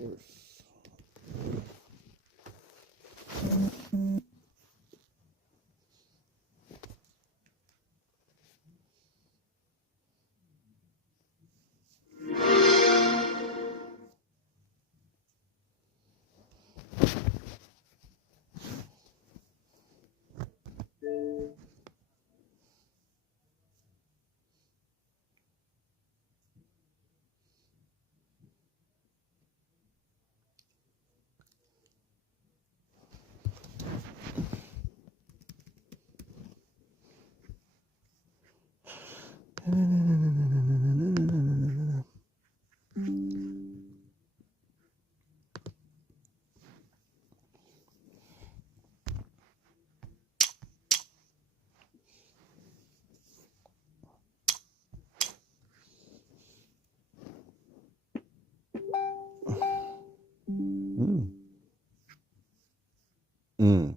course. Mm. Mm.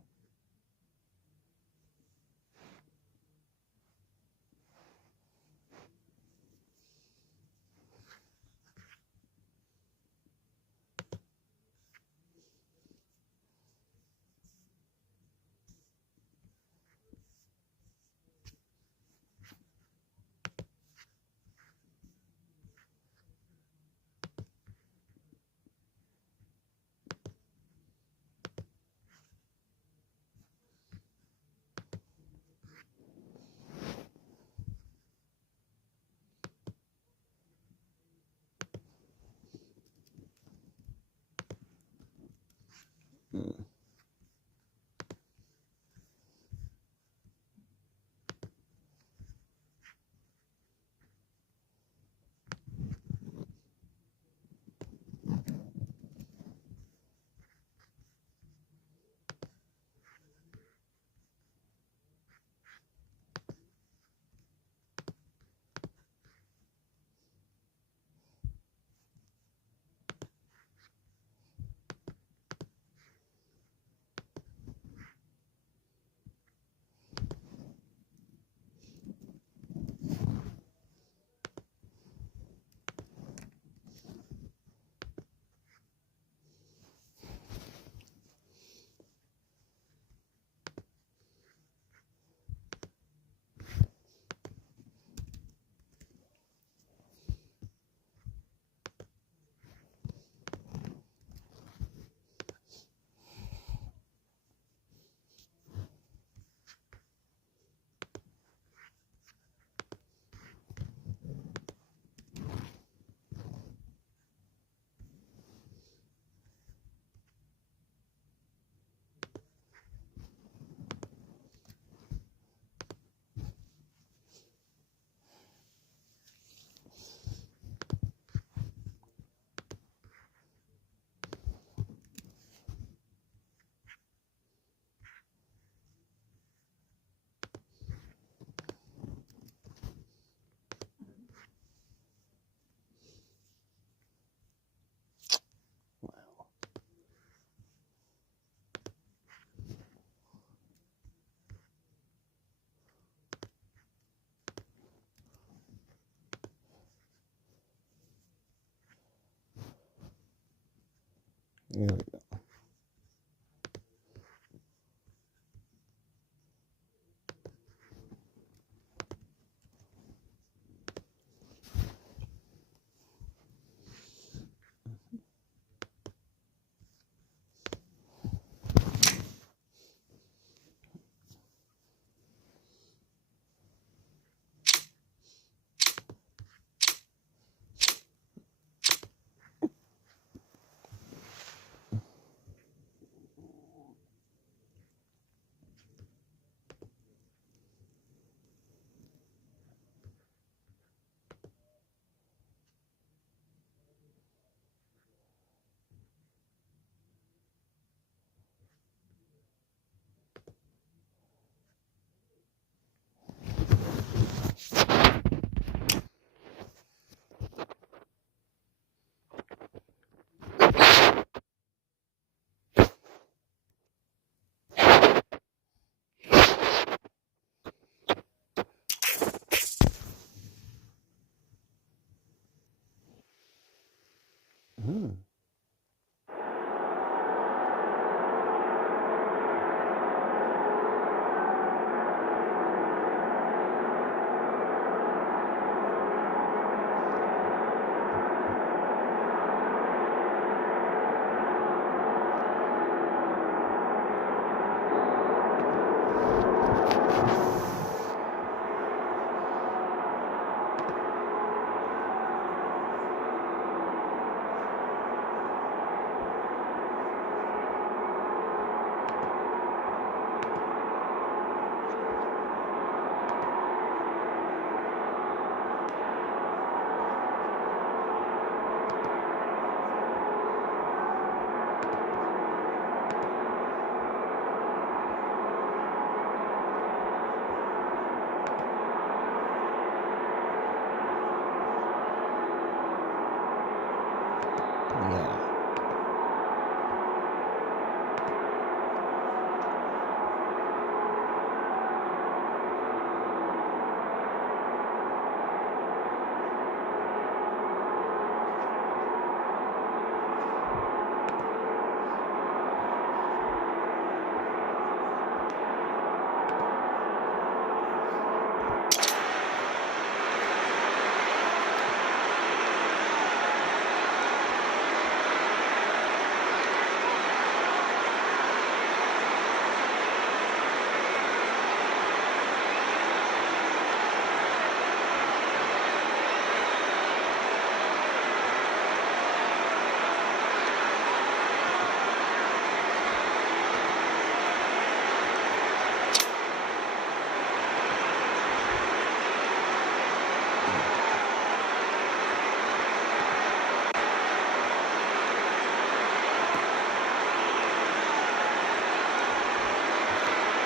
There we go.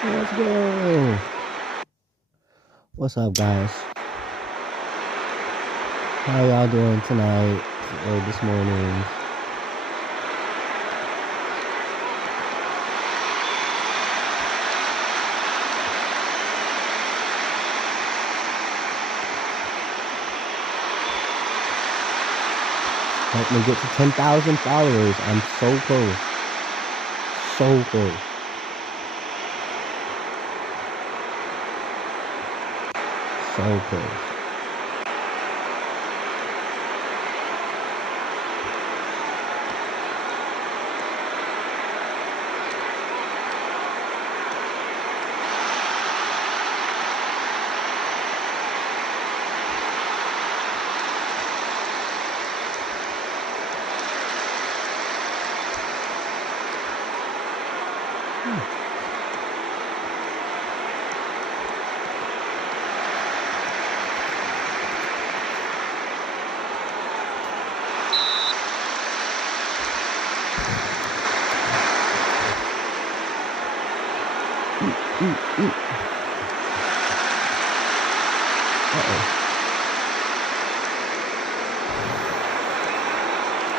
Let's go. What's up, guys? How y'all doing tonight or this morning? Help me get to 10,000 followers. I'm so close. So close. So close.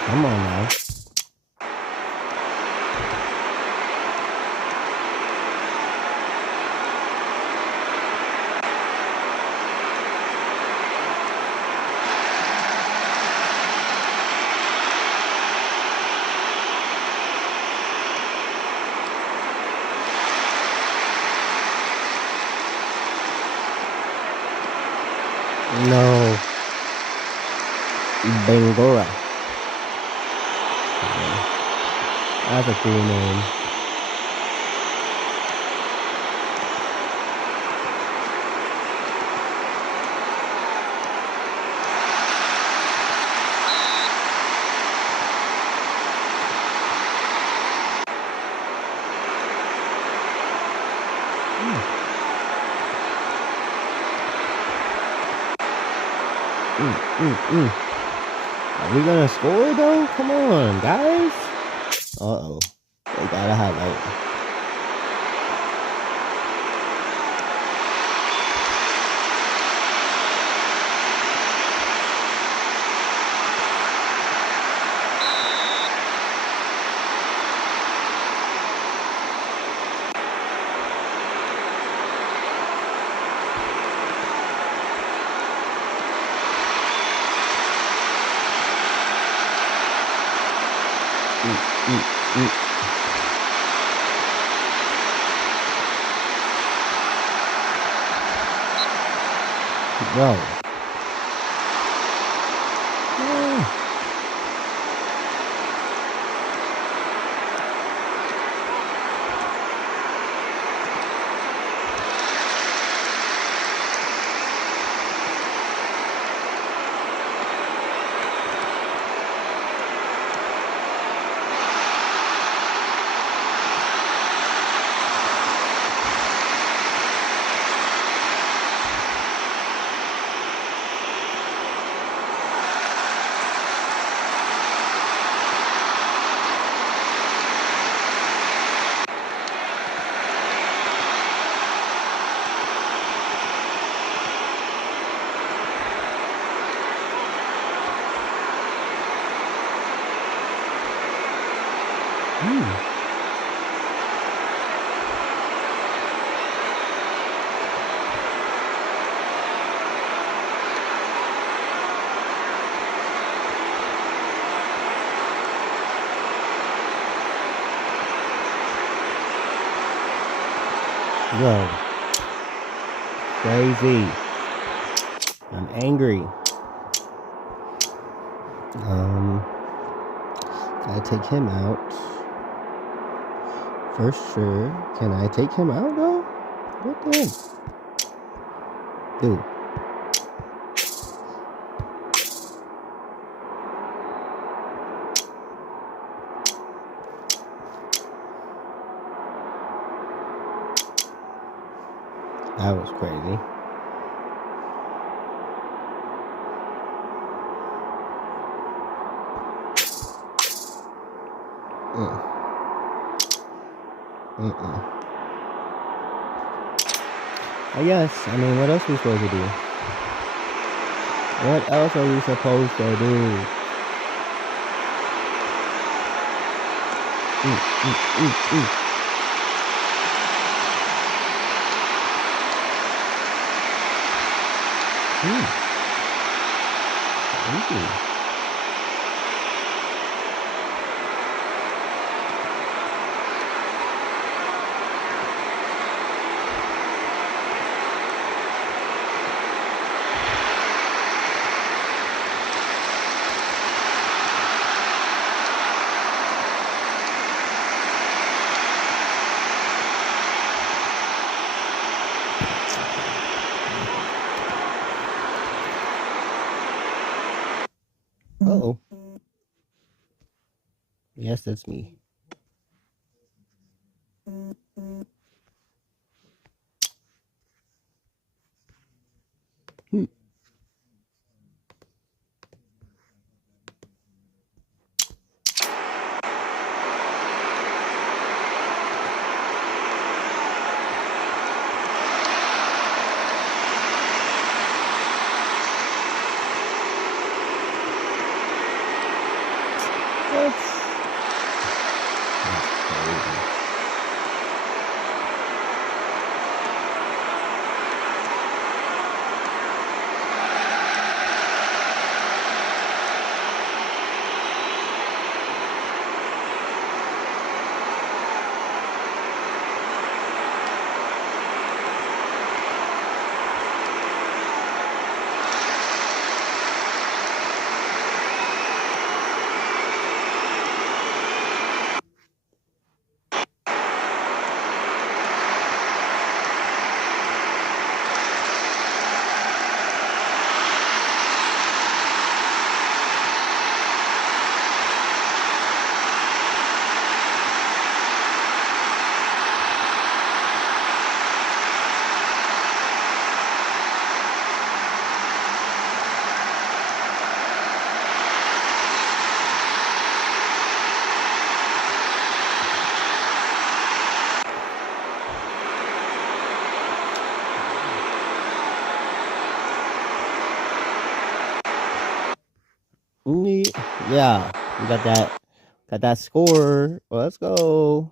Come on now. No. Bangora. That's a cool name. Are we gonna score though? Come on, guys. Uh-oh. They got a highlight. Bro. Yo. Crazy. I'm angry. Can I take him out? For sure. Can I take him out though? What the heck? Dude. That was crazy. I guess. I mean, what else are we supposed to do? What else are we supposed to do? Thank you. Uh-oh. Yes, that's me. Yeah, we got that score. Let's go.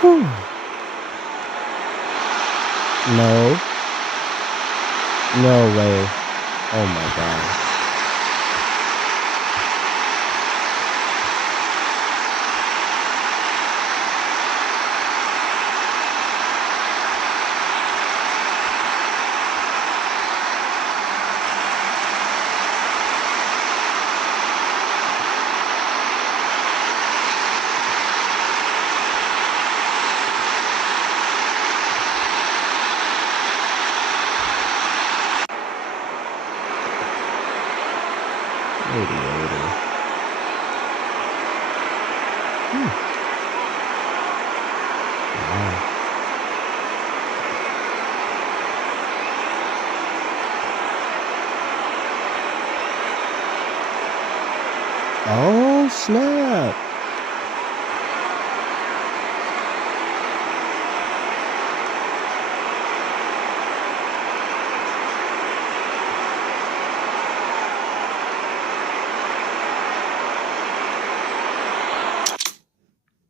Whew. No way. Oh my god. Oh snap.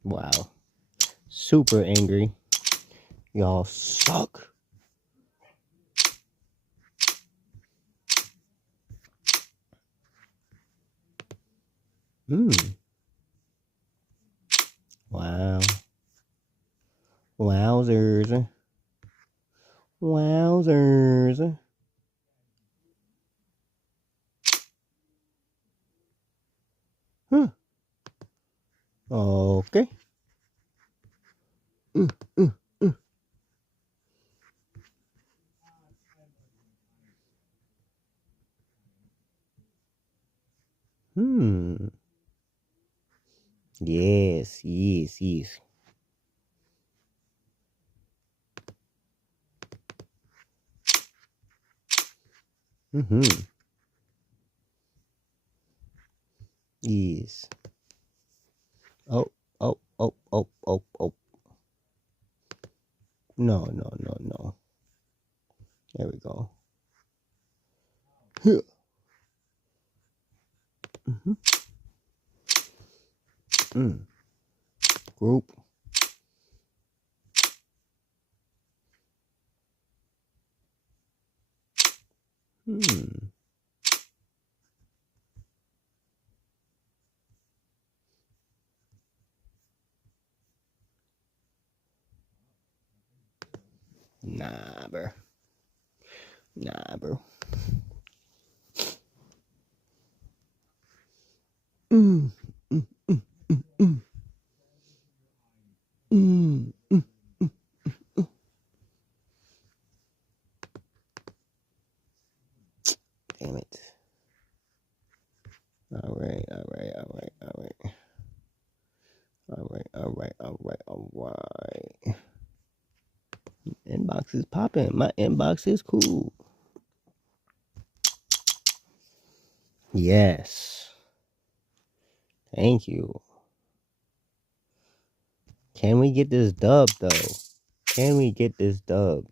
Wow. Super angry. Y'all suck. Wow. Wowzers. Wowzers. Huh. Okay. Yes. Yes. Oh. No. There we go. Group. Nah, bro. Damn it. All right. Inbox is popping. My inbox is cool. Yes. Thank you. Can we get this dub, though? Can we get this dub?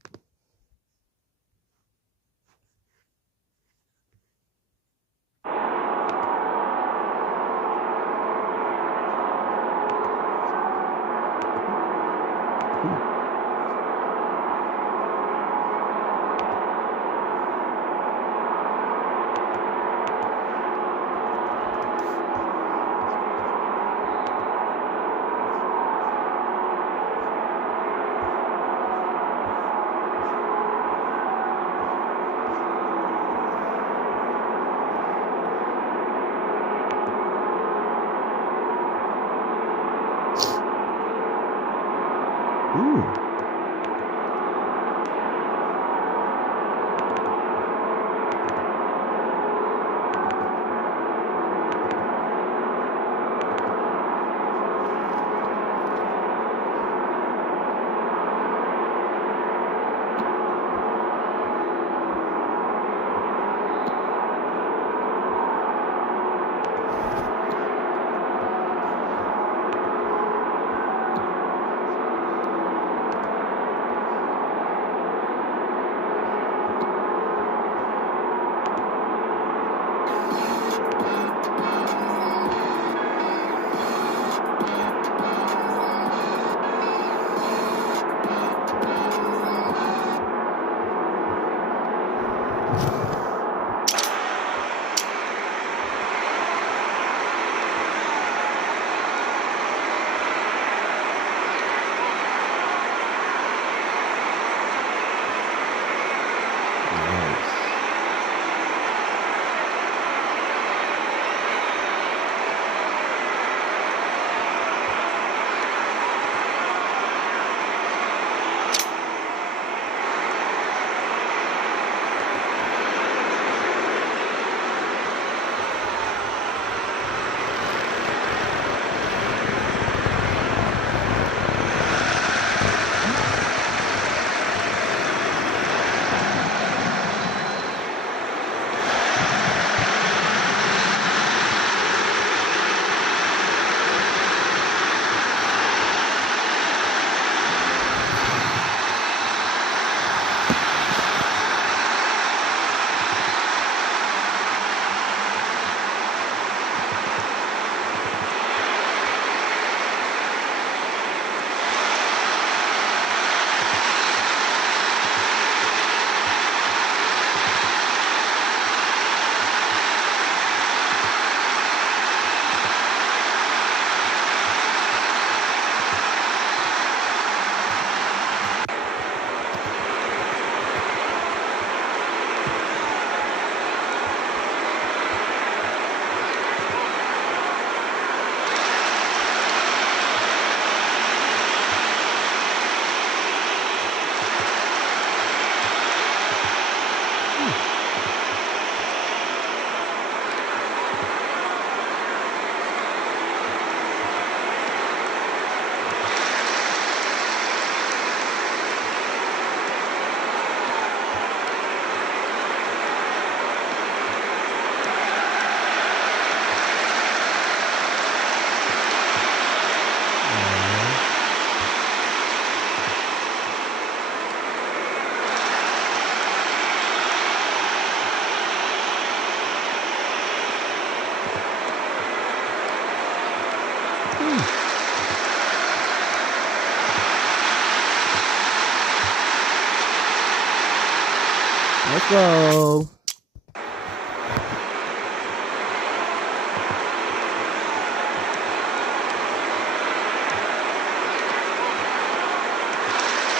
Let's go.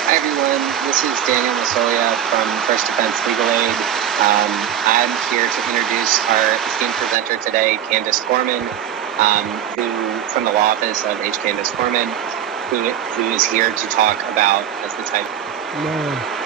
Hi everyone, this is Daniel Masolia from First Defense Legal Aid. I'm here to introduce our esteemed presenter today, Candace Gorman, who, from the law office of H. Candace Gorman, who is here to talk about, as the title. No.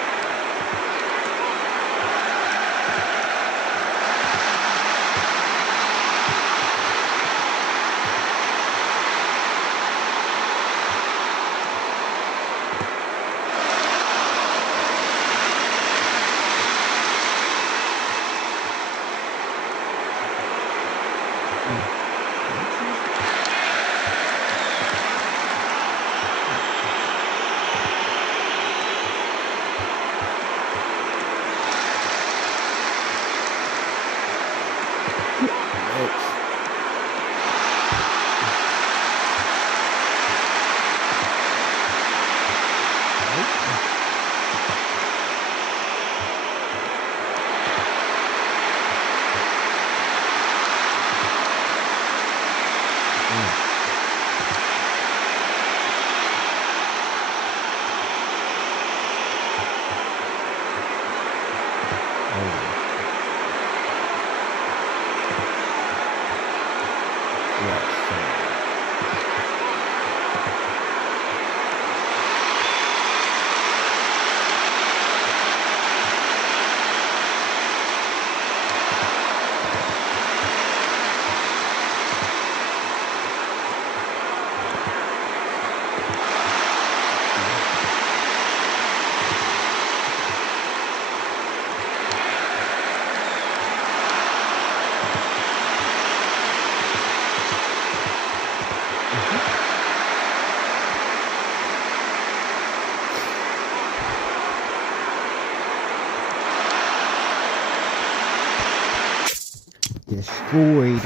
Destroyed.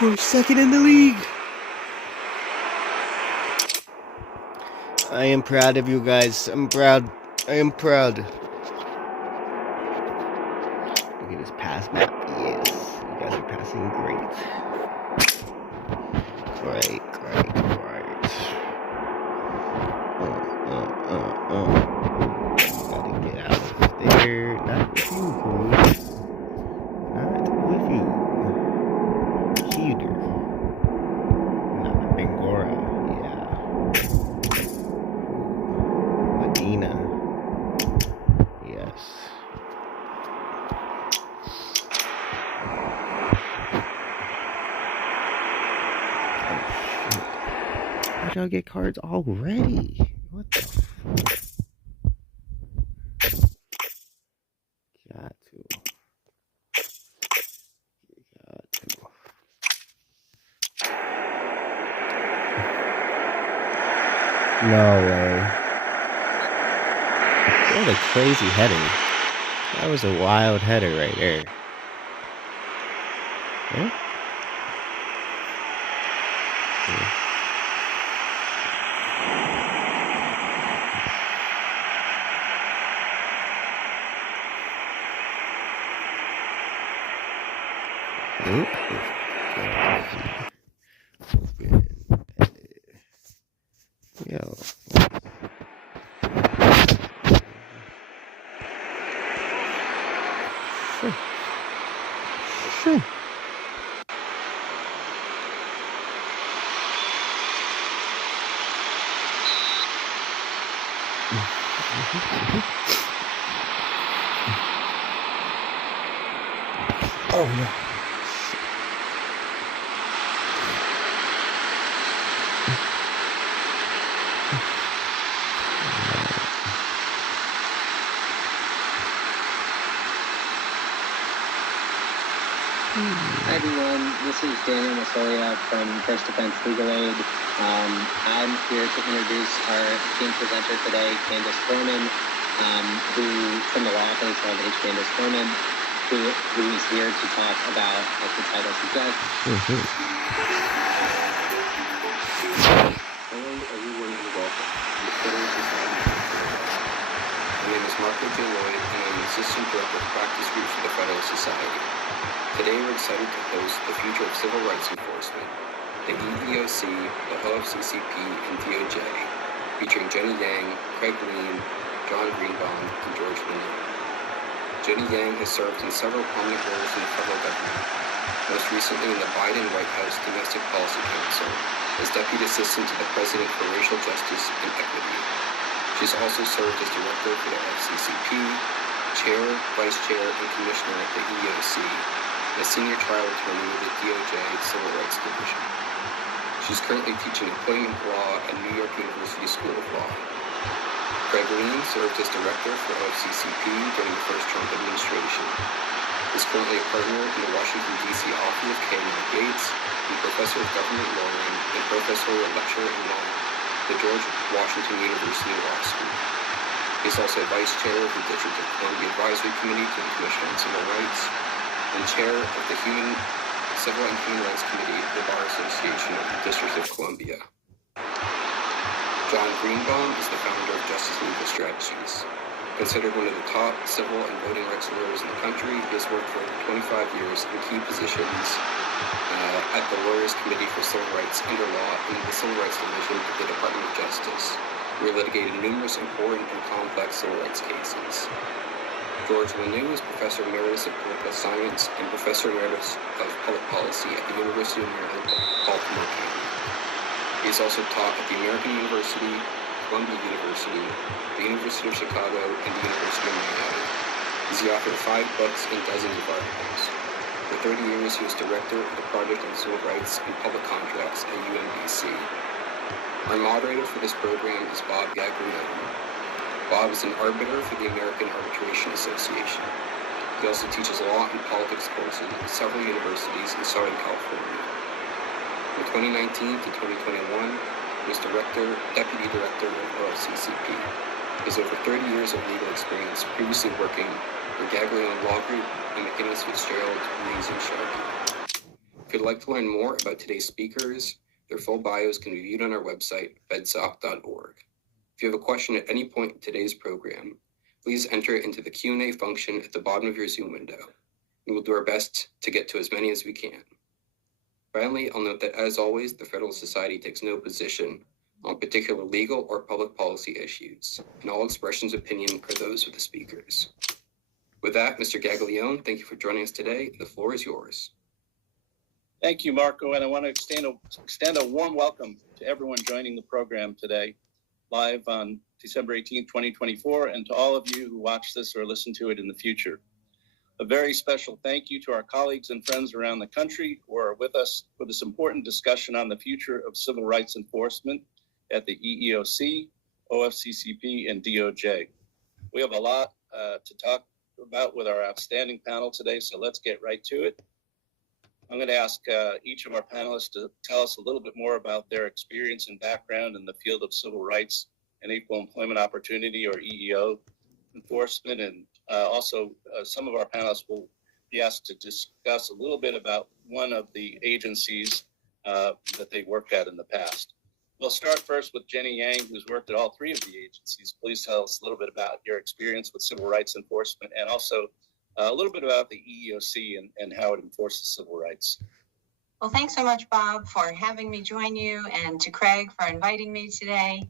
We're second in the league. I am proud of you guys. I'm proud. I am proud. Look at this pass map. Yes. You guys are passing great. Great. Gotta get out of there. Not with you, boys. Not with you. Cheater. Not the Bangora. Yeah. Medina. Yes. How'd y'all get cards already? What the fuck? Got to. No way. What a crazy heading. That was a wild header right there. Yeah? Yo. Sure. Oh no. Hi everyone, this is Daniel Masolia from First Defense Legal Aid. I'm here to introduce our esteemed presenter today, Candace Gorman, who, from the law office of H. Candace Gorman, who is here to talk about, as the title suggests. Hello everyone and welcome. Michael J. Lloyd, and I'm Assistant Director of Practice Group for the Federalist Society. Today we're excited to host the Future of Civil Rights Enforcement, the EEOC, the OFCCP, and DOJ, featuring Jenny Yang, Craig Lean, John Greenbaum, and George Lanier. Jenny Yang has served in several prominent roles in the federal government, most recently in the Biden White House Domestic Policy Council as Deputy Assistant to the President for Racial Justice and Equity. She's also served as Director for the FCCP, Chair, Vice Chair, and Commissioner at the EEOC, and a Senior Trial Attorney with the DOJ Civil Rights Division. She's currently teaching employment law at New York University School of Law. Craig Lean served as Director for OFCCP during the first Trump administration. He's currently a partner in the Washington, D.C. office of K&L Gates, and Professor of Government Law and Professorial Lecturer in Law at the George Washington University Law School. He's also Vice Chair of the District of Columbia Advisory Committee to the Commission on Civil Rights and Chair of the Civil and Human Rights Committee of the Bar Association of the District of Columbia. John Greenbaum is the founder of Justice Legal Strategies. Considered one of the top civil and voting rights lawyers in the country, he has worked for over 25 years in key positions at the Lawyers Committee for Civil Rights under Law and the Civil Rights Division of the Department of Justice, where he litigated numerous important and complex civil rights cases. George Lanier is Professor Emeritus of Political Science and Professor Emeritus of Public Policy at the University of Maryland, Baltimore County. He has also taught at the American University, Columbia University, the University of Chicago, and the University of Miami. He's the author of 5 books and dozens of articles. For 30 years, he was director of the Project on Civil Rights and Public Contracts at UMBC. Our moderator for this program is Bob Gaglione. Bob is an arbiter for the American Arbitration Association. He also teaches law and politics courses at several universities in Southern California. From 2019 to 2021, he was Deputy Director of OFCCP. He has over 30 years of legal experience, previously working for Gaglione Law Group and McInnes Fitzgerald, Reeves & Sharkey. If you'd like to learn more about today's speakers, their full bios can be viewed on our website, fedsoc.org. If you have a question at any point in today's program, please enter it into the Q&A function at the bottom of your Zoom window. We will do our best to get to as many as we can. Finally, I'll note that, as always, the Federalist Society takes no position on particular legal or public policy issues, and all expressions of opinion are those of the speakers. With that, Mr. Gaglione, thank you for joining us today. The floor is yours. Thank you, Marco, and I want to extend a warm welcome to everyone joining the program today, live on December 18th, 2024, and to all of you who watch this or listen to it in the future. A very special thank you to our colleagues and friends around the country who are with us for this important discussion on the future of civil rights enforcement at the EEOC, OFCCP, and DOJ. We have a lot to talk about with our outstanding panel today, so let's get right to it. I'm going to ask each of our panelists to tell us a little bit more about their experience and background in the field of civil rights and equal employment opportunity, or EEO, enforcement, and also some of our panelists will be asked to discuss a little bit about one of the agencies that they worked at in the past. We'll start first with Jenny Yang, who's worked at all 3 of the agencies. Please tell us a little bit about your experience with civil rights enforcement, and also a little bit about the EEOC and how it enforces civil rights. Well, thanks so much, Bob, for having me join you, and to Craig for inviting me today.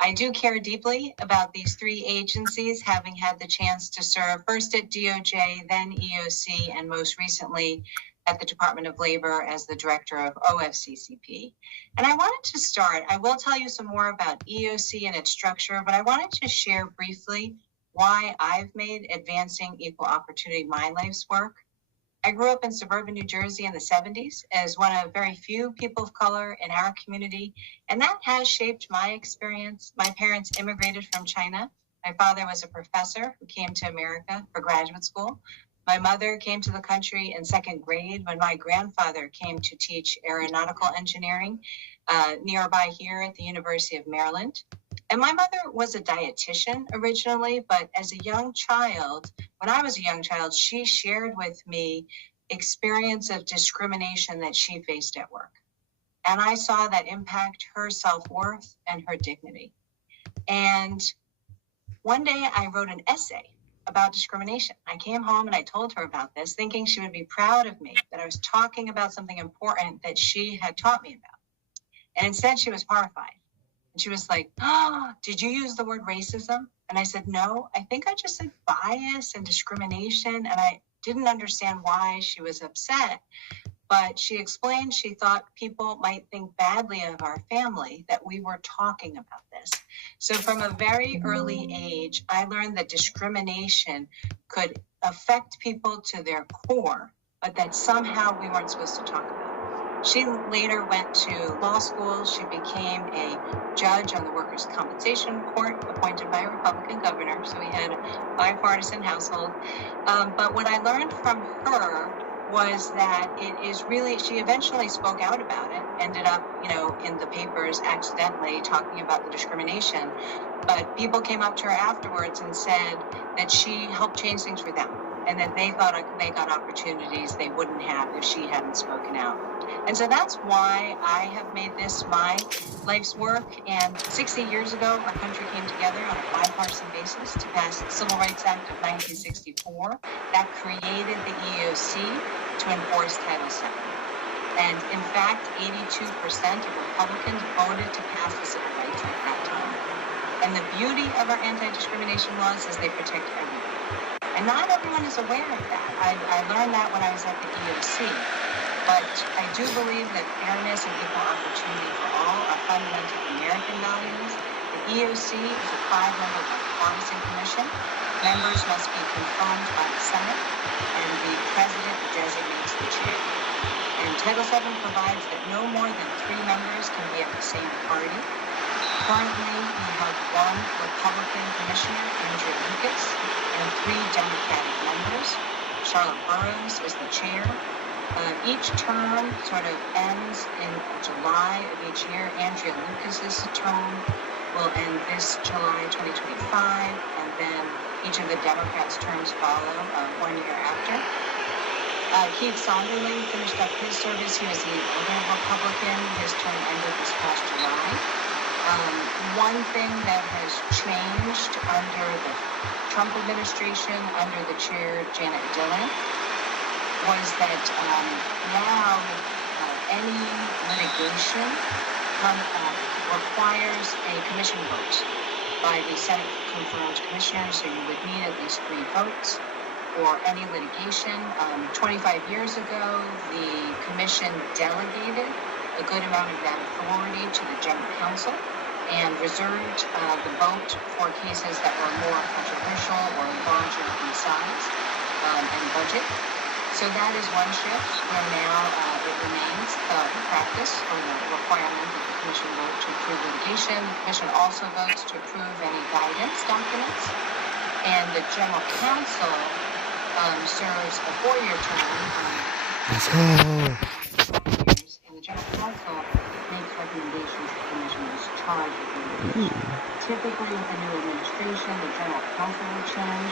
I do care deeply about these 3 agencies, having had the chance to serve first at DOJ, then EEOC, and most recently at the Department of Labor as the director of OFCCP. And I wanted to start, I will tell you some more about EEOC and its structure, but I wanted to share briefly why I've made advancing equal opportunity my life's work. I grew up in suburban New Jersey in the 70s as one of very few people of color in our community, and that has shaped my experience. My parents immigrated from China. My father was a professor who came to America for graduate school. My mother came to the country in 2nd grade when my grandfather came to teach aeronautical engineering nearby here at the University of Maryland. And my mother was a dietitian originally, but as a young child, when I was a young child, she shared with me experience of discrimination that she faced at work. And I saw that impact her self-worth and her dignity. And one day I wrote an essay about discrimination. I came home and I told her about this, thinking she would be proud of me, that I was talking about something important that she had taught me about. And instead, she was horrified. And she was like, "Oh, did you use the word racism?" And I said, "No, I think I just said bias and discrimination." And I didn't understand why she was upset. But she explained she thought people might think badly of our family, that we were talking about this. So from a very early age, I learned that discrimination could affect people to their core, but that somehow we weren't supposed to talk about it. She later went to law school. She became a judge on the Workers' Compensation Court, appointed by a Republican governor. So we had a bipartisan household. But what I learned from her was that it is really, she eventually spoke out about it, ended up, in the papers accidentally talking about the discrimination. But people came up to her afterwards and said that she helped change things for them, and that they thought they got opportunities they wouldn't have if she hadn't spoken out. And so that's why I have made this my life's work. And 60 years ago, our country came together on a bipartisan basis to pass the Civil Rights Act of 1964 that created the EEOC to enforce Title VII. And in fact, 82% of Republicans voted to pass the Civil Rights Act at that time. And the beauty of our anti-discrimination laws is they protect everyone. And not everyone is aware of that. I learned that when I was at the EEOC. But I do believe that fairness and equal opportunity for all are fundamental American values. The EEOC is a 5-member bipartisan commission. Members must be confirmed by the Senate, and the president designates the chair. And Title VII provides that no more than 3 members can be of the same party. Currently, we have 1 Republican commissioner, Andrew Lucas, and 3 Democratic members. Charlotte Burrows is the chair. Each term sort of ends in July of each year. Andrea Lucas's term will end this July 2025, and then each of the Democrats' terms follow 1 year after. Keith Sonderling finished up his service. He was the other Republican. His term ended this past July. One thing that has changed under the Trump administration, under the chair Janet Dillon, was that now any litigation requires a commission vote by the Senate-confirmed commissioners, so you would need at least 3 votes for any litigation. 25 years ago, the commission delegated a good amount of that authority to the general counsel and reserved the vote for cases that were more controversial or larger in size and budget. So that is one shift where now it remains the practice or the requirement that the commission vote to approve litigation. The commission also votes to approve any guidance documents. And the general counsel serves a 4-year term. Let's go. And the general counsel makes recommendations to the commission is charged with litigation. Typically with the new administration, the general counsel will change.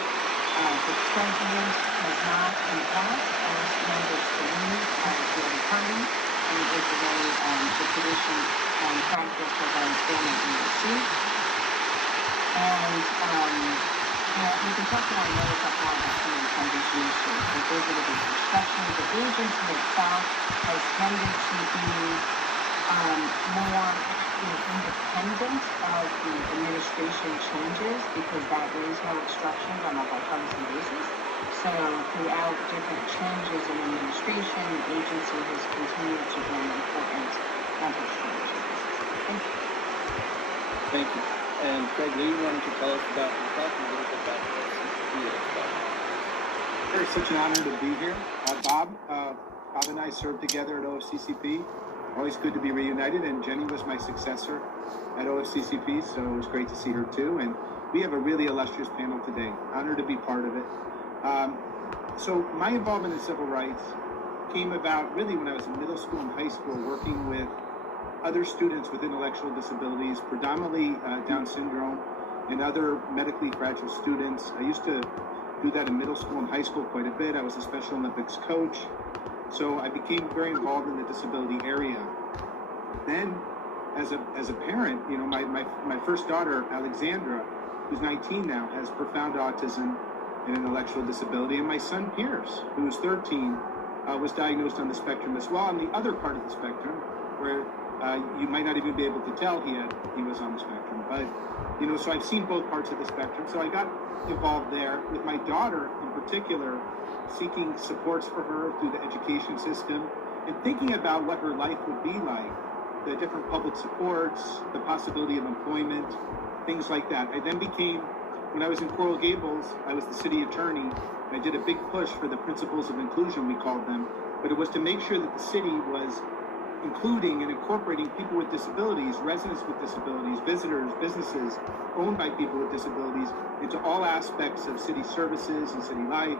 The president has not in the past asked members to leave the other party, and is the way the tradition and practice has always been in the EEOC. And we can talk about another couple of some of the transition issues, but those are the big instructions. The agency itself has tended to be more independent of the administration changes, because that is no instructions on a bipartisan basis. So throughout different changes in administration, the agency has continued to bring important anti-discrimination cases. Thank you. And Craig Lee, why don't you tell us about yourself and a little bit about OFCCP? It's such an honor to be here. Bob and I served together at OFCCP. Always good to be reunited, and Jenny was my successor at OFCCP, so it was great to see her too. And we have a really illustrious panel today. Honored to be part of it. So my involvement in civil rights came about really when I was in middle school and high school, working with other students with intellectual disabilities, predominantly Down syndrome and other medically fragile students. I used to do that in middle school and high school quite a bit. I was a Special Olympics coach. So I became very involved in the disability area. Then, as a parent, my first daughter, Alexandra, who's 19 now, has profound autism, and intellectual disability. And my son, Pierce, who was 13, was diagnosed on the spectrum as well, on the other part of the spectrum, where you might not even be able to tell he was on the spectrum. But, you know, so I've seen both parts of the spectrum. So I got involved there with my daughter in particular, seeking supports for her through the education system and thinking about what her life would be like, the different public supports, the possibility of employment, things like that. I then became, when I was in Coral Gables, I was the city attorney. I did a big push for the principles of inclusion, we called them, but it was to make sure that the city was including and incorporating people with disabilities, residents with disabilities, visitors, businesses owned by people with disabilities into all aspects of city services and city life.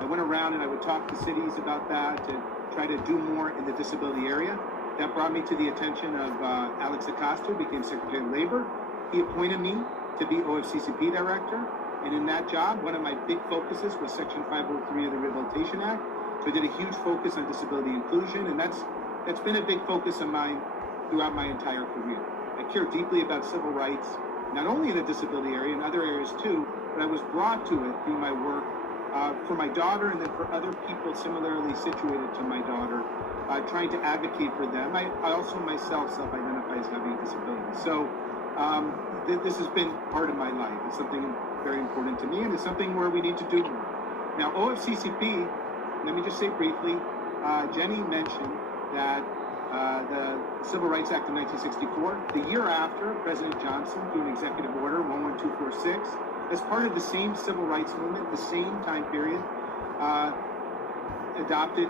I went around and I would talk to cities about that and try to do more in the disability area. That brought me to the attention of Alex Acosta, who became Secretary of Labor. He appointed me to be OFCCP director. And in that job, one of my big focuses was Section 503 of the Rehabilitation Act. So I did a huge focus on disability inclusion, and that's been a big focus of mine throughout my entire career. I care deeply about civil rights, not only in the disability area, in other areas too, but I was brought to it through my work for my daughter and then for other people similarly situated to my daughter, trying to advocate for them. I also myself self-identify as having a disability. So this has been part of my life. It's something very important to me, and it's something where we need to do more. Now, OFCCP, let me just say briefly, Jenny mentioned that the Civil Rights Act of 1964, the year after, President Johnson, through an executive order, 11246, as part of the same civil rights movement, the same time period, adopted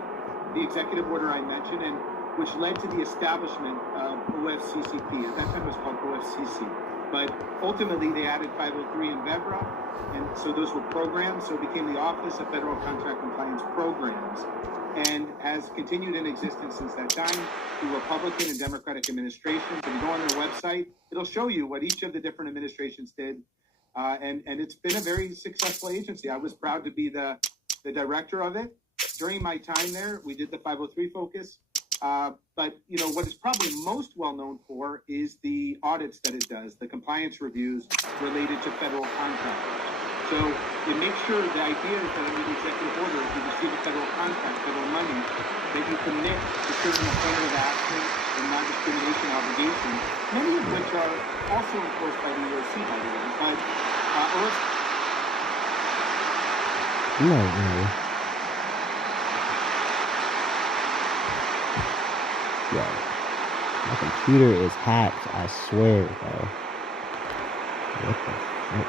the executive order I mentioned, and which led to the establishment of OFCCP. At that time, it was called OFCC. But ultimately, they added 503 and VEVRA, and so those were programs. So it became the Office of Federal Contract Compliance Programs, and has continued in existence since that time through Republican and Democratic administrations. If you go on their website, it'll show you what each of the different administrations did, and it's been a very successful agency. I was proud to be the director of it. During my time there, we did the 503 focus. But, you know, what it's probably most well known for is the audits that it does, the compliance reviews related to federal contractors. So it makes sure the idea is that under the executive order, if you receive a federal contract, federal money, that you commit to certain affirmative action and non-discrimination obligations, many of which are also enforced by the EOC, by the way. But, No. Yo, my computer is hacked, I swear, bro. What the fuck?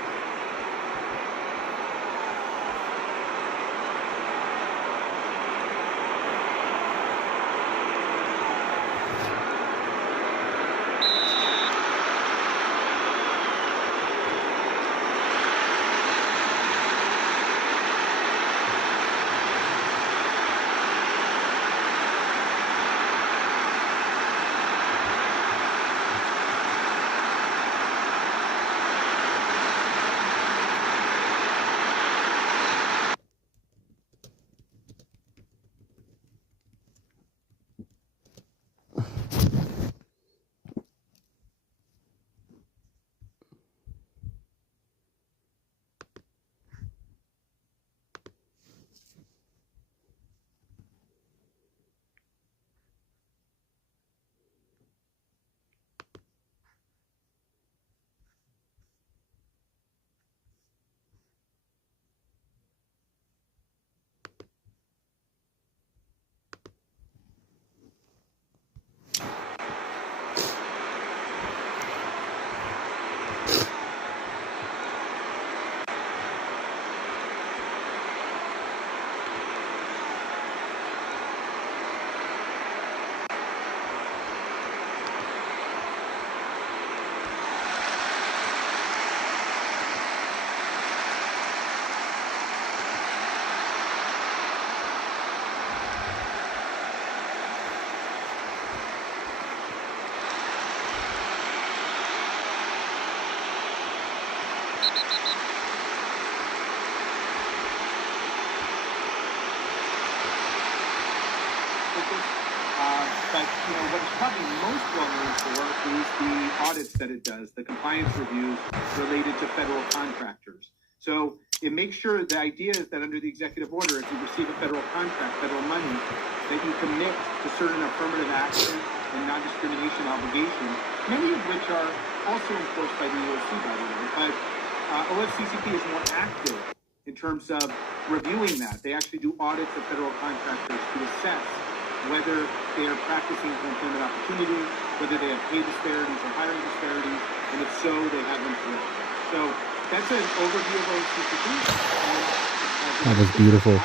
But, you know, what it's probably most well known for is the audits that it does, the compliance reviews related to federal contractors. So it makes sure, the idea is that under the executive order, if you receive a federal contract, federal money, that you commit to certain affirmative action and non-discrimination obligations, many of which are also enforced by the EOC, by the way. But OFCCP is more active in terms of reviewing that. They actually do audits of federal contractors to assess whether they are practicing for employment opportunity, whether they have pay disparities or hiring disparities, and if so, they have them corrected. So that's an overview of OFCCP. That was beautiful.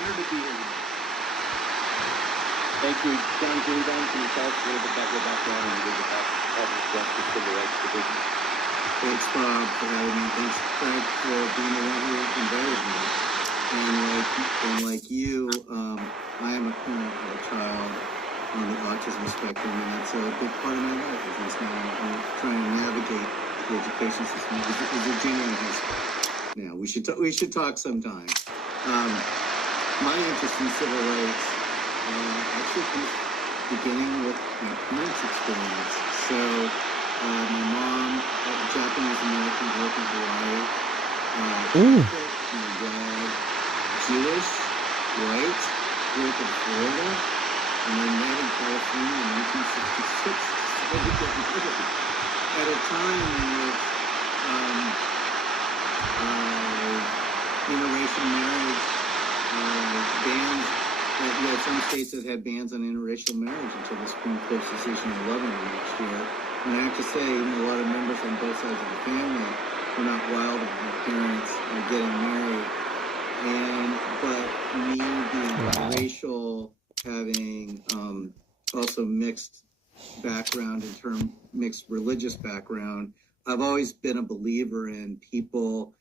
Thank you. John Greenbaum, can you tell us a little bit about your background and your Department of Justice Civil Rights Division? Thanks, Bob, for having me. Thanks, Craig, for being the one who invited me. And like you, I am a parent of a child on the autism spectrum, and that's a big part of my life. Is now I'm trying to navigate the education system. Is a junior in high school. Yeah, we should talk sometime. My interest in civil rights actually comes beginning with my parents' experience. So my mom, Japanese American, grew up in Hawaii. My dad, Jewish, white, grew up in Florida, and they met in California in 1966. At a time in which interracial marriage bans, you had some states that had bans on interracial marriage until the Supreme Court's decision in 11 next year. And I have to say, a lot of members on both sides of the family were not wild about my parents getting married. But me being racial, having also mixed background mixed religious background, I've always been a believer in people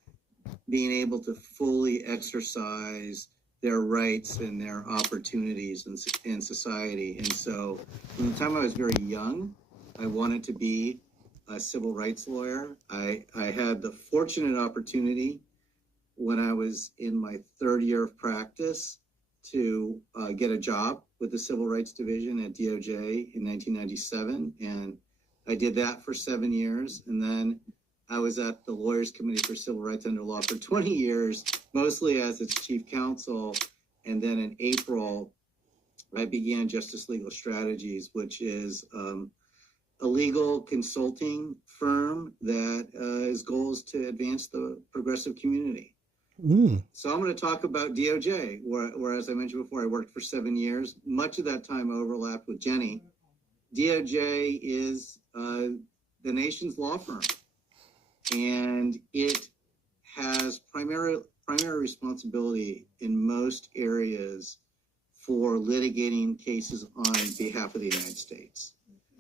being able to fully exercise their rights and their opportunities in society. And so from the time I was very young, I wanted to be a civil rights lawyer. I had the fortunate opportunity when I was in my third year of practice to get a job with the Civil Rights Division at DOJ in 1997. And I did that for 7 years. And then I was at the Lawyers Committee for Civil Rights Under Law for 20 years, mostly as its chief counsel. And then in April, I began Justice Legal Strategies, which is a legal consulting firm that its goal is to advance the progressive community. So I'm going to talk about DOJ, where, as I mentioned before, I worked for 7 years. Much of that time overlapped with Jenny. DOJ is the nation's law firm, and it has primary responsibility in most areas for litigating cases on behalf of the United States.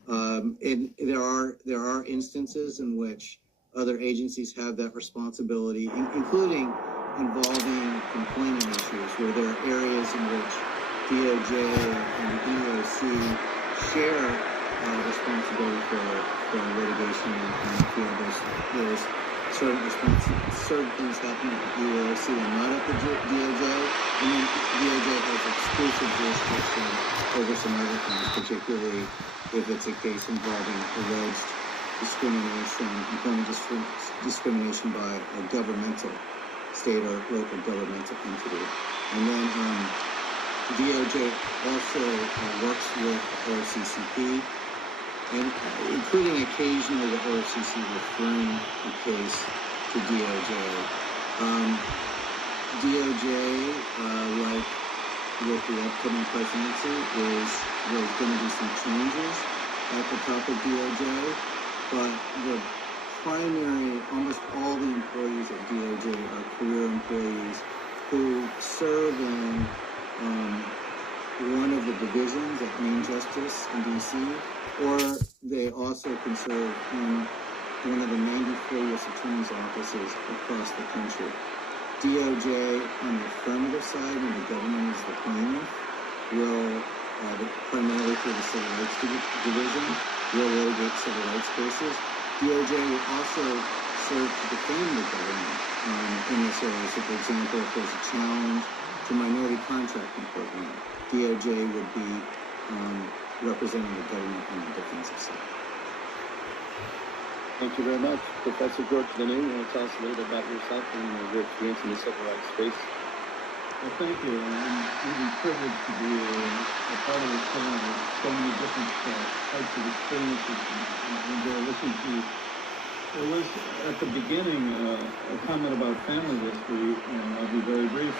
And there are instances in which other agencies have that responsibility, including involving employment issues, where there are areas in which DOJ and the EOC share responsibility for litigation, and feel there's certain things happening at the EOC and not at the DOJ, and then DOJ has exclusive jurisdiction over some other things, particularly if it's a case involving alleged discrimination, employment discrimination by a governmental, state or local governmental entity. And then DOJ also works with OFCCP, and including occasionally the OFCC referring the case to DOJ. DOJ, like with the upcoming presidency, there's going to be some changes at the top of DOJ, but the primary, almost all the employees at DOJ are career employees who serve in one of the divisions at Main Justice in DC, or they also can serve in one of the 94 U.S. Attorney's offices across the country. DOJ, on the affirmative side, when the government is the plaintiff, will, primarily through the Civil Rights Division, will litigate civil rights cases. DOJ will also serve to defend the government in this area. So, for example, if there's a challenge to minority contracting program, DOJ would be representing the government on the defensive side. Thank you very much. Professor George Lanu, you want to tell us a little bit about yourself and your experience in the civil rights space? Well, thank you. I'm really privileged to be a part of this panel with so many different types of experiences and listening to you. There was, at the beginning, a comment about family history, and I'll be very brief.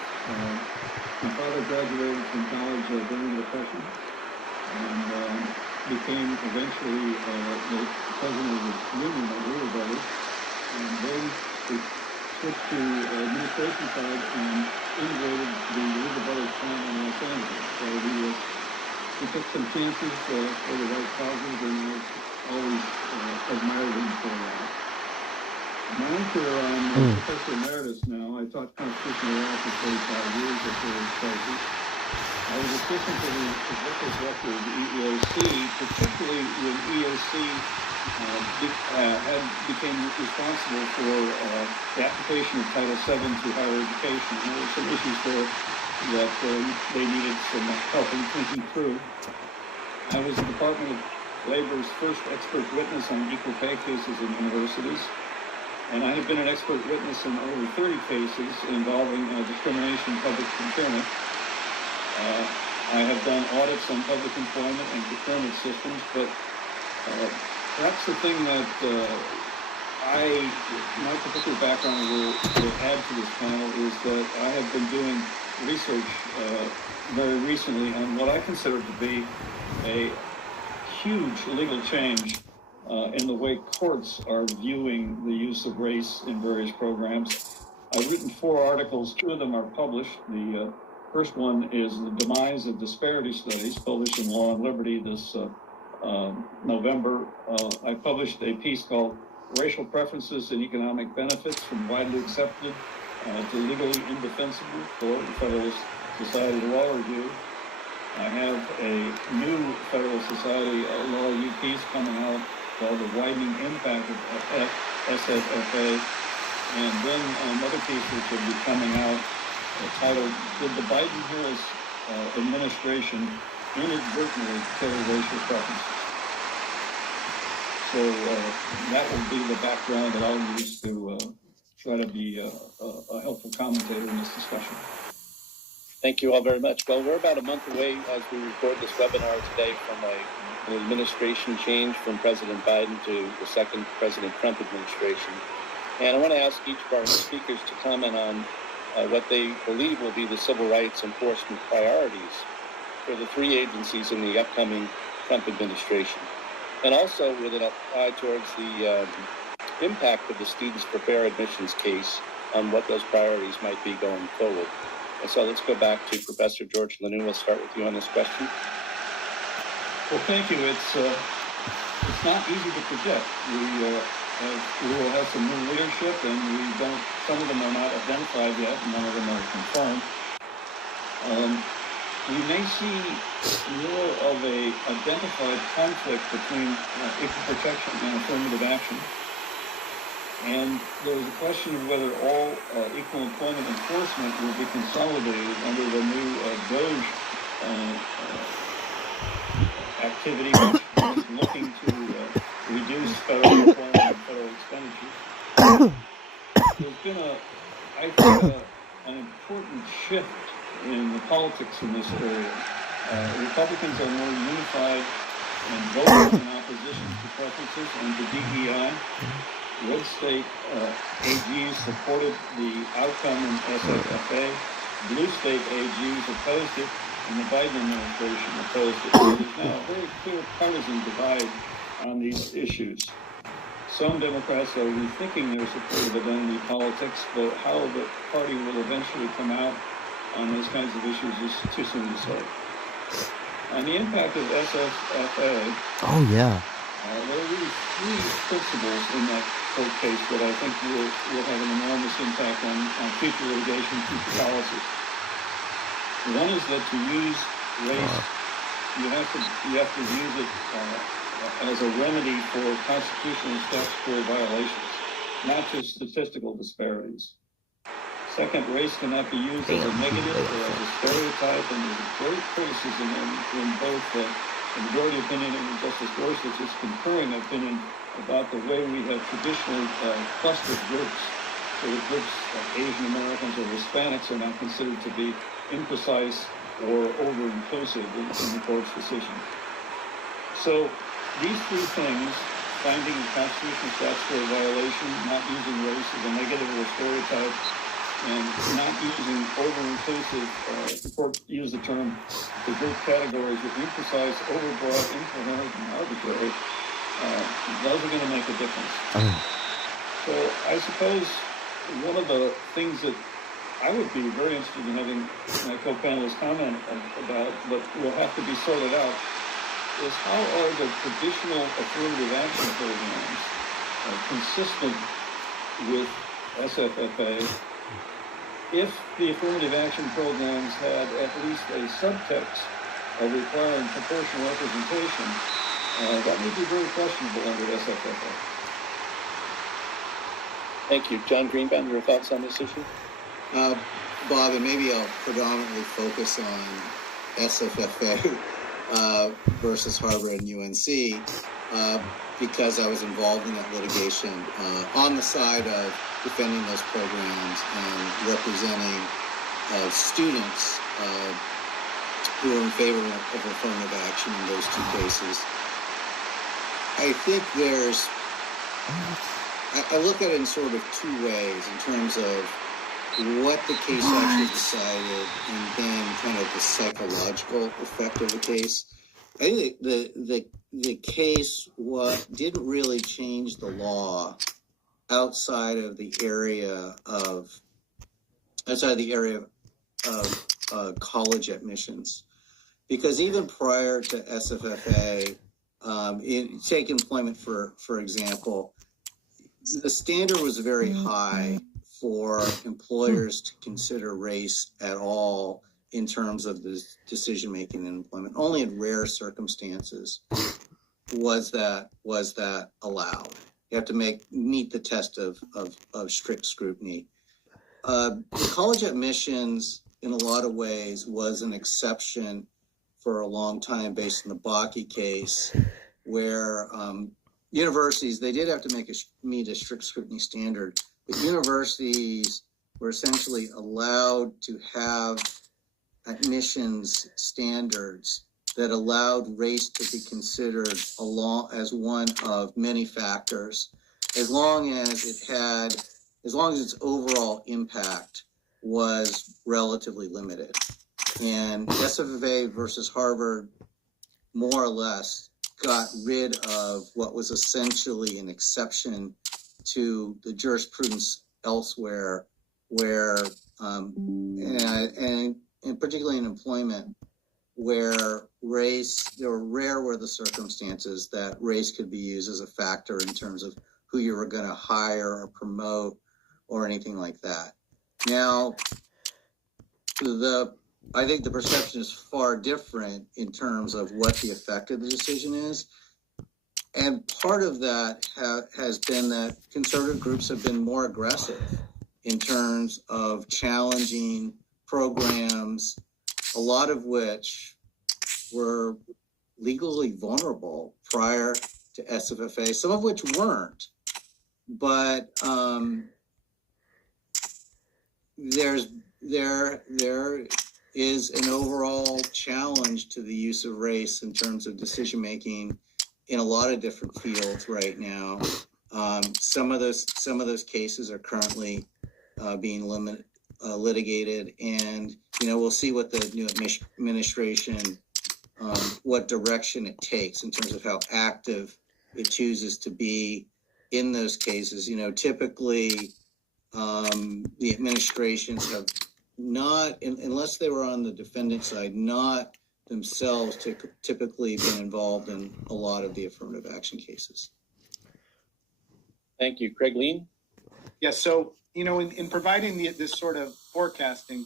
My father graduated from college during the Depression and became eventually the president of the union at Weaver Brothers, and then we switched to administration side and integrated the Weaver Brothers family in Los Angeles. So we took some chances for the right causes, and I always admired him for that. My own career, I'm Professor Emeritus now. I taught constitutional law for 45 years at various places. I was assistant to the executive director of the EEOC, particularly when EOC became responsible for the application of Title VII to higher education. There were some issues there that they needed some help in thinking through. I was the Department of Labor's first expert witness on equal pay cases in universities. And I have been an expert witness in over 30 cases involving discrimination in public procurement. I have done audits on public employment and procurement systems, but perhaps the thing that my particular background will add to this panel is that I have been doing research very recently on what I consider to be a huge legal change in the way courts are viewing the use of race in various programs. I've written 4 articles, 2 of them are published. The first one is The Demise of Disparity Studies, published in Law and Liberty this November. I published a piece called Racial Preferences and Economic Benefits from Widely Accepted to Legally Indefensible for the Federalist Society Law Review. I have a new Federal Society Law Review piece coming out called The Widening Impact of SFFA, and then another piece which will be coming out titled, Did the Biden-Harris Administration Inadvertently Kill Racial Preferences? So that will be the background that I'll use to try to be a helpful commentator in this discussion. Thank you all very much. Well, we're about a month away as we record this webinar today from an administration change from President Biden to the second President Trump administration. And I want to ask each of our speakers to comment on what they believe will be the civil rights enforcement priorities for the 3 agencies in the upcoming Trump administration. And also with an eye towards the impact of the Students for Fair Admissions case on what those priorities might be going forward. And so let's go back to Professor George Lanu. We'll start with you on this question. Well, thank you. It's not easy to predict. We will have some new leadership, and some of them are not identified yet, and none of them are confirmed. We may see more of a identified conflict between equal protection and affirmative action. And there was a question of whether all equal employment enforcement will be consolidated under the new DOGE activity, which is looking to reduce federal employment and federal expenditures. There's been I think, an important shift in the politics in this area. Republicans are more unified and voting in opposition to preferences and to DEI. Red state AGs supported the outcome in SFFA. Blue state AGs opposed it, and the Biden administration opposed it. So there's now a very clear partisan divide on these issues. Some Democrats are rethinking their support of identity politics, but how the party will eventually come out on those kinds of issues is too soon to say. On the impact of SFFA, there are really 3 principles in that court case that I think will have an enormous impact on future litigation, future policy. One is that to use race, you have to use it as a remedy for constitutional and statutory violations, not just statistical disparities. Second, race cannot be used as a negative or as a stereotype, and there's great criticism in both the majority opinion and Justice Gorsuch's concurring opinion about the way we have traditionally clustered groups. So the groups like Asian Americans or Hispanics are now considered to be imprecise or over-inclusive in the court's decision. So these three things, finding a constitutional statutory violation, not using race as a negative or a stereotype, and not using over-inclusive, the court used the term, the group categories with imprecise, overbroad, incoherent, and arbitrary, those are going to make a difference. So I suppose one of the things that I would be very interested in having my co-panelists comment about, but will have to be sorted out, is how are the traditional affirmative action programs consistent with SFFA if the affirmative action programs had at least a subtext of requiring proportional representation? That would be very questionable under SFFA. Thank you. John Greenbaum, your thoughts on this issue? Bob, and maybe I'll predominantly focus on SFFA versus Harvard and UNC because I was involved in that litigation on the side of defending those programs and representing students who are in favor of affirmative action in those two cases. I think I look at it in sort of two ways in terms of what the case actually decided and then kind of the psychological effect of the case. I think the case didn't really change the law outside of the area of college admissions, because even prior to SFFA, take employment for example, the standard was very high for employers to consider race at all in terms of the decision-making in employment. Only in rare circumstances was that allowed. You have to meet the test of strict scrutiny. College admissions, in a lot of ways, was an exception for a long time based on the Bakke case, where universities, they did have to meet a strict scrutiny standard, but universities were essentially allowed to have admissions standards that allowed race to be considered as one of many factors, as long as its overall impact was relatively limited. And SFFA versus Harvard more or less got rid of what was essentially an exception to the jurisprudence elsewhere, where and particularly in employment, where rare were the circumstances that race could be used as a factor in terms of who you were going to hire or promote or anything like that. Now, I think the perception is far different in terms of what the effect of the decision is. And part of that has been that conservative groups have been more aggressive in terms of challenging programs, a lot of which were legally vulnerable prior to SFFA, some of which weren't. But there is an overall challenge to the use of race in terms of decision making in a lot of different fields right now. Some of those cases are currently being litigated, and we'll see what the new administration, what direction it takes in terms of how active it chooses to be in those cases. Typically the administrations have not, unless they were on the defendant side, not themselves typically been involved in a lot of the affirmative action cases. Thank you. Craig Lean? Yes, so, in providing this sort of forecasting,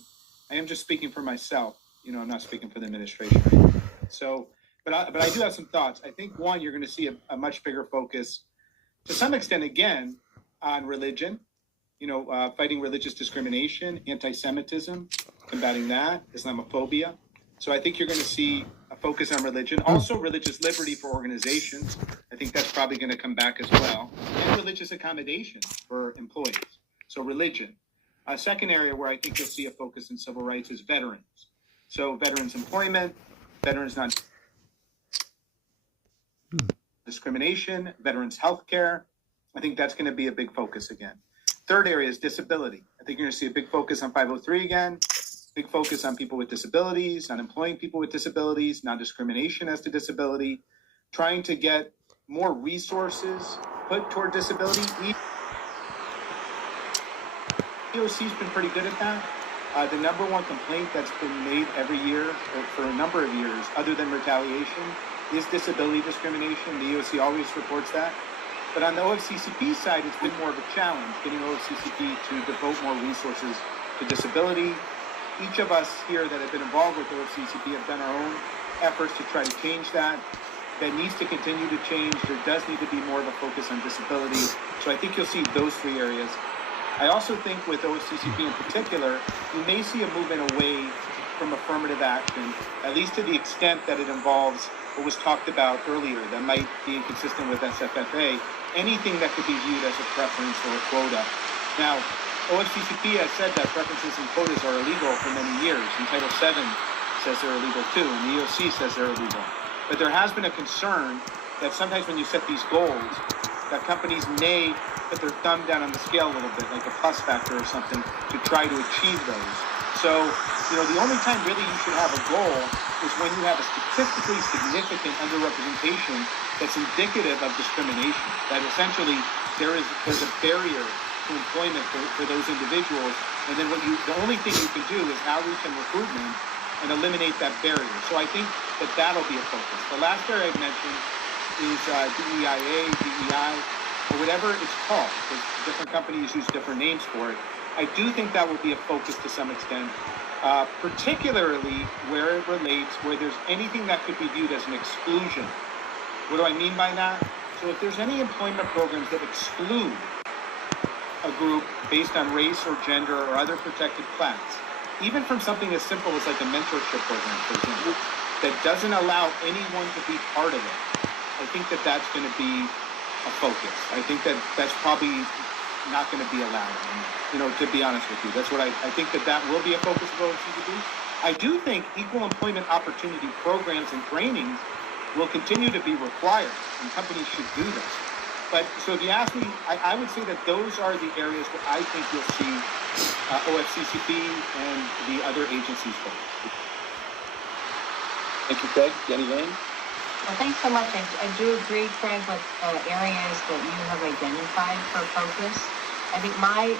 I am just speaking for myself. I'm not speaking for the administration. So, but I do have some thoughts. I think, one, you're going to see a much bigger focus, to some extent, again, on religion, fighting religious discrimination, anti-Semitism, combating that, Islamophobia. So I think you're going to see a focus on religion. Also, religious liberty for organizations. I think that's probably going to come back as well. And religious accommodation for employees. So religion. A second area where I think you'll see a focus in civil rights is veterans. So veterans employment, veterans non-discrimination, veterans healthcare. I think that's going to be a big focus again. Third area is disability. I think you're going to see a big focus on 503 again, big focus on people with disabilities, on employing people with disabilities, non-discrimination as to disability, trying to get more resources put toward disability. EOC's been pretty good at that. The number one complaint that's been made every year for a number of years, other than retaliation, is disability discrimination. The EOC always reports that. But on the OFCCP side, it's been more of a challenge, getting OFCCP to devote more resources to disability. Each of us here that have been involved with OFCCP have done our own efforts to try to change that. That needs to continue to change. There does need to be more of a focus on disability. So I think you'll see those three areas. I also think with OFCCP in particular, you may see a movement away from affirmative action, at least to the extent that it involves what was talked about earlier that might be inconsistent with SFFA, anything that could be viewed as a preference or a quota. Now, OFCCP has said that preferences and quotas are illegal for many years, and Title VII says they're illegal too, and the EOC says they're illegal. But there has been a concern that sometimes when you set these goals, that companies may put their thumb down on the scale a little bit, like a plus factor or something, to try to achieve those. So, the only time really you should have a goal is when you have a statistically significant underrepresentation that's indicative of discrimination. That essentially there's a barrier to employment for those individuals, and then the only thing you can do is outreach and recruitment and eliminate that barrier. So I think that'll be a focus. The last area I've mentioned is DEIA, DEI, or whatever it's called, because different companies use different names for it. I do think that will be a focus to some extent, particularly where it relates, where there's anything that could be viewed as an exclusion. What do I mean by that? So if there's any employment programs that exclude a group based on race or gender or other protected class, even from something as simple as like a mentorship program, for example, that doesn't allow anyone to be part of it, I think that's going to be a focus. I think that's probably not going to be allowed, to be honest with you. That's what I think that will be a focus of OFCCP. I do think equal employment opportunity programs and trainings will continue to be required, and companies should do this. But so if you ask me, I would say that those are the areas where I think you'll see OFCCP and the other agencies focus. Thank you, Craig. Jenny Lane? Well, thanks so much. I do agree, Craig, with areas that you have identified for focus. I think my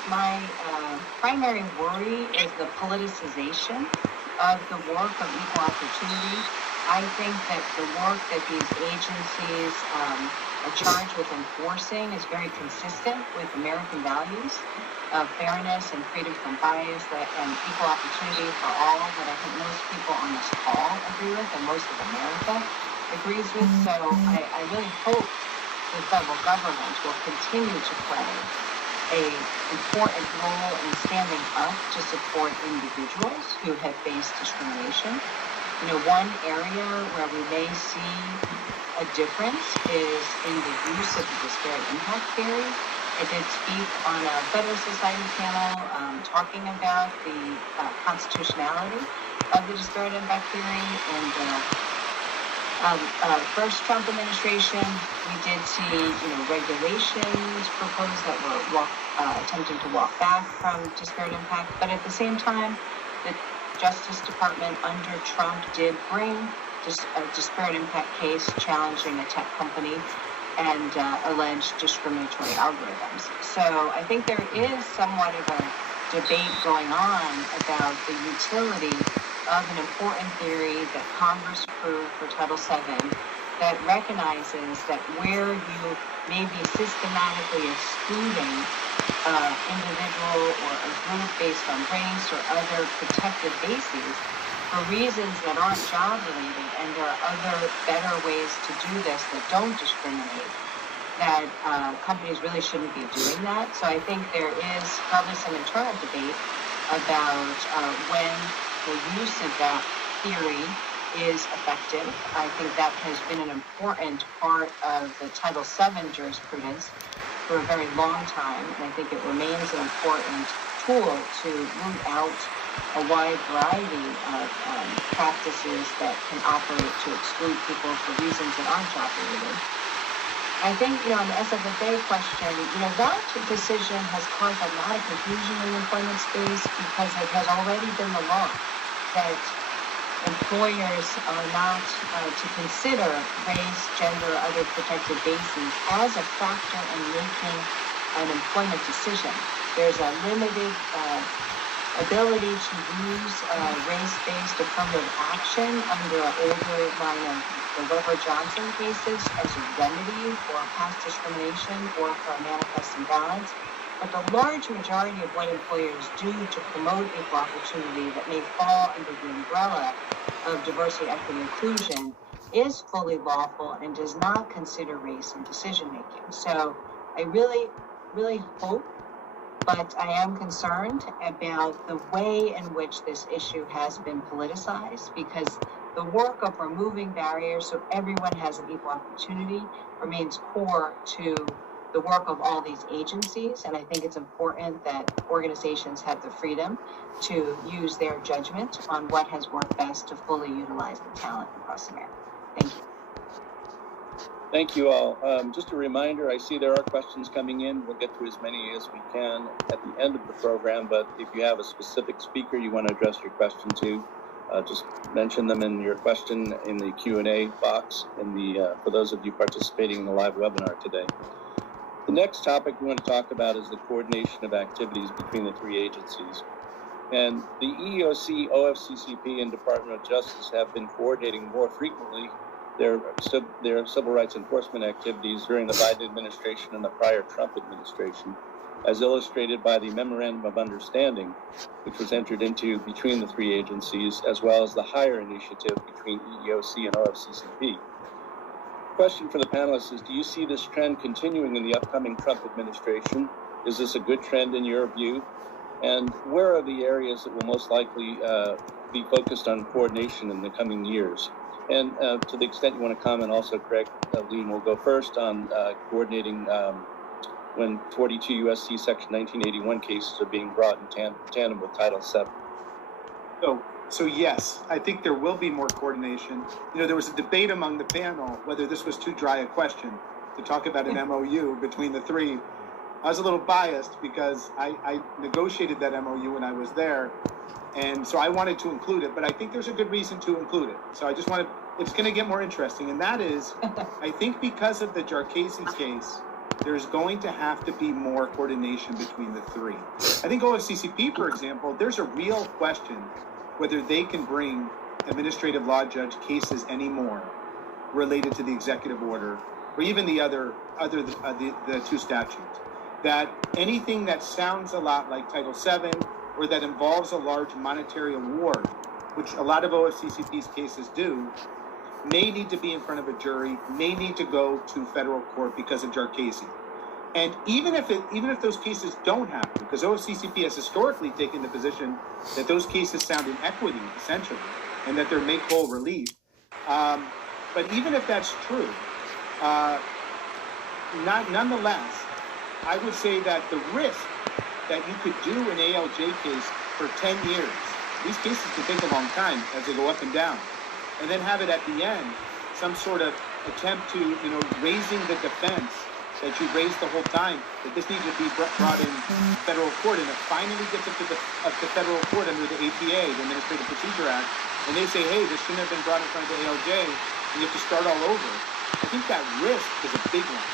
primary worry is the politicization of the work of equal opportunity. I think that the work that these agencies are charged with enforcing is very consistent with American values of fairness and freedom from bias and equal opportunity for all that I think most people on this call agree with and most of America agrees with. So I really hope the federal government will continue to play an important role in standing up to support individuals who have faced discrimination. One area where we may see a difference is in the use of the disparate impact theory. I did speak on a Federalist Society panel talking about the constitutionality of the disparate impact theory. And first Trump administration, we did see regulations proposed that were attempting to walk back from disparate impact. But at the same time, the Justice Department under Trump did bring a disparate impact case challenging a tech company and alleged discriminatory algorithms. So I think there is somewhat of a debate going on about the utility of an important theory that Congress approved for Title VII that recognizes that where you may be systematically excluding an individual or a group based on race or other protected bases for reasons that aren't job-related, and there are other better ways to do this that don't discriminate, that companies really shouldn't be doing that. So I think there is probably some internal debate about when the use of that theory is effective. I think that has been an important part of the Title VII jurisprudence for a very long time, and I think it remains an important tool to root out a wide variety of practices that can operate to exclude people for reasons that aren't job-related. I think, on the SFFA question, that decision has caused a lot of confusion in the employment space because it has already been the law that employers are not to consider race, gender, or other protected bases as a factor in making an employment decision. There's a limited ability to use race-based affirmative action under an older line of the Weber-Johnson cases as a remedy for past discrimination or for a manifest imbalance. But the large majority of what employers do to promote equal opportunity that may fall under the umbrella of diversity, equity, inclusion is fully lawful and does not consider race in decision-making. So I really, really hope, but I am concerned about the way in which this issue has been politicized, because the work of removing barriers so everyone has an equal opportunity remains core to the work of all these agencies, and I think it's important that organizations have the freedom to use their judgment on what has worked best to fully utilize the talent across America. Thank you. Thank you all. Just a reminder, I see there are questions coming in. We'll get to as many as we can at the end of the program, but if you have a specific speaker you want to address your question to, just mention them in your question in the Q&A box for those of you participating in the live webinar today. The next topic we want to talk about is the coordination of activities between the three agencies. And the EEOC, OFCCP, and Department of Justice have been coordinating more frequently their civil rights enforcement activities during the Biden administration and the prior Trump administration, as illustrated by the Memorandum of Understanding, which was entered into between the three agencies, as well as the Hire initiative between EEOC and OFCCP. Question for the panelists is, do you see this trend continuing in the upcoming Trump administration? Is this a good trend in your view? And where are the areas that will most likely be focused on coordination in the coming years? And to the extent you want to comment also, Craig, Lean will go first on coordinating when 42 U.S.C. Section 1981 cases are being brought in tandem with Title VII. So yes, I think there will be more coordination. There was a debate among the panel whether this was too dry a question to talk about an MOU between the three. I was a little biased because I negotiated that MOU when I was there, and so I wanted to include it, but I think there's a good reason to include it. So I just wanted, it's going to get more interesting, and that is, I think because of the Jarchese case, there's going to have to be more coordination between the three. I think OFCCP, for example, there's a real question whether they can bring administrative law judge cases anymore related to the executive order, or even the the two statutes. That anything that sounds a lot like Title VII or that involves a large monetary award, which a lot of OFCCP's cases do, may need to be in front of a jury, may need to go to federal court because of Jarchese. And even if those cases don't happen, because OFCCP has historically taken the position that those cases sound in equity, essentially, and that they're make-whole relief. But even if that's true, nonetheless, I would say that the risk that you could do an ALJ case for 10 years, these cases can take a long time as they go up and down, and then have it at the end, some sort of attempt to, raising the defense that you raised the whole time, that this needs to be brought in federal court, and it finally gets up to federal court under the APA, the Administrative Procedure Act, and they say, hey, this shouldn't have been brought in front of the ALJ, and you have to start all over. I think that risk is a big one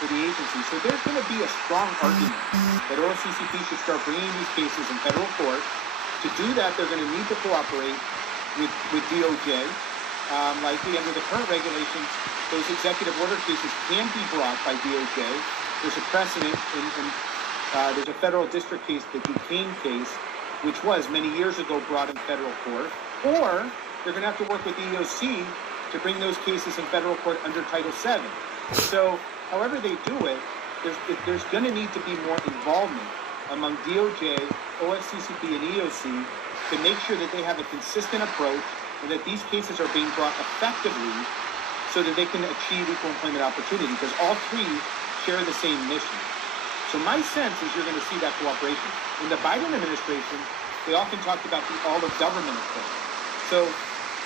for the agency. So there's going to be a strong argument that OFCCP should start bringing these cases in federal court. To do that, they're going to need to cooperate with DOJ. Likely under the current regulations, those executive order cases can be brought by DOJ. There's a precedent there's a federal district case, the Duquesne case, which was many years ago brought in federal court. Or they're going to have to work with the EEOC to bring those cases in federal court under Title VII. So however they do it, there's going to need to be more involvement among DOJ, OFCCP, and EEOC to make sure that they have a consistent approach and that these cases are being brought effectively so that they can achieve equal employment opportunity, because all three share the same mission. So my sense is you're going to see that cooperation. In the Biden administration, they often talked about the all-of-government approach. So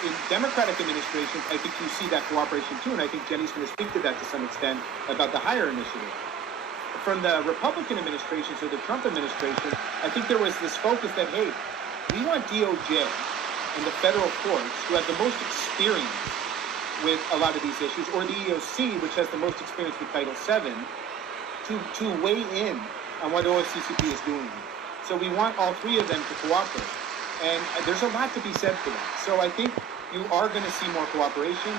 in Democratic administrations, I think you see that cooperation too, and I think Jenny's going to speak to that to some extent about the hire initiative. From the Republican administration, so the Trump administration, I think there was this focus that, hey, we want DOJ and the federal courts who have the most experience with a lot of these issues, or the EOC, which has the most experience with Title VII, to weigh in on what OFCCP is doing. So we want all three of them to cooperate. And there's a lot to be said for that. So I think you are going to see more cooperation.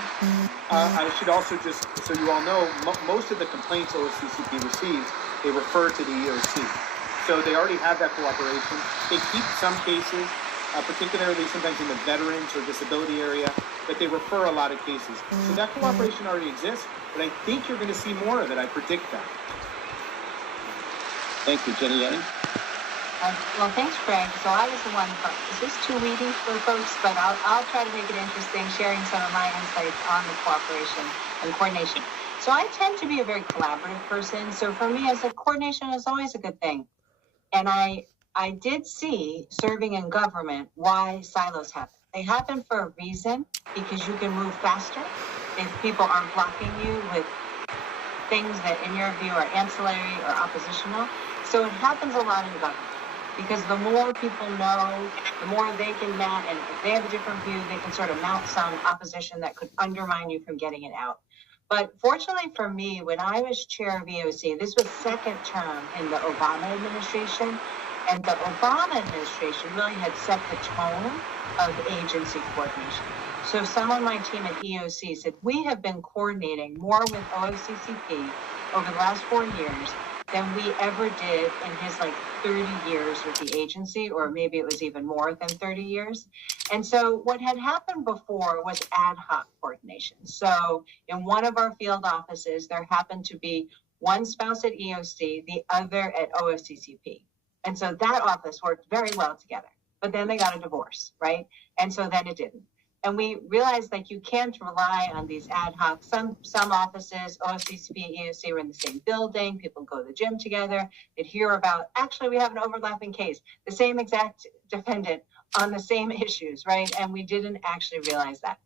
I should also just, so you all know, most of the complaints OFCCP receives, they refer to the EOC. So they already have that cooperation. They keep some cases, particularly sometimes in the veterans or disability area, but they refer a lot of cases. So that cooperation already exists, but I think you're going to see more of it. I predict that. Thank you, Jenny. Well, thanks, Craig. So I was the one, this is too weedy for folks, but I'll try to make it interesting, sharing some of my insights on the cooperation and coordination. So I tend to be a very collaborative person. So for me, as a coordination is always a good thing. And I did see, serving in government, why silos happen. They happen for a reason, because you can move faster if people aren't blocking you with things that in your view are ancillary or oppositional. So it happens a lot in government, because the more people know, the more they can mount, and if they have a different view, they can sort of mount some opposition that could undermine you from getting it out. But fortunately for me, when I was chair of EOC, this was second term in the Obama administration, and the Obama administration really had set the tone of agency coordination. So some on my team at EOC said, we have been coordinating more with OFCCP over the last 4 years than we ever did in his 30 years with the agency, or maybe it was even more than 30 years. And so what had happened before was ad hoc coordination. So in one of our field offices, there happened to be one spouse at EOC, the other at OFCCP. And so that office worked very well together, but then they got a divorce, right? And so then it didn't. And we realized you can't rely on these ad hoc. Some offices, OFCCP and EOC were in the same building. People go to the gym together. They'd hear about, actually, we have an overlapping case, the same exact defendant on the same issues, right? And we didn't actually realize that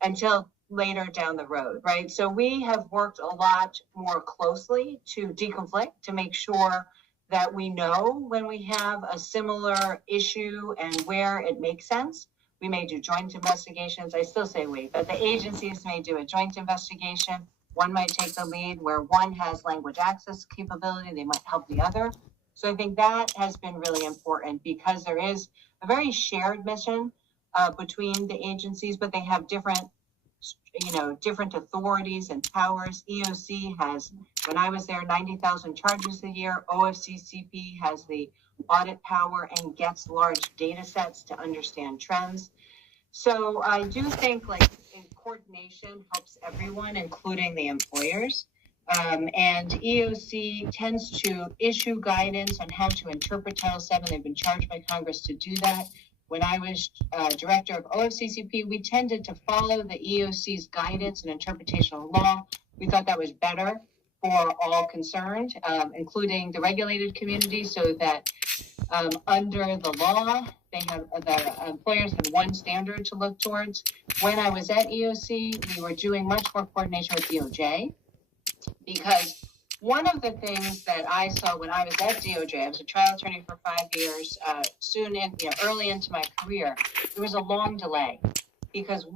until later down the road, right? So we have worked a lot more closely to deconflict, to make sure that we know when we have a similar issue and where it makes sense. We may do joint investigations. I still say we, but the agencies may do a joint investigation. One might take the lead where one has language access capability. They might help the other. So I think that has been really important, because there is a very shared mission between the agencies, but they have different authorities and powers. EOC has, when I was there, 90,000 charges a year. OFCCP has the audit power and gets large data sets to understand trends. So I do think coordination helps everyone, including the employers. And EOC tends to issue guidance on how to interpret Title VII. They've been charged by Congress to do that. When I was director of OFCCP, we tended to follow the EOC's guidance and interpretation of law. We thought that was better for all concerned, including the regulated community, so that under the law, the employers had one standard to look towards. When I was at EOC, we were doing much more coordination with DOJ, because one of the things that I saw when I was at DOJ, I was a trial attorney for 5 years, early into my career, there was a long delay, because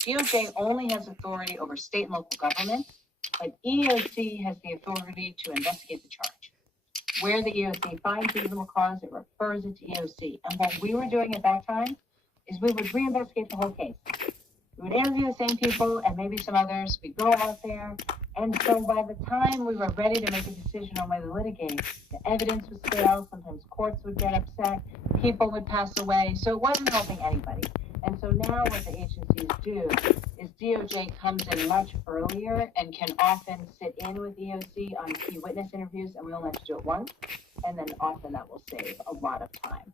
DOJ only has authority over state and local government, but EOC has the authority to investigate the charge. Where the EOC finds reasonable cause, it refers it to EOC. And what we were doing at that time is we would reinvestigate the whole case. We would interview the same people and maybe some others. We'd go out there. And so by the time we were ready to make a decision on whether to litigate, the evidence was stale. Sometimes courts would get upset. People would pass away. So it wasn't helping anybody. And so now what the agencies do is DOJ comes in much earlier and can often sit in with EOC on key witness interviews, and we only have to do it once. And then often that will save a lot of time.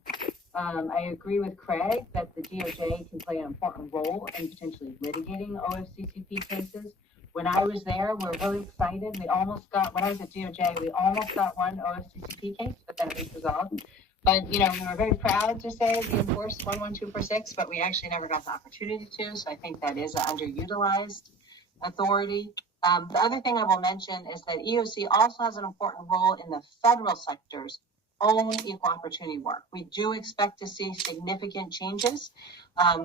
I agree with Craig that the DOJ can play an important role in potentially litigating OFCCP cases. When I was there, we were really excited. When I was at DOJ, we almost got one OFCCP case, but then it was resolved. But, we were very proud to say we enforced 11246, but we actually never got the opportunity to. So I think that is an underutilized authority. The other thing I will mention is that EOC also has an important role in the federal sector's own equal opportunity work. We do expect to see significant changes.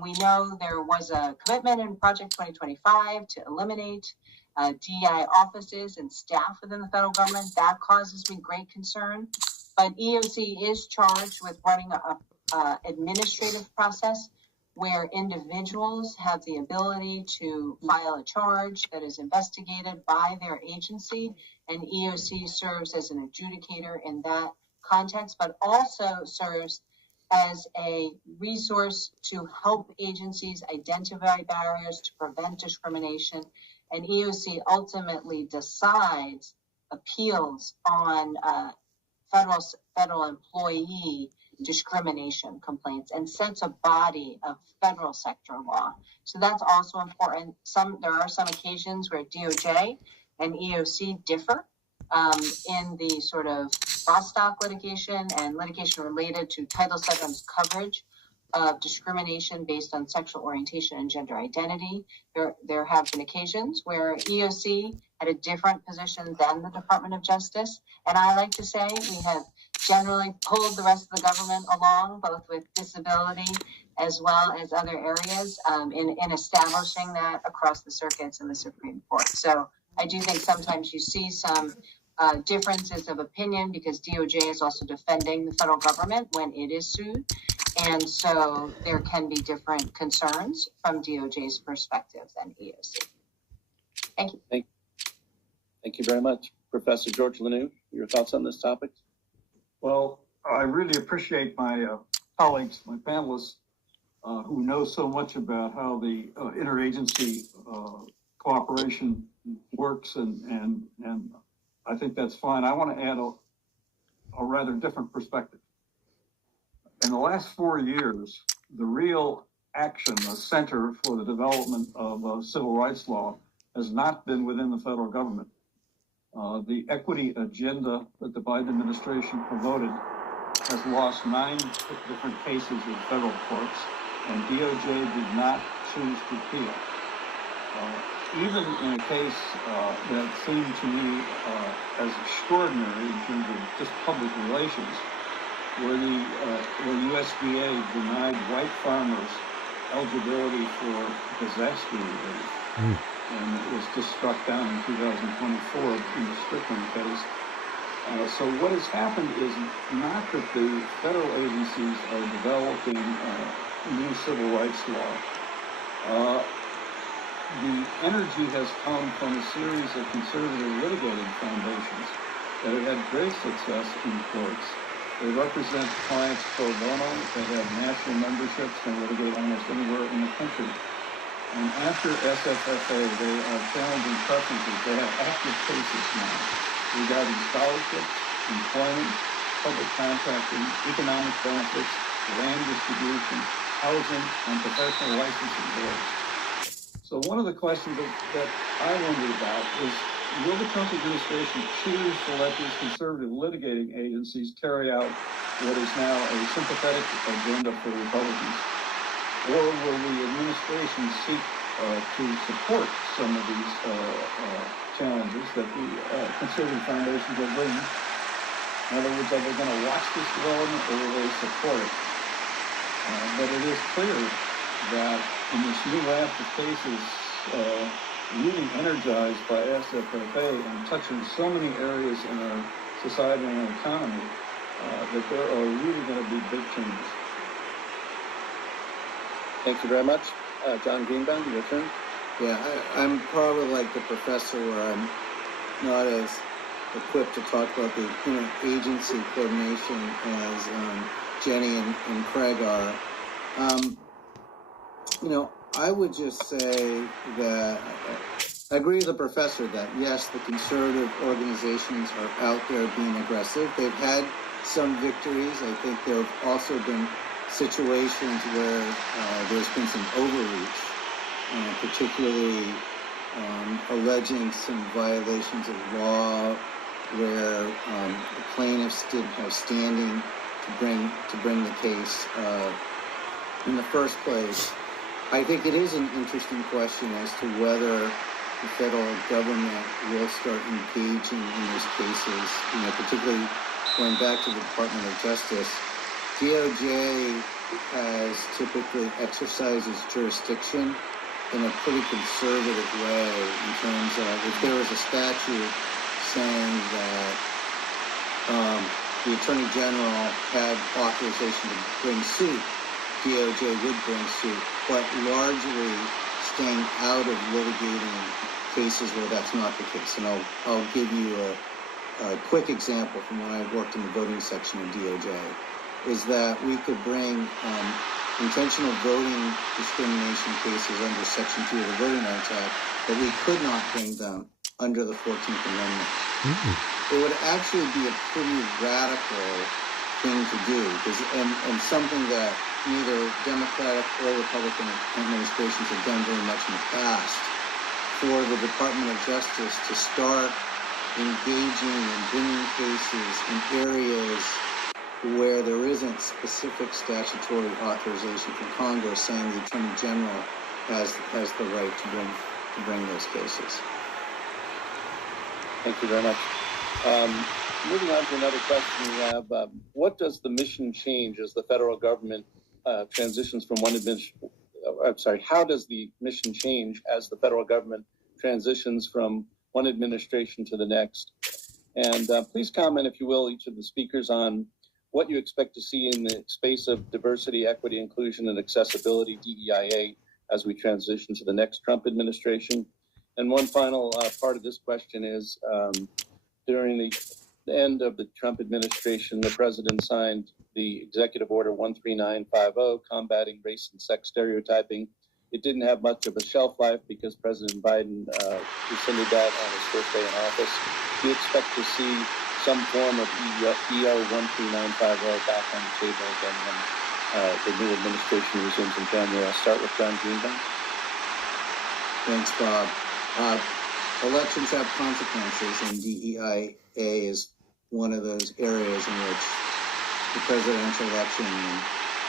We know there was a commitment in Project 2025 to eliminate DEI offices and staff within the federal government. That causes me great concern. But EOC is charged with running a administrative process where individuals have the ability to file a charge that is investigated by their agency, and EOC serves as an adjudicator in that context, but also serves as a resource to help agencies identify barriers to prevent discrimination. And EOC ultimately decides appeals on federal employee discrimination complaints and sets a body of federal sector law. So that's also important. There are some occasions where DOJ and EOC differ in the sort of Bostock litigation and litigation related to Title VII's coverage of discrimination based on sexual orientation and gender identity. There have been occasions where EOC had a different position than the Department of Justice. And I like to say we have generally pulled the rest of the government along, both with disability as well as other areas, in establishing that across the circuits and the Supreme Court. So I do think sometimes you see some differences of opinion because DOJ is also defending the federal government when it is sued. And so there can be different concerns from DOJ's perspective than EOC. Thank you. Thank you very much. Professor George Lanoux, your thoughts on this topic? Well, I really appreciate my colleagues, my panelists, who know so much about how the interagency cooperation works, and I think that's fine. I want to add a rather different perspective. In the last 4 years, the real action, the center for the development of civil rights law, has not been within the federal government. The equity agenda that the Biden administration promoted has lost 9 different cases in federal courts, and DOJ did not choose to appeal. Even in a case that seemed to me as extraordinary in terms of just public relations, where the USDA denied white farmers eligibility for disaster relief, and it was just struck down in 2024 in the Strickland case. So what has happened is not that the federal agencies are developing new civil rights law. The energy has come from a series of conservative litigating foundations that have had great success in courts. They represent clients pro bono. They have national memberships and litigate almost anywhere in the country. And after SFFA, they are challenging preferences. They have active cases now regarding scholarships, employment, public contracting, economic benefits, land distribution, housing, and professional licensing boards. So one of the questions that I wonder about is, will the Trump administration choose to let these conservative litigating agencies carry out what is now a sympathetic agenda for Republicans? Or will the administration seek to support some of these challenges that the conservative foundations are bringing? In other words, are they going to watch this development or will they support it? But it is clear that in this new raft of cases, really energized by SFFA and touching so many areas in our society and our economy, that there are really going to be big changes. Thank you very much. John Greenbaum, your turn. Yeah, I'm probably like the professor where I'm not as equipped to talk about the interagency coordination as Jenny and Craig are. I would just say that I agree with the professor that, yes, the conservative organizations are out there being aggressive. They've had some victories. I think there have also been situations where there's been some overreach, particularly alleging some violations of law where the plaintiffs didn't have standing to bring the case in the first place. I think it is an interesting question as to whether the federal government will start engaging in those cases, particularly going back to the Department of Justice. DOJ has typically exercised its jurisdiction in a pretty conservative way in terms of if there was a statute saying that the Attorney General had authorization to bring suit, DOJ would bring suit, but largely staying out of litigating cases where that's not the case. And I'll give you a quick example from when I worked in the voting section of DOJ, is that we could bring intentional voting discrimination cases under Section 2 of the Voting Rights Act, but we could not bring them under the 14th Amendment. It would actually be a pretty radical thing to do, and something that neither Democratic or Republican administrations have done very much in the past, for the Department of Justice to start engaging and bringing cases in areas where there isn't specific statutory authorization from Congress saying the Attorney General has the right to bring those cases. Thank you very much. Moving on to another question we have, what does the mission change as the federal government transitions from one how does the mission change as the federal government transitions from one administration to the next? And please comment, if you will, each of the speakers on what you expect to see in the space of diversity, equity, inclusion, and accessibility, DEIA, as we transition to the next Trump administration. And one final part of this question is, during the end of the Trump administration, the president signed the Executive Order 13950, combating race and sex stereotyping. It didn't have much of a shelf life because President Biden rescinded that on his first day in office. Do you expect to see some form of EO 13950 back on the table again when the new administration resumes in January? I'll start with John Greenbaum. Thanks, Bob. Elections have consequences, and DEIA is one of those areas in which the presidential election and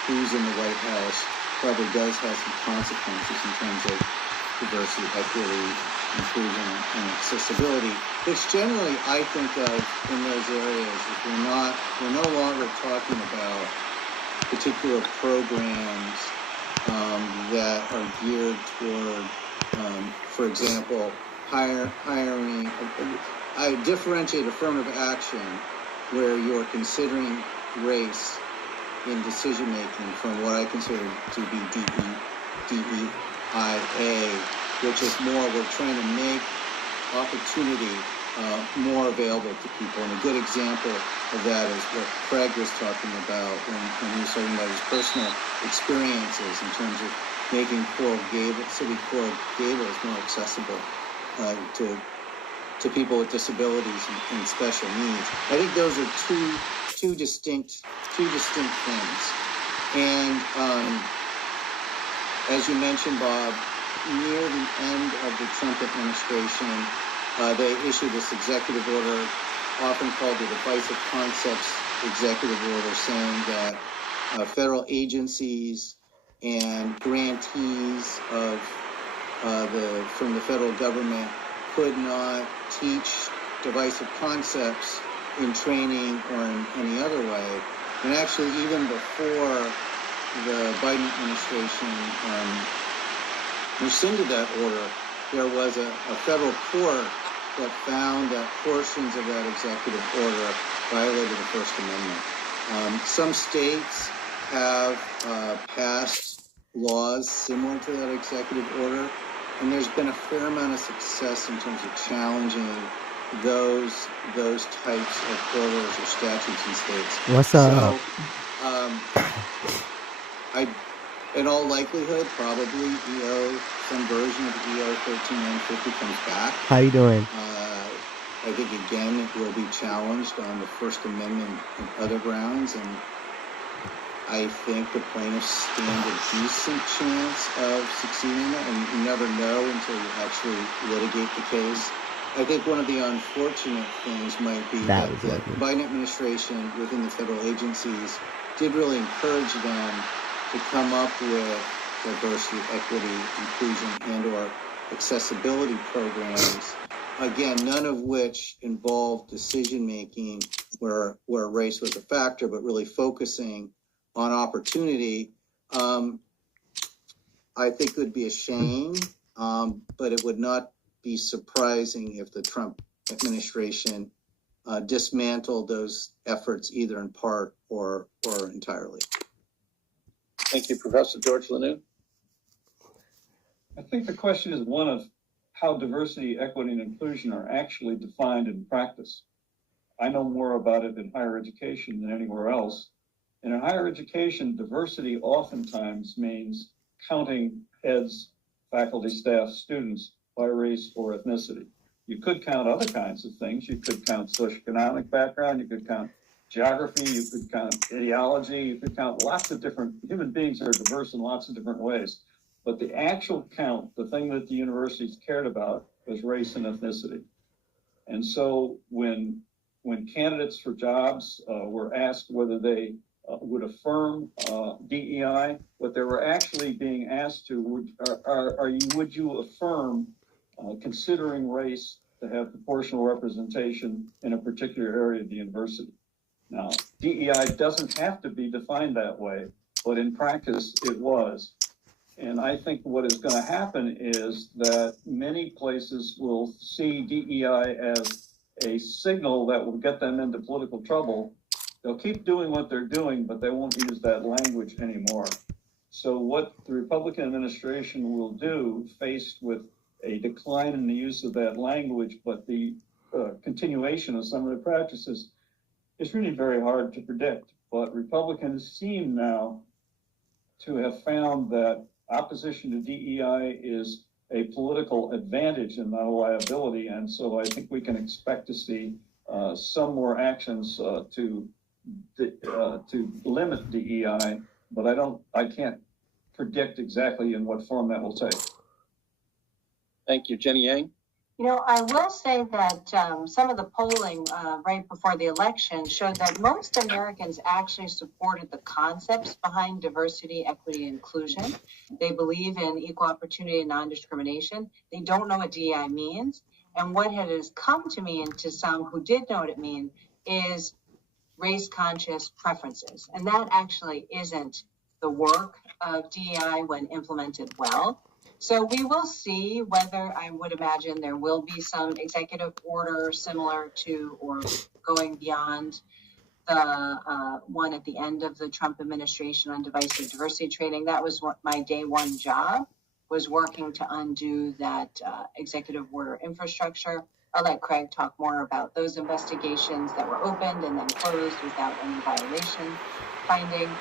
who's in the White House probably does have some consequences in terms of diversity, equity, inclusion, and accessibility, which generally I think of in those areas if we're no longer talking about particular programs that are geared toward, for example, hiring. I differentiate affirmative action where you're considering race in decision making from what I consider to be DEIA, which is more we're trying to make opportunity more available to people. And a good example of that is what Craig was talking about when he was talking about his personal experiences in terms of making City Coral Gables more accessible to people with disabilities and special needs. I think those are two distinct things. And as you mentioned, Bob, near the end of the Trump administration, they issued this executive order, often called the Divisive Concepts Executive Order, saying that federal agencies and grantees from the federal government could not teach divisive concepts in training or in any other way. And actually, even before the Biden administration rescinded that order, there was a federal court that found that portions of that executive order violated the First Amendment. Some states have passed laws similar to that executive order, and there's been a fair amount of success in terms of challenging those types of orders or statutes in states. What's up? So, in all likelihood, probably some version of EO 13950 comes back. How you doing? I think again it will be challenged on the First Amendment and other grounds, and I think the plaintiffs stand a decent chance of succeeding, and you never know until you actually litigate the case. I think one of the unfortunate things might be that the Biden administration within the federal agencies did really encourage them to come up with diversity, equity, inclusion, and/or accessibility programs. Again, none of which involved decision-making where race was a factor, but really focusing on opportunity. I think it would be a shame, but it would not be surprising if the Trump administration dismantled those efforts either in part or entirely. Thank you, Professor George Lanoux. I think the question is one of how diversity, equity, and inclusion are actually defined in practice. I know more about it in higher education than anywhere else. And in higher education, diversity oftentimes means counting heads, faculty, staff, students by race or ethnicity. You could count other kinds of things. You could count socioeconomic background. You could count geography. You could count ideology. You could count lots of different, human beings are diverse in lots of different ways. But the actual count, the thing that the universities cared about, was race and ethnicity. And so when candidates for jobs were asked whether they would affirm DEI, what they were actually being asked to would you affirm considering race to have proportional representation in a particular area of the university? Now, DEI doesn't have to be defined that way, but in practice it was. And I think what is going to happen is that many places will see DEI as a signal that will get them into political trouble. They'll keep doing what they're doing, but they won't use that language anymore. So what the Republican administration will do, faced with a decline in the use of that language, but the continuation of some of the practices, is really very hard to predict. But Republicans seem now to have found that opposition to DEI is a political advantage and not a liability. And so I think we can expect to see some more actions to limit DEI, but I can't predict exactly in what form that will take. Thank you, Jenny Yang. You know, I will say that some of the polling right before the election showed that most Americans actually supported the concepts behind diversity, equity, and inclusion. They believe in equal opportunity and non-discrimination. They don't know what DEI means. And what has come to mean to some who did know what it means is race-conscious preferences. And that actually isn't the work of DEI when implemented well. So we will see whether, I would imagine there will be some executive order similar to or going beyond the one at the end of the Trump administration on divisive diversity training. That was what my day one job was, working to undo that executive order infrastructure. I'll let Craig talk more about those investigations that were opened and then closed without any violation finding.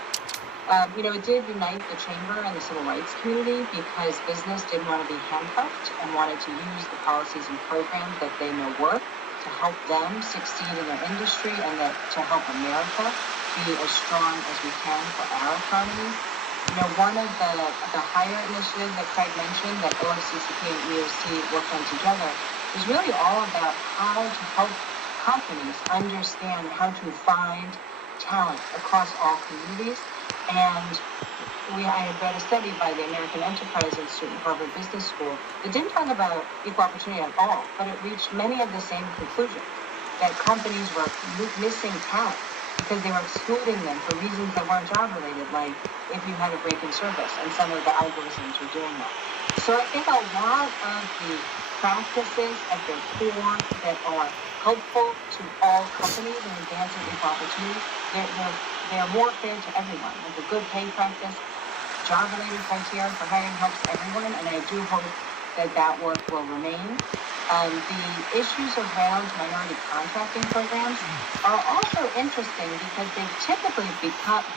It did unite the chamber and the civil rights community because business didn't want to be handcuffed and wanted to use the policies and programs that they know work to help them succeed in their industry and to help America be as strong as we can for our economy. One of the higher initiatives that Craig mentioned that OFCCP and EOC worked on together is really all about how to help companies understand how to find talent across all communities. And I had read a study by the American Enterprise Institute and Harvard Business School that didn't talk about equal opportunity at all, but it reached many of the same conclusions, that companies were missing talent because they were excluding them for reasons that weren't job-related, like if you had a break in service, and some of the algorithms were doing that. So I think a lot of the practices at their core that are helpful to all companies in advancing equal opportunity, they're more fair to everyone. Like a good pay practice, job-related criteria for hiring helps everyone, and I do hope that work will remain. The issues around minority contracting programs are also interesting because they've typically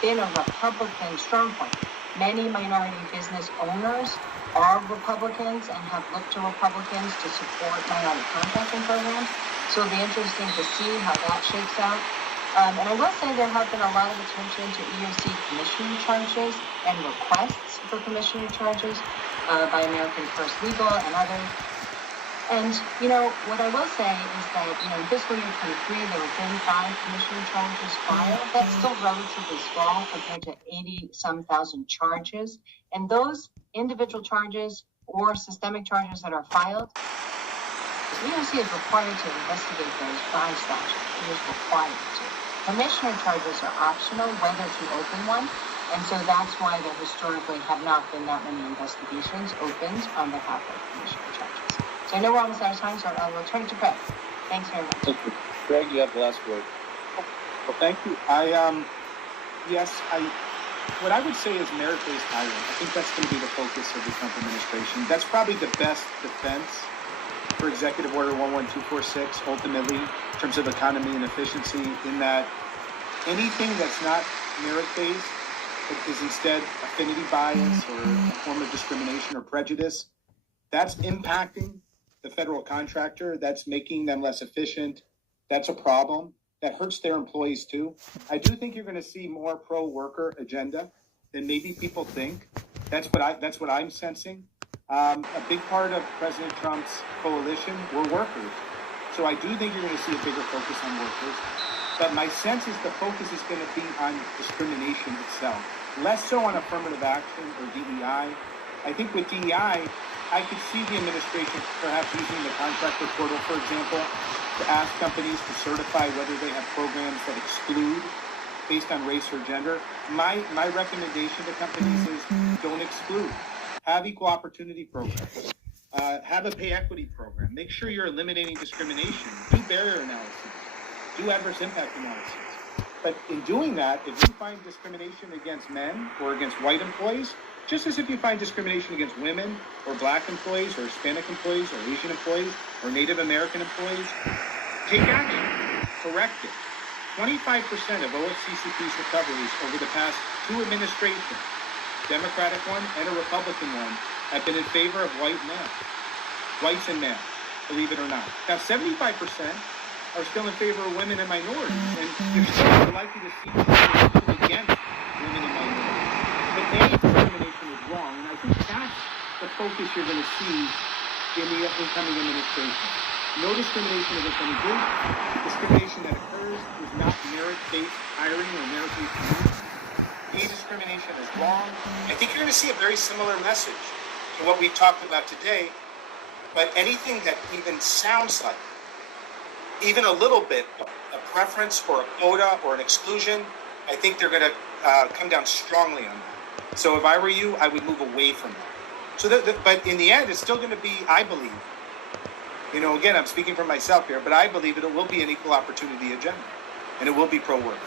been a Republican strong point. Many minority business owners are Republicans and have looked to Republicans to support minority contracting programs. So it'll be interesting to see how that shakes out. And I will say there have been a lot of attention to EOC commissioner charges and requests for commissioner charges by American First Legal and others. And, what I will say is that, in fiscal year 23, there were 35 commissioner charges filed. That's still relatively small compared to 80-some thousand charges. And those individual charges or systemic charges that are filed, the EOC is required to investigate those by statute. It is required to. Commissioner charges are optional whether to open one, and so that's why there historically have not been that many investigations opened on behalf of commissioner charges. So I know we're almost out of time, so I will turn it to Craig. Thanks very much. Thank you. Greg, you have the last word. Well, thank you. What I would say is merit-based hiring. I think that's going to be the focus of the Trump administration. That's probably the best defense for Executive Order 11246, ultimately, in terms of economy and efficiency, in that anything that's not merit-based, but is instead affinity bias or a form of discrimination or prejudice, that's impacting the federal contractor. That's making them less efficient. That's a problem. That hurts their employees too. I do think you're going to see more pro-worker agenda than maybe people think. That's what I'm sensing. A big part of President Trump's coalition were workers. So I do think you're going to see a bigger focus on workers. But my sense is the focus is going to be on discrimination itself, less so on affirmative action or DEI. I think with DEI, I could see the administration perhaps using the contractor portal, for example, to ask companies to certify whether they have programs that exclude based on race or gender. My recommendation to companies is don't exclude. Have equal opportunity programs. Have a pay equity program. Make sure you're eliminating discrimination. Do barrier analysis. Do adverse impact analysis. But in doing that, if you find discrimination against men or against white employees, just as if you find discrimination against women or black employees or Hispanic employees or Asian employees or Native American employees, take action. Correct it. 25% of OFCCP's recoveries over the past two administrations, Democratic one and a Republican one, have been in favor of white men, whites and men, believe it or not. Now, 75% are still in favor of women and minorities, and you're still more likely to see discrimination against women and minorities. But any discrimination is wrong, and I think that's the focus you're going to see in the incoming administration. No discrimination against any group. Discrimination that occurs is not merit-based hiring or merit-based hiring. Any discrimination is wrong. I think you're going to see a very similar message to what we've talked about today, but anything that even sounds like, even a little bit, a preference or a quota or an exclusion, I think they're going to come down strongly on that. So if I were you, I would move away from that. So, but in the end, it's still going to be, I believe, again, I'm speaking for myself here, but I believe it will be an equal opportunity agenda, and it will be pro-worker.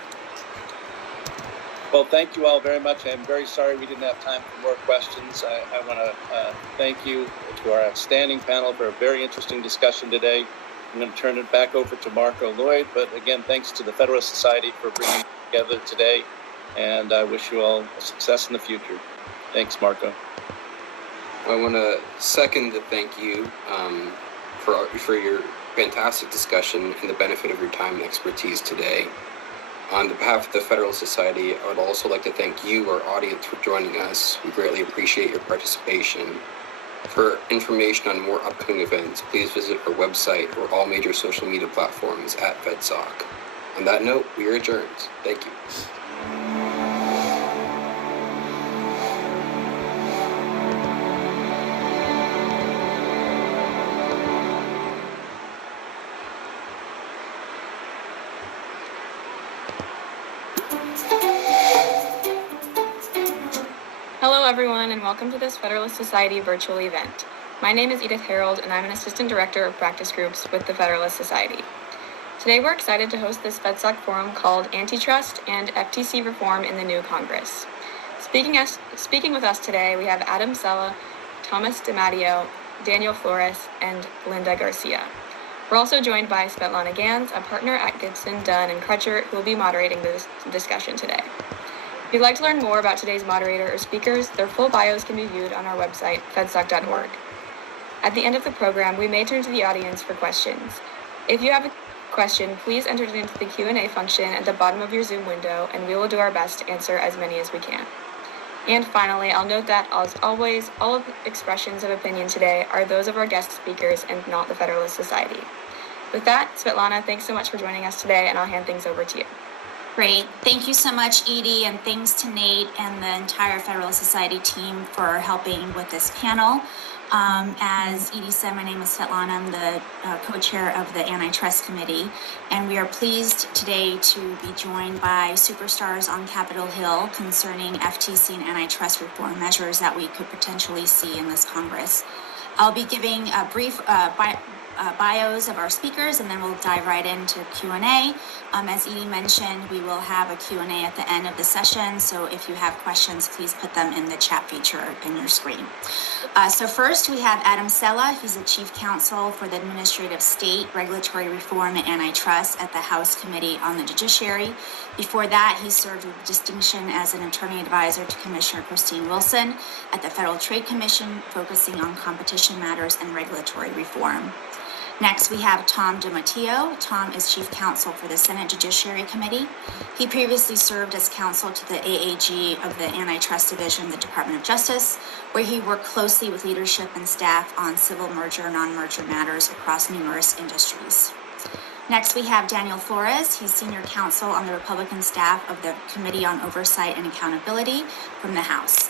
Well, thank you all very much. I'm very sorry we didn't have time for more questions. I want to thank you to our outstanding panel for a very interesting discussion today. I'm going to turn it back over to Marco Lloyd, but again, thanks to the Federalist Society for bringing it together today, and I wish you all success in the future. Thanks, Marco. I want to second the thank you for your fantastic discussion and the benefit of your time and expertise today. On behalf of the Federalist Society, I would also like to thank you, our audience, for joining us. We greatly appreciate your participation. For information on more upcoming events, please visit our website or all major social media platforms at FedSoc. On that note, we are adjourned. Thank you. Hello everyone, and welcome to this Federalist Society virtual event. My name is Edith Harold, and I'm an Assistant Director of Practice Groups with the Federalist Society. Today we're excited to host this FedSoc forum called Antitrust and FTC Reform in the New Congress. Speaking with us today, we have Adam Sella, Thomas DiMatteo, Daniel Flores, and Linda Garcia. We're also joined by Svetlana Gans, a partner at Gibson, Dunn & Crutcher, who will be moderating this discussion today. If you'd like to learn more about today's moderator or speakers, their full bios can be viewed on our website, fedsoc.org. At the end of the program, we may turn to the audience for questions. If you have a question, please enter it into the Q&A function at the bottom of your Zoom window, and we will do our best to answer as many as we can. And finally, I'll note that, as always, all of the expressions of opinion today are those of our guest speakers and not the Federalist Society. With that, Svetlana, thanks so much for joining us today, and I'll hand things over to you. Great. Thank you so much, Edie, and thanks to Nate and the entire Federalist Society team for helping with this panel. As Edie said, my name is Svetlana. I'm the co-chair of the Antitrust Committee, and we are pleased today to be joined by superstars on Capitol Hill concerning FTC and antitrust reform measures that we could potentially see in this Congress. I'll be giving a brief bios of our speakers, and then we'll dive right into Q&A. As Edie mentioned, we will have a Q&A at the end of the session, so if you have questions, please put them in the chat feature in your screen. So first, we have Adam Sella. He's the Chief Counsel for the Administrative State, Regulatory Reform, and Antitrust at the House Committee on the Judiciary. Before that, he served with distinction as an attorney advisor to Commissioner Christine Wilson at the Federal Trade Commission, focusing on competition matters and regulatory reform. Next, we have Tom DiMatteo. Tom is Chief Counsel for the Senate Judiciary Committee. He previously served as counsel to the AAG of the Antitrust Division of the Department of Justice, where he worked closely with leadership and staff on civil merger, non-merger matters across numerous industries. Next, we have Daniel Flores. He's Senior Counsel on the Republican staff of the Committee on Oversight and Accountability from the House.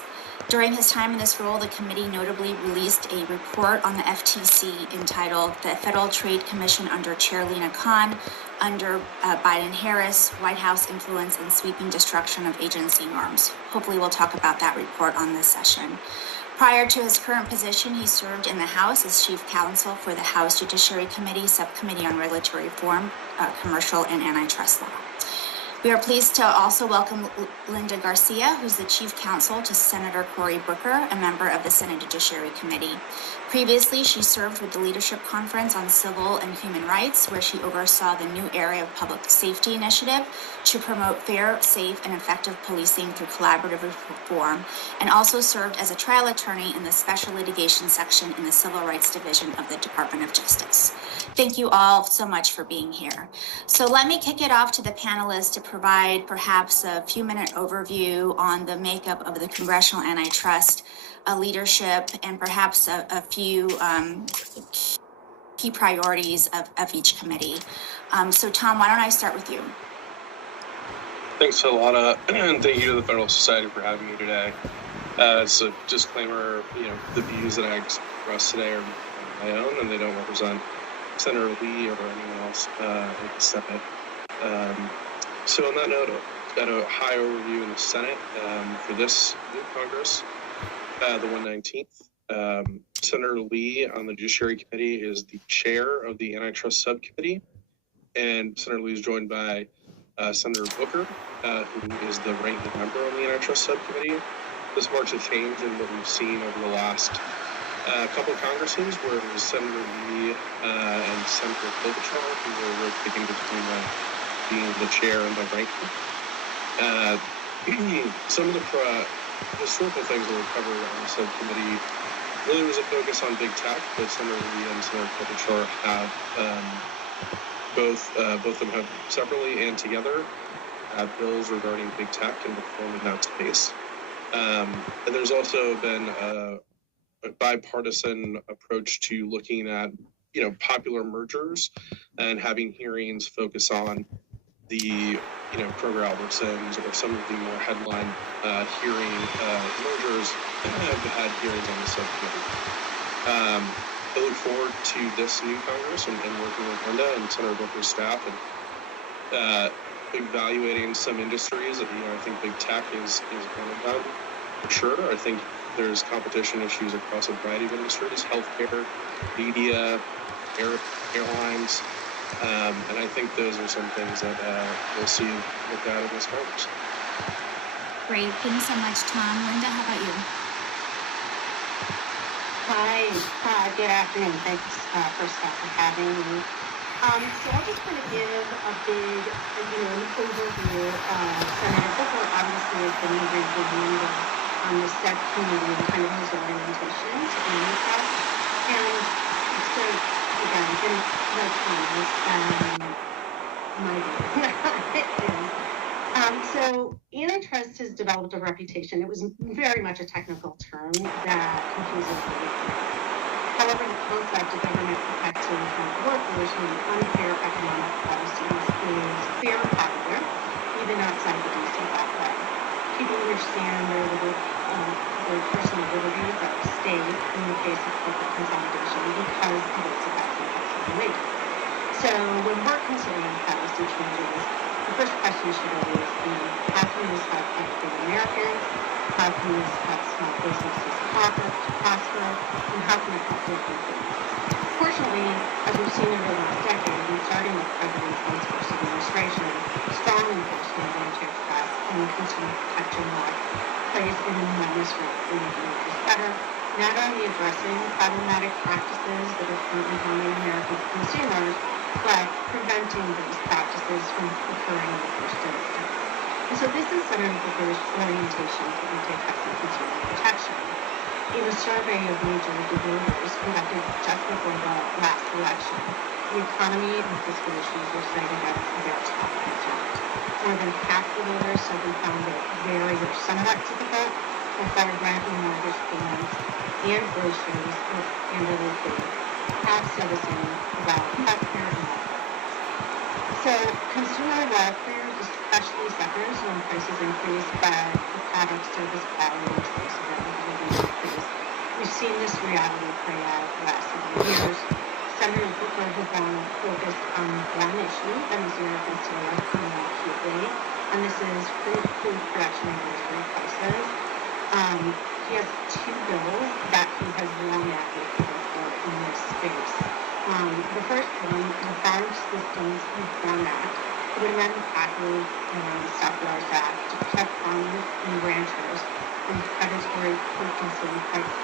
During his time in this role, the committee notably released a report on the FTC entitled The Federal Trade Commission under Chair Lena Khan, under Biden-Harris, White House Influence and Sweeping Destruction of Agency Norms. Hopefully we'll talk about that report on this session. Prior to his current position, he served in the House as Chief Counsel for the House Judiciary Committee, Subcommittee on Regulatory Reform, Commercial and Antitrust Law. We are pleased to also welcome Linda Garcia, who's the Chief Counsel to Senator Cory Booker, a member of the Senate Judiciary Committee. Previously, she served with the Leadership Conference on Civil and Human Rights, where she oversaw the New Area of Public Safety Initiative to promote fair, safe, and effective policing through collaborative reform, and also served as a trial attorney in the Special Litigation Section in the Civil Rights Division of the Department of Justice. Thank you all so much for being here. So let me kick it off to the panelists to provide perhaps a few-minute overview on the makeup of the Congressional Antitrust leadership and perhaps a few key priorities of each committee. So Tom, why don't I start with you? Thanks, Svetlana, and thank you to the Federal Society for having me today. As a disclaimer, the views that I express today are my own, and they don't represent Senator Lee or anyone else in the Senate. So on that note, got a high overview in the Senate for this new Congress, the 119th. Senator Lee on the Judiciary Committee is the chair of the Antitrust Subcommittee, and Senator Lee is joined by Senator Booker, who is the ranking member on the Antitrust Subcommittee. This marks a change in what we've seen over the last couple of Congresses, where it was Senator Lee and Senator Klobuchar who were rotating between being the chair and the ranking. Some of the historical things that were covered on the subcommittee really was a focus on big tech, but Senator Lee and Senator Klobuchar have both of them have separately and together bills regarding big tech and reforming that space. And there's also been a bipartisan approach to looking at popular mergers and having hearings focus on the Kroger Albertsons or some of the more headline hearing mergers have had hearings on the subcommittee. I look forward to this new Congress and working with Linda and Senator Booker's staff and evaluating some industries that I think big tech is one of them for sure. I think there's competition issues across a variety of industries: healthcare, media, airlines. And I think those are some things that we'll see looked at in this Congress. Great. Thanks so much, Tom. Linda, how about you? Hi. Good afternoon. Thanks, first off, for having me. So I just want to give a big, an overview. Senator Booker obviously has been a very good member on the subcommittee and kind of his orientations and that. And so, again, in no comments, my view. So antitrust has developed a reputation. It was very much a technical term that confuses many people. However, the concept of government protecting workers from unfair economic policies is very popular, even outside the DC that way. People understand their personal liberties at stake in the case of corporate consolidation because of its effects on customer labor. So when we're considering policy changes, the first question should always be, how can this help everyday Americans? How can this help small businesses prosper? And how can it help local businesses? Fortunately, as we've seen over the last decade, and starting with President Trump's first administration, strong enforcement of antitrust and the consumer protection law plays an enormous role in making this better, not only addressing problematic practices that are currently harming American consumers, but preventing these practices from occurring in the first instance. And so this is Senator Booker's orientation for antitrust and consumer protection. In a survey of major voters conducted just before the last election, the economy and fiscal issues were cited as their top concerns. More than half the voters said they found it very or somewhat difficult to afford rent and mortgage payments and groceries and other things. Half said the same about healthcare and welfare. So consumer welfare especially suffers when prices increase, but the product, service, quality, and choice availability increase. We've seen this reality play out the last several years. Senator Booker has been focused on one issue that is Americans still more acutely, and this is food production and grocery prices. He has two bills that he has long advocated for in this space. The first one, the Farm Systems Reform Act, would amend the Packers and Settlers Act to protect farmers and ranchers from predatory purchasing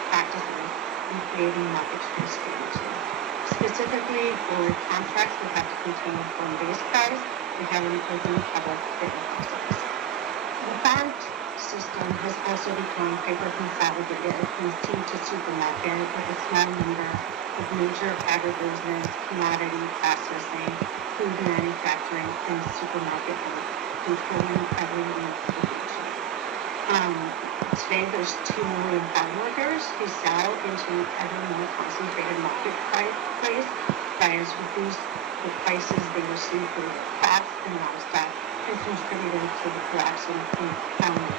practices and creating market transparency. Specifically, for contracts that have to contain a firm-based price and have an open public bidding process. The farm system has also become hyper-consolidated and seen to supermarket with a small number of major agribusiness, commodity processing, food manufacturing, and supermarket controlling every location. Today, there's 2 million farm workers who sell into ever more concentrated marketplace that has reduced the prices they receive for their crops and livestock and contributed to the collapse in the economy.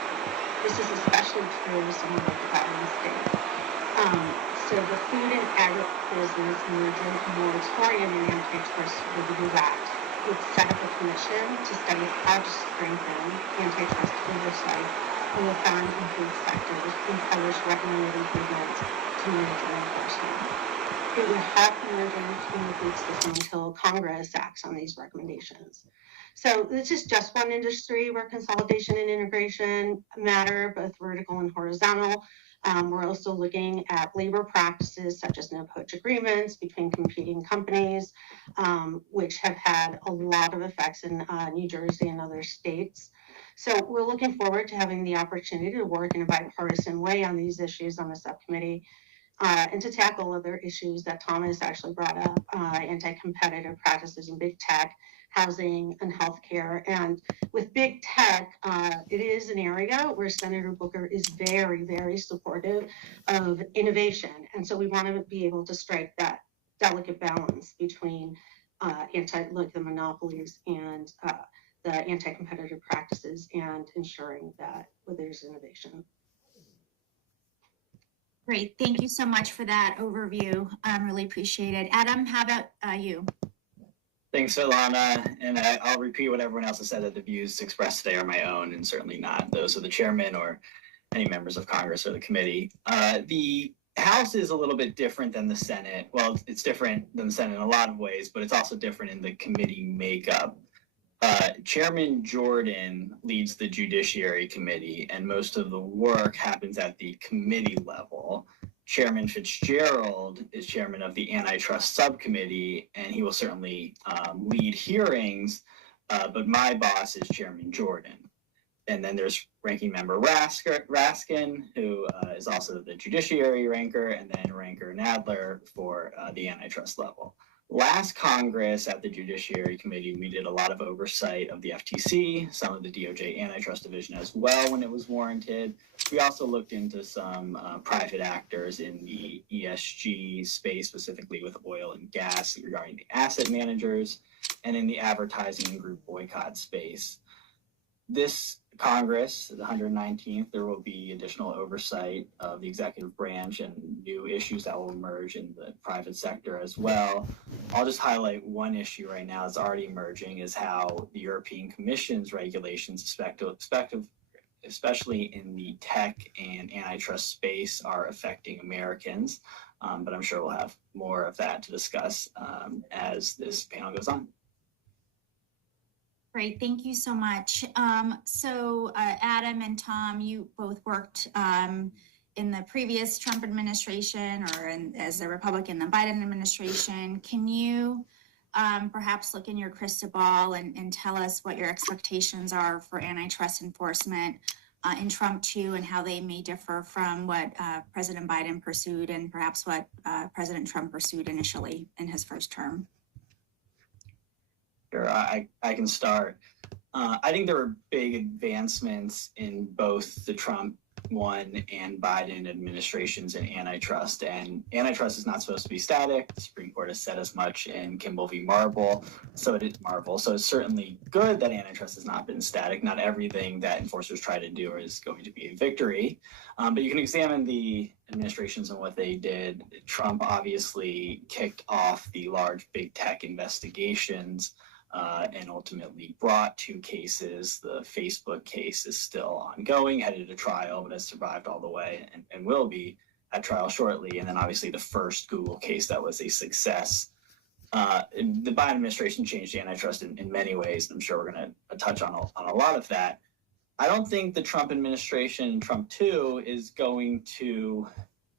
This is especially true in some of the developing states. So the Food and Agribusiness Merger Moratorium and Antitrust Review Act would set up a commission to study how to strengthen antitrust oversight in the farm and food sectors and publish recommended improvements to merger enforcement. It would help mergers in the food system until Congress acts on these recommendations. So this is just one industry where consolidation and integration matter, both vertical and horizontal. We're also looking at labor practices such as no-poach agreements between competing companies, which have had a lot of effects in New Jersey and other states. So we're looking forward to having the opportunity to work in a bipartisan way on these issues on the subcommittee and to tackle other issues that Thomas actually brought up, anti-competitive practices in big tech, housing, and healthcare. And with big tech, it is an area where Senator Booker is very, very supportive of innovation. And so we want to be able to strike that delicate balance between the monopolies and the anti-competitive practices and ensuring that there's innovation. Great. Thank you so much for that overview. Really appreciate it. Adam, how about you? Thanks, Ilana. And I'll repeat what everyone else has said, that the views expressed today are my own and certainly not those of the chairman or any members of Congress or the committee. The House is a little bit different than the Senate. Well, it's different than the Senate in a lot of ways, but it's also different in the committee makeup. Chairman Jordan leads the Judiciary Committee, and most of the work happens at the committee level. Chairman Fitzgerald is chairman of the Antitrust Subcommittee, and he will certainly lead hearings, but my boss is Chairman Jordan. And then there's Ranking Member Raskin, who is also the Judiciary ranker, and then Ranker Nadler for the antitrust level. Last Congress at the Judiciary Committee, we did a lot of oversight of the FTC, some of the DOJ antitrust division as well when it was warranted. We also looked into some private actors in the ESG space, specifically with oil and gas regarding the asset managers, and in the advertising and group boycott space. This Congress, the 119th, there will be additional oversight of the executive branch and new issues that will emerge in the private sector as well. I'll just highlight one issue right now that's already emerging is how the European Commission's regulations, especially in the tech and antitrust space, are affecting Americans. But I'm sure we'll have more of that to discuss as this panel goes on. Great, thank you so much. Adam and Tom, you both worked in the previous Trump administration or as a Republican in the Biden administration. Can you perhaps look in your crystal ball and tell us what your expectations are for antitrust enforcement in Trump 2 and how they may differ from what President Biden pursued and perhaps what President Trump pursued initially in his first term? Sure, I can start. I think there were big advancements in both the Trump 1 and Biden administrations in antitrust. And antitrust is not supposed to be static. The Supreme Court has said as much in Kimball v. Marvel. So it's certainly good that antitrust has not been static. Not everything that enforcers try to do is going to be a victory. But you can examine the administrations and what they did. Trump obviously kicked off the large big tech investigations and ultimately brought 2 cases. The Facebook case is still ongoing, headed to trial, but has survived all the way and will be at trial shortly. And then obviously the first Google case that was a success. The Biden administration changed antitrust in many ways, and I'm sure we're going to touch on a lot of that. I don't think the Trump administration, Trump 2, is going to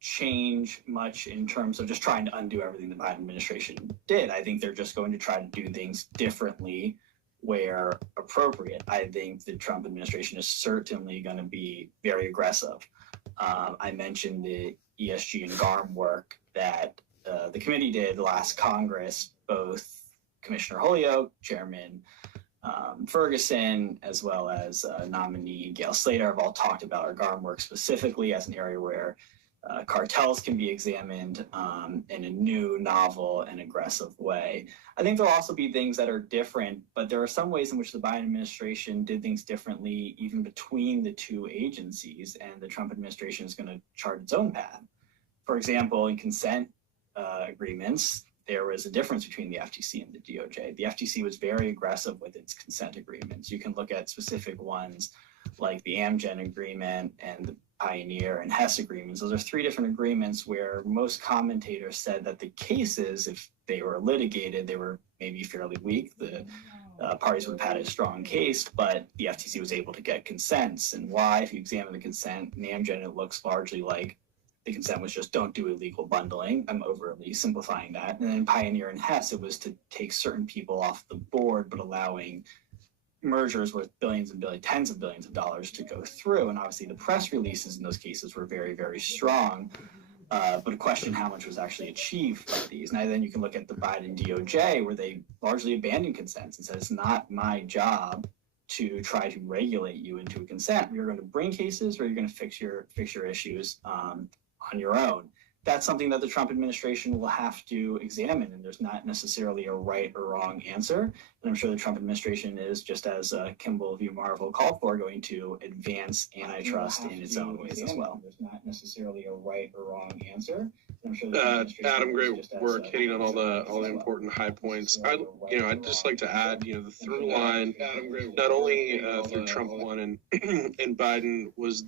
change much in terms of just trying to undo everything the Biden administration did. I think they're just going to try to do things differently where appropriate. I think the Trump administration is certainly going to be very aggressive. I mentioned the ESG and GARM work that the committee did last Congress. Both Commissioner Holyoke, Chairman Ferguson, as well as nominee Gail Slater have all talked about our GARM work specifically as an area where cartels can be examined in a new, novel, and aggressive way. I think there'll also be things that are different, but there are some ways in which the Biden administration did things differently even between the 2 agencies, and the Trump administration is going to chart its own path. For example, in consent agreements, there was a difference between the FTC and the DOJ. The FTC was very aggressive with its consent agreements. You can look at specific ones like the Amgen agreement and the Pioneer and Hess agreements. Those are 3 different agreements where most commentators said that the cases, if they were litigated, they were maybe fairly weak. The parties would have had a strong case, but the FTC was able to get consents. And why? If you examine the consent in Amgen, it looks largely like the consent was just don't do illegal bundling. I'm overly simplifying that. And then Pioneer and Hess, it was to take certain people off the board, but allowing mergers worth billions and billions, tens of billions of dollars to go through. And obviously the press releases in those cases were very, very strong. But a question how much was actually achieved by these. Now then you can look at the Biden DOJ where they largely abandoned consents and said it's not my job to try to regulate you into a consent. You're going to bring cases or you're going to fix your issues on your own. That's something that the Trump administration will have to examine, and there's not necessarily a right or wrong answer. And I'm sure the Trump administration is, just as Kimball v. Marvel called for, going to advance antitrust in its own ways as well. There's not necessarily a right or wrong answer. I'm sure Adam, great work hitting on all the important high points. I'd just like to add, the through line, not only through Trump 1 and Biden was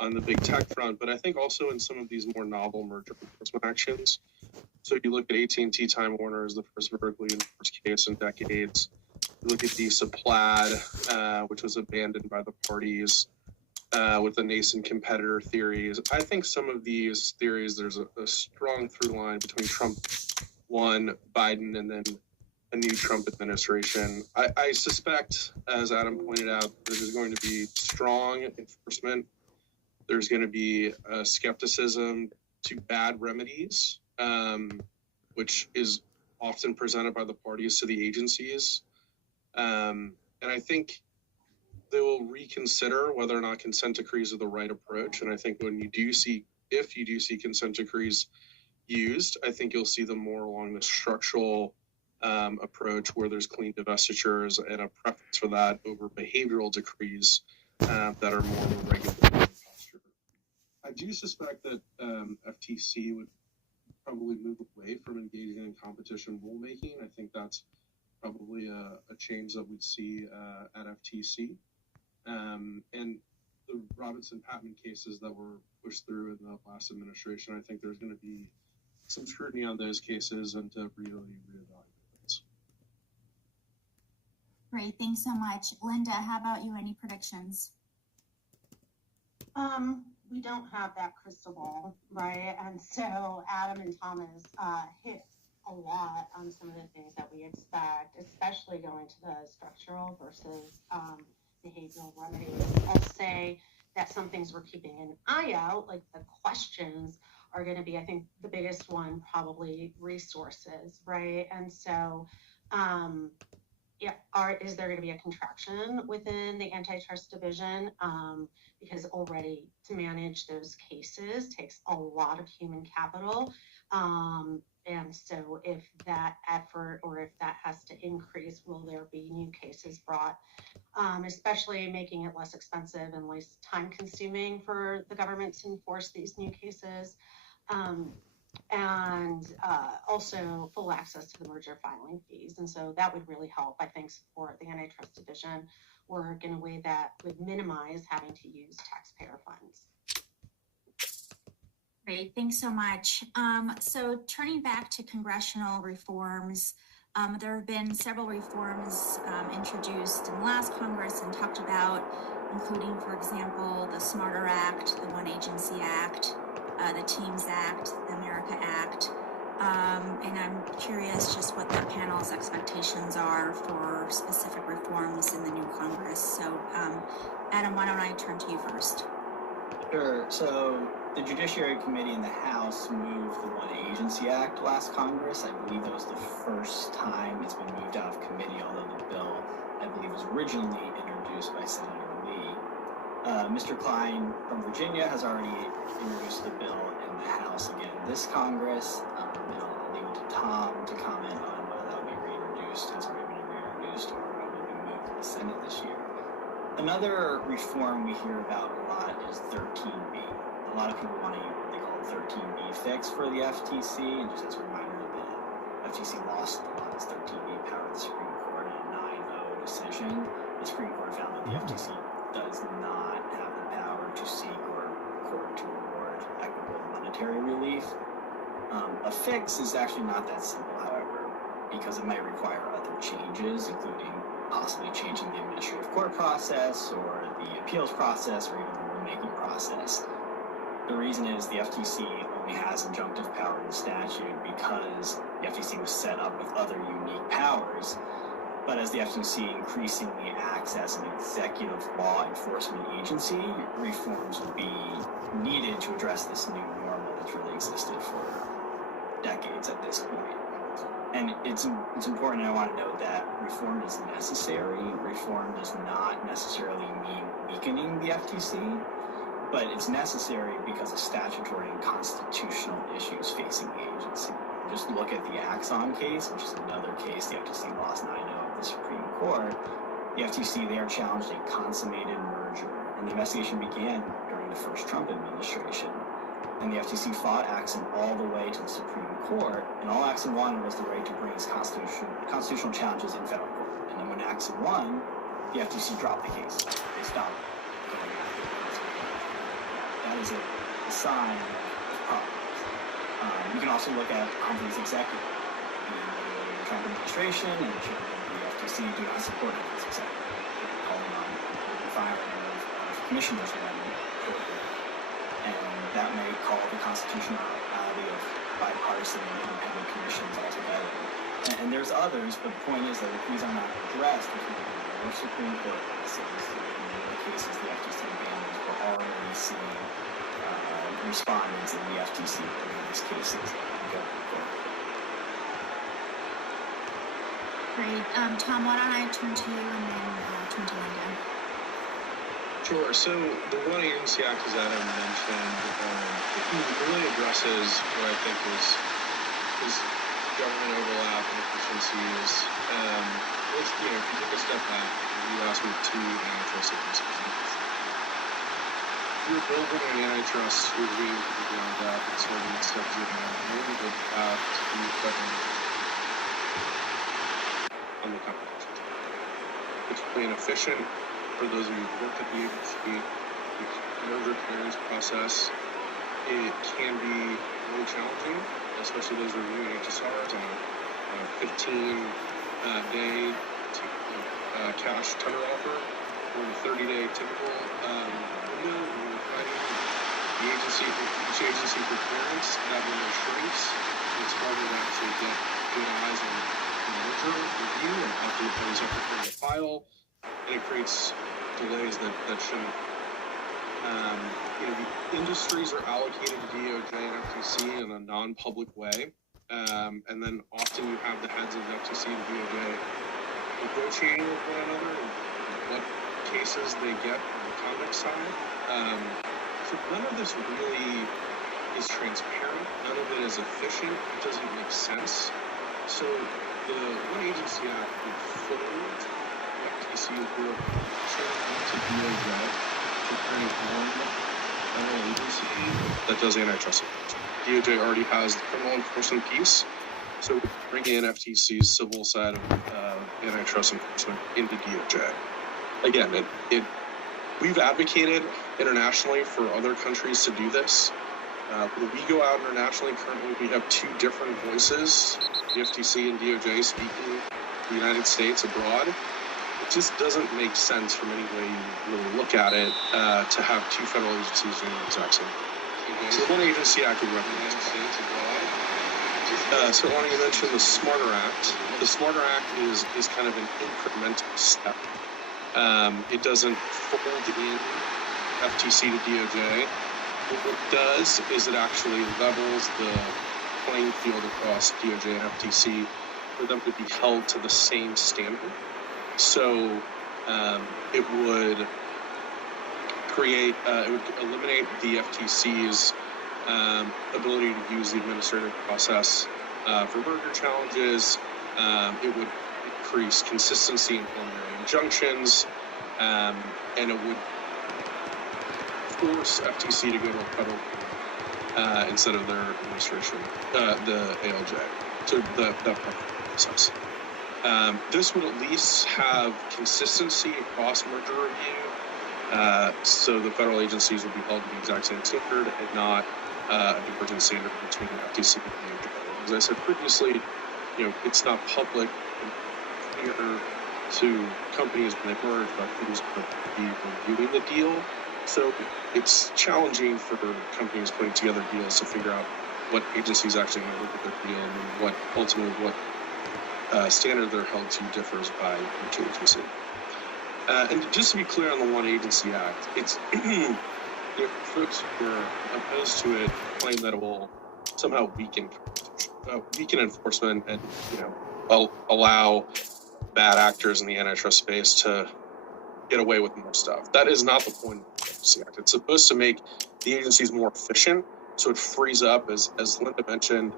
on the big tech front, but I think also in some of these more novel merger enforcement actions. So you look at AT&T Time Warner as the first vertically enforced case in decades. You look at the Plaid, which was abandoned by the parties with the nascent competitor theories. I think some of these theories, there's a strong through line between Trump 1, Biden, and then a new Trump administration. I suspect, as Adam pointed out, that there's going to be strong enforcement. There's going to be skepticism to bad remedies, which is often presented by the parties to the agencies. And I think they will reconsider whether or not consent decrees are the right approach. And I think if you do see consent decrees used, I think you'll see them more along the structural approach where there's clean divestitures and a preference for that over behavioral decrees that are more of a regulatory posture. I do suspect that FTC would probably move away from engaging in competition rulemaking. I think that's probably a change that we'd see at FTC. And the Robinson-Patman cases that were pushed through in the last administration, I think there's going to be some scrutiny on those cases and to really reevaluate those. Great, thanks so much. Linda, how about you? Any predictions? We don't have that crystal ball, right? And so Adam and Thomas hit a lot on some of the things that we expect, especially going to the structural versus behavioral remedies. I'll say that some things we're keeping an eye out, like the questions are going to be, I think the biggest one, probably resources, right? And so, is there going to be a contraction within the antitrust division? Because already to manage those cases takes a lot of human capital. And so if that effort or if that has to increase, will there be new cases brought? Especially making it less expensive and less time consuming for the government to enforce these new cases. And also full access to the merger filing fees. And so that would really help, I think, support the antitrust division work in a way that would minimize having to use taxpayer funds. Great, thanks so much. So turning back to congressional reforms, there have been several reforms introduced in the last Congress and talked about, including, for example, the Smarter Act, the One Agency Act, the Teams Act, the America Act. And I'm curious just what the panel's expectations are for specific reforms in the new Congress. So, Adam, why don't I turn to you first? Sure. So the Judiciary Committee in the House moved the One Agency Act last Congress. I believe that was the first time it's been moved out of committee, although the bill, I believe, was originally introduced by Senator Lee. Mr. Klein from Virginia has already introduced the bill in the House again this Congress. And I'll leave it to Tom to comment on whether that will be reintroduced, has already been reintroduced, or will be moved to the Senate this year. Another reform we hear about a lot is 13B. A lot of people want to use what they call 13B fix for the FTC, and just as a reminder, the FTC lost a lot of its 13B power to the Supreme Court in a 9-0 decision. The Supreme Court found that the FTC does not have the power to seek or court to award equitable monetary relief. A fix is actually not that simple, however, because it might require other changes, including possibly changing the administrative court process or the appeals process or even the rulemaking process. The reason is the FTC only has injunctive power in the statute because the FTC was set up with other unique powers. But as the FTC increasingly acts as an executive law enforcement agency, reforms will be needed to address this new normal that's really existed for decades at this point. And it's important, I want to note that reform is necessary. Reform does not necessarily mean weakening the FTC, but it's necessary because of statutory and constitutional issues facing the agency. Just look at the Axon case, which is another case the FTC lost 9-0 at the Supreme Court. The FTC there challenged a consummated merger, and the investigation began during the first Trump administration. And the FTC fought Axon all the way to the Supreme Court, and all Axon wanted was the right to bring its constitutional challenges in federal court. And then when Axon won, the FTC dropped the case. They stopped going after it. That is a sign of problems. You can also look at the company's executive. The Trump administration and the chairman of the FTC do not support its executive. They're calling on the firing of commissioners around shortly. And that may call the constitutionality of bipartisan and independent commissions altogether. And there's others, but the point is that if these are not addressed, there will be more Supreme Court cases. In the cases the FTC handles, we're already seeing respondents in the FTC in these cases going forward. Great. Tom, why don't I turn to you and then turn to Linda? Sure. So the One Agency Act, as Adam mentioned, really addresses what I think is government overlap and efficiencies. Which, if you take a step back, you asked me two antitrust agencies. You're building an antitrust regime from the ground up and starting at step zero, and then the path to be government on the competition. It's plain efficient for those of you who worked at the agency. The merger clearance process, it can be really challenging, especially those reviewing HSRs on a 15-day cash tender offer or a 30-day typical window. Each agency for clearance, that window shrinks. It's harder to actually get good eyes on the merger review and after the parties have to prepare the file, and it creates delays that shouldn't. The industries are allocated to DOJ and FTC in a non-public way, and then often you have the heads of the FTC and DOJ negotiating with one another and what cases they get on the conduct side. So none of this really is transparent. None of it is efficient. It doesn't make sense. So the One Agency Act would fold the FTC's work to DOJ to create one federal agency that does antitrust enforcement. DOJ already has the criminal enforcement piece, so bringing in FTC's civil side of antitrust enforcement into DOJ. Again, we've advocated internationally for other countries to do this. When we go out internationally, currently we have two different voices, the FTC and DOJ speaking the United States abroad. It just doesn't make sense from any way you really look at it to have two federal agencies doing the exact same thing. So the One Agency Act would recognize that. So Lana, you mentioned the Smarter Act. The Smarter Act is kind of an incremental step. It doesn't fold in FTC to DOJ. What it does is it actually levels the playing field across DOJ and FTC for them to be held to the same standard. So it would eliminate the FTC's ability to use the administrative process for merger challenges. It would increase consistency in preliminary injunctions, and it would force FTC to go to a federal court instead of their administration, the ALJ, so that process. This would at least have consistency across merger review, so the federal agencies would be held to the exact same standard and not a divergent standard between FTC and DOJ. As I said previously, it's not public and clear to companies when they merge about who's going to be reviewing the deal. So it's challenging for companies putting together deals to figure out what agencies actually going to look at their deal and what ultimately standard they're held to differs by each agency. And just to be clear on the One Agency Act, it's folks who are opposed to it claim that it will somehow weaken enforcement and allow bad actors in the antitrust space to get away with more stuff. That is not the point of the Agency Act. It's supposed to make the agencies more efficient, so it frees up, as Linda mentioned,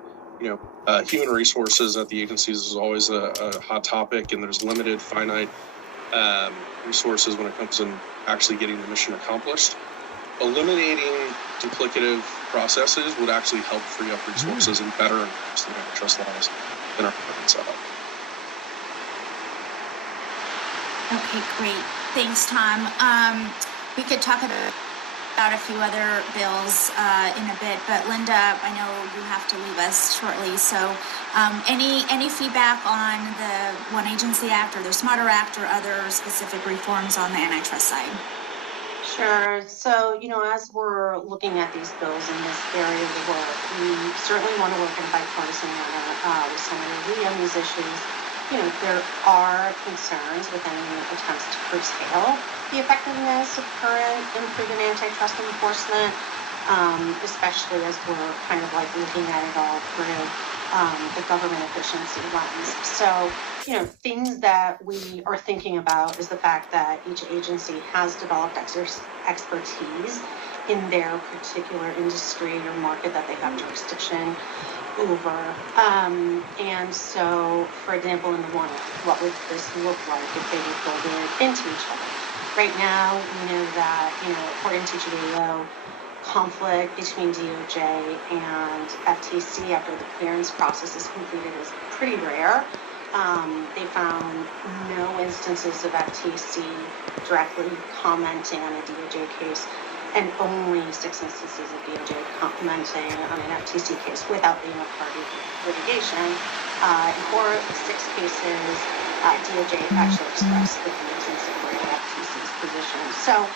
human resources at the agencies is always a hot topic, and there's limited, finite resources when it comes to actually getting the mission accomplished. Eliminating duplicative processes would actually help free up resources and better enforce the antitrust laws in our current setup. Okay, great. Thanks, Tom. We could talk about a few other bills in a bit, but Linda, I know you have to leave us shortly. So any feedback on the One Agency Act or the Smarter Act or other specific reforms on the antitrust side? Sure. So, as we're looking at these bills in this area of the work, we certainly want to work in a bipartisan manner with Senator Lee on these issues. There are concerns with any attempts to curtail the effectiveness of current and proven antitrust enforcement, especially as we're kind of like looking at it all through the government efficiency lens. So, things that we are thinking about is the fact that each agency has developed expertise in their particular industry or market that they have jurisdiction over. And so, for example, in the one, what would this look like if they were folded into each other? Right now, we know that, according to GAO, conflict between DOJ and FTC after the clearance process is completed is pretty rare. They found no instances of FTC directly commenting on a DOJ case, and only 6 instances of DOJ commenting on an FTC case without being a party to litigation. In 4 of the 6 cases, DOJ actually expressed the views and supported FTC's position. So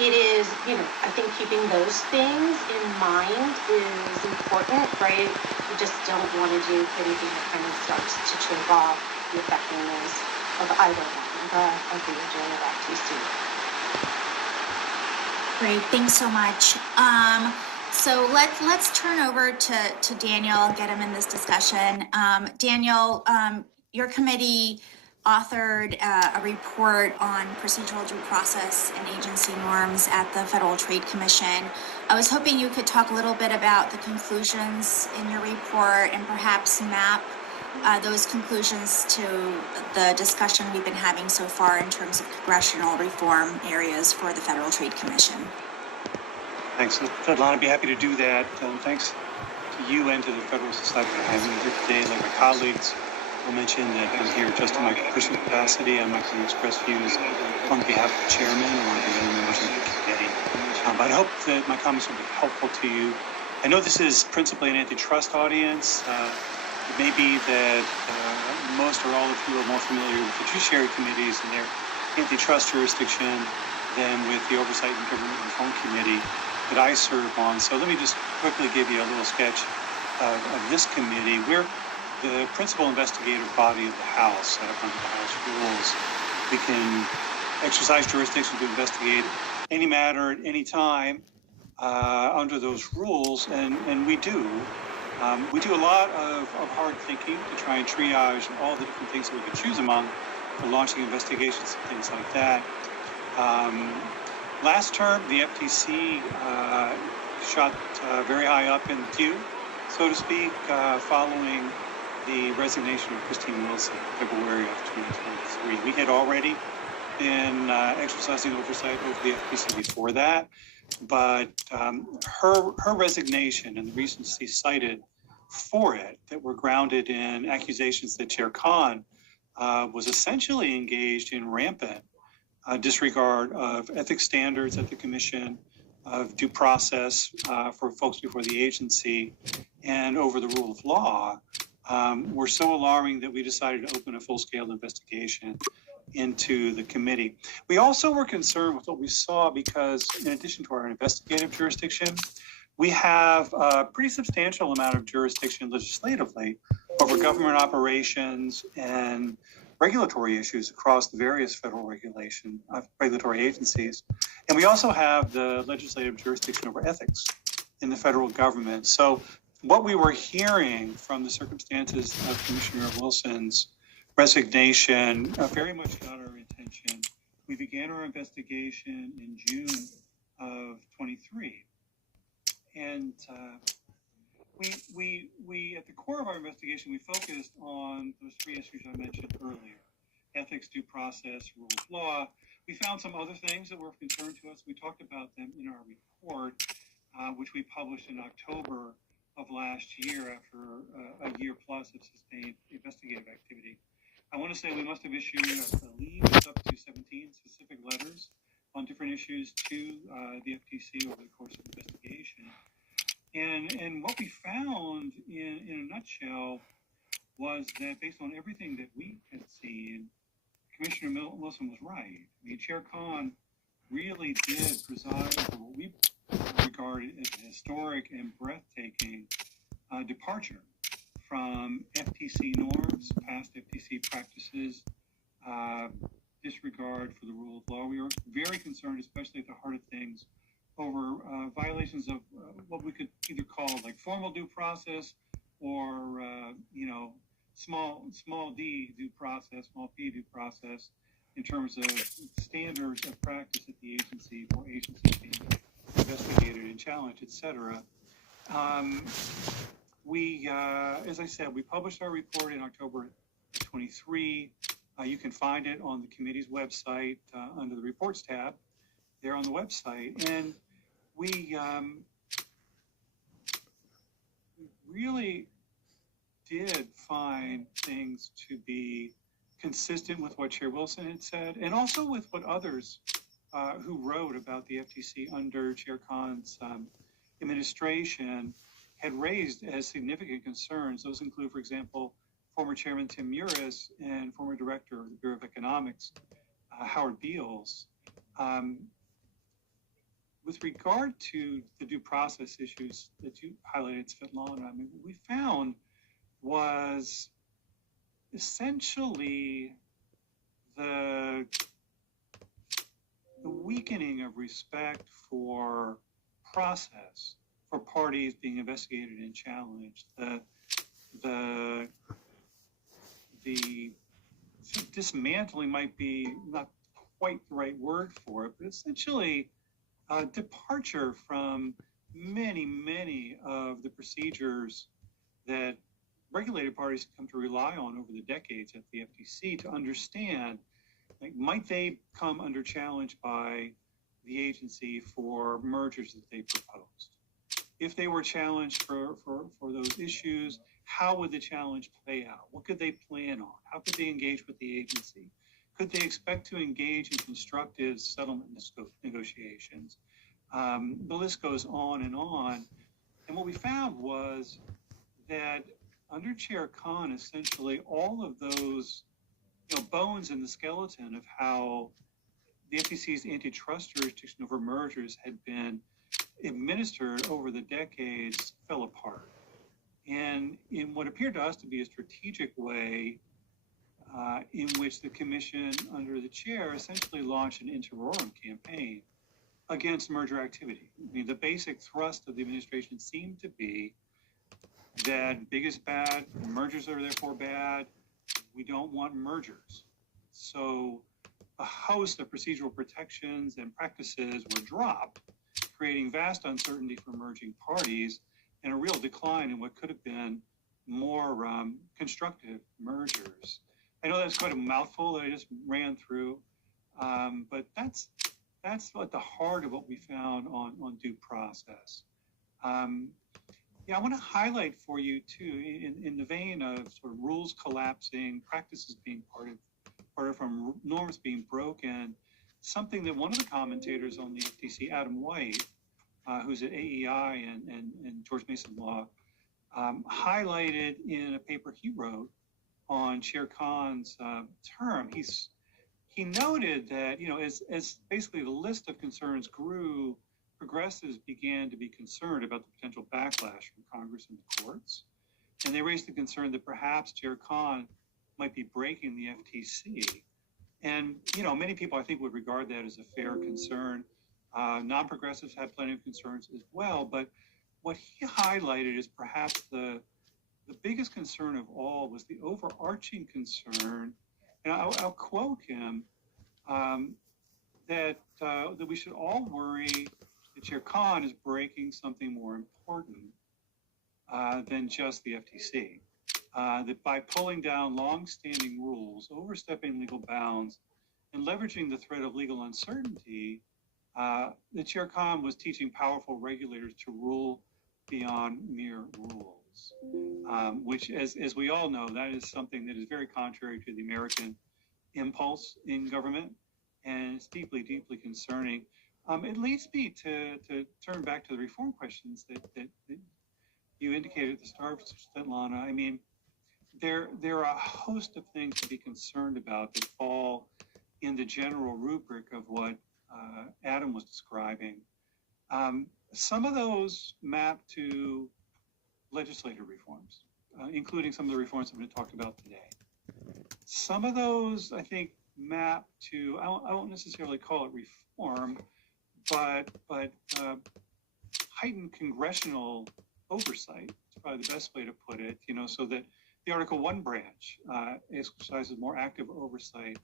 it is, I think keeping those things in mind is important, right? You just don't want to do anything that kind of starts to choke off the effectiveness of either one, of DOJ or FTC. Great, thanks so much. So let's turn over to Daniel and get him in this discussion. Daniel, your committee authored a report on procedural due process and agency norms at the Federal Trade Commission. I was hoping you could talk a little bit about the conclusions in your report and perhaps map those conclusions to the discussion we've been having so far in terms of congressional reform areas for the Federal Trade Commission. Thanks, Svetlana. I'd be happy to do that. Thanks to you and to the Federal Society for having me here today. Like my colleagues, I'll mention that I'm here just in my personal capacity. I'm not going to express views on behalf of the chairman or the other members of the committee. But I hope that my comments will be helpful to you. I know this is principally an antitrust audience. It may be that most or all of you are more familiar with the Judiciary Committees and their antitrust jurisdiction than with the Oversight and Government Reform Committee that I serve on. So let me just quickly give you a little sketch of this committee. We're the principal investigative body of the House under the House rules. We can exercise jurisdiction to investigate any matter at any time under those rules, and we do. We do a lot of hard thinking to try and triage all the different things that we could choose among for launching investigations and things like that. Last term, the FTC shot very high up in the queue, so to speak, following the resignation of Christine Wilson in February of 2023. We had already been exercising oversight over the FTC before that, but her resignation and the reasons she cited for it that were grounded in accusations that Chair Khan was essentially engaged in rampant disregard of ethics standards at the commission, of due process for folks before the agency, and over the rule of law, were so alarming that we decided to open a full-scale investigation into the committee. We also were concerned with what we saw because, in addition to our investigative jurisdiction, we have a pretty substantial amount of jurisdiction legislatively over government operations and regulatory issues across the various federal regulatory agencies. And we also have the legislative jurisdiction over ethics in the federal government. So what we were hearing from the circumstances of Commissioner Wilson's resignation very much got our attention. We began our investigation in June of 23. And we at the core of our investigation, we focused on those 3 issues I mentioned earlier: ethics, due process, rule of law. We found some other things that were of concern to us. We talked about them in our report, which we published in October of last year after a year plus of sustained investigative activity. I want to say we must have issued, I believe it's up to 17 specific letters on different issues to the FTC over the course of the investigation. And what we found in a nutshell was that based on everything that we had seen, Commissioner Wilson was right. I mean, Chair Khan really did preside over what we regarded as a historic and breathtaking departure from FTC norms, past FTC practices, disregard for the rule of law. We were very concerned, especially at the heart of things, over violations of what we could either call like formal due process or small d due process, small p due process, in terms of standards of practice at the agency for agencies being investigated and challenged, etc. As I said, we published our report in October 23. You can find it on the committee's website under the reports tab there on the website. And we really did find things to be consistent with what Chair Wilson had said, and also with what others who wrote about the FTC under Chair Khan's administration had raised as significant concerns. Those include, for example, former Chairman Tim Muris and former Director of the Bureau of Economics, Howard Beals. With regard to the due process issues that you highlighted, Svetlana, I mean, what we found was essentially the weakening of respect for process, for parties being investigated and challenged, the dismantling might be not quite the right word for it, but essentially a departure from many of the procedures that regulated parties come to rely on over the decades at the FTC to understand, like, might they come under challenge by the agency for mergers that they proposed? If they were challenged for those issues, how would the challenge play out? What could they plan on? How could they engage with the agency? Could they expect to engage in constructive settlement negotiations? The list goes on. And what we found was that under Chair Khan, essentially all of those bones in the skeleton of how the FTC's antitrust jurisdiction over mergers had been administered over the decades fell apart. And in what appeared to us to be a strategic way, in which the commission under the chair essentially launched an inter rorum campaign against merger activity. I mean, the basic thrust of the administration seemed to be that big is bad, mergers are therefore bad, we don't want mergers. So a host of procedural protections and practices were dropped, creating vast uncertainty for merging parties and a real decline in what could have been more constructive mergers. I know that's quite a mouthful that I just ran through, but that's at the heart of what we found on due process. Yeah, I want to highlight for you too, in the vein of sort of rules collapsing, practices being parted from, norms being broken, something that one of the commentators on the FTC, Adam White, who's at AEI and George Mason Law, highlighted in a paper he wrote on Chair Khan's term. He noted that, as basically the list of concerns grew, progressives began to be concerned about the potential backlash from Congress and the courts. And they raised the concern that perhaps Chair Khan might be breaking the FTC. And, many people, I think, would regard that as a fair concern. Non-progressives had plenty of concerns as well. But what he highlighted is perhaps the biggest concern of all was the overarching concern, and I'll quote him, that we should all worry that Chair Khan is breaking something more important than just the FTC. That by pulling down long-standing rules, overstepping legal bounds, and leveraging the threat of legal uncertainty, the Chair Khan was teaching powerful regulators to rule beyond mere rules, which, as we all know, that is something that is very contrary to the American impulse in government, and it's deeply concerning. It leads me to turn back to the reform questions that you indicated at the start, Svetlana. I mean, there are a host of things to be concerned about that fall in the general rubric of what Adam was describing. Some of those map to legislative reforms, including some of the reforms that have been talked about today. Some of those, I think, map to, I won't necessarily call it reform, but heightened congressional oversight is probably the best way to put it, so that The Article 1 branch exercises more active oversight,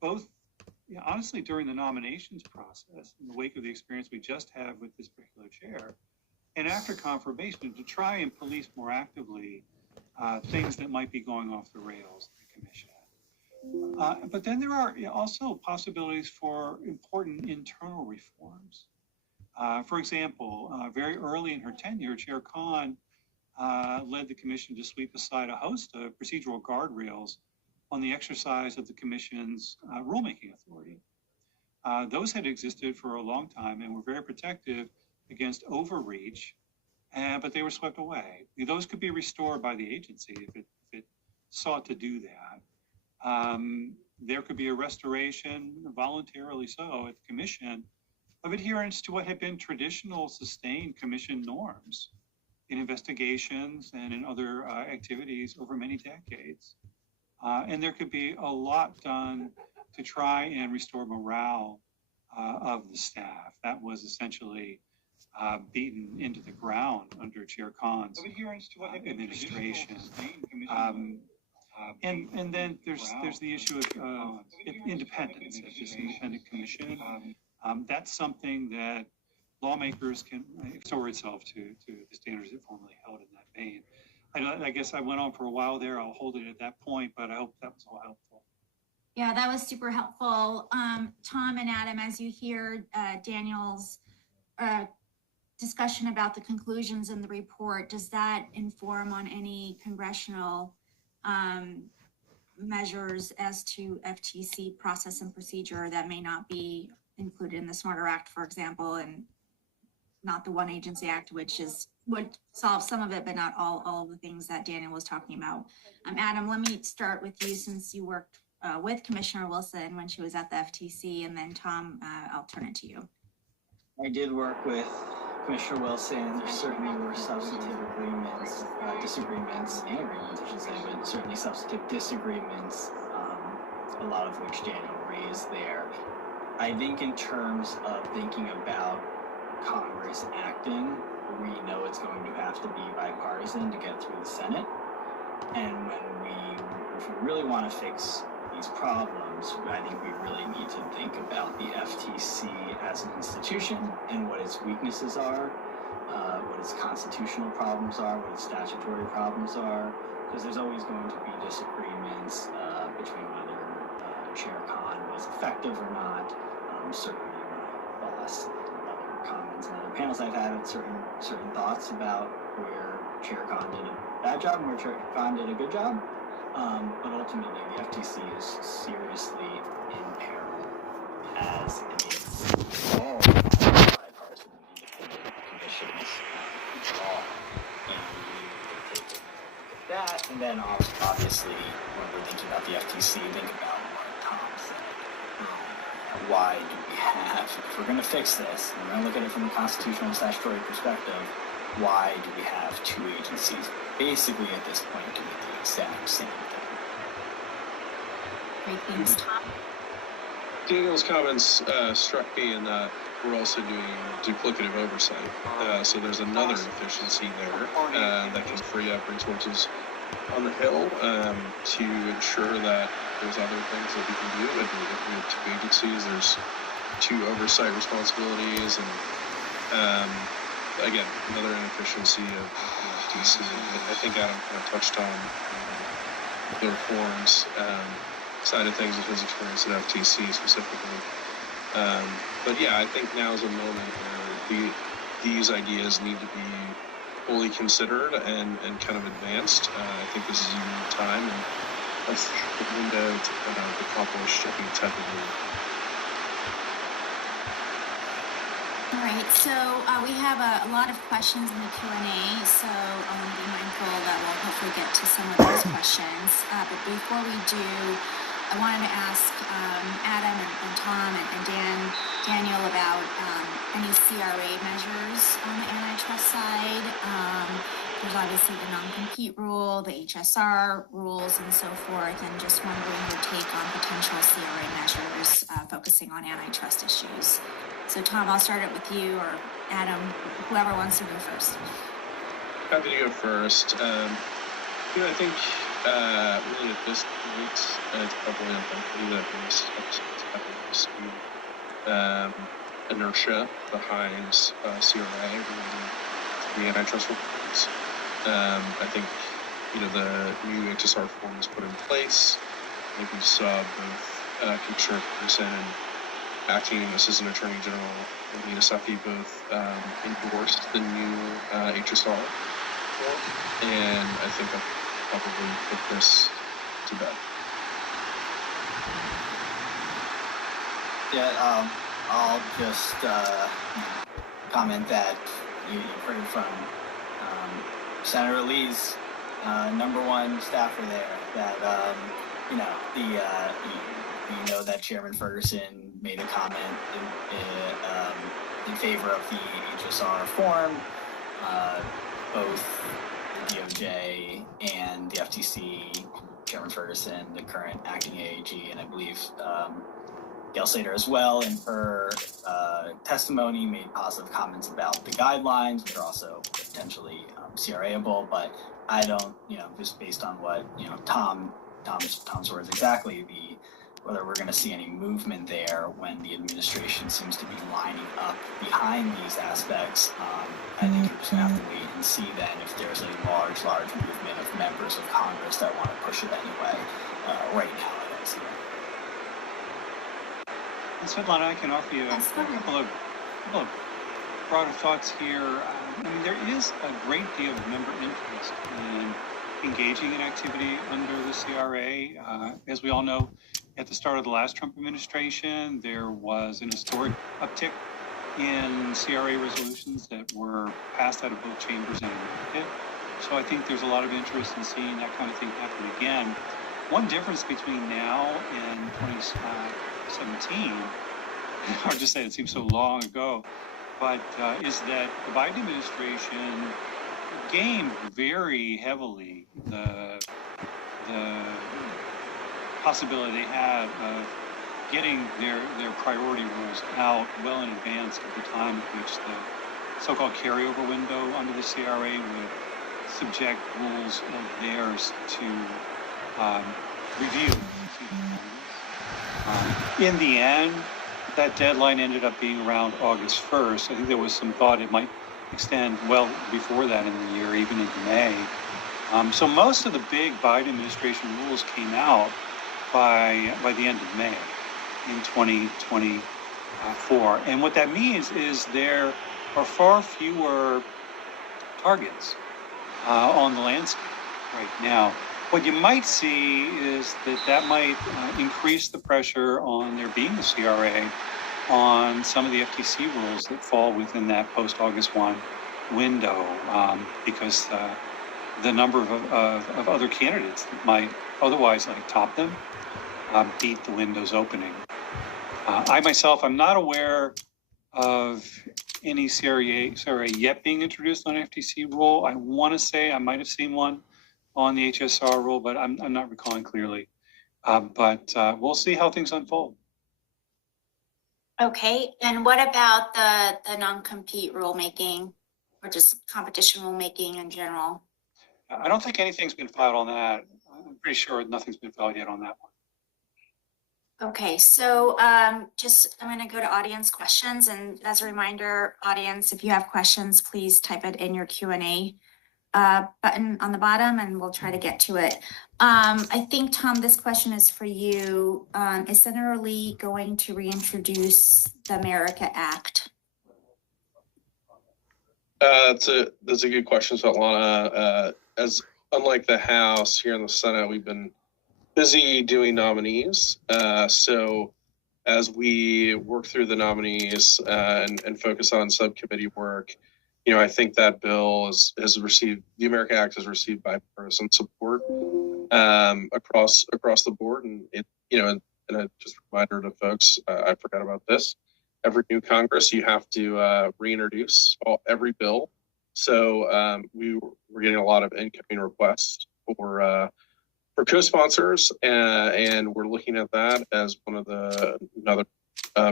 both honestly during the nominations process, in the wake of the experience we just had with this particular chair, and after confirmation, to try and police more actively things that might be going off the rails in the commission. But then there are also possibilities for important internal reforms. For example, very early in her tenure, Chair Khan led the commission to sweep aside a host of procedural guardrails on the exercise of the commission's rulemaking authority. Those had existed for a long time and were very protective against overreach, but they were swept away. Those could be restored by the agency if it sought to do that. There could be a restoration, voluntarily so, at the commission, of adherence to what had been traditional sustained commission norms in investigations and in other activities over many decades. And there could be a lot done to try and restore morale of the staff. That was essentially beaten into the ground under Chair Khan's administration. And then there's the issue of independence as this independent commission. That's something that lawmakers can extort itself to the standards it formerly held in that vein. I guess I went on for a while there. I'll hold it at that point, but I hope that was all helpful. Yeah, that was super helpful. Tom and Adam, as you hear Daniel's discussion about the conclusions in the report, does that inform on any congressional measures as to FTC process and procedure that may not be included in the Smarter Act, for example, and not the One Agency Act, which would solve some of it, but not all of the things that Daniel was talking about. Adam, let me start with you since you worked with Commissioner Wilson when she was at the FTC, and then Tom, I'll turn it to you. I did work with Commissioner Wilson. There certainly were substantive agreements, disagreements, and agreements, I should say, but certainly substantive disagreements, a lot of which Daniel raised there. I think in terms of thinking about Congress acting, we know it's going to have to be bipartisan to get through the Senate. And if we really want to fix these problems, I think we really need to think about the FTC as an institution and what its weaknesses are, what its constitutional problems are, what its statutory problems are, because there's always going to be disagreements between whether Chair Khan was effective or not. Certainly my boss and other comments and other panels I've had certain thoughts about where Chair Khan did a bad job and where Chair Khan did a good job. But ultimately, the FTC is seriously in peril as all bipartisan independent commissions draw. And we need to take a look at that. And then obviously, when we're thinking about the FTC, think about what Tom said. Why do we have, if we're going to fix this, and we're going to look at it from a constitutional and statutory perspective, why do we have two agencies basically at this point doing the exact same thing? Great, thanks, Tom. Daniel's comments struck me in that we're also doing duplicative oversight. So there's another efficiency there that can free up resources on the Hill to ensure that there's other things that we can do. Like we have two agencies, there's two oversight responsibilities, and again, another inefficiency of DC. I think Adam kind of touched on the reforms side of things with his experience at FTC specifically. But yeah, I think now is a moment where these ideas need to be fully considered and kind of advanced. I think this is a unique time and a window to accomplish any type of move. All right, so we have a lot of questions in the Q&A, so be mindful that we'll hopefully get to some of those questions. But before we do, I wanted to ask Adam and Tom and Daniel about any CRA measures on the antitrust side. There's obviously the non-compete rule, the HSR rules, and so forth, and just wondering your take on potential CRA measures focusing on antitrust issues. So Tom, I'll start it with you, or Adam, whoever wants to go first. Happy to go first. I think really at this point, it's probably unlikely that this episode is having this inertia behind CRA related to the antitrust reforms. I think, the new HSR form was put in place. I think we saw both Commissioner Ferguson and Acting Assistant Attorney General Lena Seffi both endorsed the new HSR form, and I think that probably put this to bed. Yeah, I'll just comment that you've heard from Senator Lee's number one staffer there that you know that Chairman Ferguson made a comment in favor of the HSR form. Both the DOJ and the FTC, Chairman Ferguson, the current acting AAG, and I believe Gail Slater as well, in her testimony, made positive comments about the guidelines, which are also potentially CRA-able, but I don't, just based on what, Tom's words exactly, whether we're going to see any movement there when the administration seems to be lining up behind these aspects. I think we're just going to have to wait and see then if there's a large movement of members of Congress that want to push it anyway. Right now, I don't see it. Svetlana, I can offer you a couple of broader thoughts here. There is a great deal of member interest in engaging in activity under the CRA. As we all know, at the start of the last Trump administration, there was an historic uptick in CRA resolutions that were passed out of both chambers and enacted. So I think there's a lot of interest in seeing that kind of thing happen again. One difference between now and 2017, hard to say, it seems so long ago, but is that the Biden administration gained very heavily the possibility they had of getting their priority rules out well in advance of the time at which the so-called carryover window under the CRA would subject rules of theirs to review. In the end, that deadline ended up being around August 1st. I think there was some thought it might extend well before that in the year, even into May. So most of the big Biden administration rules came out by the end of May in 2024. And what that means is there are far fewer targets on the landscape right now. What you might see is that might increase the pressure on there being a CRA on some of the FTC rules that fall within that post-August 1 window, because the number of other candidates that might otherwise top them beat the window's opening. I myself, I'm not aware of any CRA yet being introduced on FTC rule. I want to say I might have seen one on the HSR rule, but I'm not recalling clearly. But we'll see how things unfold. Okay, and what about the non-compete rulemaking, or just competition rulemaking in general? I don't think anything's been filed on that. I'm pretty sure nothing's been filed yet on that one. Okay, so I'm going to go to audience questions, and as a reminder, audience, if you have questions, please type it in your Q&A button on the bottom, and we'll try to get to it. I think, Tom, this question is for you. Is Senator Lee going to reintroduce the America Act? That's a good question, Svetlana. As unlike the House, here in the Senate, we've been busy doing nominees. So as we work through the nominees and focus on subcommittee work, I think that bill has received, the America Act has received bipartisan support across the board. And and just a reminder to folks, I forgot about this. Every new Congress, you have to reintroduce every bill. So we're getting a lot of incoming requests for co-sponsors, and we're looking at that as one of the other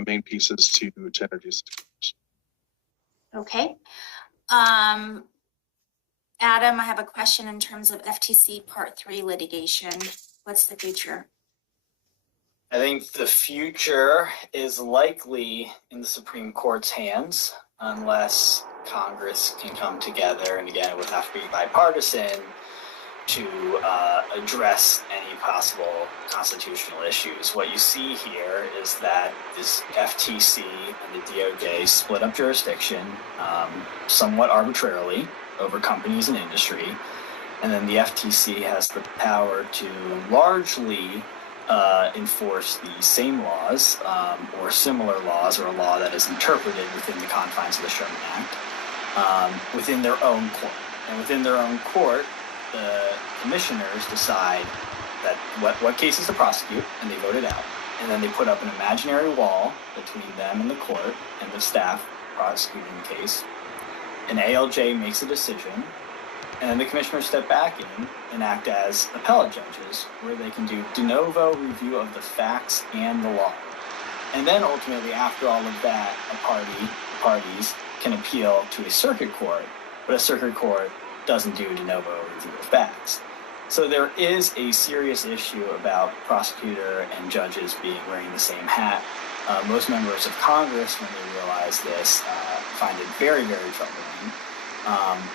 main pieces to introduce. Okay. Adam, I have a question in terms of FTC Part 3 litigation. What's the future? I think the future is likely in the Supreme Court's hands unless Congress can come together, and again, it would have to be bipartisan, to address any possible constitutional issues. What you see here is that this FTC and the DOJ split up jurisdiction somewhat arbitrarily over companies and industry, and then the FTC has the power to largely enforce the same laws or similar laws, or a law that is interpreted within the confines of the Sherman Act within their own court. And within their own court, the commissioners decide that what cases to prosecute, and they vote it out. And then they put up an imaginary wall between them and the court and the staff prosecuting the case. An ALJ makes a decision, and then the commissioners step back in and act as appellate judges, where they can do de novo review of the facts and the law. And then ultimately, after all of that, parties can appeal to a circuit court, but a circuit court doesn't do de novo review of facts. So there is a serious issue about prosecutor and judges wearing the same hat. Most members of Congress, when they realize this, find it very, very troubling.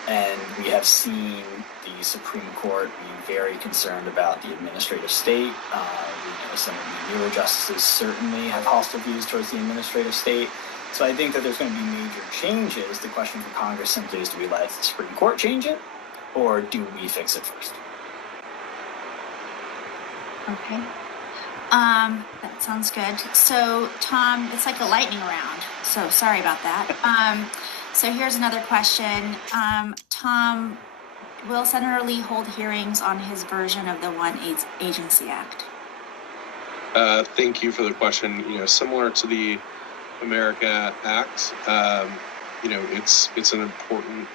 And we have seen the Supreme Court be very concerned about the administrative state. We know some of the newer justices certainly have hostile views towards the administrative state. So I think that there's going to be major changes. The question for Congress simply is, do we let the Supreme Court change it, or do we fix it first? Okay. That sounds good. So, Tom, it's like a lightning round. So sorry about that. So here's another question. Tom, will Senator Lee hold hearings on his version of the One Agency Act? Thank you for the question. Similar to the America Act, it's an important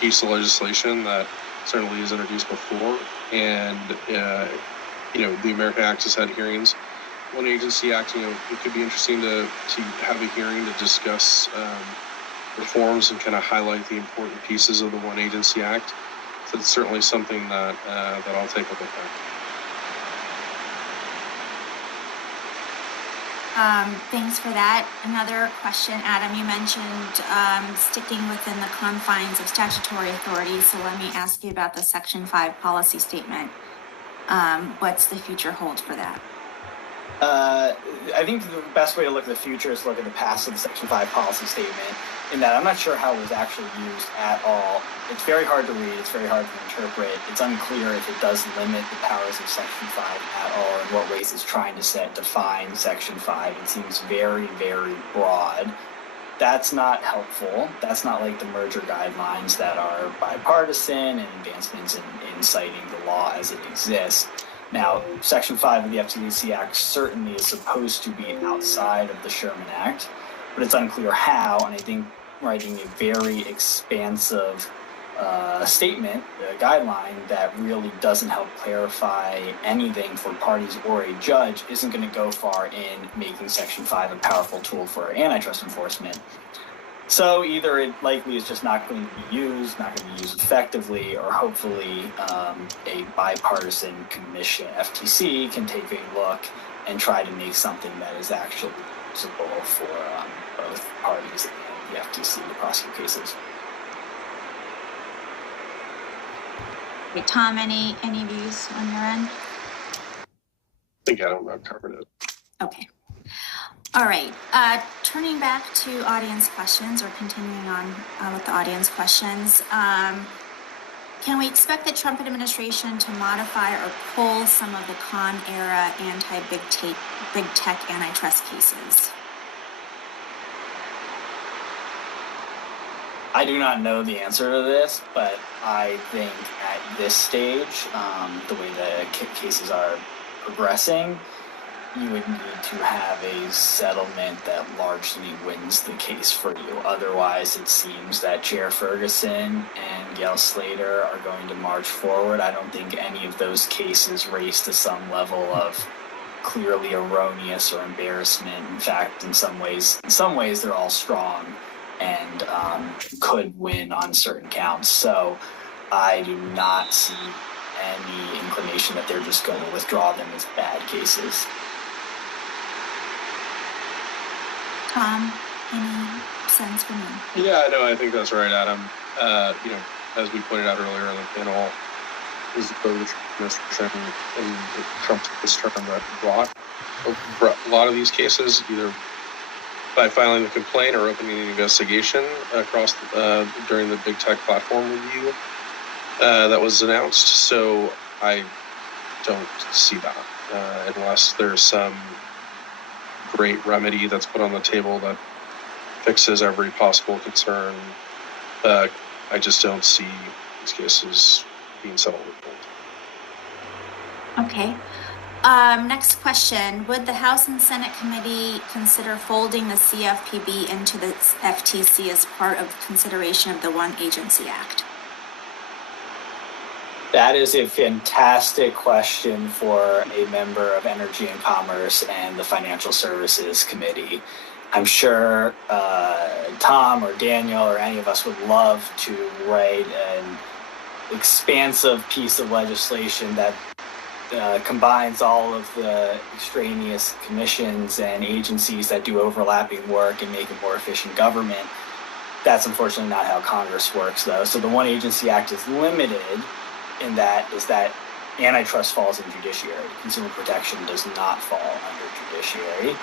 piece of legislation that certainly is introduced before, and the America Act has had hearings. One Agency Act, it could be interesting to have a hearing to discuss reforms and kind of highlight the important pieces of the One Agency Act. So it's certainly something that I'll take a look at. Thanks for that. Another question, Adam, you mentioned sticking within the confines of statutory authority. So let me ask you about the Section 5 policy statement. What's the future hold for that? I think the best way to look at the future is to look at the past of the Section 5 policy statement, in that I'm not sure how it was actually used at all. It's very hard to read, it's very hard to interpret. It's unclear if it does limit the powers of Section 5 at all, in what ways it's trying to define Section 5. It seems very, very broad. That's not helpful. That's not like the merger guidelines that are bipartisan and advancements in citing the law as it exists. Now, Section 5 of the FTC Act certainly is supposed to be outside of the Sherman Act, but it's unclear how, and I think writing a very expansive statement, a guideline that really doesn't help clarify anything for parties or a judge isn't going to go far in making Section 5 a powerful tool for antitrust enforcement. So either it likely is just not going to be used, not going to be used effectively, or hopefully a bipartisan commission, FTC, can take a look and try to make something that is actually usable for both parties and the FTC to prosecute cases. Okay, Tom, any views on your end? I think I've covered it. Okay. All right. Turning back to audience questions, or continuing on with the audience questions, can we expect the Trump administration to modify or pull some of the Con era anti-big tech antitrust cases? I do not know the answer to this, but I think at this stage, the way the cases are progressing, you would need to have a settlement that largely wins the case for you. Otherwise, it seems that Chair Ferguson and Gail Slater are going to march forward. I don't think any of those cases raise to some level of clearly erroneous or embarrassment. In fact, in some ways, they're all strong and could win on certain counts. So I do not see any inclination that they're just going to withdraw them as bad cases. Tom, any sense from you? Yeah, no, I think that's right, Adam. As we pointed out earlier in the panel, is the Bush administration and Trump's this term that brought a lot of these cases, either by filing the complaint or opening an investigation across during the big tech platform review that was announced. So I don't see that unless there's some great remedy that's put on the table that fixes every possible concern. I just don't see these cases being settled. Okay. Next question. Would the House and Senate committee consider folding the CFPB into the FTC as part of consideration of the One Agency Act? That is a fantastic question for a member of Energy and Commerce and the Financial Services Committee. I'm sure Tom or Daniel or any of us would love to write an expansive piece of legislation that combines all of the extraneous commissions and agencies that do overlapping work and make a more efficient government. That's unfortunately not how Congress works, though. So the One Agency Act is limited in that antitrust falls in judiciary. Consumer protection does not fall under judiciary.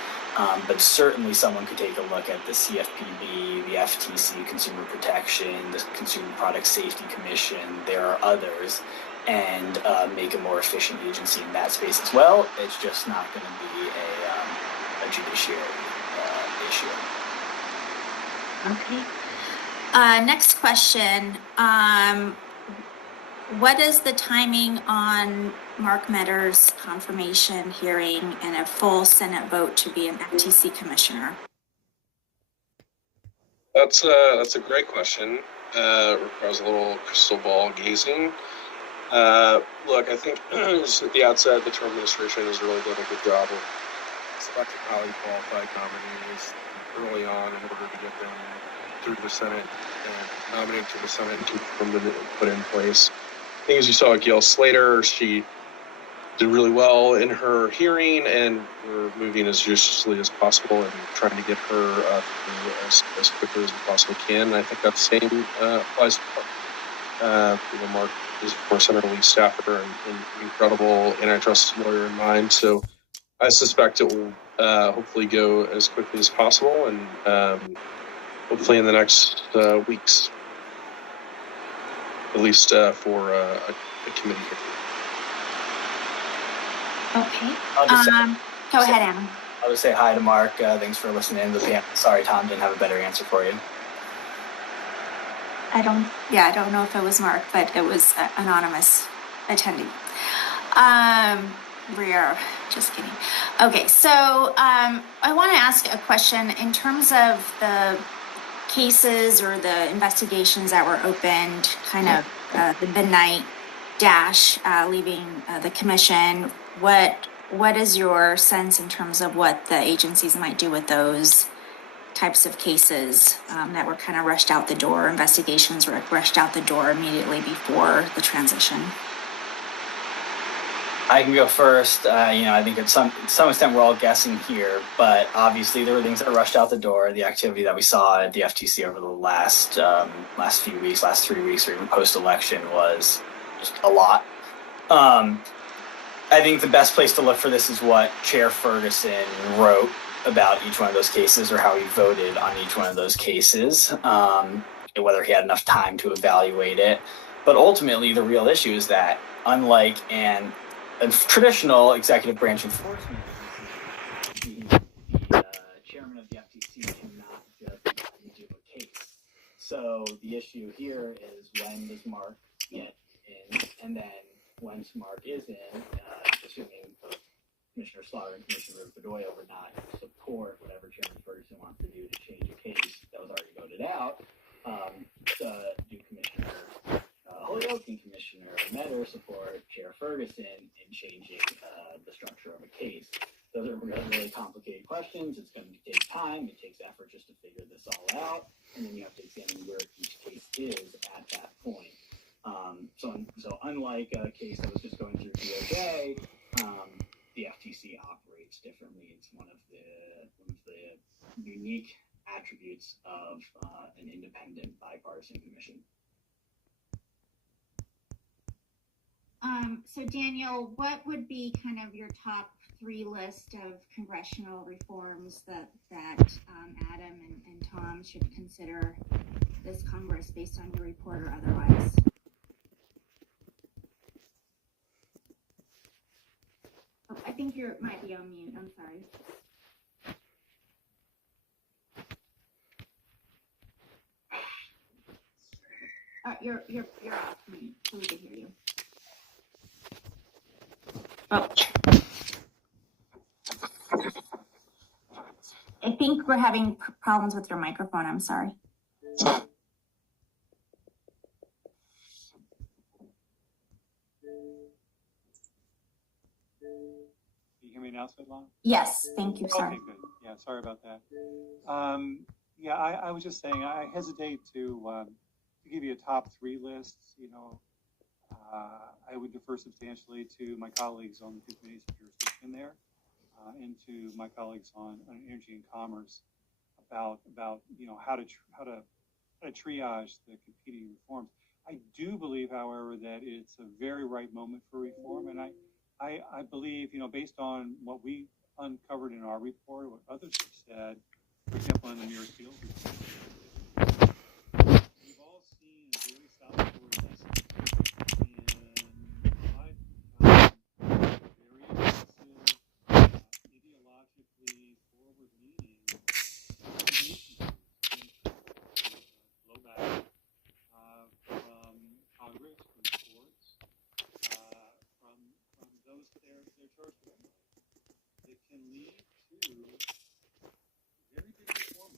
But certainly someone could take a look at the CFPB, the FTC, Consumer Protection, the Consumer Product Safety Commission. There are others, and make a more efficient agency in that space as well. It's just not going to be a judiciary issue. Okay. Next question. What is the timing on Mark Metter's confirmation hearing and a full Senate vote to be an FTC commissioner? That's a great question. Requires a little crystal ball gazing. Look, I think just at the outset, the Trump administration has really done a good job of selecting highly qualified nominees early on in order to get them through the Senate and nominated to the Senate and confirmed and put in place. I think as you saw at Gail Slater, she did really well in her hearing, and we're moving as judiciously as possible and trying to get her through as quickly as we possibly can. And I think that same applies to Mark. Mark is, of course, Senator Lee's staffer and an incredible antitrust lawyer in mind. So I suspect it will hopefully go as quickly as possible, and hopefully in the next weeks, at least for a committee hearing. Okay. Go ahead, Adam. I'll just say hi to Mark. Thanks for listening to the panel. Sorry, Tom didn't have a better answer for you. I don't know if it was Mark, but it was anonymous attendee. Rare, just kidding. Okay, so I want to ask a question in terms of the cases or the investigations that were opened, kind of the midnight dash leaving the commission. What is your sense in terms of what the agencies might do with those types of cases that were kind of rushed out the door? Investigations were rushed out the door immediately before the transition. I can go first. I think at some extent we're all guessing here, but obviously there were things that rushed out the door. The activity that we saw at the FTC over the last few weeks, last 3 weeks, or even post-election was just a lot. I think the best place to look for this is what Chair Ferguson wrote about each one of those cases, or how he voted on each one of those cases, and whether he had enough time to evaluate it. But ultimately, the real issue is that, unlike a traditional executive branch enforcement agency, the chairman of the FTC cannot just redo a case. So the issue here is, when does Mark get in, and then once Mark is in, assuming both Commissioner Slaughter and Commissioner Bedoya would not support whatever Chairman Ferguson wants to do to change a case that was already voted out, do Commissioner Holyoke and Commissioner Metter support Chair Ferguson in changing the structure of a case? Those are really complicated questions. It's going to take time. It takes effort just to figure this all out, and then you have to examine where each case is at that point. So unlike a case that was just going through DOJ, the FTC operates differently. It's one of the unique attributes of an independent bipartisan commission. So Daniel, what would be kind of your top 3 list of congressional reforms that Adam and Tom should consider this Congress based on your report or otherwise? Oh, I think you might be on mute. I'm sorry. You're off mute, so we can hear you. Oh. I think we're having problems with your microphone. I'm sorry. Can you hear me now, Svetlana? Yes, thank you. Sorry. Okay, good. Yeah, sorry about that. Yeah, I was just saying I hesitate to give you a top 3 list. You know, I would defer substantially to my colleagues on the 2 committees of jurisdiction there, and to my colleagues on energy and commerce about you know how to triage the competing reforms. I do believe, however, that it's a very right moment for reform, and I believe, you know, based on what we uncovered in our report, what others have said, for example, in the Mirror Field report, we've all seen a very southward distance and very aggressive, ideologically forward-leaning blowback from Congress, from courts, from those they're charged with. It can lead to very big reform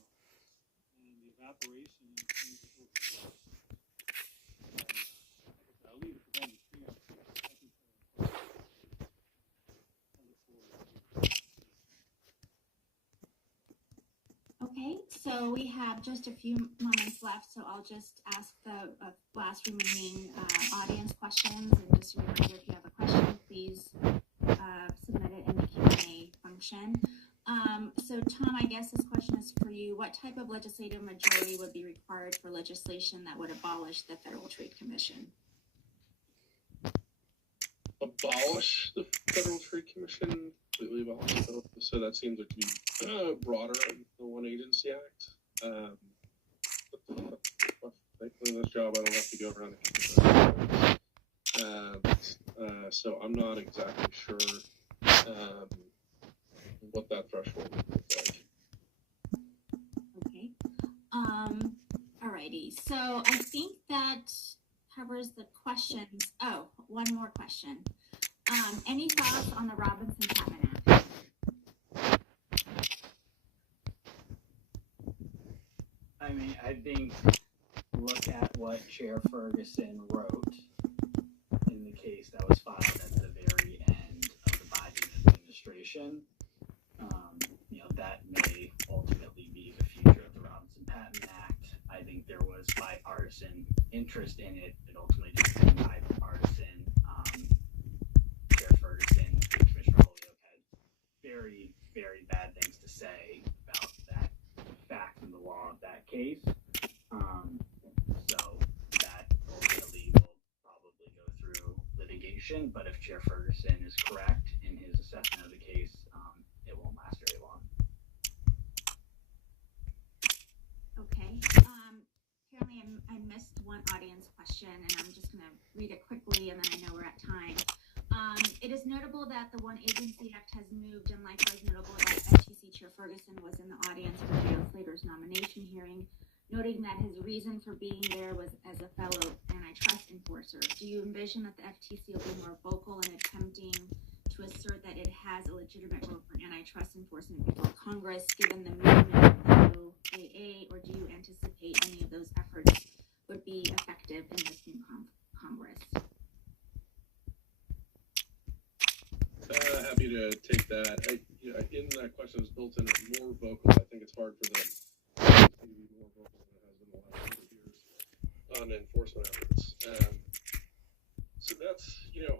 and the evaporation of things that will be I'll leave it to them to figure out. I think I look forward to it. Okay, so we have just a few moments left, so I'll just ask the last remaining audience questions. And just a reminder, if you have a question, please submit it in the Q&A function. So Tom, I guess this question is for you. What type of legislative majority would be required for legislation that would abolish the Federal Trade Commission? Abolish the Federal Trade Commission? Completely abolish it. So that seems like to be broader than the One Agency Act. Thankfully, in this job, I don't have to go around and so I'm not exactly sure what that threshold would look like. Okay. Alrighty. So I think that covers the questions. Oh, one more question. Any thoughts on the Robinson-Patman Act? I mean, I think look at what Chair Ferguson wrote in the case that was filed at the very end of the Biden administration. You know, that may ultimately be the future of the Robinson-Patman Act. I think there was bipartisan interest in it. It ultimately didn't seem bipartisan. Chair Ferguson and Commissioner Holyoke had very, very bad things to say about that fact and the law of that case. So that ultimately will probably go through litigation, but if Chair Ferguson is correct in his assessment of the case, it won't last very long. Okay. Apparently I missed one audience question, and I'm just going to read it quickly, and then I know we're at time. It is notable that the One Agency Act has moved, and likewise notable that FTC Chair Ferguson was in the audience for Dale Slater's nomination hearing, noting that his reason for being there was as a fellow antitrust enforcer. Do you envision that the FTC will be more vocal in attempting to assert that it has a legitimate role for antitrust enforcement before Congress, given the movement of OAA, or do you anticipate any of those efforts would be effective in this new Congress? Happy to take that. In that question is built in more vocal. I think it's hard for them to be more vocal than it has been the last couple of years on enforcement efforts. That's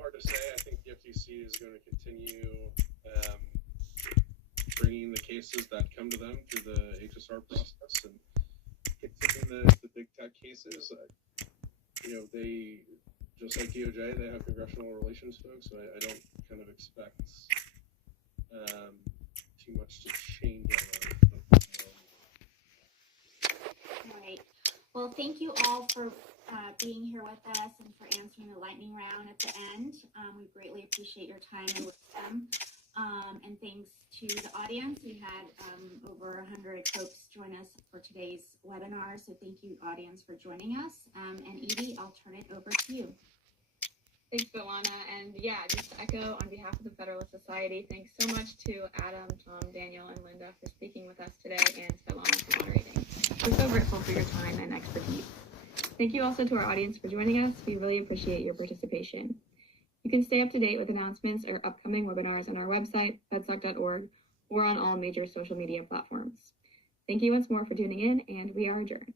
hard to say. I think the FTC is going to continue bringing the cases that come to them through the HSR process and continue the big tech cases. They, just like DOJ, they have congressional relations folks, so I don't kind of expect too much to change on that. All right. Well, thank you all for being here with us and for answering the lightning round at the end. We greatly appreciate your time and wisdom. And thanks to the audience. We had over 100 folks join us for today's webinar. So thank you, audience, for joining us. And Edie, I'll turn it over to you. Thanks, Svetlana. And yeah, just to echo on behalf of the Federalist Society, thanks so much to Adam, Tom, Daniel, and Linda for speaking with us today, and Svetlana for moderating. We're so grateful for your time and expertise. Thank you also to our audience for joining us. We really appreciate your participation. You can stay up to date with announcements or upcoming webinars on our website, fedsoc.org, or on all major social media platforms. Thank you once more for tuning in, and we are adjourned.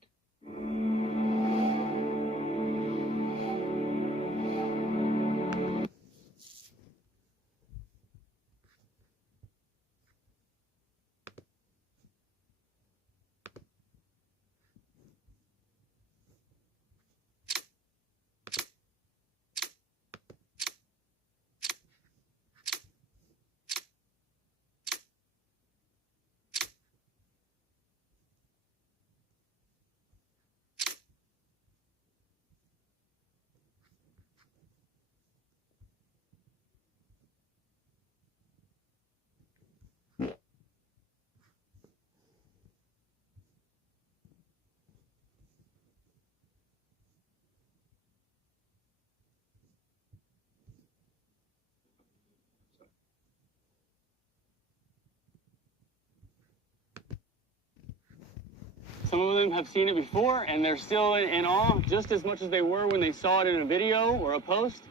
Some of them have seen it before, and they're still in awe just as much as they were when they saw it in a video or a post.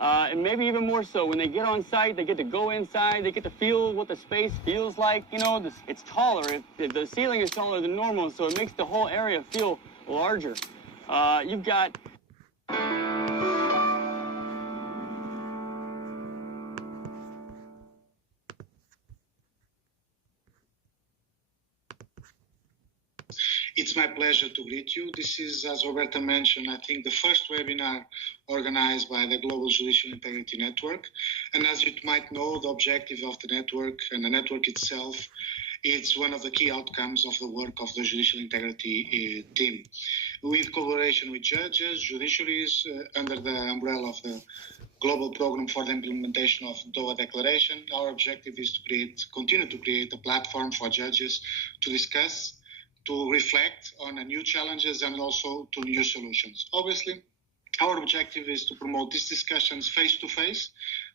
And maybe even more so when they get on site, they get to go inside, they get to feel what the space feels like. It's taller. The ceiling is taller than normal, so it makes the whole area feel larger. You've got... It's my pleasure to greet you. This is, as Roberta mentioned, I think the first webinar organized by the Global Judicial Integrity Network. And as you might know, the objective of the network and the network itself, it's one of the key outcomes of the work of the Judicial Integrity team. With collaboration with judges, judiciaries, under the umbrella of the Global Program for the Implementation of DOA Declaration, our objective is to continue to create a platform for judges to discuss, to reflect on new challenges and also to new solutions. Obviously, our objective is to promote these discussions face-to-face,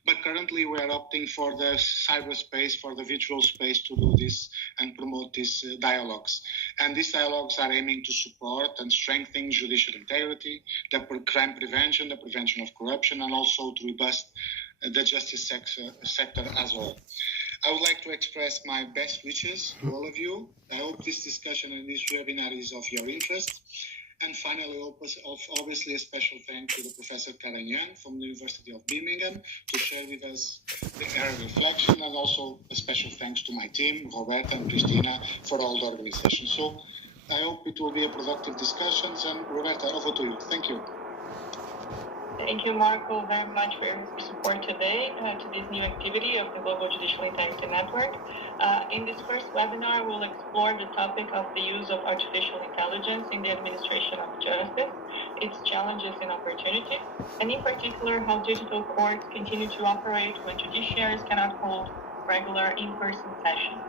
but currently we are opting for the cyberspace, for the virtual space to do this and promote these dialogues. And these dialogues are aiming to support and strengthen judicial integrity, the crime prevention, the prevention of corruption, and also to robust the justice sector as well. I would like to express my best wishes to all of you. I hope this discussion and this webinar is of your interest. And finally, obviously, a special thank to the Professor Karen Young from the University of Birmingham to share with us her reflection, and also a special thanks to my team, Roberta and Christina, for all the organization. So I hope it will be a productive discussion. And Roberta, over to you. Thank you. Thank you, Marco, very much for your support today to this new activity of the Global Judicial Integrity Network. In this first webinar, we'll explore the topic of the use of artificial intelligence in the administration of justice, its challenges and opportunities, and in particular, how digital courts continue to operate when judiciaries cannot hold regular in-person sessions.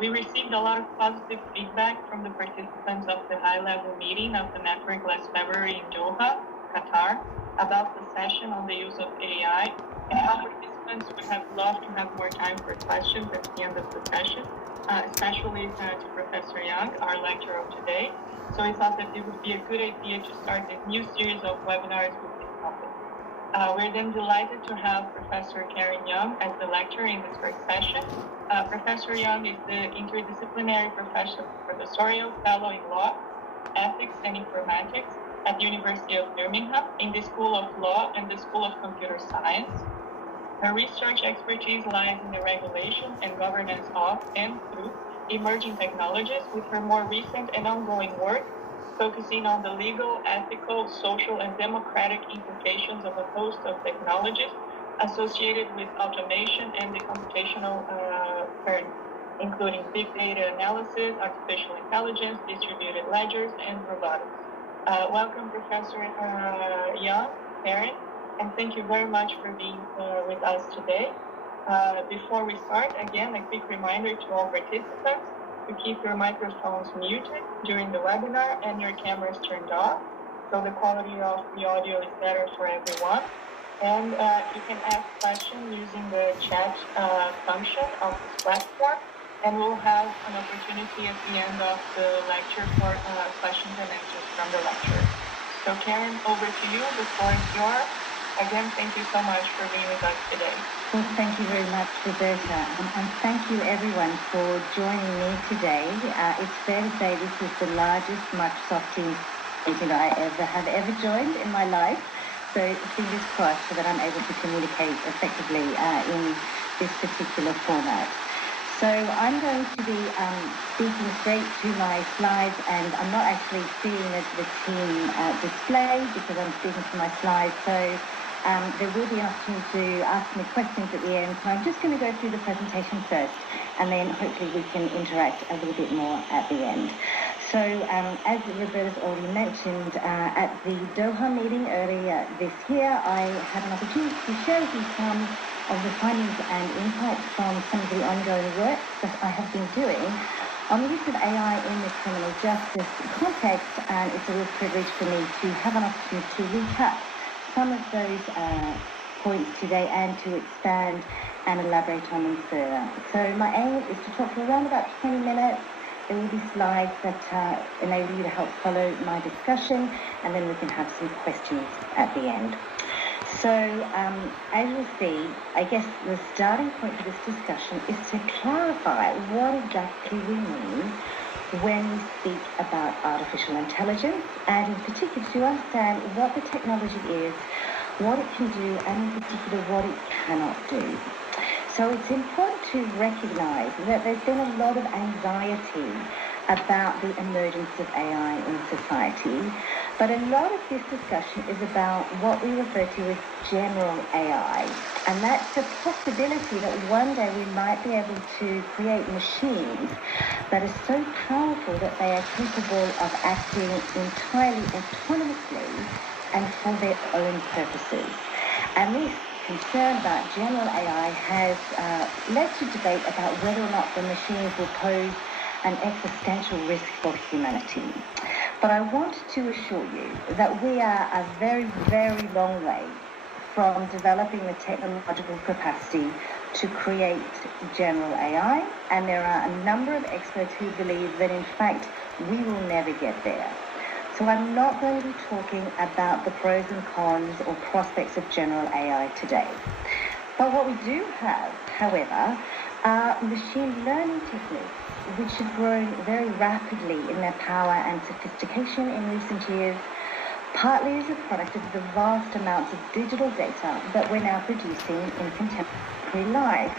We received a lot of positive feedback from the participants of the high-level meeting of the network last February in Doha, Qatar, about the session on the use of AI, and how participants would have loved to have more time for questions at the end of the session, especially to Professor Young, our lecturer of today. So I thought that it would be a good idea to start this new series of webinars with this topic. We're then delighted to have Professor Karen Young as the lecturer in this first session. Professor Young is the interdisciplinary professorial fellow in law, ethics, and informatics at the University of Birmingham in the School of Law and the School of Computer Science. Her research expertise lies in the regulation and governance of and through emerging technologies, with her more recent and ongoing work focusing on the legal, ethical, social, and democratic implications of a host of technologies associated with automation and the computational kernel, including big data analysis, artificial intelligence, distributed ledgers, and robotics. Welcome, Professor Young, Karen, and thank you very much for being with us today. Before we start, again, a quick reminder to all participants to keep your microphones muted during the webinar and your cameras turned off, so the quality of the audio is better for everyone. And you can ask questions using the chat function of this platform, and we'll have an opportunity at the end of the lecture for questions and answers from the lecturer. So Karen, over to you. The floor is yours. Again, thank you so much for being with us today. Well, thank you very much, Roberta, and thank you everyone for joining me today. It's fair to say this is the largest Microsoft Teams meeting I have ever joined in my life, so fingers crossed so that I'm able to communicate effectively in this particular format. So I'm going to be speaking straight to my slides, and I'm not actually seeing the team display because I'm speaking to my slides, so there will be an opportunity to ask me questions at the end. So I'm just going to go through the presentation first, and then hopefully we can interact a little bit more at the end. So as Roberta's already mentioned, at the Doha meeting earlier this year, I had an opportunity to share with you some of the findings and insights from some of the ongoing work that I have been doing on the use of AI in the criminal justice context, and it's a real privilege for me to have an opportunity to recap some of those points today and to expand and elaborate on them further. So my aim is to talk for around about 20 minutes. There will be slides that enable you to help follow my discussion, and then we can have some questions at the end. So as you'll see, I guess the starting point for this discussion is to clarify what exactly we mean when we speak about artificial intelligence, and in particular to understand what the technology is, what it can do, and in particular what it cannot do. So it's important to recognize that there's been a lot of anxiety about the emergence of AI in society, but a lot of this discussion is about what we refer to as general AI, and that's the possibility that one day we might be able to create machines that are so powerful that they are capable of acting entirely autonomously and for their own purposes. And this concern about general AI has led to debate about whether or not the machines will pose an existential risk for humanity. But I want to assure you that we are a very, very long way from developing the technological capacity to create general AI, and there are a number of experts who believe that in fact we will never get there. So I'm not going to be talking about the pros and cons or prospects of general AI today. But what we do have, however, are machine learning techniques which have grown very rapidly in their power and sophistication in recent years, partly as a product of the vast amounts of digital data that we're now producing in contemporary life.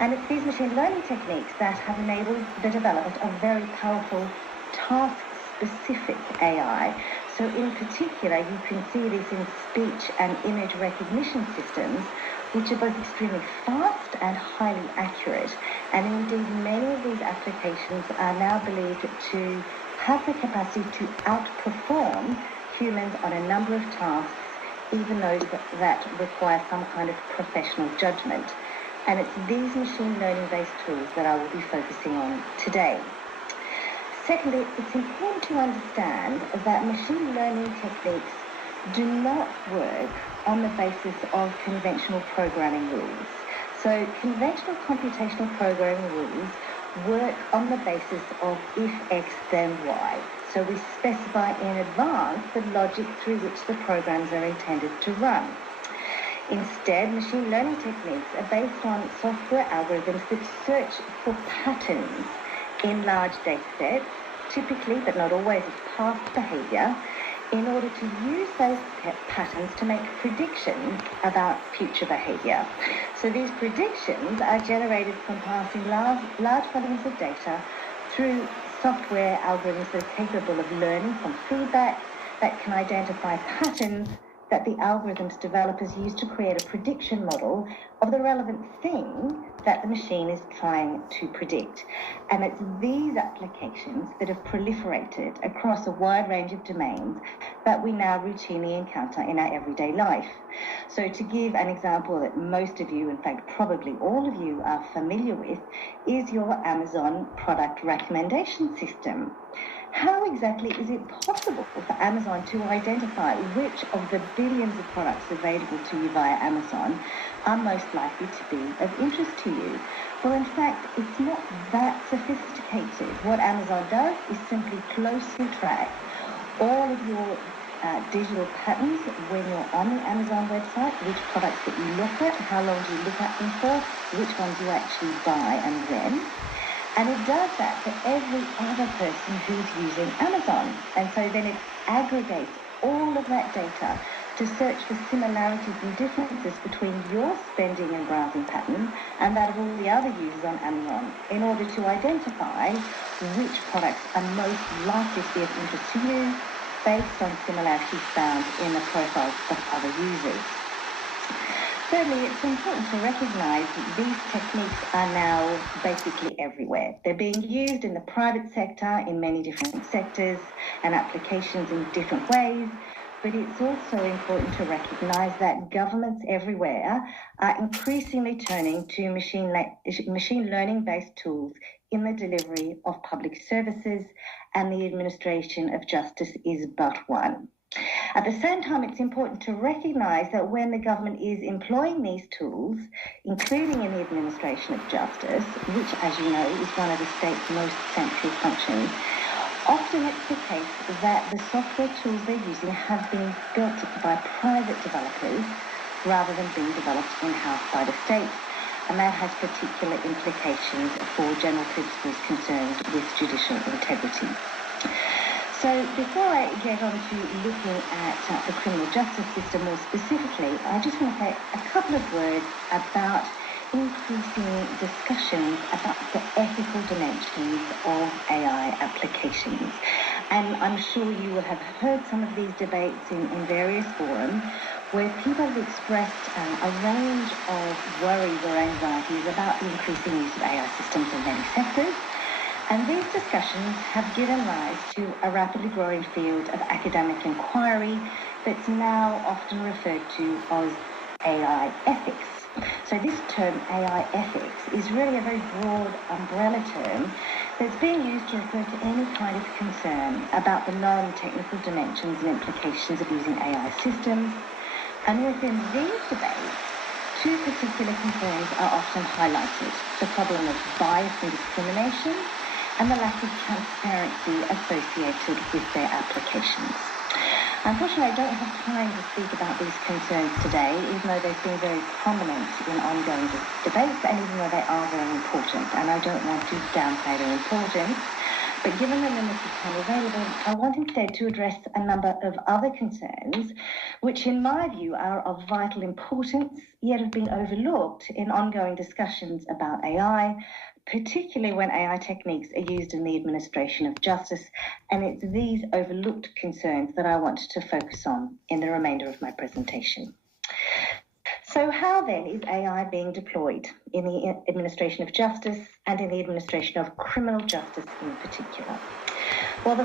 And it's these machine learning techniques that have enabled the development of very powerful task-specific AI. So in particular, you can see this in speech and image recognition systems, which are both extremely fast and highly accurate. And indeed, many of these applications are now believed to have the capacity to outperform humans on a number of tasks, even those that require some kind of professional judgment. And it's these machine learning-based tools that I will be focusing on today. Secondly, it's important to understand that machine learning techniques do not work on the basis of conventional programming rules. So conventional computational programming rules work on the basis of if X then Y. So we specify in advance the logic through which the programs are intended to run. Instead, machine learning techniques are based on software algorithms that search for patterns in large data sets, typically, but not always, of past behavior, in order to use those patterns to make predictions about future behavior. So these predictions are generated from passing large volumes of data through software algorithms that are capable of learning from feedback, that can identify patterns that the algorithms developers use to create a prediction model of the relevant thing that the machine is trying to predict. And it's these applications that have proliferated across a wide range of domains that we now routinely encounter in our everyday life. So to give an example that most of you, in fact probably all of you, are familiar with, is your Amazon product recommendation system. How exactly is it possible for Amazon to identify which of the billions of products available to you via Amazon are most likely to be of interest to you? Well, in fact, it's not that sophisticated. What Amazon does is simply closely track all of your digital patterns when you're on the Amazon website, which products that you look at, how long do you look at them for, which ones you actually buy and when. And it does that for every other person who's using Amazon. And so then it aggregates all of that data to search for similarities and differences between your spending and browsing pattern and that of all the other users on Amazon in order to identify which products are most likely to be of interest to you based on similarities found in the profiles of other users. Thirdly, it's important to recognize that these techniques are now basically everywhere. They're being used in the private sector in many different sectors and applications in different ways, but it's also important to recognize that governments everywhere are increasingly turning to machine learning-based tools in the delivery of public services, and the administration of justice is but one. At the same time, it's important to recognise that when the government is employing these tools, including in the administration of justice, which, as you know, is one of the state's most central functions, often it's the case that the software tools they're using have been built by private developers rather than being developed in-house by the state. And that has particular implications for general principles concerned with judicial integrity. So before I get on to looking at the criminal justice system more specifically, I just want to say a couple of words about increasing discussions about the ethical dimensions of AI applications. And I'm sure you will have heard some of these debates in various forums where people have expressed a range of worries or anxieties about the increasing use of AI systems in many sectors. And these discussions have given rise to a rapidly growing field of academic inquiry that's now often referred to as AI ethics. So this term, AI ethics, is really a very broad umbrella term that's being used to refer to any kind of concern about the non-technical dimensions and implications of using AI systems. And within these debates, two particular concerns are often highlighted: the problem of bias and discrimination, and the lack of transparency associated with their applications. Unfortunately, I don't have time to speak about these concerns today, even though they've been very prominent in ongoing debates, and even though they are very important, and I don't want to downplay their importance. But given the limited time available, I want instead to address a number of other concerns, which in my view are of vital importance, yet have been overlooked in ongoing discussions about AI, particularly when AI techniques are used in the administration of justice, and it's these overlooked concerns that I want to focus on in the remainder of my presentation. So how then is AI being deployed in the administration of justice and in the administration of criminal justice in particular? Well,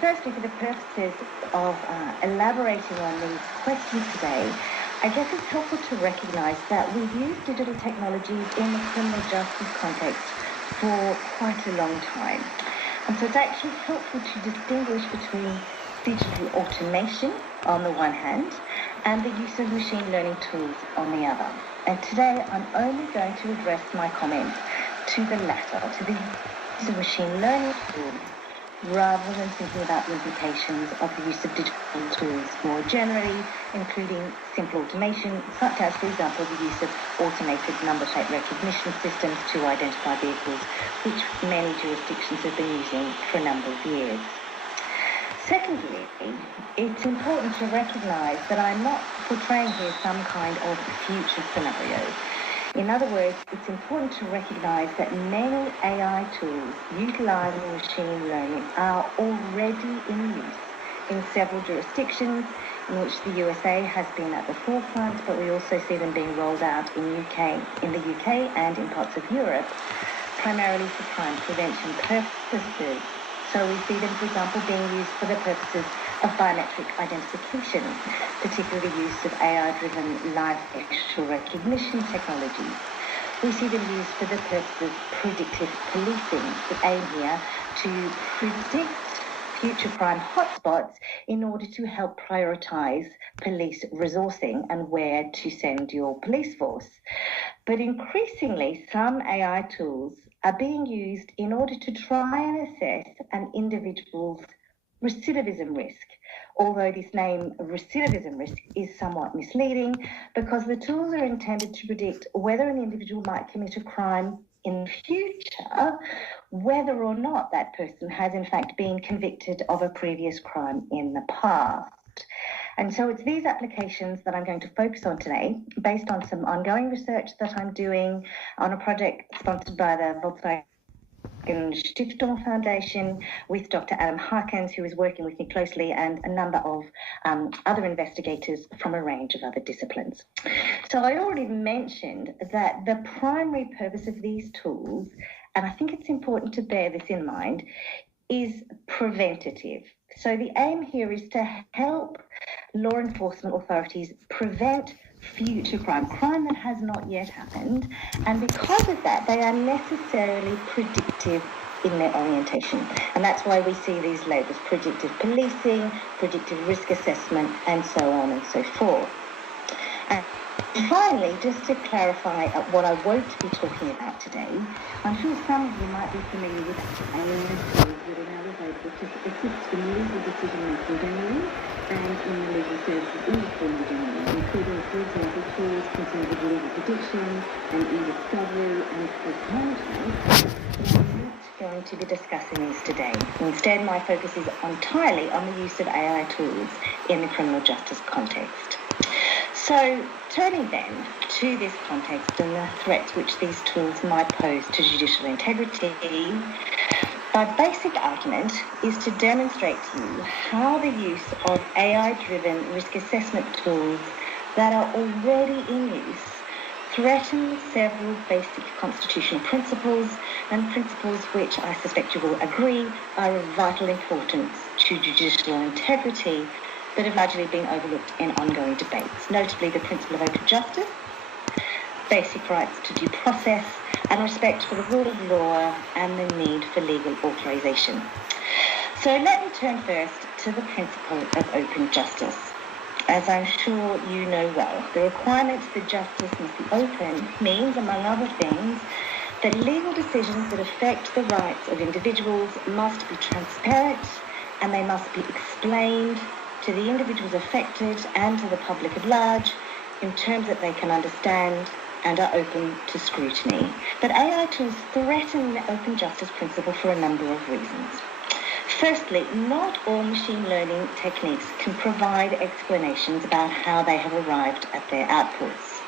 firstly, for the purposes of elaborating on these questions today, I guess it's helpful to recognise that we've used digital technologies in the criminal justice context for quite a long time. And so it's actually helpful to distinguish between digital automation on the one hand and the use of machine learning tools on the other. And today I'm only going to address my comments to the latter, to the use of machine learning tools, rather than thinking about the implications of the use of digital tools more generally, including simple automation, such as, for example, the use of automated number plate recognition systems to identify vehicles, which many jurisdictions have been using for a number of years. Secondly, it's important to recognise that I'm not portraying here some kind of future scenario. In other words, it's important to recognise that many AI tools utilising machine learning are already in use in several jurisdictions, in which the USA has been at the forefront, but we also see them being rolled out in the UK and in parts of Europe, primarily for crime prevention purposes. So we see them, for example, being used for the purposes of biometric identification, particularly the use of AI-driven live facial recognition technologies. We see them used for the purposes of predictive policing, that aim here to predict future crime hotspots in order to help prioritise police resourcing and where to send your police force. But increasingly, some AI tools are being used in order to try and assess an individual's recidivism risk. Although this name recidivism risk is somewhat misleading because the tools are intended to predict whether an individual might commit a crime in the future, whether or not that person has in fact been convicted of a previous crime in the past. And so it's these applications that I'm going to focus on today, based on some ongoing research that I'm doing on a project sponsored by the Volkswagen Stiftung Foundation with Dr. Adam Harkins, who is working with me closely, and a number of other investigators from a range of other disciplines. So I already mentioned that the primary purpose of these tools, and I think it's important to bear this in mind, is preventative. So the aim here is to help law enforcement authorities prevent future crime that has not yet happened, and because of that they are necessarily predictive in their orientation, and that's why we see these labels: predictive policing, predictive risk assessment, and so on and so forth. And finally, just to clarify what I won't be talking about today, I'm sure some of you might be familiar with AI tools that are now available to assist in legal decision making generally and in the legal services industry in general, including, for example, tools concerned with legal prediction and e-discovery and case management. I'm not going to be discussing these today. Instead, my focus is entirely on the use of AI tools in the criminal justice context. So, turning then to this context and the threats which these tools might pose to judicial integrity, my basic argument is to demonstrate to you how the use of AI-driven risk assessment tools that are already in use threaten several basic constitutional principles, and principles which I suspect you will agree are of vital importance to judicial integrity, but have largely been overlooked in ongoing debates, notably the principle of open justice, basic rights to due process, and respect for the rule of law and the need for legal authorization. So let me turn first to the principle of open justice. As I'm sure you know well, the requirement that justice must be open means, among other things, that legal decisions that affect the rights of individuals must be transparent, and they must be explained to the individuals affected and to the public at large in terms that they can understand and are open to scrutiny. But AI tools threaten the open justice principle for a number of reasons. Firstly, not all machine learning techniques can provide explanations about how they have arrived at their outputs.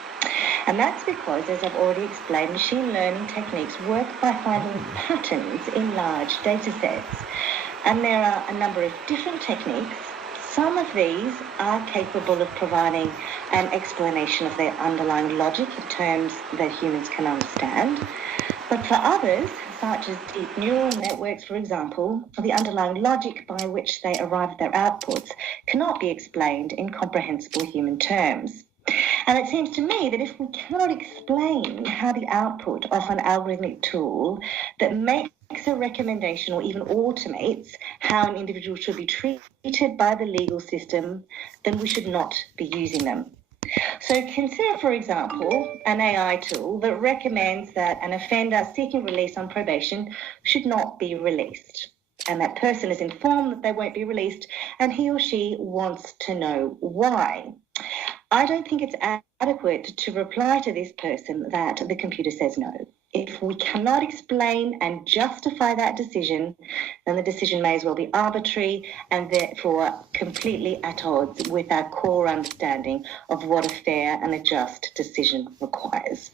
And that's because, as I've already explained, machine learning techniques work by finding patterns in large data sets. And there are a number of different techniques. Some of these are capable of providing an explanation of their underlying logic in terms that humans can understand. But for others, such as deep neural networks, for example, the underlying logic by which they arrive at their outputs cannot be explained in comprehensible human terms. And it seems to me that if we cannot explain how the output of an algorithmic tool that makes a recommendation or even automates how an individual should be treated by the legal system, then we should not be using them. So consider, for example, an AI tool that recommends that an offender seeking release on probation should not be released. And that person is informed that they won't be released, and he or she wants to know why. I don't think it's adequate to reply to this person that the computer says no. If we cannot explain and justify that decision, then the decision may as well be arbitrary and therefore completely at odds with our core understanding of what a fair and a just decision requires.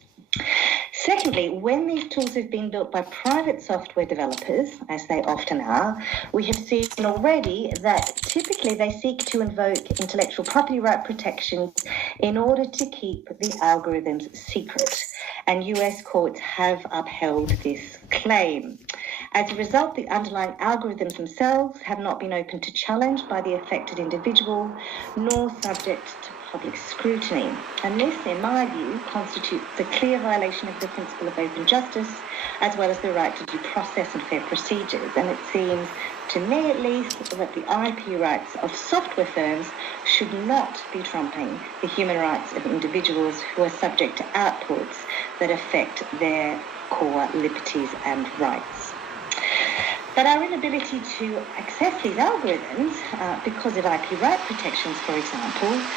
Secondly, when these tools have been built by private software developers, as they often are, we have seen already that typically they seek to invoke intellectual property right protections in order to keep the algorithms secret. And US courts have upheld this claim. As a result, the underlying algorithms themselves have not been open to challenge by the affected individual, nor subject to public scrutiny. And this, in my view, constitutes a clear violation of the principle of open justice, as well as the right to due process and fair procedures. And it seems, to me at least, that the IP rights of software firms should not be trumping the human rights of individuals who are subject to outputs that affect their core liberties and rights. But our inability to access these algorithms, because of IP right protections, for example,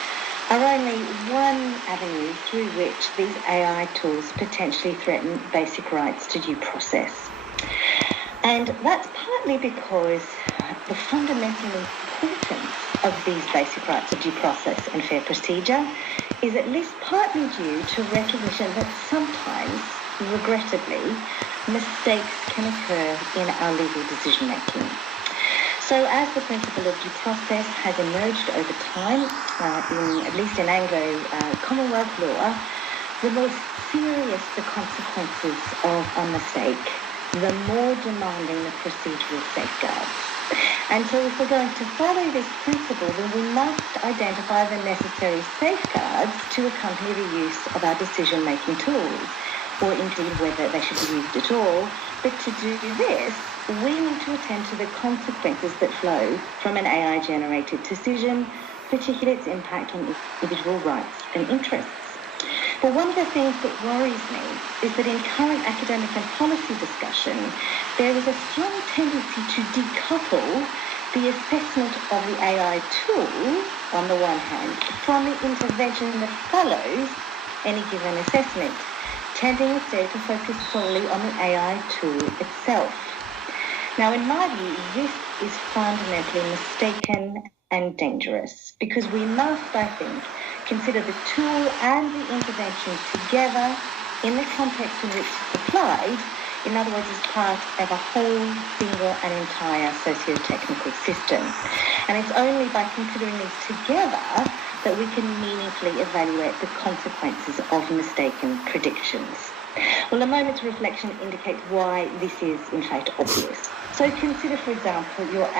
are only one avenue through which these AI tools potentially threaten basic rights to due process. And that's partly because the fundamental importance of these basic rights of due process and fair procedure is at least partly due to recognition that sometimes, regrettably, mistakes can occur in our legal decision-making. So as the principle of due process has emerged over time, at least in Anglo-Commonwealth law, the more serious the consequences of a mistake, the more demanding the procedural safeguards. And so if we're going to follow this principle, then we must identify the necessary safeguards to accompany the use of our decision-making tools, or indeed whether they should be used at all. But to do this, we need to attend to the consequences that flow from an AI-generated decision, particularly its impact on individual rights and interests. But one of the things that worries me is that in current academic and policy discussion, there is a strong tendency to decouple the assessment of the AI tool, on the one hand, from the intervention that follows any given assessment, tending instead to focus solely on the AI tool itself. Now, in my view, this is fundamentally mistaken and dangerous, because we must, I think, consider the tool and the intervention together in the context in which it's applied, in other words, as part of a whole, single and entire socio-technical system. And it's only by considering these together that we can meaningfully evaluate the consequences of mistaken predictions. Well, a moment's reflection indicates why this is, in fact, obvious. So consider, for example, your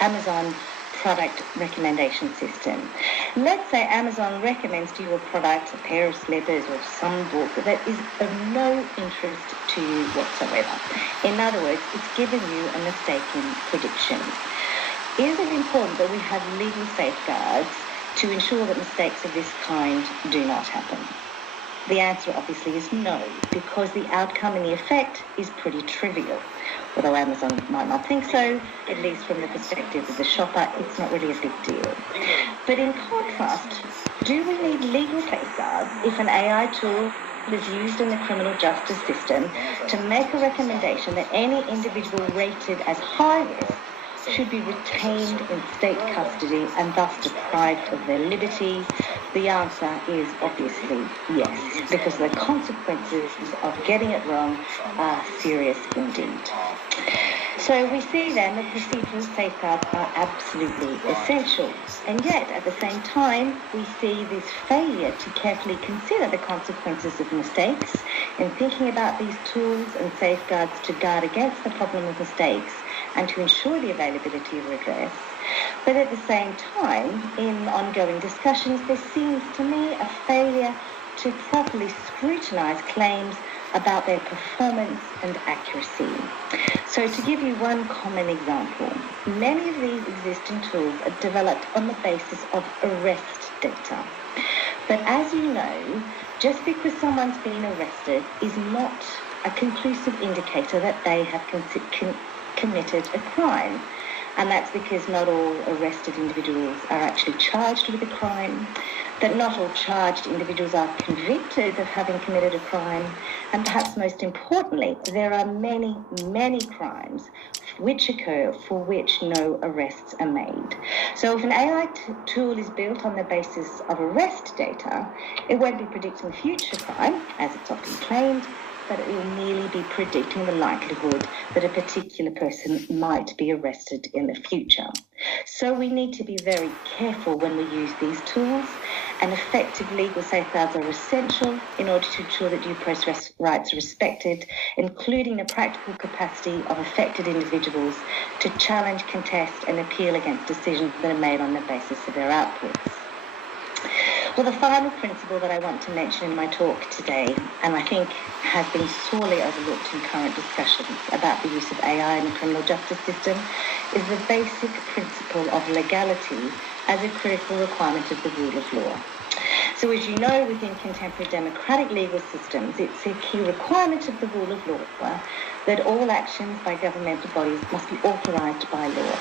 Amazon product recommendation system. Let's say Amazon recommends to you a product, a pair of slippers or some book that is of no interest to you whatsoever. In other words, it's given you a mistaken prediction. Is it important that we have legal safeguards to ensure that mistakes of this kind do not happen? The answer obviously is no, because the outcome and the effect is pretty trivial. Although Amazon might not think so, at least from the perspective of the shopper, it's not really a big deal. But in contrast, do we need legal safeguards if an AI tool is used in the criminal justice system to make a recommendation that any individual rated as high risk should be retained in state custody and thus deprived of their liberty? The answer is obviously yes, because the consequences of getting it wrong are serious indeed. So we see then that procedural safeguards are absolutely essential. And yet, at the same time, we see this failure to carefully consider the consequences of mistakes in thinking about these tools and safeguards to guard against the problem of mistakes and to ensure the availability of redress. But at the same time, in ongoing discussions, there seems to me a failure to properly scrutinize claims about their performance and accuracy. So to give you one common example, many of these existing tools are developed on the basis of arrest data. But as you know, just because someone's been arrested is not a conclusive indicator that they have committed a crime. And that's because not all arrested individuals are actually charged with a crime, that not all charged individuals are convicted of having committed a crime, And perhaps most importantly, there are many, many crimes which occur for which no arrests are made. So if an AI tool is built on the basis of arrest data, it won't be predicting future crime, as it's often claimed, but it will merely be predicting the likelihood that a particular person might be arrested in the future. So we need to be very careful when we use these tools, and effective legal safeguards are essential in order to ensure that due process rights are respected, including the practical capacity of affected individuals to challenge, contest, and appeal against decisions that are made on the basis of their outputs. Well, the final principle that I want to mention in my talk today, and I think has been sorely overlooked in current discussions about the use of AI in the criminal justice system, is the basic principle of legality as a critical requirement of the rule of law. So as you know, within contemporary democratic legal systems, it's a key requirement of the rule of law that all actions by governmental bodies must be authorised by law.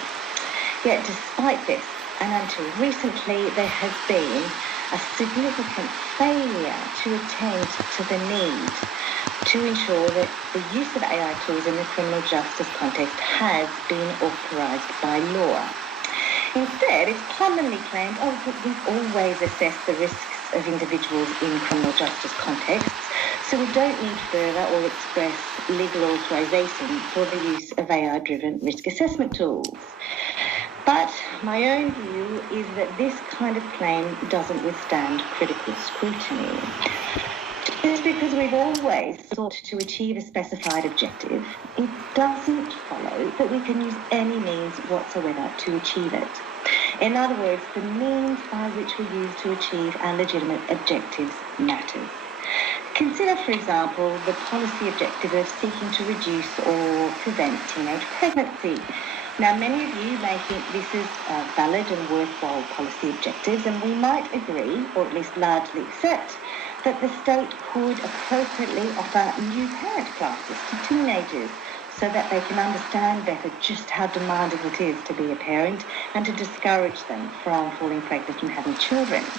Yet despite this, and until recently, there has been a significant failure to attend to the need to ensure that the use of AI tools in the criminal justice context has been authorised by law. Instead, it's commonly claimed, that we've always assessed the risks of individuals in criminal justice contexts, so we don't need further or express legal authorisation for the use of AI-driven risk assessment tools. But my own view is that this kind of claim doesn't withstand critical scrutiny. Just because we've always sought to achieve a specified objective, it doesn't follow that we can use any means whatsoever to achieve it. In other words, the means by which we use to achieve our legitimate objectives matters. Consider, for example, the policy objective of seeking to reduce or prevent teenage pregnancy. Now, many of you may think this is valid and worthwhile policy objectives, and we might agree, or at least largely accept, that the state could appropriately offer new parent classes to teenagers so that they can understand better just how demanding it is to be a parent and to discourage them from falling pregnant and having children.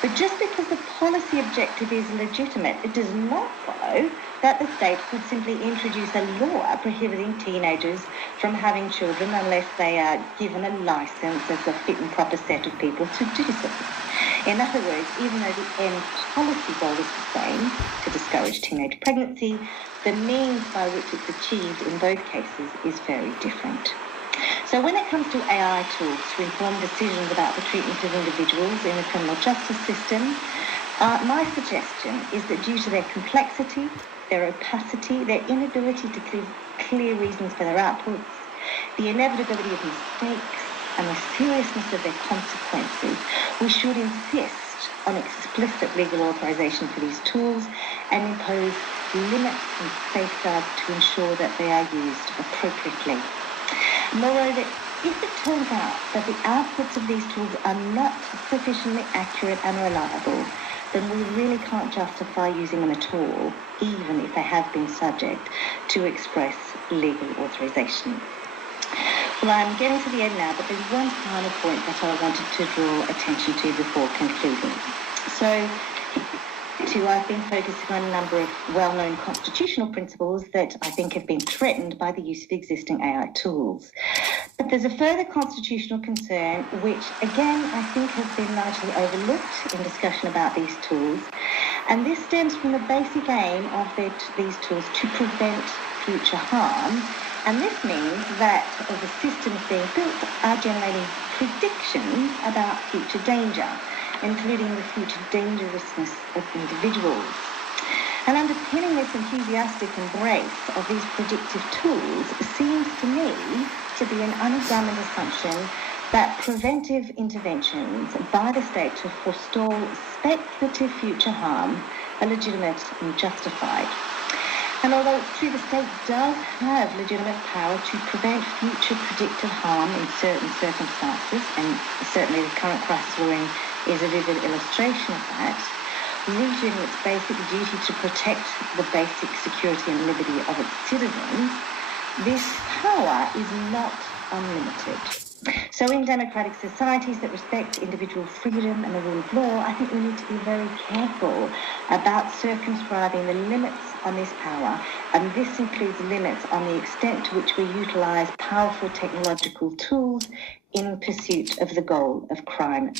But just because the policy objective is legitimate, it does not follow that the state could simply introduce a law prohibiting teenagers from having children unless they are given a license as a fit and proper set of people to do so. In other words, even though the end policy goal is the same, to discourage teenage pregnancy, the means by which it's achieved in both cases is very different. So when it comes to AI tools to inform decisions about the treatment of individuals in the criminal justice system, my suggestion is that due to their complexity, their opacity, their inability to give clear reasons for their outputs, the inevitability of mistakes, and the seriousness of their consequences, we should insist on explicit legal authorization for these tools and impose limits and safeguards to ensure that they are used appropriately. Moreover, if it turns out that the outputs of these tools are not sufficiently accurate and reliable, then we really can't justify using them at all, even if they have been subject to express legal authorization. Well, I'm getting to the end now, but there's one final point that I wanted to draw attention to before concluding. So, I've been focusing on a number of well-known constitutional principles that I think have been threatened by the use of existing AI tools. But there's a further constitutional concern, which again I think has been largely overlooked in discussion about these tools, and this stems from the basic aim of these tools to prevent future harm. And this means that the systems being built are generating predictions about future danger, including the future dangerousness of individuals. And underpinning this enthusiastic embrace of these predictive tools seems to me to be an unexamined assumption that preventive interventions by the state to forestall speculative future harm are legitimate and justified. And although it's true the state does have legitimate power to prevent future predicted harm in certain circumstances, and certainly the current crisis we're in is a vivid illustration of that, rooted in its basic duty to protect the basic security and liberty of its citizens, this power is not unlimited. So in democratic societies that respect individual freedom and the rule of law, I think we need to be very careful about circumscribing the limits on this power, and this includes limits on the extent to which we utilize powerful technological tools in pursuit of the goal of crime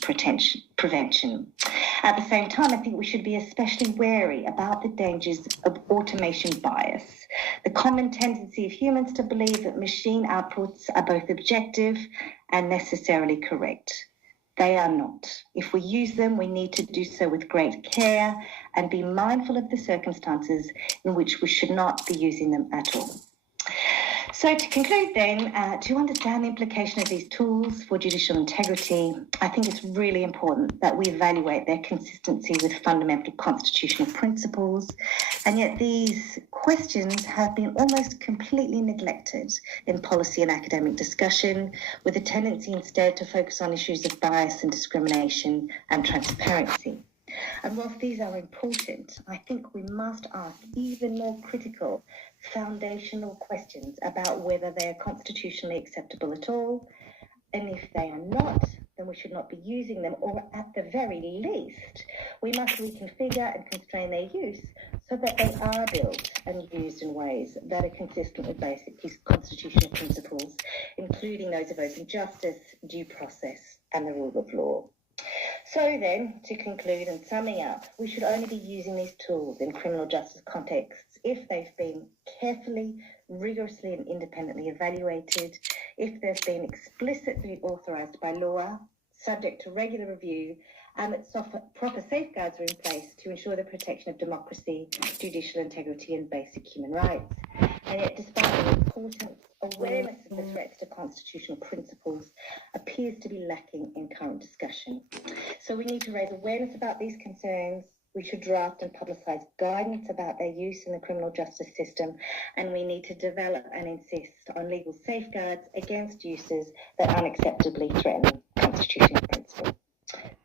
prevention. At the same time, I think we should be especially wary about the dangers of automation bias, the common tendency of humans to believe that machine outputs are both objective and necessarily correct. They are not. If we use them, we need to do so with great care and be mindful of the circumstances in which we should not be using them at all. So to conclude then, to understand the implication of these tools for judicial integrity, I think it's really important that we evaluate their consistency with fundamental constitutional principles. And yet these questions have been almost completely neglected in policy and academic discussion, with a tendency instead to focus on issues of bias and discrimination and transparency. And whilst these are important, I think we must ask even more critical, foundational questions about whether they are constitutionally acceptable at all. And if they are not, then we should not be using them, or at the very least, we must reconfigure and constrain their use so that they are built and used in ways that are consistent with basic constitutional principles, including those of open justice, due process, and the rule of law. So then, to conclude and summing up, we should only be using these tools in criminal justice contexts if they've been carefully, rigorously and independently evaluated, if they've been explicitly authorised by law, subject to regular review, and that proper safeguards are in place to ensure the protection of democracy, judicial integrity and basic human rights. And yet, despite the importance, awareness of the threats to constitutional principles appears to be lacking in current discussion. So we need to raise awareness about these concerns. We should draft and publicise guidance about their use in the criminal justice system, and we need to develop and insist on legal safeguards against uses that unacceptably threaten constitutional principles.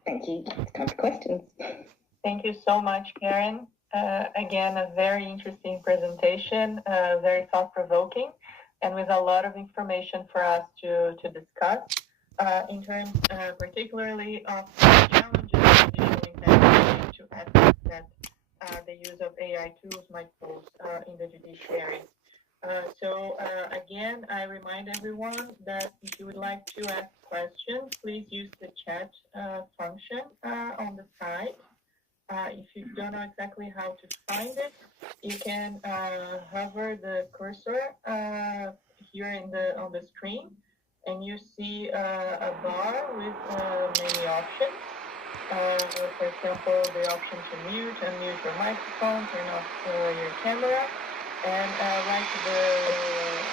Thank you. It's time for questions. Thank you so much, Karen. Again, a very interesting presentation, very thought-provoking, and with a lot of information for us to discuss in terms particularly of the challenges of judicial integrity to ethics that the use of AI tools might pose in the judiciary. So again, I remind everyone that if you would like to ask questions, please use the chat function on the side. If you don't know exactly how to find it, you can hover the cursor here on the screen, and you see a bar with many options. For example, the option to unmute your microphone, turn off your camera, and right to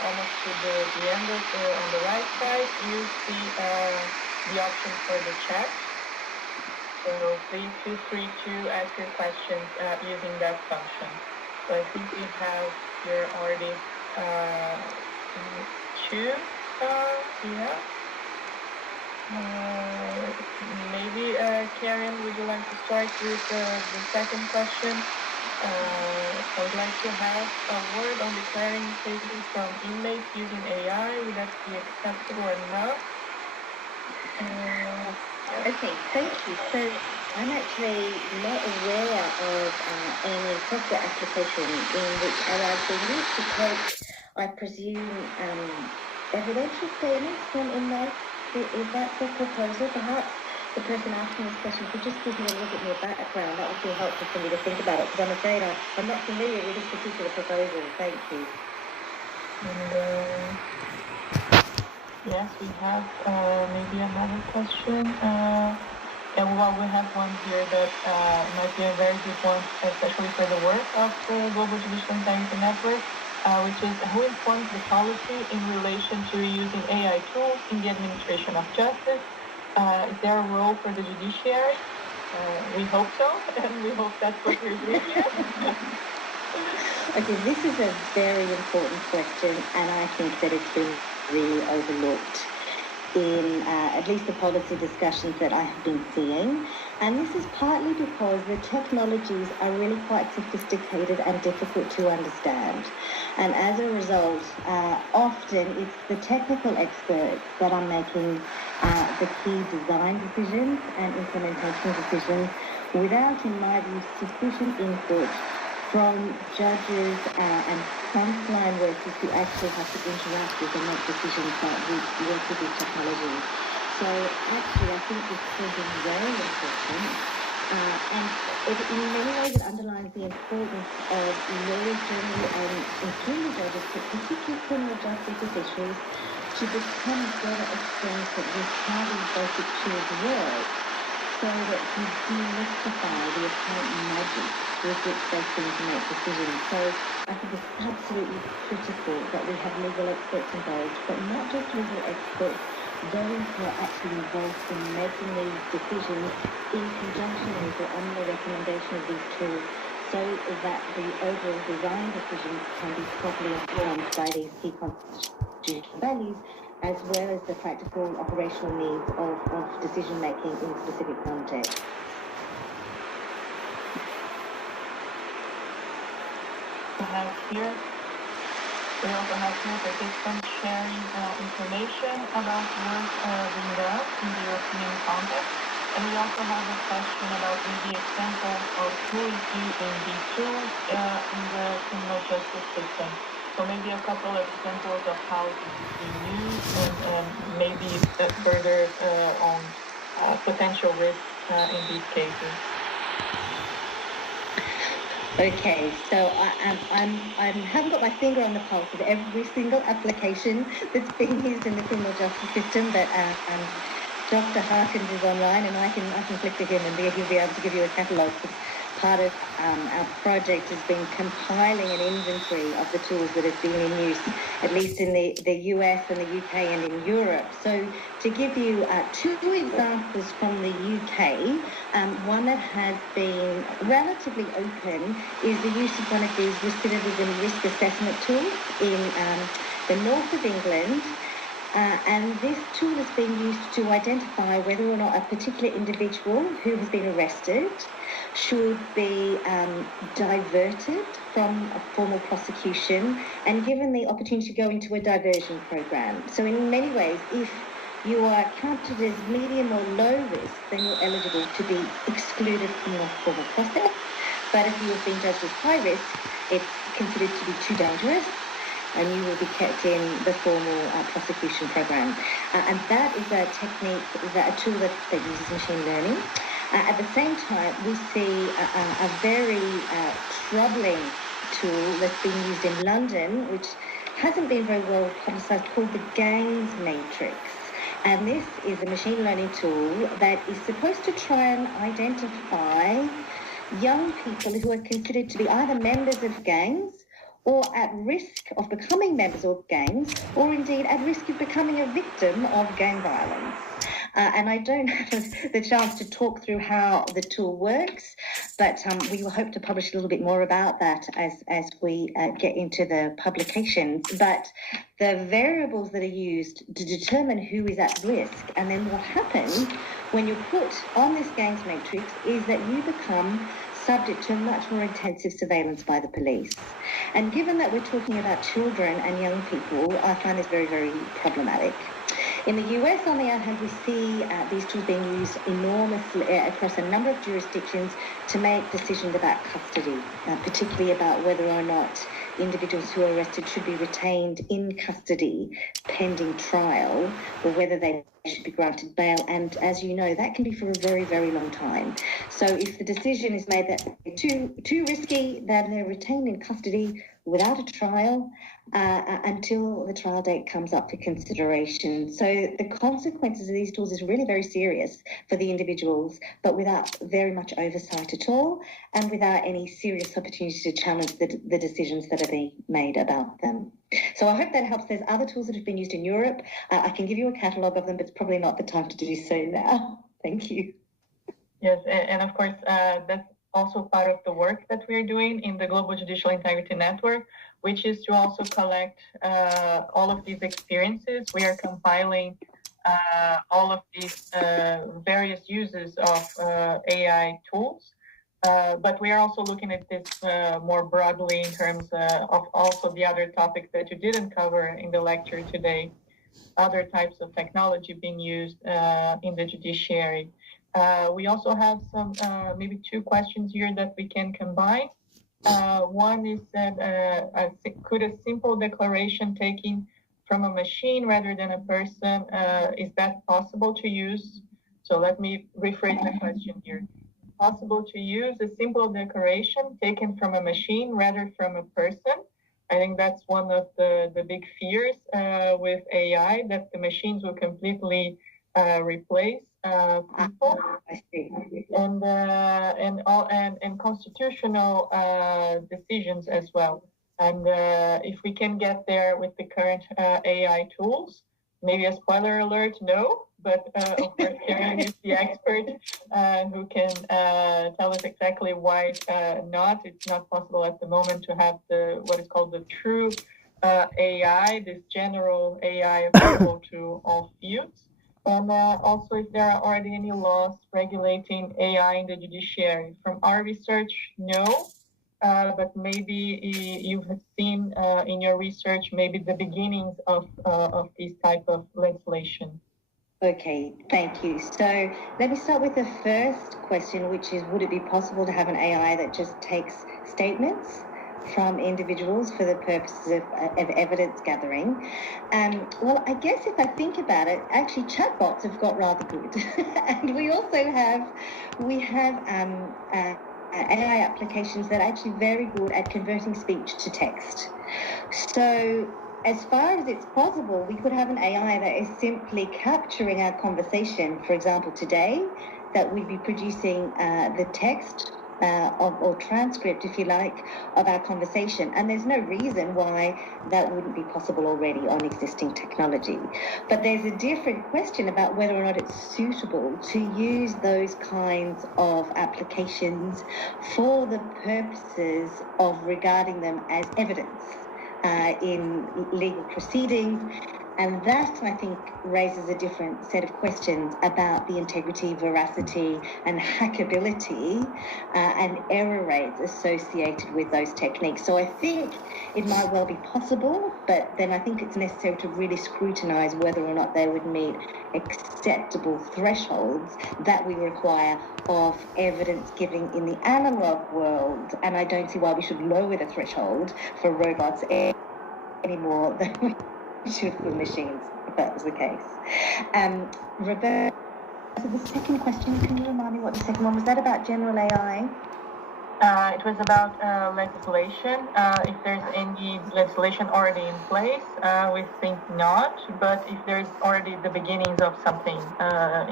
almost to the end of on the right side, you see the option for the chat. So please feel free to ask your questions using that function. So I think we have here already two. Maybe Karen, would you like to start with the second question? I would like to have a word on declaring cases from inmates using AI. Would that be acceptable or not? Okay, thank you. So I'm actually not aware of any software application in which AI is being used to take, I presume, evidential statements from inmates. Is that the proposal? Perhaps the person asking this question could just give me a little bit more background. That would be helpful for me to think about it, because I'm afraid I'm not familiar with this particular proposal. Thank you. And, yes, we have maybe another question. And well, we have one here that might be a very good one, especially for the work of the Global Judicial Integrity Network, which is who informs the policy in relation to using AI tools in the administration of justice? Is there a role for the judiciary? We hope so, and we hope that's what we're doing here. Okay, this is a very important question, and I think that it's been really overlooked in at least the policy discussions that I have been seeing. And this is partly because the technologies are really quite sophisticated and difficult to understand. And as a result, often it's the technical experts that are making the key design decisions and implementation decisions without, in my view, sufficient input from judges and frontline workers who actually have to interact with and make decisions that work with this technology. So actually, I think this point is very important, and in many ways it underlines the importance of lawyers generally and including judges, but particularly criminal justice officials, to become better acquainted with how these basic tools work, so that you demystify the apparent magic with which they seem to make decisions. So I think it's absolutely critical that we have legal experts involved, but not just legal experts, those who are actually involved in making these decisions in conjunction with or on the recommendation of these tools, so that the overall design decisions can be properly informed by these key constitutional values, as well as the practical operational needs of decision making in specific contexts. We also have here participants sharing information about work being done in the European context. And we also have a question about the example of who is using these tools in the criminal justice system. So maybe a couple of examples of how this is being used and maybe further on potential risks in these cases. Okay, so I haven't got my finger on the pulse of every single application that's being used in the criminal justice system, but Dr. Harkins is online, and I can flick to him and he'll be able to give you a catalogue. Part of our project has been compiling an inventory of the tools that have been in use, at least in the US and the UK and in Europe. So to give you two examples from the UK, one that has been relatively open is the use of one of these recidivism risk assessment tools in the north of England. And this tool is being used to identify whether or not a particular individual who has been arrested should be diverted from a formal prosecution and given the opportunity to go into a diversion program. So in many ways, if you are counted as medium or low risk, then you're eligible to be excluded from the formal process. But if you have been judged as high risk, it's considered to be too dangerous, and you will be kept in the formal prosecution program. And that is a technique, a tool that uses machine learning. At the same time, we see a very troubling tool that's being used in London, which hasn't been very well publicised, called the gangs matrix. And this is a machine learning tool that is supposed to try and identify young people who are considered to be either members of gangs or at risk of becoming members of gangs, or indeed at risk of becoming a victim of gang violence. And I don't have the chance to talk through how the tool works, but we will hope to publish a little bit more about that as we get into the publications. But the variables that are used to determine who is at risk, and then what happens when you're put on this gangs matrix, is that you become subject to much more intensive surveillance by the police. And given that we're talking about children and young people, I find this very, very problematic. In the US, on the other hand, we see these tools being used enormously across a number of jurisdictions to make decisions about custody, particularly about whether or not individuals who are arrested should be retained in custody pending trial, or whether they should be granted bail. And as you know, that can be for a very, very long time. So if the decision is made that they're too risky, then they're retained in custody without a trial until the trial date comes up for consideration. So the consequences of these tools is really very serious for the individuals, but without very much oversight at all, and without any serious opportunity to challenge the decisions that are being made about them. So I hope that helps. There's other tools that have been used in Europe. I can give you a catalogue of them, but it's probably not the time to do so now. Thank you. Yes, and of course, that's also part of the work that we're doing in the Global Judicial Integrity Network, which is to also collect all of these experiences. We are compiling all of these various uses of AI tools. But we are also looking at this more broadly in terms of also the other topics that you didn't cover in the lecture today, other types of technology being used in the judiciary. We also have some, maybe two questions here that we can combine. One is that could a simple declaration taken from a machine rather than a person, is that possible to use? So let me rephrase the question here. Possible to use a simple declaration taken from a machine rather from a person? I think that's one of the big fears with AI, that the machines will completely replace people. I see. And constitutional decisions as well. And if we can get there with the current AI tools, maybe a spoiler alert, no. But of course, Karen is the expert who can tell us exactly why not. It's not possible at the moment to have what is called the true AI, this general AI available to all fields. And also, if there are already any laws regulating AI in the judiciary. From our research, no. But maybe you have seen in your research maybe the beginnings of this type of legislation. Okay, thank you. So let me start with the first question, which is, would it be possible to have an AI that just takes statements from individuals for the purposes of evidence gathering? Well, I guess if I think about it, actually chatbots have got rather good. And we also have AI applications that are actually very good at converting speech to text. So as far as it's possible, we could have an AI that is simply capturing our conversation, for example, today, that we'd be producing the text or transcript, if you like, of our conversation. And there's no reason why that wouldn't be possible already on existing technology. But there's a different question about whether or not it's suitable to use those kinds of applications for the purposes of regarding them as evidence in legal proceedings. And that, I think, raises a different set of questions about the integrity, veracity, and hackability and error rates associated with those techniques. So I think it might well be possible, but then I think it's necessary to really scrutinize whether or not they would meet acceptable thresholds that we require of evidence giving in the analog world. And I don't see why we should lower the threshold for robots any more than we should for machines, if that was the case. Roberta, so the second question, can you remind me what the second one was? That about general AI? It was about legislation. If there's any legislation already in place, we think not. But if there's already the beginnings of something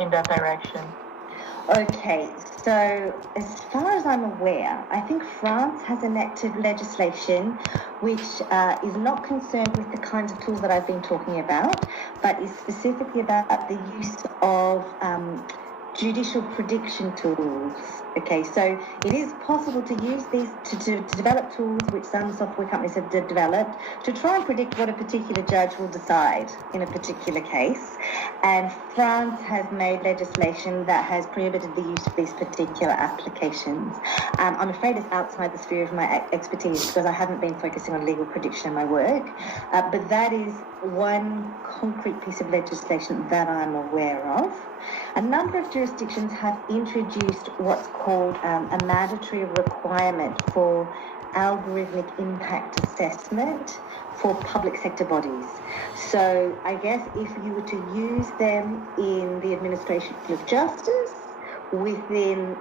in that direction. Okay, so as far as I'm aware, I think France has enacted legislation which is not concerned with the kinds of tools that I've been talking about, but is specifically about the use of judicial prediction tools. Okay, so it is possible to use these to develop tools which some software companies have developed to try and predict what a particular judge will decide in a particular case. And France has made legislation that has prohibited the use of these particular applications. I'm afraid it's outside the sphere of my expertise because I haven't been focusing on legal prediction in my work, but that is one concrete piece of legislation that I'm aware of. A number of jurisdictions have introduced what's called a mandatory requirement for algorithmic impact assessment for public sector bodies. So I guess if you were to use them in the administration of justice, within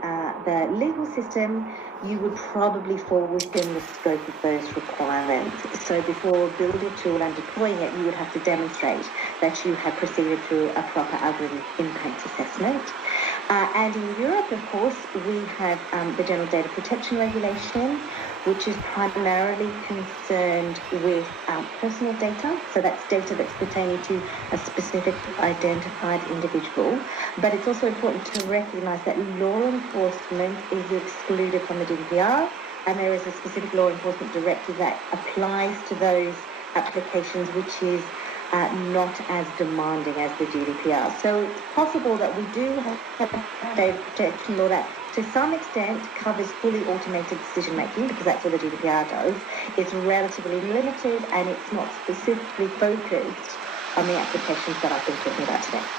the legal system, you would probably fall within the scope of those requirements. So before building a tool and deploying it, you would have to demonstrate that you have proceeded through a proper algorithmic impact assessment. And in Europe, of course, we have the General Data Protection Regulation, which is primarily concerned with personal data. So that's data that's pertaining to a specific identified individual. But it's also important to recognize that law enforcement is excluded from the GDPR, and there is a specific law enforcement directive that applies to those applications, which is not as demanding as the GDPR. So it's possible that we do have data protection law that to some extent covers fully automated decision making, because that's what the GDPR does. It's relatively limited and it's not specifically focused on the applications that I've been talking about today.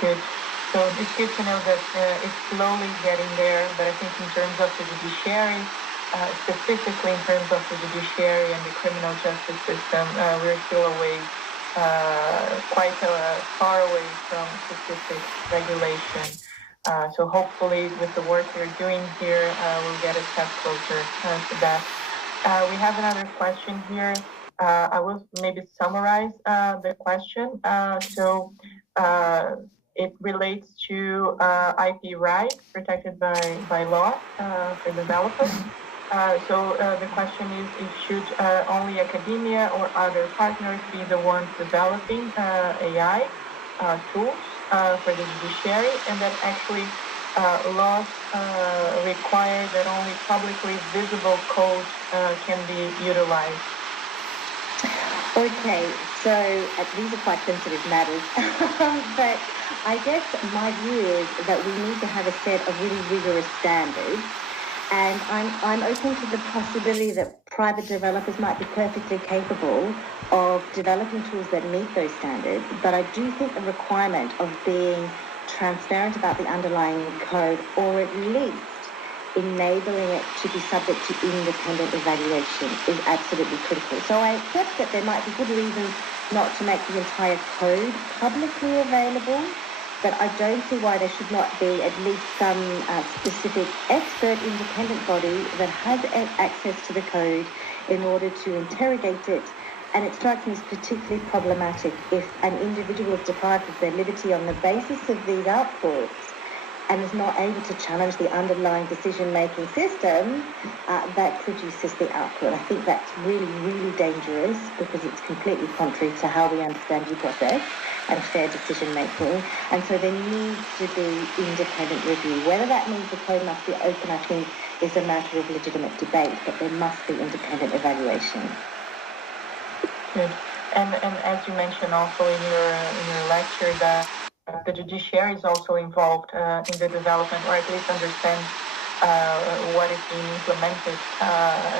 Good. So it's good to know that it's slowly getting there, but I think in terms of the judiciary, specifically in terms of the judiciary and the criminal justice system, we're still quite far away from specific regulation. So hopefully with the work you're doing here, we'll get a step closer to that. We have another question here. I will maybe summarize the question. It relates to IP rights protected by law for developers. The question is, should only academia or other partners be the ones developing AI tools for the judiciary, and that actually laws require that only publicly visible code can be utilized? Okay, so these are quite sensitive matters, but I guess my view is that we need to have a set of really rigorous standards. And I'm open to the possibility that private developers might be perfectly capable of developing tools that meet those standards. But I do think the requirement of being transparent about the underlying code, or at least enabling it to be subject to independent evaluation, is absolutely critical. So I accept that there might be good reasons not to make the entire code publicly available, but I don't see why there should not be at least some specific expert independent body that has access to the code in order to interrogate it. And it strikes me as particularly problematic if an individual is deprived of their liberty on the basis of these outputs and is not able to challenge the underlying decision-making system that produces the output. I think that's really, really dangerous, because it's completely contrary to how we understand due process and fair decision-making. And so there needs to be independent review. Whether that means the code must be open, I think, is a matter of legitimate debate, but there must be independent evaluation. Good. And as you mentioned also in your lecture, that the judiciary is also involved in the development, or at least understands what is being implemented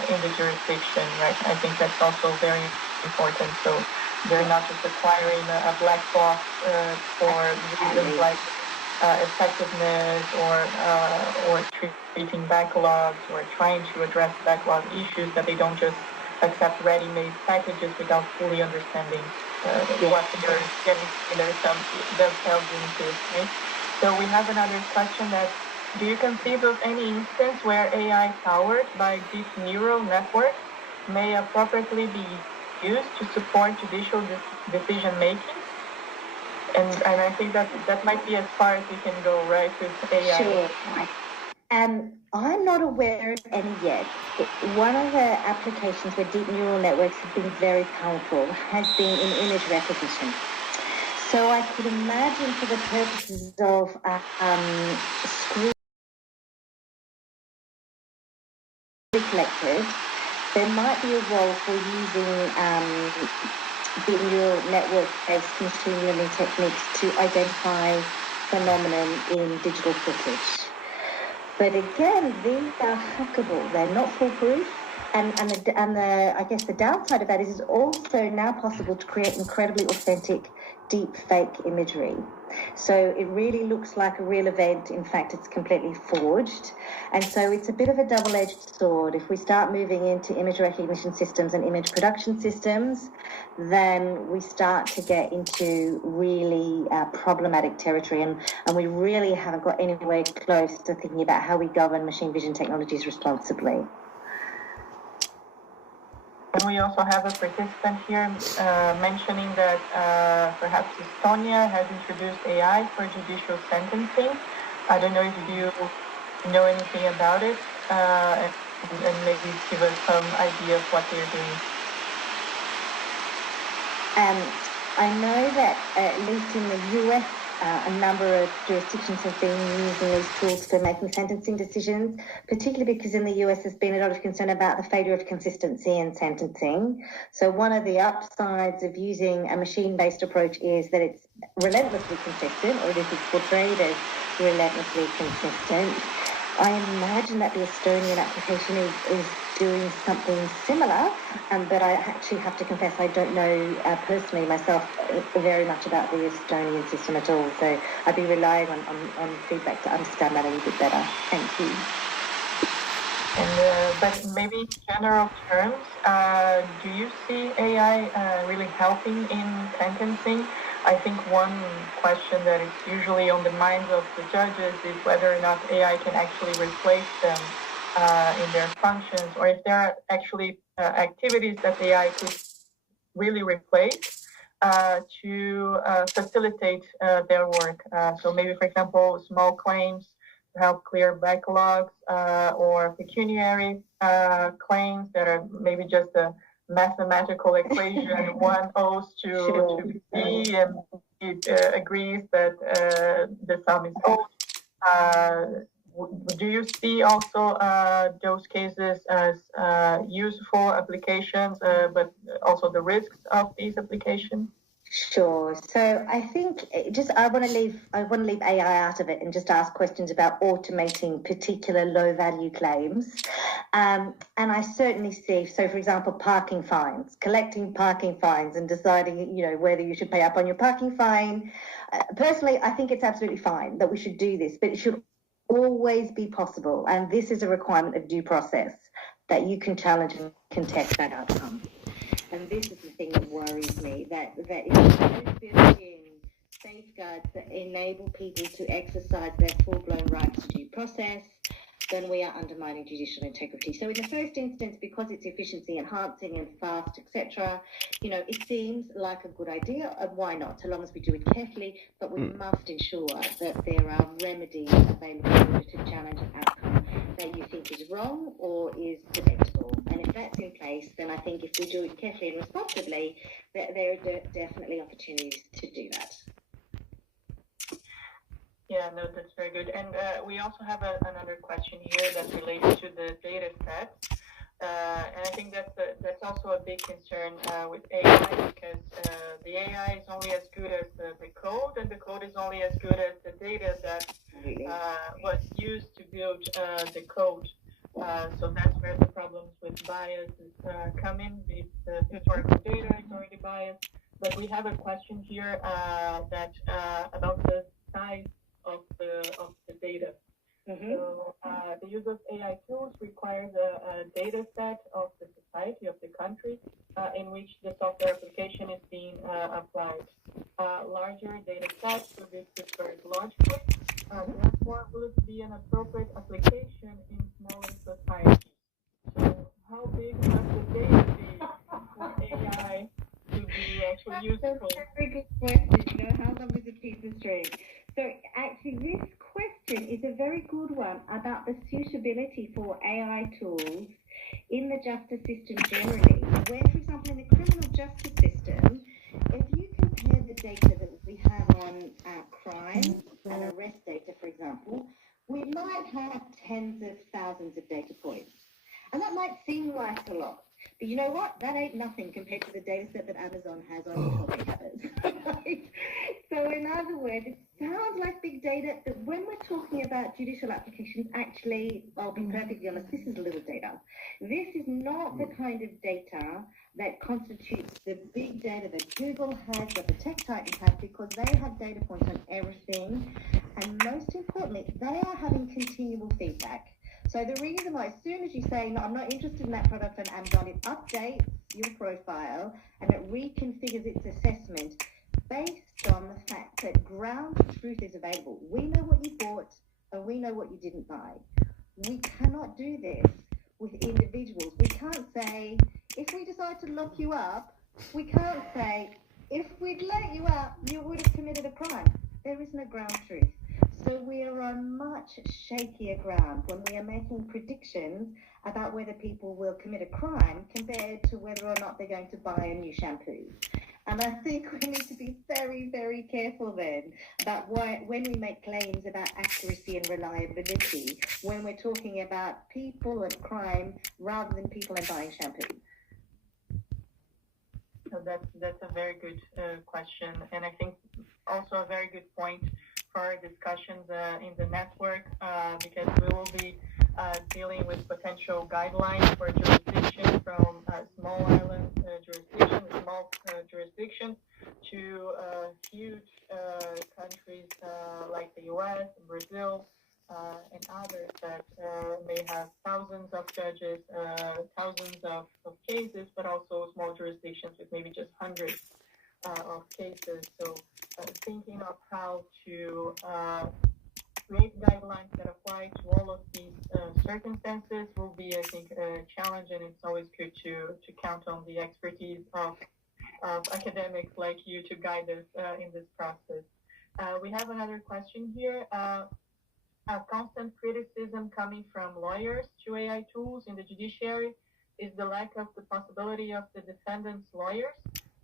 in the jurisdiction, right? I think that's also very important. So they're not just acquiring a black box for reasons like effectiveness or treating backlogs or trying to address backlog issues, that they don't just accept ready-made packages without fully understanding what they're getting themselves into. Right? So we have another question that, do you conceive of any instance where AI powered by deep neural networks may appropriately be used to support judicial decision-making? And I think that might be as far as we can go, right, with AI. Sure. I'm not aware of any yet. One of the applications where deep neural networks have been very powerful has been in image recognition. So I could imagine, for the purposes of screen collected, there might be a role for using deep neural network-based machine learning techniques to identify phenomenon in digital footage. But again, these are hackable. They're not foolproof. And I guess the downside of that is it's also now possible to create incredibly authentic deep fake imagery. So it really looks like a real event. In fact, it's completely forged. And so it's a bit of a double-edged sword. If we start moving into image recognition systems and image production systems, then we start to get into really problematic territory. And we really haven't got anywhere close to thinking about how we govern machine vision technologies responsibly. And we also have a participant here mentioning that perhaps Estonia has introduced AI for judicial sentencing. I don't know if you know anything about it, and maybe give us some idea of what they're doing. I know that at least in the US a number of jurisdictions have been using these tools for making sentencing decisions, particularly because in the US there's been a lot of concern about the failure of consistency in sentencing. So one of the upsides of using a machine-based approach is that it's relentlessly consistent, or at least it's portrayed as relentlessly consistent. I imagine that the Estonian application is doing something similar, but I actually have to confess I don't know personally myself very much about the Estonian system at all, so I'd be relying on feedback to understand that a little bit better. Thank you. And but maybe in general terms, do you see AI really helping in sentencing? I think one question that is usually on the minds of the judges is whether or not AI can actually replace them in their functions, or if there are actually activities that AI could really replace to facilitate their work. So maybe, for example, small claims to help clear backlogs, or pecuniary claims that are maybe just a mathematical equation. One owes to B, and it agrees that the sum is owed. Do you see also those cases as useful applications, but also the risks of these applications? Sure. So I think I want to leave AI out of it and just ask questions about automating particular low value claims. And I certainly see, so for example, parking fines, collecting parking fines and deciding, whether you should pay up on your parking fine. Personally, I think it's absolutely fine that we should do this, but it should always be possible. And this is a requirement of due process, that you can challenge and contest that outcome. And this is the thing that worries me, that if you build in safeguards that enable people to exercise their full-blown rights to due process, then we are undermining judicial integrity. So in the first instance, because it's efficiency enhancing and fast, etc., it seems like a good idea, and why not, so long as we do it carefully, but we must ensure that there are remedies available to challenge an outcome that you think is wrong or is preventable. And if that's in place, then I think if we do it carefully and responsibly, there are definitely opportunities to do that. Yeah, no, that's very good. And we also have another question here that relates to the data set. And I think that's also a big concern with AI, because the AI is only as good as the code, and the code is only as good as the data that was used to build the code. So that's where the problems with bias come in. The historical data is already biased. But we have a question here that about the size of the data. So the use of AI tools requires a data set of the society, of the country, in which the software application is being applied. Larger data sets would be preferred logically. Therefore, will it be an appropriate application in smaller societies? So how big must the data be for AI to be actually useful? That's a very good question. How long is a piece of string? So actually, this question is a very good one about the suitability for AI tools in the justice system generally. Where, for example, in the criminal justice system, if you compare the data that we have on crime and arrest data, for example, we might have tens of thousands of data points. And that might seem like a lot. But you know what? That ain't nothing compared to the data set that Amazon has on its topic habits. Right? So in other words, it sounds like big data, but when we're talking about judicial applications, actually, I'll be perfectly honest, this is little data. This is not the kind of data that constitutes the big data that Google has, that the tech titans have, because they have data points on everything. And most importantly, they are having continual feedback. So the reason why, as soon as you say, no, I'm not interested in that product on Amazon, it updates your profile and it reconfigures its assessment based on the fact that ground truth is available. We know what you bought and we know what you didn't buy. We cannot do this with individuals. We can't say, if we decide to lock you up, we can't say, if we'd let you out, you would have committed a crime. There is no ground truth. So we are on much shakier ground when we are making predictions about whether people will commit a crime compared to whether or not they're going to buy a new shampoo. And I think we need to be very, very careful then about when we make claims about accuracy and reliability, when we're talking about people and crime rather than people and buying shampoo. So that's a very good question, and I think also a very good point for our discussions in the network, because we will be dealing with potential guidelines for jurisdiction from small island jurisdictions to huge countries like the U.S., Brazil, and others that may have thousands of judges, thousands of cases, but also small jurisdictions with maybe just hundreds of cases. So thinking of how to create guidelines that apply to all of these circumstances will be, I think, a challenge, and it's always good to count on the expertise of academics like you to guide us in this process. We have another question here. A constant criticism coming from lawyers to AI tools in the judiciary is the lack of the possibility of the defendant's lawyers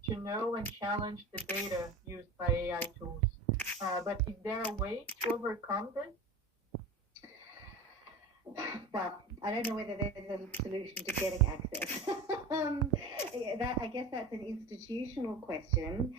to know and challenge the data used by AI tools. But is there a way to overcome this? Well, I don't know whether there's a solution to getting access. I guess that's an institutional question.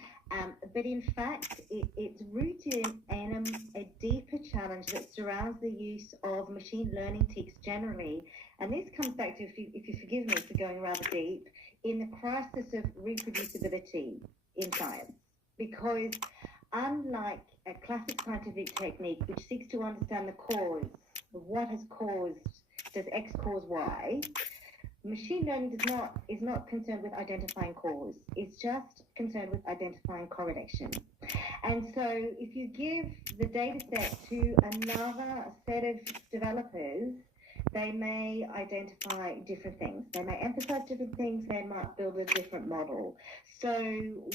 But in fact, it's rooted in a deeper challenge that surrounds the use of machine learning techniques generally. And this comes back to, if you forgive me for going rather deep, in the crisis of reproducibility in science. Because unlike a classic scientific technique, which seeks to understand the cause, what has caused, does X cause Y, machine learning is not concerned with identifying cause. It's just concerned with identifying correlation. And so if you give the data set to another set of developers, they may identify different things. They may emphasize different things. They might build a different model. So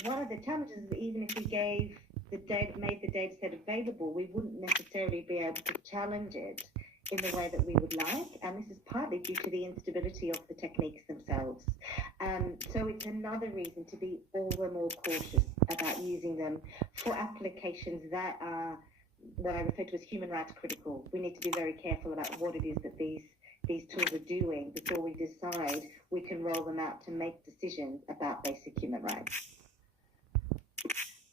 one of the challenges is that even if we made the data set available, we wouldn't necessarily be able to challenge it in the way that we would like, and this is partly due to the instability of the techniques themselves. So it's another reason to be all the more cautious about using them for applications that are what I refer to as human rights critical. We need to be very careful about what it is that these tools are doing before we decide we can roll them out to make decisions about basic human rights.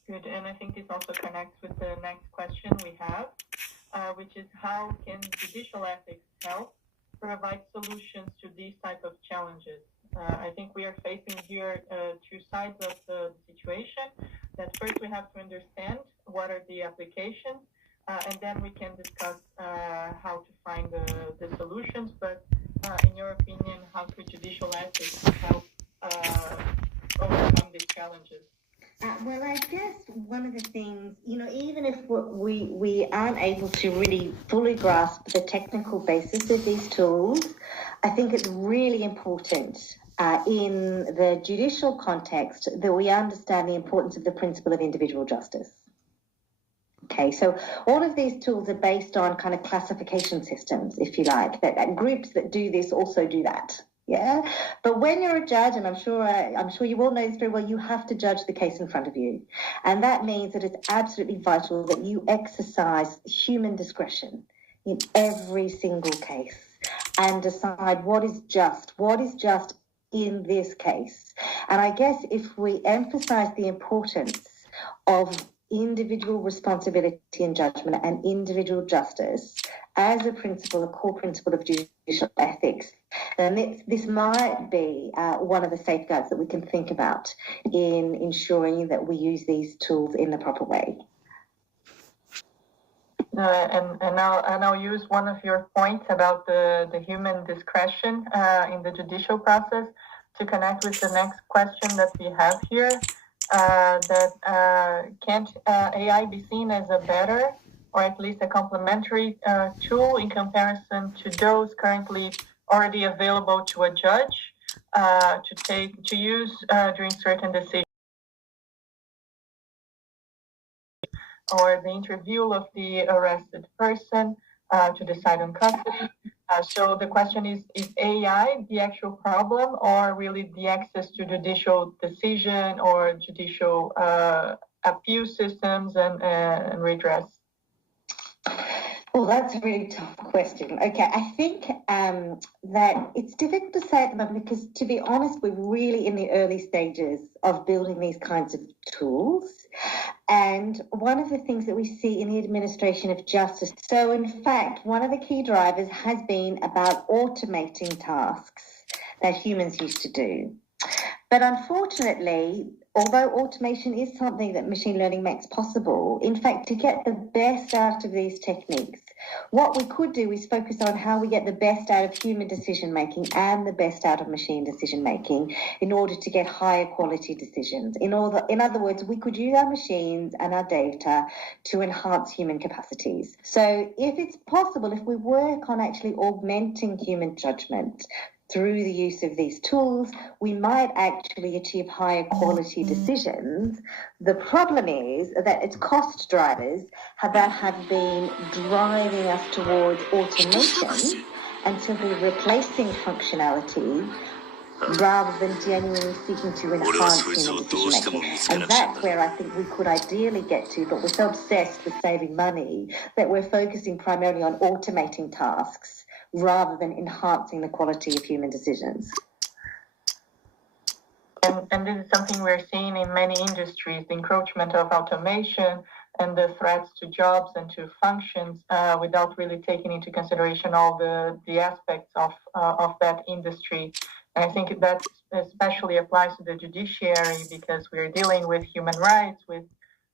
Good, and I think this also connects with the next question we have, which is how can judicial ethics help provide solutions to these type of challenges? I think we are facing here two sides of the situation. That first we have to understand what are the applications, and then we can discuss how to find the solutions. But in your opinion, how could judicial ethics help overcome these challenges? Well, I guess one of the things, even if we aren't able to really fully grasp the technical basis of these tools, I think it's really important in the judicial context that we understand the importance of the principle of individual justice. Okay, so all of these tools are based on kind of classification systems, if you like, that groups that do this also do that. Yeah, but when you're a judge, and I'm sure you all know this very well, you have to judge the case in front of you, and that means that it's absolutely vital that you exercise human discretion in every single case and decide what is just in this case. And I guess if we emphasize the importance of individual responsibility and judgment and individual justice as a core principle of judicial ethics, then this might be one of the safeguards that we can think about in ensuring that we use these tools in the proper way. And I'll use one of your points about the human discretion in the judicial process to connect with the next question that we have here. Can't AI be seen as a better or at least a complementary tool in comparison to those currently already available to a judge to use during certain decisions, or the interview of the arrested person to decide on custody, So the question is AI the actual problem, or really the access to judicial decision or judicial appeal systems and redress? Well, that's a really tough question. Okay, I think that it's difficult to say at the moment because, to be honest, we're really in the early stages of building these kinds of tools. And one of the things that we see in the administration of justice, so in fact, one of the key drivers has been about automating tasks that humans used to do. But unfortunately, although automation is something that machine learning makes possible, in fact, to get the best out of these techniques, what we could do is focus on how we get the best out of human decision-making and the best out of machine decision-making in order to get higher quality decisions. In other words, we could use our machines and our data to enhance human capacities. So if it's possible, if we work on actually augmenting human judgment through the use of these tools, we might actually achieve higher quality decisions. The problem is that its cost drivers have been driving us towards automation and simply replacing functionality rather than genuinely seeking to enhance human decision-making. And that's where I think we could ideally get to, but we're so obsessed with saving money that we're focusing primarily on automating tasks rather than enhancing the quality of human decisions. And this is something we're seeing in many industries, the encroachment of automation and the threats to jobs and to functions without really taking into consideration all the aspects of that industry. And I think that especially applies to the judiciary because we're dealing with human rights, with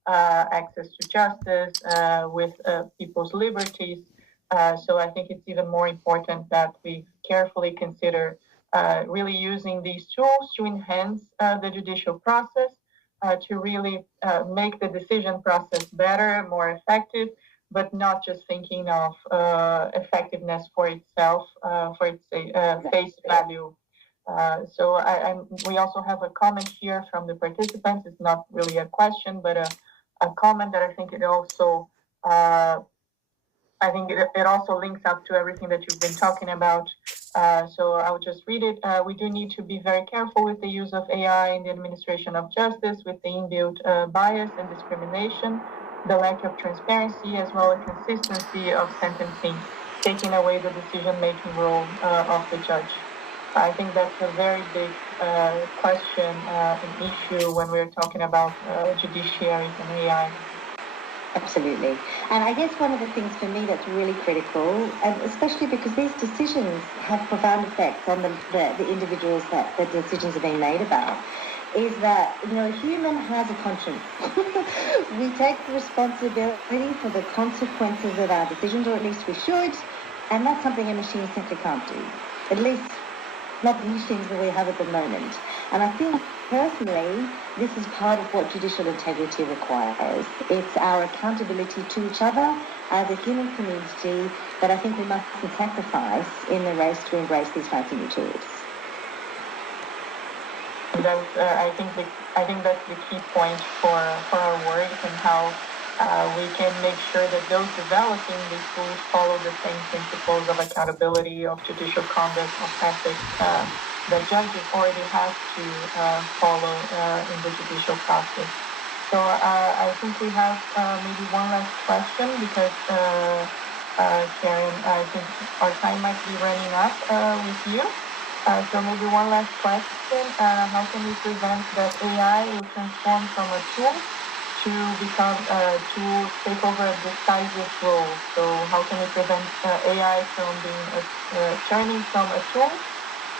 access to justice, with people's liberties. So I think it's even more important that we carefully consider really using these tools to enhance the judicial process, to really make the decision process better, more effective, but not just thinking of effectiveness for itself, for its face value. So we also have a comment here from the participants. It's not really a question, but a comment that I think it also it also links up to everything that you've been talking about. So I'll just read it. We do need to be very careful with the use of AI in the administration of justice, with the inbuilt bias and discrimination, the lack of transparency, as well as consistency of sentencing, taking away the decision-making role of the judge. I think that's a very big question, an issue when we're talking about judiciary and AI. Absolutely. And I guess one of the things for me that's really critical, and especially because these decisions have profound effects on the individuals that the decisions are being made about, is that, a human has a conscience. We take responsibility for the consequences of our decisions, or at least we should, and that's something a machine simply can't do. At least not the machines that we have at the moment. And I think, personally, this is part of what judicial integrity requires. It's our accountability to each other as a human community that I think we mustn't sacrifice in the race to embrace these fancy new tools. I think that's the key point for our work and how we can make sure that those developing these tools follow the same principles of accountability, of judicial conduct, of ethics that judges already have to follow in the judicial process. So I think we have maybe one last question because, Sharon, I think our time might be running up with you. So maybe one last question. How can we prevent that AI will transform from a tool to become to take over a decisive role? So how can we prevent AI from being turning from a tool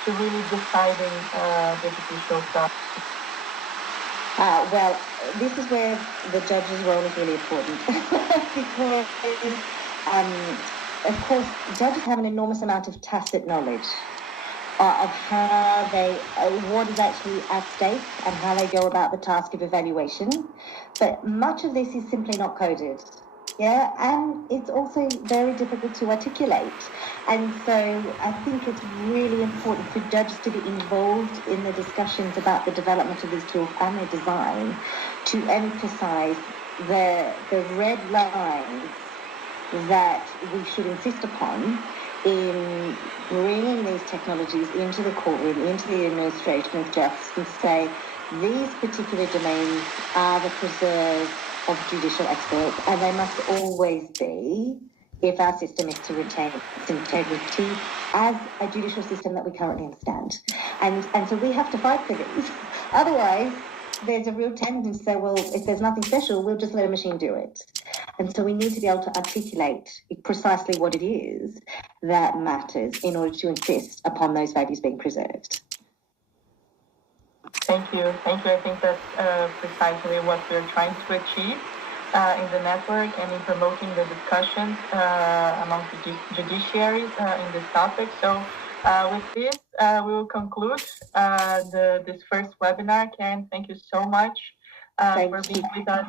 to really deciding the judicial process? Well, this is where the judge's role is really important because, of course, judges have an enormous amount of tacit knowledge of how what is actually at stake and how they go about the task of evaluation. But much of this is simply not coded. Yeah, and it's also very difficult to articulate. And so I think it's really important for judges to be involved in the discussions about the development of these tools and their design to emphasize the red lines that we should insist upon in bringing these technologies into the courtroom, into the administration of justice, and say these particular domains are the preserve of judicial excellence, and they must always be if our system is to retain its integrity as a judicial system that we currently understand. And so we have to fight for these. Otherwise, there's a real tendency to say, well, if there's nothing special, we'll just let a machine do it. And so we need to be able to articulate precisely what it is that matters in order to insist upon those values being preserved. Thank you. Thank you. I think that's precisely what we're trying to achieve in the network and in promoting the discussions among the judiciaries in this topic. So with this, we will conclude this first webinar. Karen, thank you so much for being with us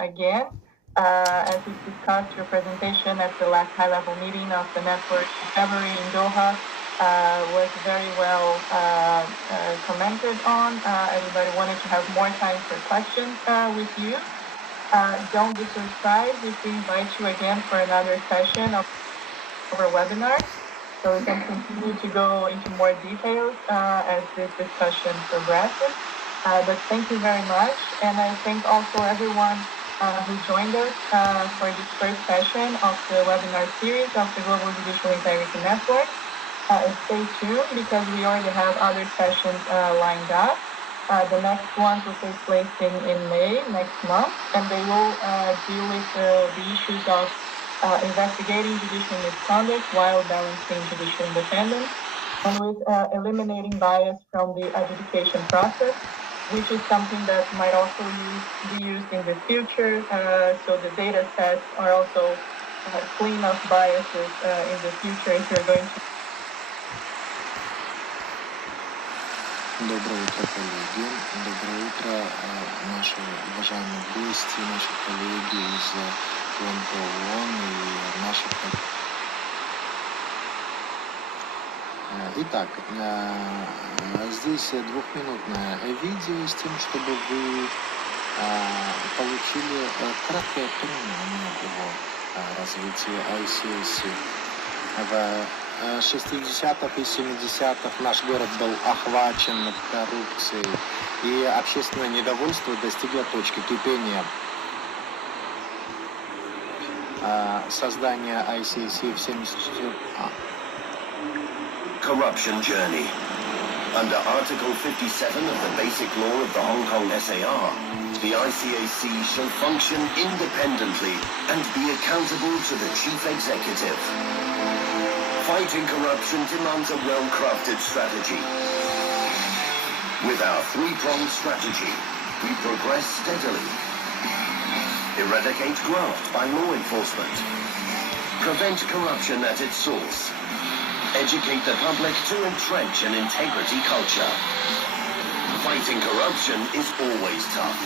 again. As we discussed, your presentation at the last high-level meeting of the network in February in Doha was very well commented on. Everybody wanted to have more time for questions with you. Don't be surprised if we invite you again for another session of our webinar, so we can continue to go into more details as this discussion progresses. But thank you very much, and I thank also everyone who joined us for this first session of the webinar series of the Global Judicial Integrity Network. Stay tuned because we already have other sessions lined up. The next ones will take place in May, next month, and they will deal with the issues of investigating judicial misconduct while balancing judicial independence, and with eliminating bias from the adjudication process, which is something that might also be used in the future. So the data sets are also clean of biases in the future if you're going to. Доброе утро, коллеги. Доброе утро, наши уважаемые гости, наши коллеги из ООН и наших. Итак, здесь двухминутное видео с тем, чтобы вы получили краткое понимание о развитии ICAC. В 60-х и 70-х наш город был охвачен коррупцией, и общественное недовольство достигло точки кипения. Создание ICAC в 74... Corruption journey. Under Article 57 of the Basic Law of the Hong Kong SAR, the ICAC shall function independently and be accountable to the Chief Executive. Fighting corruption demands a well-crafted strategy. With our three-pronged strategy, we progress steadily. Eradicate graft by law enforcement. Prevent corruption at its source. Educate the public to entrench an integrity culture. Fighting corruption is always tough.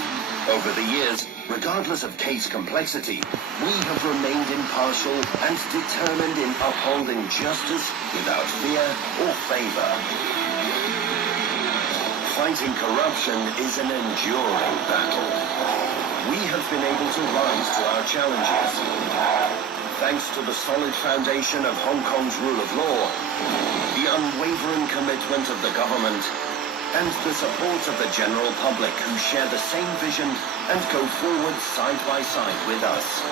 Over the years, regardless of case complexity, we have remained impartial and determined in upholding justice without fear or favor. Fighting corruption is an enduring battle. We have been able to rise to our challenges. Thanks to the solid foundation of Hong Kong's rule of law, the unwavering commitment of the government, and the support of the general public who share the same vision and go forward side by side with us.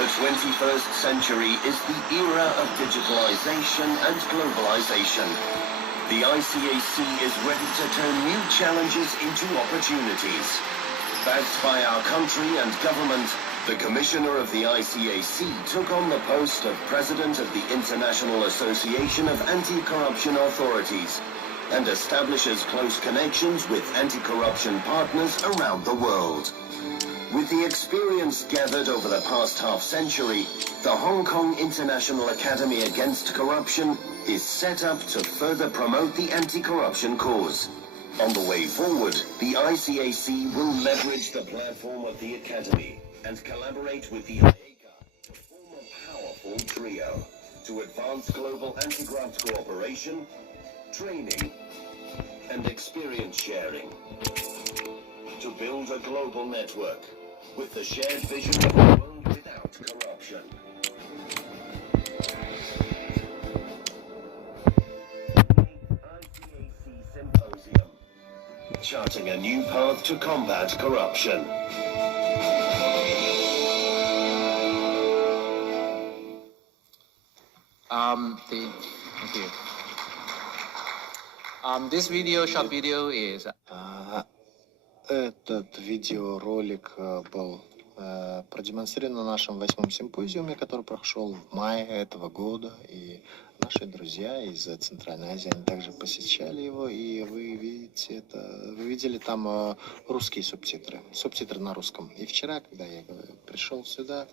The 21st century is the era of digitalization and globalization. The ICAC is ready to turn new challenges into opportunities. Backed by our country and government, the Commissioner of the ICAC took on the post of President of the International Association of Anti-Corruption Authorities and establishes close connections with anti-corruption partners around the world. With the experience gathered over the past half-century, the Hong Kong International Academy Against Corruption is set up to further promote the anti-corruption cause. On the way forward, the ICAC will leverage the platform of the Academy and collaborate with the IACA to form a powerful trio to advance global anti-graft cooperation, training, and experience sharing. To build a global network with the shared vision of a world without corruption. charting a new path to combat corruption. Thank you. This short video is... Этот видеоролик был продемонстрирован на нашем 8-м симпозиуме, который прошел в мае этого года. И наши друзья из Центральной Азии, они также посещали его. И вы видели там русские субтитры на русском. И вчера, когда я пришел сюда,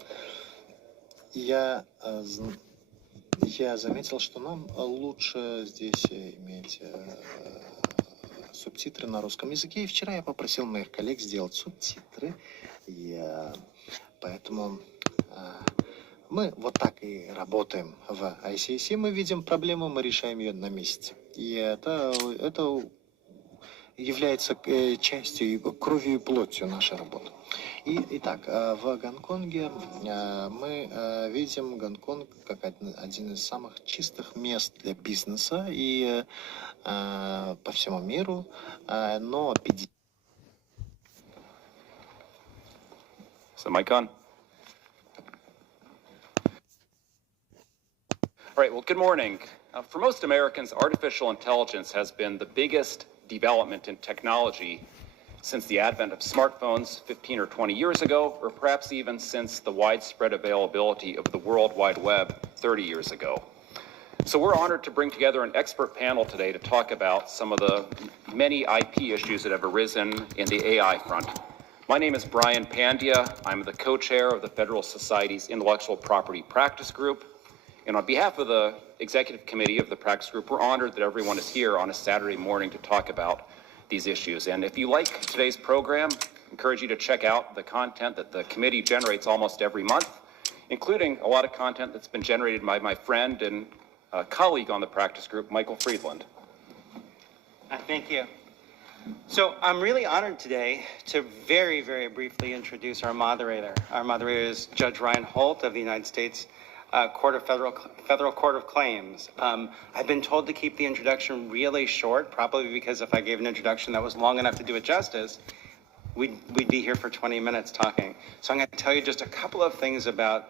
я заметил, что нам лучше здесь иметь субтитры на русском языке. И вчера я попросил моих коллег сделать субтитры. И поэтому мы вот так и работаем в ICAC. Мы видим проблему, мы решаем ее на месте. И это является частью, кровью и плотью нашей работы. Итак, в Гонконге мы видим Гонконг как один из самых чистых мест для бизнеса и по всему миру, но Is the mic on? All right, well, good morning. For most Americans, artificial intelligence has been the biggest development in technology since the advent of smartphones 15 or 20 years ago, or perhaps even since the widespread availability of the World Wide Web 30 years ago. So we're honored to bring together an expert panel today to talk about some of the many IP issues that have arisen in the AI front. My name is Brian Pandya. I'm the co-chair of the Federal Society's Intellectual Property Practice Group. And on behalf of the executive committee of the practice group, we're honored that everyone is here on a Saturday morning to talk about these issues. And if you like today's program, I encourage you to check out the content that the committee generates almost every month, including a lot of content that's been generated by my friend and colleague on the practice group, Michael Friedland. Thank you. So I'm really honored today to very, very briefly introduce our moderator. Our moderator is Judge Ryan Holt of the United States Federal Court of Claims. I've been told to keep the introduction really short, probably because if I gave an introduction that was long enough to do it justice, we'd be here for 20 minutes talking. So I'm going to tell you just a couple of things about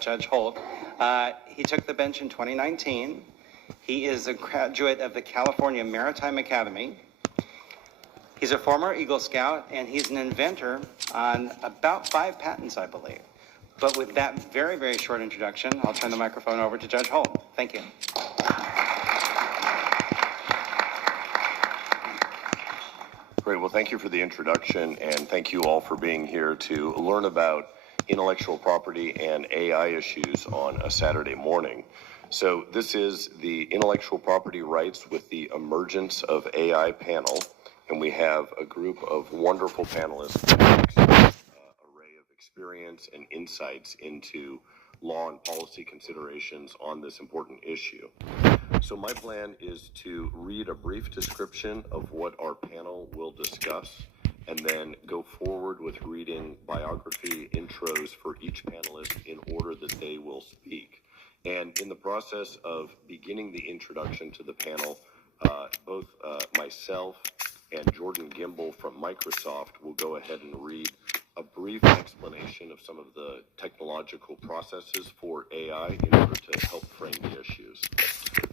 Judge Holt. He took the bench in 2019. He is a graduate of the California Maritime Academy. He's a former Eagle Scout, and he's an inventor on about 5 patents, I believe. But with that very, very short introduction, I'll turn the microphone over to Judge Holt. Thank you. Great. Well, thank you for the introduction, and thank you all for being here to learn about intellectual property and AI issues on a Saturday morning. So this is the Intellectual Property Rights with the Emergence of AI panel, and we have a group of wonderful panelists experience and insights into law and policy considerations on this important issue. So my plan is to read a brief description of what our panel will discuss and then go forward with reading biography intros for each panelist in order that they will speak. And in the process of beginning the introduction to the panel, both myself and Jordan Gimbel from Microsoft will go ahead and read a brief explanation of some of the technological processes for AI in order to help frame the issues.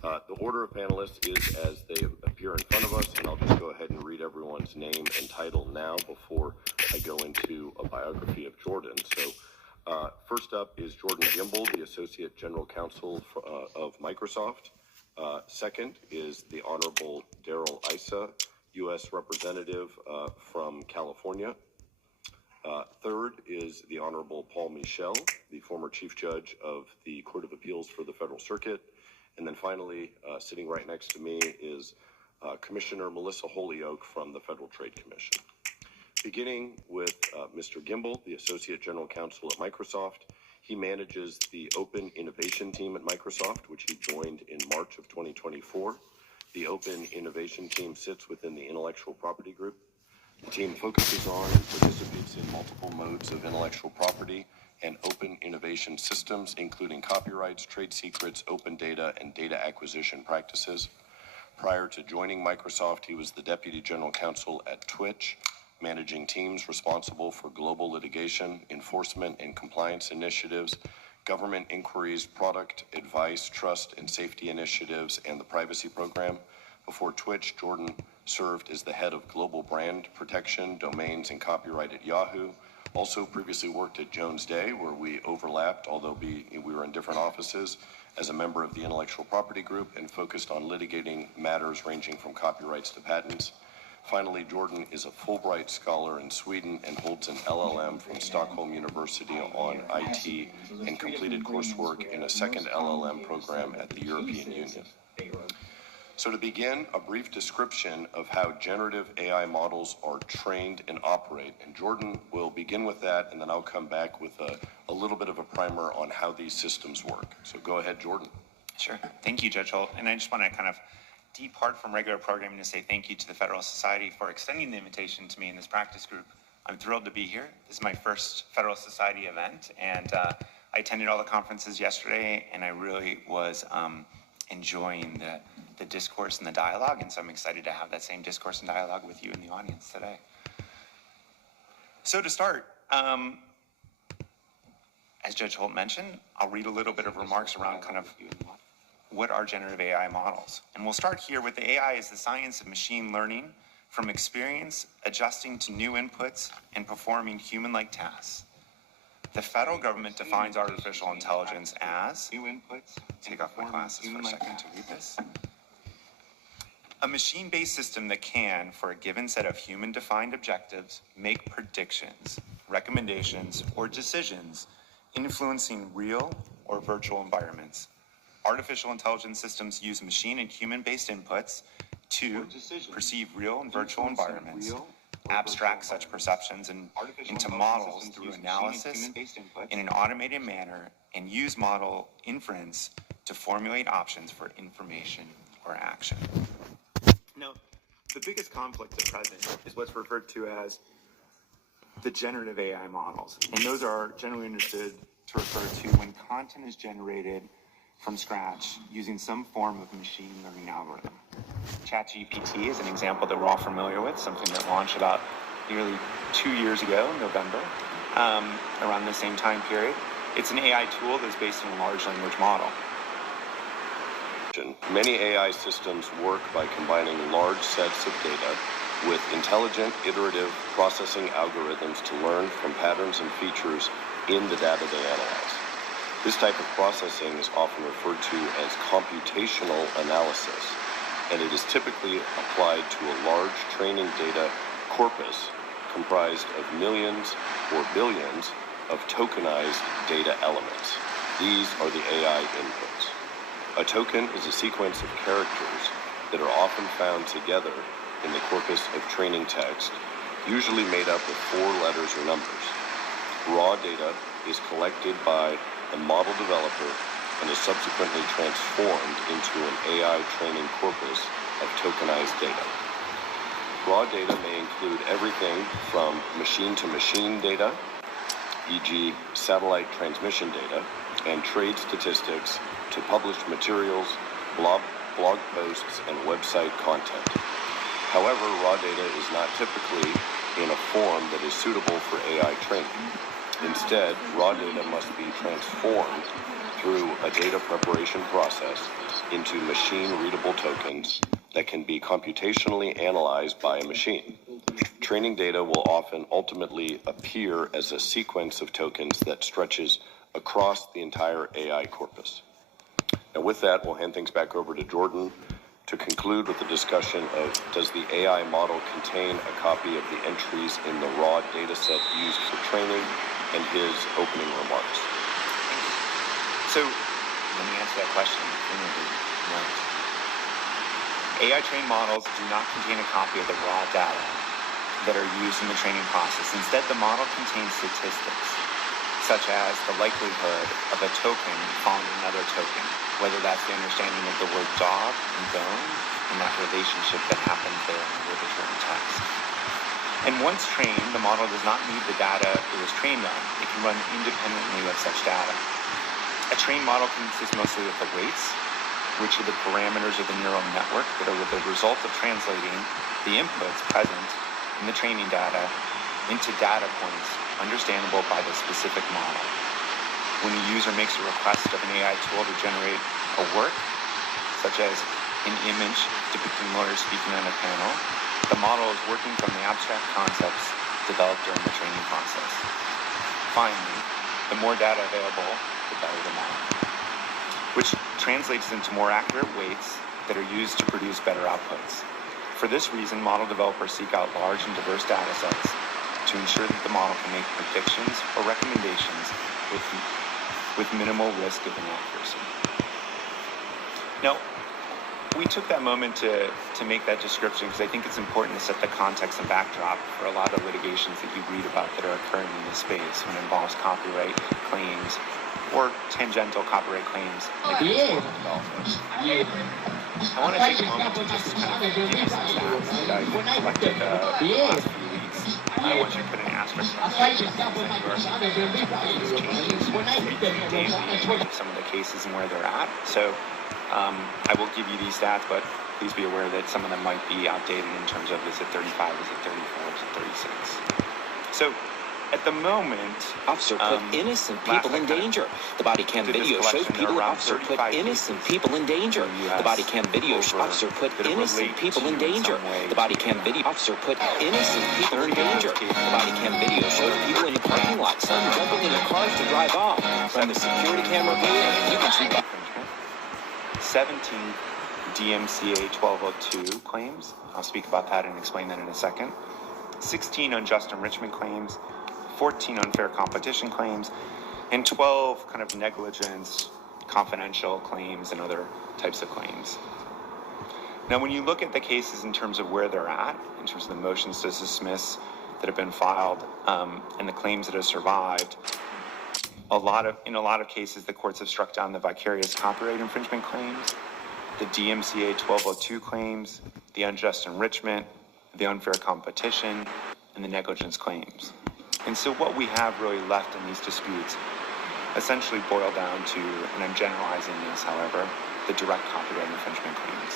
The order of panelists is as they appear in front of us, and I'll just go ahead and read everyone's name and title now before I go into a biography of Jordan. So first up is Jordan Gimbel, the Associate General Counsel of Microsoft. Second is the Honorable Daryl Issa, U.S. Representative from California. Third is the Honorable Paul Michel, the former Chief Judge of the Court of Appeals for the Federal Circuit. And then finally, sitting right next to me is Commissioner Melissa Holyoke from the Federal Trade Commission. Beginning with Mr. Gimbel, the Associate General Counsel at Microsoft. He manages the Open Innovation Team at Microsoft, which he joined in March of 2024. The Open Innovation Team sits within the Intellectual Property Group. The team focuses on and participates in multiple modes of intellectual property and open innovation systems, including copyrights, trade secrets, open data, and data acquisition practices. Prior to joining Microsoft, he was the Deputy General Counsel at Twitch, managing teams responsible for global litigation, enforcement and compliance initiatives, government inquiries, product advice, trust and safety initiatives, and the privacy program. Before Twitch, Jordan served as the head of global brand protection, domains, and copyright at Yahoo. Also previously worked at Jones Day, where we overlapped, although we were in different offices, as a member of the intellectual property group and focused on litigating matters ranging from copyrights to patents. Finally, Jordan is a Fulbright scholar in Sweden and holds an LLM from Stockholm University on IT and completed coursework in a second LLM program at the European Union. So to begin, a brief description of how generative AI models are trained and operate. And Jordan will begin with that, and then I'll come back with a little bit of a primer on how these systems work. So go ahead, Jordan. Sure. Thank you, Judge Holt. And I just want to kind of depart from regular programming to say thank you to the Federalist Society for extending the invitation to me in this practice group. I'm thrilled to be here. This is my first Federalist Society event, and I attended all the conferences yesterday, and I really was enjoying the discourse and the dialogue, and so I'm excited to have that same discourse and dialogue with you in the audience today. So to start, as Judge Holt mentioned, I'll read a little bit of remarks around kind of what are generative AI models. And we'll start here with the AI is the science of machine learning from experience, adjusting to new inputs, and performing human-like tasks. The federal government defines artificial intelligence as, take off my glasses for a second to read this, a machine-based system that can, for a given set of human-defined objectives, make predictions, recommendations, or decisions influencing real or virtual environments. Artificial intelligence systems use machine and human-based inputs to perceive real and virtual environments, abstract such perceptions into models through analysis in an automated manner, and use model inference to formulate options for information or action. Now, the biggest conflict at present is what's referred to as the generative AI models. And those are generally understood to refer to when content is generated from scratch using some form of machine learning algorithm. ChatGPT is an example that we're all familiar with, something that launched about nearly 2 years ago, November, around the same time period. It's an AI tool that's based on a large language model. Many AI systems work by combining large sets of data with intelligent, iterative processing algorithms to learn from patterns and features in the data they analyze. This type of processing is often referred to as computational analysis, and it is typically applied to a large training data corpus comprised of millions or billions of tokenized data elements. These are the AI inputs. A token is a sequence of characters that are often found together in the corpus of training text, usually made up of 4 letters or numbers. Raw data is collected by a model developer and is subsequently transformed into an AI training corpus of tokenized data. Raw data may include everything from machine-to-machine data, e.g. satellite transmission data, and trade statistics, to published materials, blog posts, and website content. However, raw data is not typically in a form that is suitable for AI training. Instead, raw data must be transformed through a data preparation process into machine-readable tokens that can be computationally analyzed by a machine. Training data will often ultimately appear as a sequence of tokens that stretches across the entire AI corpus. Now with that, we'll hand things back over to Jordan to conclude with the discussion of, does the AI model contain a copy of the entries in the raw data set used for training, and his opening remarks. So let me answer that question. No. AI trained models do not contain a copy of the raw data that are used in the training process. Instead, the model contains statistics, such as the likelihood of a token following another token, whether that's the understanding of the word dog and bone and that relationship that happens there in the arbitrary text. And once trained, the model does not need the data it was trained on. It can run independently of such data. A trained model consists mostly of the weights, which are the parameters of the neural network that are the result of translating the inputs present in the training data into data points understandable by the specific model. When a user makes a request of an AI tool to generate a work, such as an image depicting lawyers speaking on a panel, the model is working from the abstract concepts developed during the training process. Finally, the more data available, the better the model, which translates into more accurate weights that are used to produce better outputs. For this reason, model developers seek out large and diverse data sets to ensure that the model can make predictions or recommendations with minimal risk of inaccuracy. Now, we took that moment to make that description because I think it's important to set the context and backdrop for a lot of litigations that you read about that are occurring in this space when it involves copyright claims or tangential copyright claims against developers. I want to take a moment to just kind of give you some stats that I've collected the last few weeks. I want you to put an asterisk on some of the cases and where they're at. So I will give you these stats, but please be aware that some of them might be outdated in terms of is it 35, is it 34, is it 36. So at the moment, officer put innocent people in danger. The body cam video shows people. Officer put innocent people in danger. The body cam video. Officer put innocent people in danger. The body cam video. Officer put innocent people in danger. The body cam video shows people in the parking lot. Some jumping in their cars to drive off. From the security camera view, you can see 17 DMCA 1202 claims. I'll speak about that and explain that in a second. 16 unjust enrichment claims. 14 unfair competition claims, and 12 kind of negligence, confidential claims, and other types of claims. Now, when you look at the cases in terms of where they're at, in terms of the motions to dismiss that have been filed, and the claims that have survived, in a lot of cases, the courts have struck down the vicarious copyright infringement claims, the DMCA 1202 claims, the unjust enrichment, the unfair competition, and the negligence claims. And so what we have really left in these disputes essentially boil down to, and I'm generalizing this, however, the direct copyright infringement claims.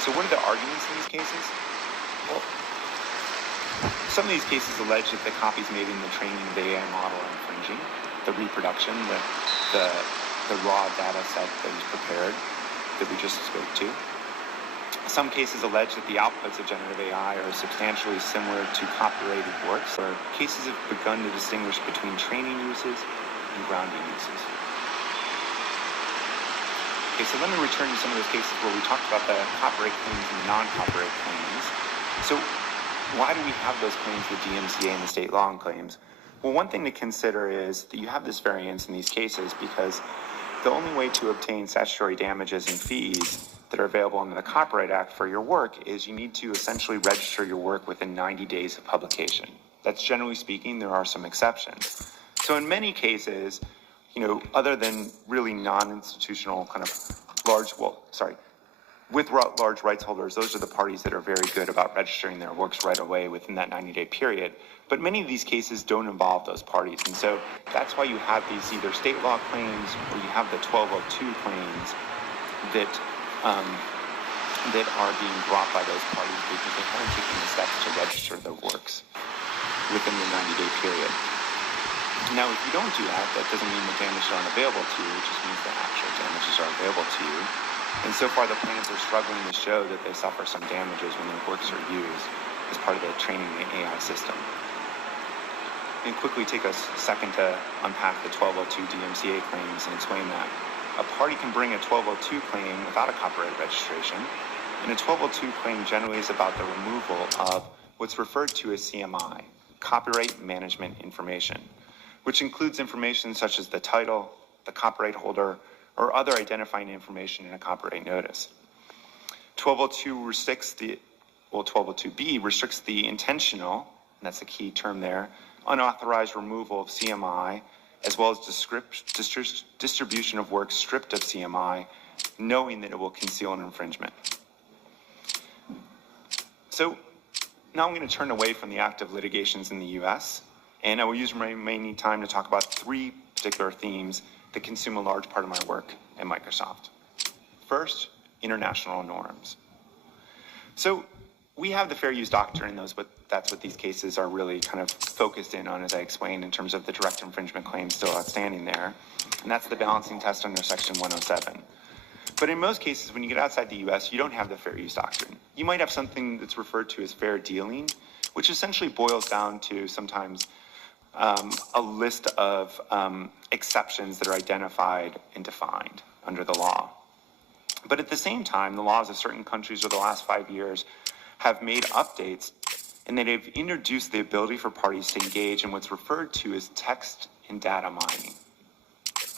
So what are the arguments in these cases? Well, some of these cases allege that the copies made in the training of the AI model are infringing, the reproduction, the raw data set that is prepared that we just spoke to. Some cases allege that the outputs of generative AI are substantially similar to copyrighted works, or cases have begun to distinguish between training uses and grounding uses. Okay, so let me return to some of those cases where we talked about the copyright claims and the non-copyright claims. So why do we have those claims, the DMCA and the state law claims? Well, one thing to consider is that you have this variance in these cases because the only way to obtain statutory damages and fees that are available under the Copyright Act for your work is you need to essentially register your work within 90 days of publication. That's generally speaking, there are some exceptions. So in many cases, other than really non-institutional kind of with large rights holders, those are the parties that are very good about registering their works right away within that 90-day period. But many of these cases don't involve those parties. And so that's why you have these either state law claims or you have the 1202 claims that are being brought by those parties because they haven't taken the steps to register their works within the 90-day period. Now, if you don't do that, that doesn't mean the damages aren't available to you. It just means the actual damages are available to you. And so far, the plaintiffs are struggling to show that they suffer some damages when their works are used as part of the training of the AI system. And quickly take a second to unpack the 1202 DMCA claims and explain that. A party can bring a 1202 claim without a copyright registration, and a 1202 claim generally is about the removal of what's referred to as CMI, Copyright Management Information, which includes information such as the title, the copyright holder, or other identifying information in a copyright notice. 1202B restricts the intentional, and that's the key term there, unauthorized removal of CMI, as well as distribution of works stripped of CMI, knowing that it will conceal an infringement. So now I'm going to turn away from the active litigations in the US, and I will use my remaining time to talk about three particular themes that consume a large part of my work at Microsoft. First, international norms. So we have the fair use doctrine, that's what these cases are really kind of focused in on, as I explained, in terms of the direct infringement claims still outstanding there. And that's the balancing test under Section 107. But in most cases, when you get outside the US, you don't have the fair use doctrine. You might have something that's referred to as fair dealing, which essentially boils down to sometimes a list of exceptions that are identified and defined under the law. But at the same time, the laws of certain countries over the last 5 years have made updates, and they've introduced the ability for parties to engage in what's referred to as text and data mining.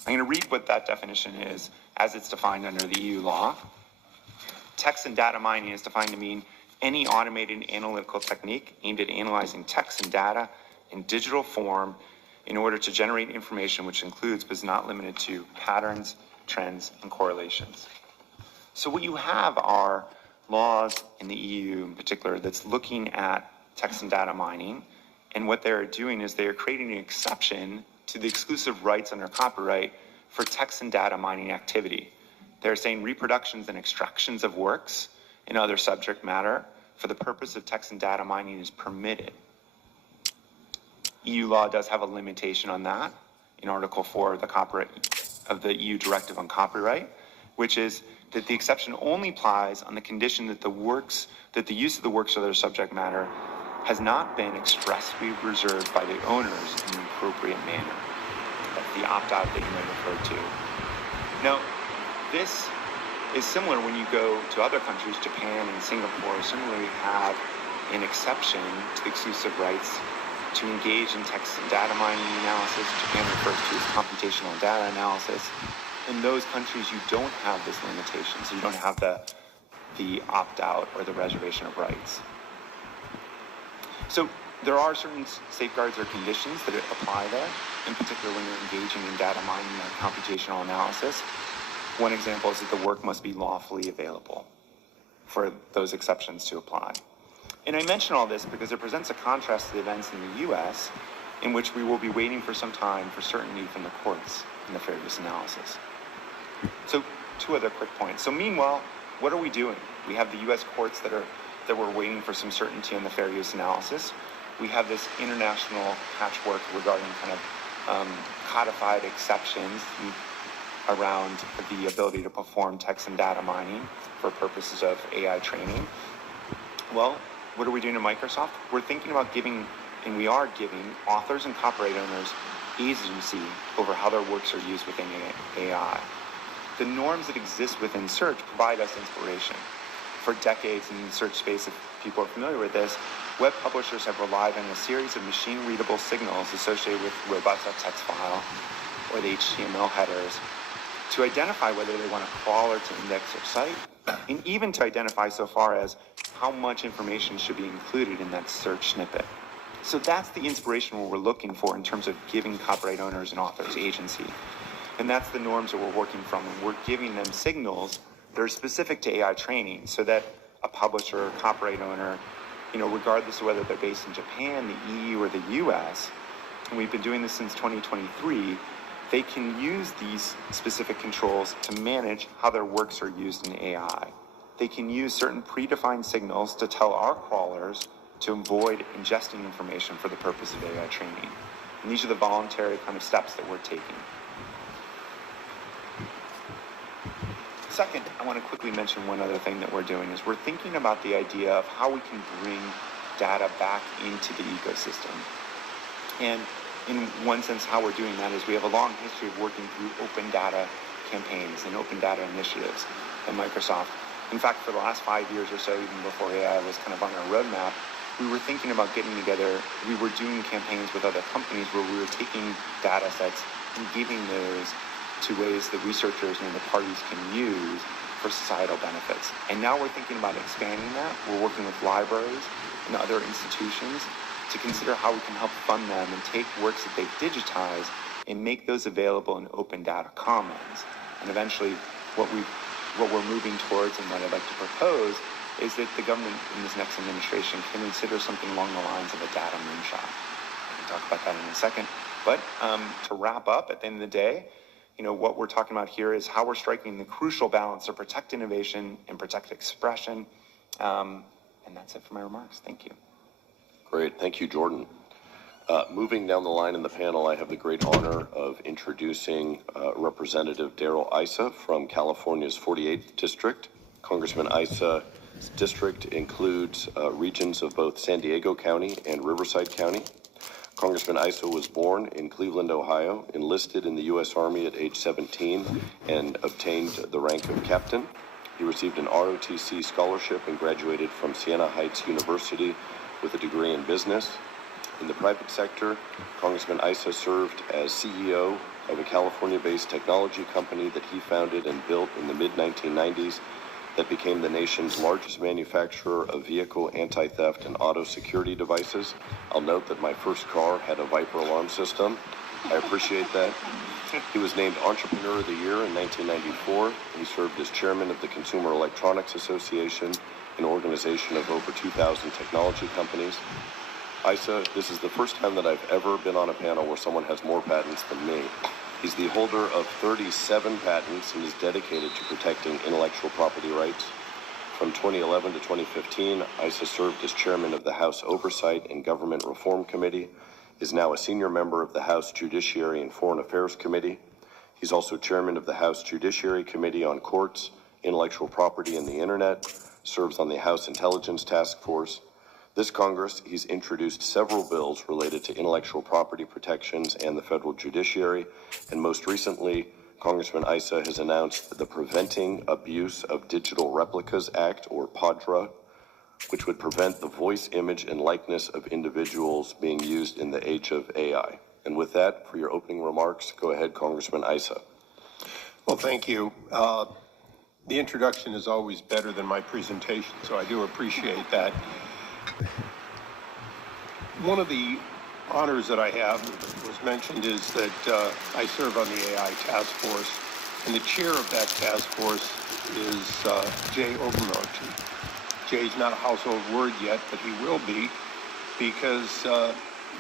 I'm going to read what that definition is as it's defined under the EU law. Text and data mining is defined to mean any automated analytical technique aimed at analyzing text and data in digital form in order to generate information which includes but is not limited to patterns, trends, and correlations. So what you have are laws in the EU in particular that's looking at text and data mining, and what they're doing is they're creating an exception to the exclusive rights under copyright for text and data mining activity. They're saying reproductions and extractions of works and other subject matter for the purpose of text and data mining is permitted. EU law does have a limitation on that in Article 4 of the copyright of the EU Directive on Copyright, which is that the exception only applies on the condition that the use of the works or their subject matter has not been expressly reserved by the owners in an appropriate manner. That's the opt-out that you might refer to. Now, this is similar when you go to other countries, Japan and Singapore similarly have an exception to the exclusive rights to engage in text and data mining analysis. Japan refers to as computational data analysis. In those countries, you don't have this limitation, so you don't have the opt-out or the reservation of rights. So there are certain safeguards or conditions that apply there, in particular when you're engaging in data mining or computational analysis. One example is that the work must be lawfully available for those exceptions to apply. And I mention all this because it presents a contrast to the events in the US, in which we will be waiting for some time for certainty from the courts in the fair use analysis. So 2 other quick points. So meanwhile, what are we doing? We have the US courts that we're waiting for some certainty on the fair use analysis. We have this international patchwork regarding kind of codified exceptions around the ability to perform text and data mining for purposes of AI training. Well, what are we doing at Microsoft? We're thinking about giving, and we are giving, authors and copyright owners agency over how their works are used within AI. The norms that exist within search provide us inspiration. For decades in the search space, if people are familiar with this, web publishers have relied on a series of machine-readable signals associated with robust text file or the HTML headers to identify whether they want to crawl or to index their site, and even to identify so far as how much information should be included in that search snippet. So that's the inspiration we're looking for in terms of giving copyright owners and authors agency. And that's the norms that we're working from, and we're giving them signals that are specific to AI training so that a publisher or copyright owner, regardless of whether they're based in Japan, the EU, or the US, and we've been doing this since 2023, they can use these specific controls to manage how their works are used in AI. They can use certain predefined signals to tell our crawlers to avoid ingesting information for the purpose of AI training. And these are the voluntary kind of steps that we're taking. Second, I want to quickly mention one other thing that we're doing is we're thinking about the idea of how we can bring data back into the ecosystem. And in one sense, how we're doing that is we have a long history of working through open data campaigns and open data initiatives at Microsoft. In fact, for the last 5 years or so, even before AI was kind of on our roadmap, we were thinking about getting together. We were doing campaigns with other companies where we were taking data sets and giving those to ways that researchers and the parties can use for societal benefits. And now we're thinking about expanding that. We're working with libraries and other institutions to consider how we can help fund them and take works that they've digitized and make those available in open data commons. And eventually, what we're moving towards and what I'd like to propose is that the government in this next administration can consider something along the lines of a data moonshot. I can talk about that in a second. But to wrap up, at the end of the day, what we're talking about here is how we're striking the crucial balance to protect innovation and protect expression. And that's it for my remarks. Thank you. Great. Thank you, Jordan. Moving down the line in the panel, I have the great honor of introducing Representative Darrell Issa from California's 48th District. Congressman Issa's district includes regions of both San Diego County and Riverside County. Congressman Issa was born in Cleveland, Ohio, enlisted in the U.S. Army at age 17, and obtained the rank of captain. He received an ROTC scholarship and graduated from Siena Heights University with a degree in business. In the private sector, Congressman Issa served as CEO of a California-based technology company that he founded and built in the mid-1990s that became the nation's largest manufacturer of vehicle anti-theft and auto security devices. I'll note that my first car had a Viper alarm system. I appreciate that. He was named Entrepreneur of the Year in 1994. He served as chairman of the Consumer Electronics Association, an organization of over 2,000 technology companies. Issa, this is the first time that I've ever been on a panel where someone has more patents than me. He's the holder of 37 patents and is dedicated to protecting intellectual property rights. From 2011 to 2015, Issa served as chairman of the House Oversight and Government Reform Committee, is now a senior member of the House Judiciary and Foreign Affairs Committee. He's also chairman of the House Judiciary Committee on Courts, Intellectual Property and the Internet, serves on the House Intelligence Task Force. This Congress, he's introduced several bills related to intellectual property protections and the federal judiciary, and most recently, Congressman Issa has announced the Preventing Abuse of Digital Replicas Act, or PADRA, which would prevent the voice, image, and likeness of individuals being used in the age of AI. And with that, for your opening remarks, go ahead, Congressman Issa. Well, thank you. The introduction is always better than my presentation, so I do appreciate that. One of the honors that I have, was mentioned, is that I serve on the AI task force, and the chair of that task force is Jay Obernorty. Jay's not a household word yet, but he will be, because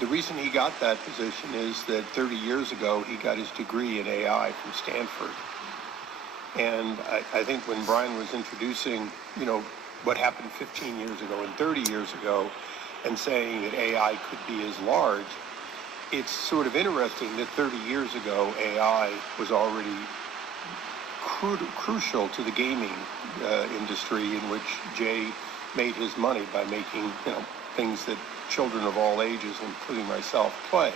the reason he got that position is that 30 years ago, he got his degree in AI from Stanford. And I think when Brian was introducing, what happened 15 years ago and 30 years ago, and saying that AI could be as large, it's sort of interesting that 30 years ago, AI was already crucial to the gaming industry, in which Jay made his money by making, things that children of all ages, including myself, play.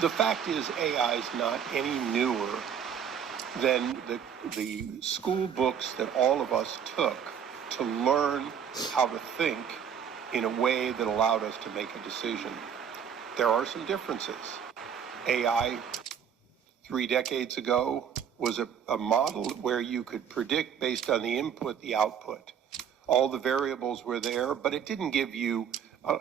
The fact is, AI is not any newer than the school books that all of us took to learn how to think in a way that allowed us to make a decision. There are some differences. AI 3 decades ago was a model where you could predict based on the input, the output. All the variables were there, but it didn't give you,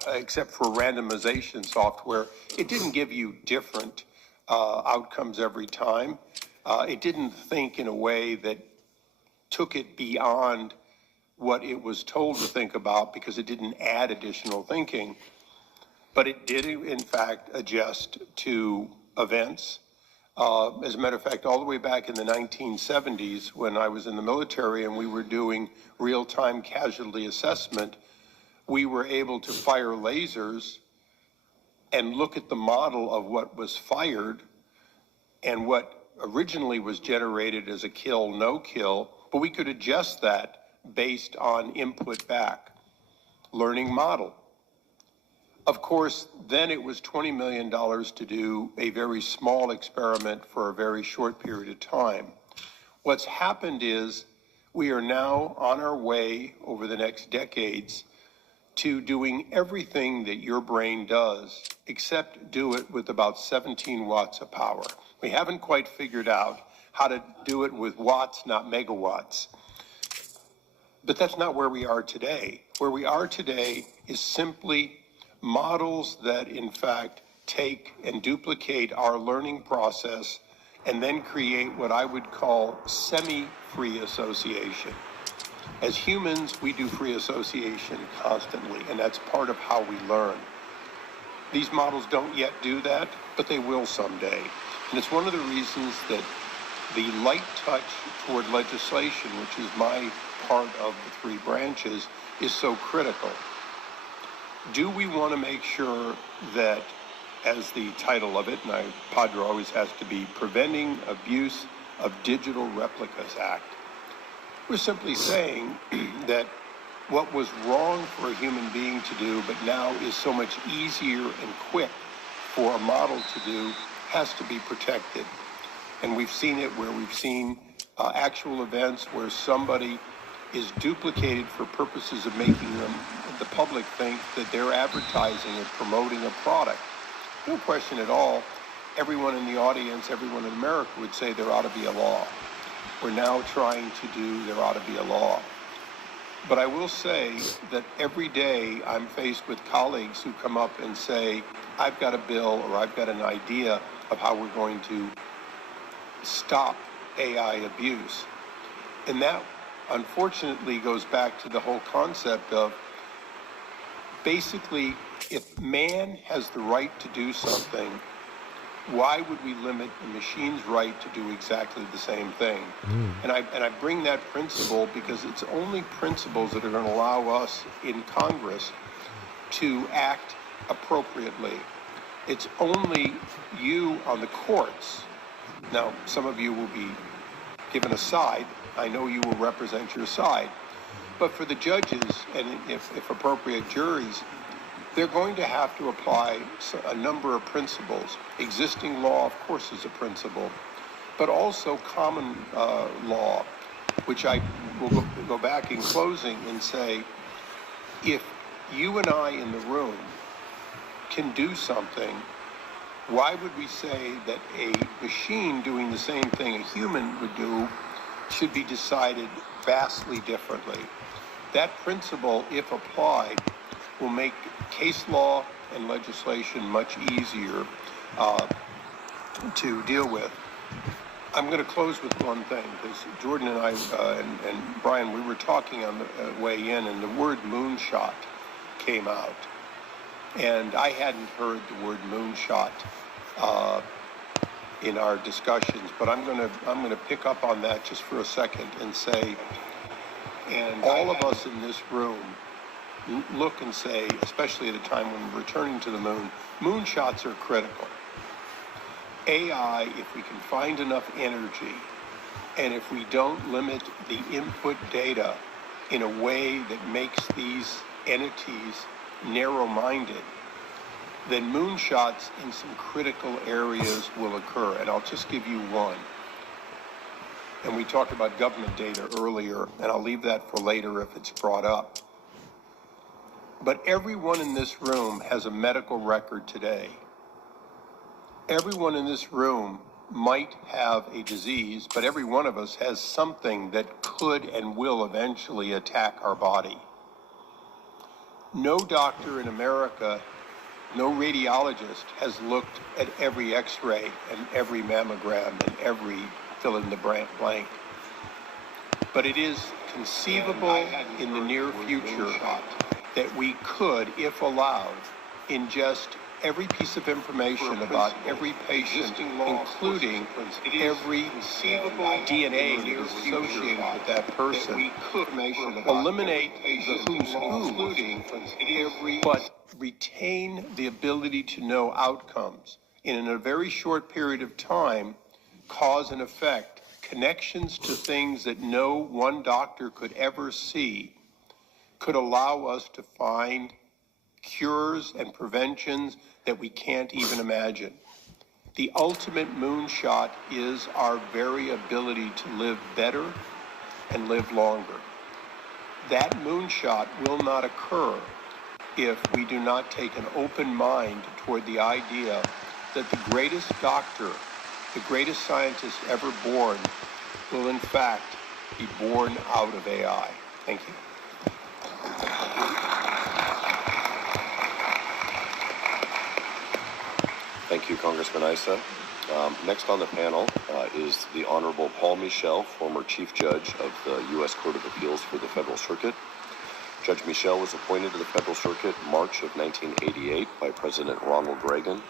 except for randomization software, it didn't give you different outcomes every time. It didn't think in a way that took it beyond what it was told to think about, because it didn't add additional thinking. But it did, in fact, adjust to events. As a matter of fact, all the way back in the 1970s, when I was in the military and we were doing real-time casualty assessment, we were able to fire lasers and look at the model of what was fired and what originally was generated as a kill, no kill, but we could adjust that based on input back. Learning model. Of course, then it was $20 million to do a very small experiment for a very short period of time. What's happened is we are now on our way over the next decades to doing everything that your brain does, except do it with about 17 watts of power. We haven't quite figured out how to do it with watts, not megawatts. But that's not where we are today. Where we are today is simply models that, in fact, take and duplicate our learning process and then create what I would call semi-free association. As humans, we do free association constantly, and that's part of how we learn. These models don't yet do that, but they will someday. And it's one of the reasons that the light touch toward legislation, which is my part of the three branches, is so critical. Do we want to make sure that, as the title of it, and Padre always has to be Preventing Abuse of Digital Replicas Act, we're simply saying that what was wrong for a human being to do, but now is so much easier and quick for a model to do, has to be protected. And we've seen it where we've seen actual events where somebody is duplicated for purposes of making the public think that they're advertising or promoting a product. No question at all, everyone in the audience, everyone in America would say there ought to be a law. We're now trying to do there ought to be a law. But I will say that every day I'm faced with colleagues who come up and say, I've got a bill or I've got an idea of how we're going to stop AI abuse. And that unfortunately goes back to the whole concept of basically, if man has the right to do something, why would we limit the machine's right to do exactly the same thing? And I bring that principle because it's only principles that are going to allow us in Congress to act appropriately. It's only you on the courts. Now, some of you will be given a side. I know you will represent your side. But for the judges and if appropriate juries, they're going to have to apply a number of principles. Existing law, of course, is a principle, but also common law, which I will go back in closing and say, if you and I in the room can do something, why would we say that a machine doing the same thing a human would do should be decided vastly differently? That principle, if applied, will make case law and legislation much easier to deal with. I'm going to close with one thing, because Jordan and I and Brian, we were talking on the way in, and the word moonshot came out. And I hadn't heard the word moonshot in our discussions, but I'm going to pick up on that just for a second and say, and all of us in this room look and say, especially at a time when we're returning to the moon, moonshots are critical. AI, if we can find enough energy, and if we don't limit the input data in a way that makes these entities narrow-minded, then moonshots in some critical areas will occur. And I'll just give you one. And we talked about government data earlier, and I'll leave that for later if it's brought up. But everyone in this room has a medical record today. Everyone in this room might have a disease, but every one of us has something that could and will eventually attack our body. No doctor in America, no radiologist has looked at every x-ray and every mammogram and every fill-in-the-blank. But it is conceivable in the near future that we could, if allowed, ingest every piece of information about every patient, including every DNA that is associated with that person. Eliminate the who's who, but retain the ability to know outcomes. And in a very short period of time, cause and effect, connections to things that no one doctor could ever see, could allow us to find cures and preventions that we can't even imagine. The ultimate moonshot is our very ability to live better and live longer. That moonshot will not occur if we do not take an open mind toward the idea that the greatest doctor, the greatest scientist ever born, will in fact be born out of AI. Thank you. Thank you, Congressman Issa. Next on the panel is the Honorable Paul Michel, former Chief Judge of the U.S. Court of Appeals for the Federal Circuit. Judge Michel was appointed to the Federal Circuit March of 1988 by President Ronald Reagan.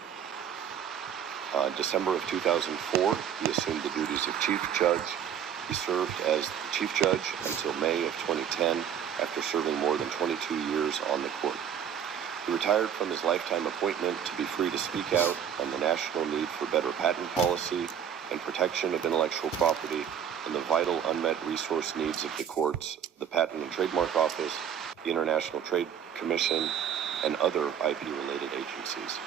December of 2004, he assumed the duties of Chief Judge. He served as Chief Judge until May of 2010, after serving more than 22 years on the court. He retired from his lifetime appointment to be free to speak out on the national need for better patent policy and protection of intellectual property and the vital unmet resource needs of the courts, the Patent and Trademark Office, the International Trade Commission, and other IP-related agencies.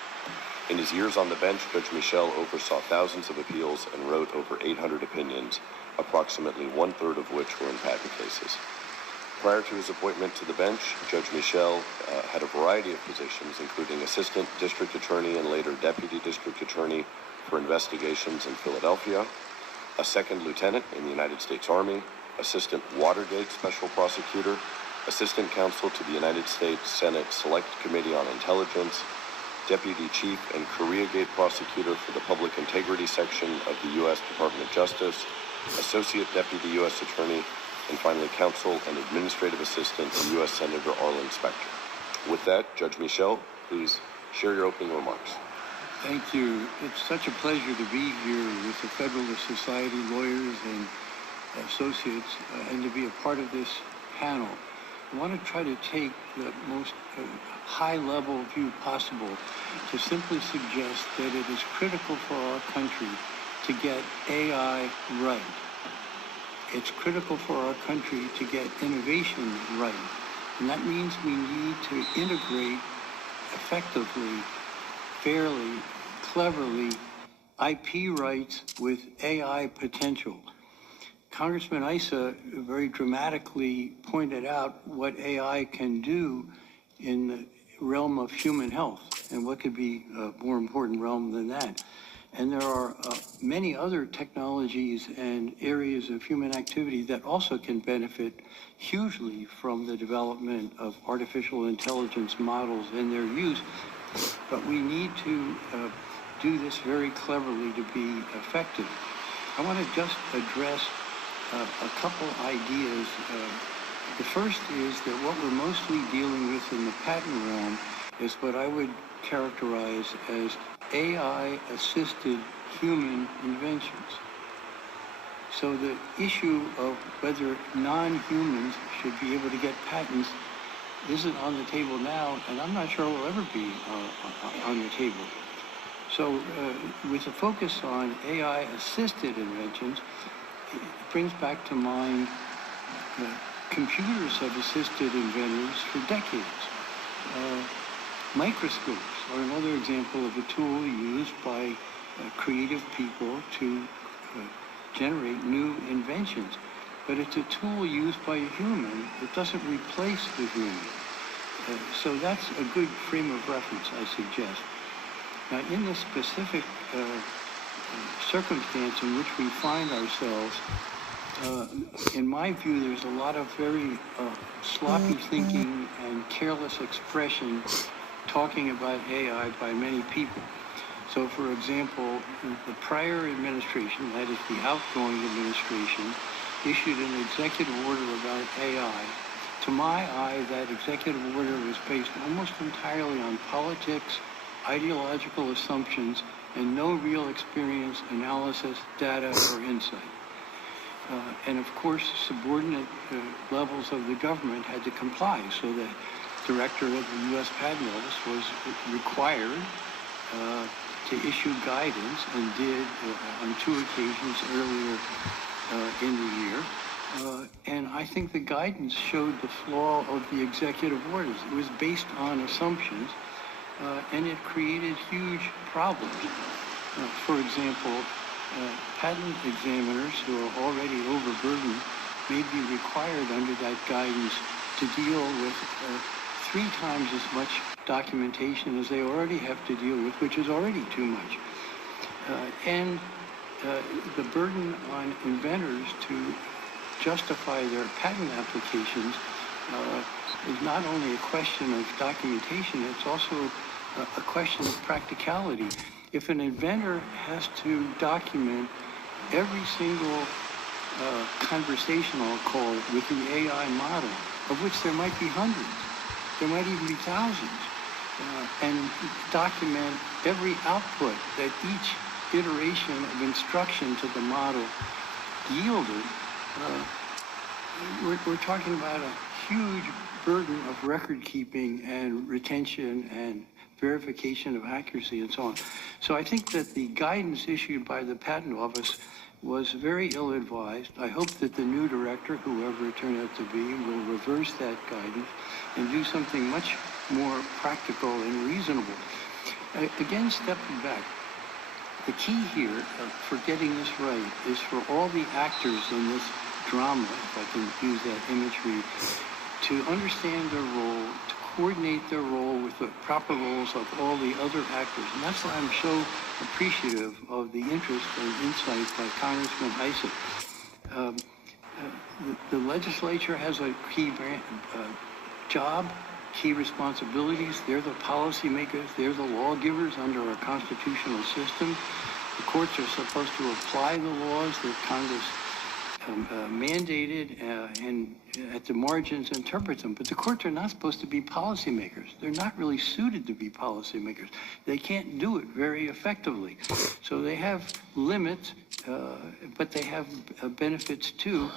In his years on the bench, Judge Michel oversaw thousands of appeals and wrote over 800 opinions, approximately one-third of which were in patent cases. Prior to his appointment to the bench, Judge Michel had a variety of positions, including Assistant District Attorney and later Deputy District Attorney for investigations in Philadelphia, a Second Lieutenant in the United States Army, Assistant Watergate Special Prosecutor, Assistant Counsel to the United States Senate Select Committee on Intelligence, Deputy Chief and Koreagate Prosecutor for the Public Integrity Section of the U.S. Department of Justice, Associate Deputy U.S. Attorney, and finally Counsel and Administrative Assistant to U.S. Senator Arlen Specter. With that, Judge Michel, please share your opening remarks. Thank you. It's such a pleasure to be here with the Federalist Society lawyers and associates and to be a part of this panel. I want to try to take the most high-level view possible to simply suggest that it is critical for our country to get AI right. It's critical for our country to get innovation right. And that means we need to integrate effectively, fairly, cleverly, IP rights with AI potential. Congressman Issa very dramatically pointed out what AI can do in the realm of human health, and what could be a more important realm than that. And there are many other technologies and areas of human activity that also can benefit hugely from the development of artificial intelligence models and their use. But we need to do this very cleverly to be effective. I want to just address a couple ideas. The first is that what we're mostly dealing with in the patent realm is what I would characterize as AI-assisted human inventions. So the issue of whether non-humans should be able to get patents isn't on the table now, and I'm not sure it will ever be on the table. So with a focus on AI-assisted inventions, it brings back to mind computers have assisted inventors for decades. Microscopes are another example of a tool used by creative people to generate new inventions. But it's a tool used by a human. It doesn't replace the human. So that's a good frame of reference, I suggest. Now, in this specific circumstance in which we find ourselves, in my view, there's a lot of very sloppy thinking and careless expression talking about AI by many people. So, for example, the prior administration, that is the outgoing administration, issued an executive order about AI. To my eye, that executive order was based almost entirely on politics, ideological assumptions, and no real experience, analysis, data, or insight. And of course, subordinate levels of the government had to comply. So the director of the U.S. Patent Office was required to issue guidance, and did on 2 occasions earlier in the year. And I think the guidance showed the flaw of the executive orders. It was based on assumptions, and it created huge problems. For example, patent examiners who are already overburdened may be required under that guidance to deal with 3 times as much documentation as they already have to deal with, which is already too much. And the burden on inventors to justify their patent applications is not only a question of documentation, it's also a question of practicality. If an inventor has to document every single conversational call with the AI model, of which there might be hundreds, there might even be thousands, and document every output that each iteration of instruction to the model yielded, we're talking about a huge burden of record keeping and retention and verification of accuracy and so on. So I think that the guidance issued by the Patent Office was very ill-advised. I hope that the new director, whoever it turned out to be, will reverse that guidance and do something much more practical and reasonable. Again, stepping back, the key here for getting this right is for all the actors in this drama, if I can use that imagery, to understand their role, to coordinate their role with the proper roles of all the other actors. And that's why I'm so appreciative of the interest and insight by Congressman Issa. The legislature has a key job, key responsibilities. They're the policymakers. They're the lawgivers under our constitutional system. The courts are supposed to apply the laws that Congress mandated and at the margins interpret them. But the courts are not supposed to be policymakers. They're not really suited to be policymakers. They can't do it very effectively. So they have limits, but they have benefits too.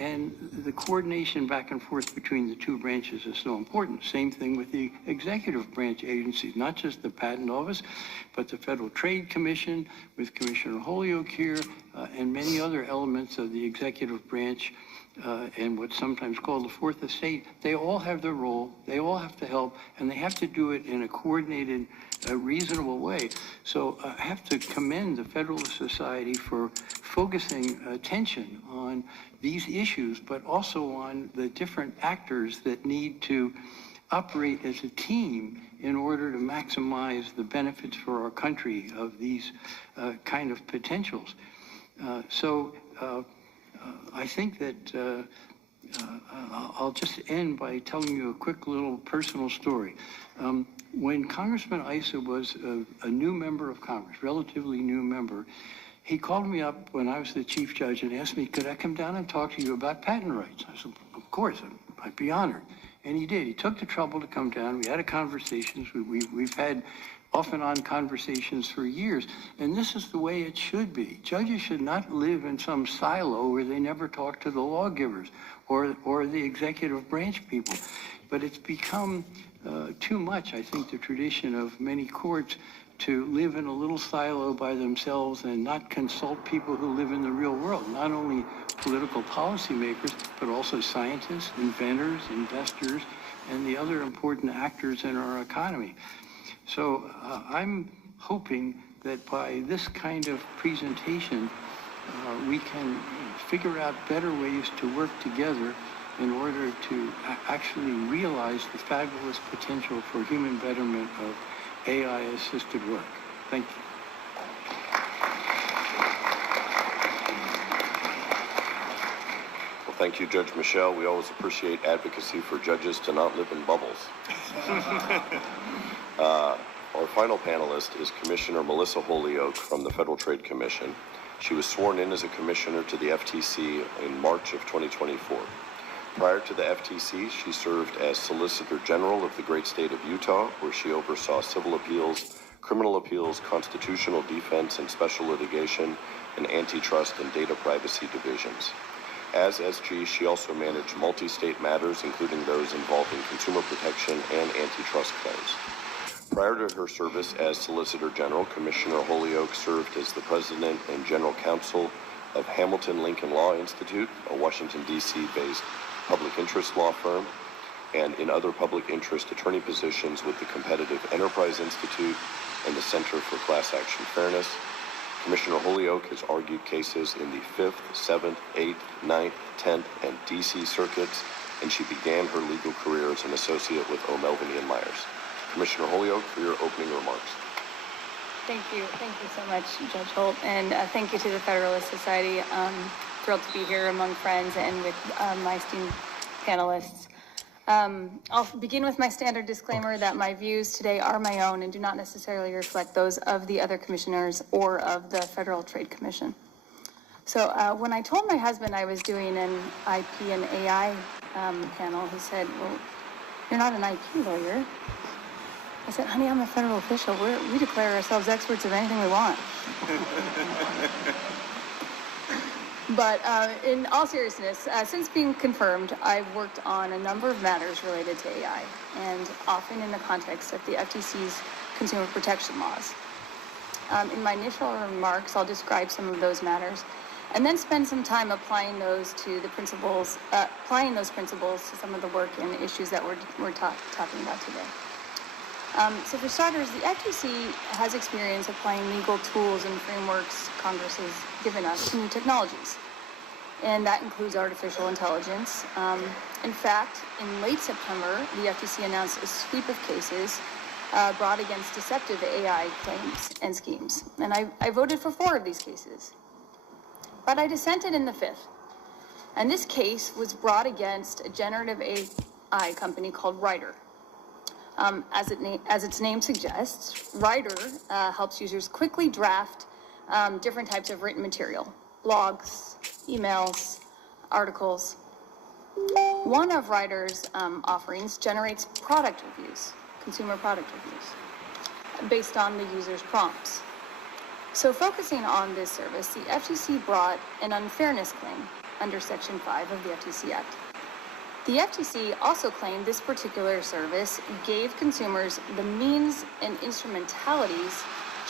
And the coordination back and forth between the two branches is so important. Same thing with the executive branch agencies, not just the Patent Office, but the Federal Trade Commission with Commissioner Holyoke here, and many other elements of the executive branch and what's sometimes called the Fourth Estate. They all have their role, they all have to help, and they have to do it in a coordinated, reasonable way. So I have to commend the Federalist Society for focusing attention on these issues, but also on the different actors that need to operate as a team in order to maximize the benefits for our country of these kind of potentials. I think that I'll just end by telling you a quick little personal story. When Congressman Issa was a new member of Congress, relatively new member, he called me up when I was the chief judge and asked me, could I come down and talk to you about patent rights? I said, of course, I'd be honored. And he did. He took the trouble to come down. We had a conversation. We've had off and on conversations for years. And this is the way it should be. Judges should not live in some silo where they never talk to the lawgivers or the executive branch people. But it's become too much, I think, the tradition of many courts to live in a little silo by themselves and not consult people who live in the real world, not only political policymakers, but also scientists, inventors, investors, and the other important actors in our economy. So I'm hoping that by this kind of presentation, we can figure out better ways to work together in order to actually realize the fabulous potential for human betterment of AI-assisted work. Thank you. Well, thank you, Judge Michel. We always appreciate advocacy for judges to not live in bubbles. Our final panelist is Commissioner Melissa Holyoke from the Federal Trade Commission. She was sworn in as a commissioner to the FTC in March of 2024. Prior to the FTC, she served as Solicitor General of the great state of Utah, where she oversaw civil appeals, criminal appeals, constitutional defense and special litigation, and antitrust and data privacy divisions. As SG, she also managed multi-state matters, including those involving consumer protection and antitrust claims. Prior to her service as Solicitor General, Commissioner Holyoke served as the President and General Counsel of Hamilton Lincoln Law Institute, a Washington, D.C. based public interest law firm, and in other public interest attorney positions with the Competitive Enterprise Institute and the Center for Class Action Fairness. Commissioner Holyoke has argued cases in the 5th, 7th, 8th, 9th, 10th, and D.C. circuits, and she began her legal career as an associate with O'Melveny & Myers. Commissioner Holyoke, for your opening remarks. Thank you so much, Judge Holt, and thank you to the Federalist Society. Thrilled to be here among friends and with my esteemed panelists. I'll begin with my standard disclaimer that my views today are my own and do not necessarily reflect those of the other commissioners or of the Federal Trade Commission. So when I told my husband I was doing an IP and AI panel, he said, well, you're not an IP lawyer. I said, honey, I'm a federal official. We declare ourselves experts of anything we want. But in all seriousness, since being confirmed, I've worked on a number of matters related to AI, and often in the context of the FTC's consumer protection laws. In my initial remarks, I'll describe some of those matters, and then spend some time applying those principles to some of the work and issues that we're talking about today. So for starters, the FTC has experience applying legal tools and frameworks Congress has given us to new technologies, and that includes artificial intelligence. In fact, in late September, the FTC announced a sweep of cases brought against deceptive AI claims and schemes, and I voted for 4 of these cases. But I dissented in the 5th, and this case was brought against a generative AI company called Writer. As its name suggests, Writer helps users quickly draft different types of written material, blogs, emails, articles. One of Writer's offerings generates product reviews, consumer product reviews, based on the user's prompts. So focusing on this service, the FTC brought an unfairness claim under Section 5 of the FTC Act. The FTC also claimed this particular service gave consumers the means and instrumentalities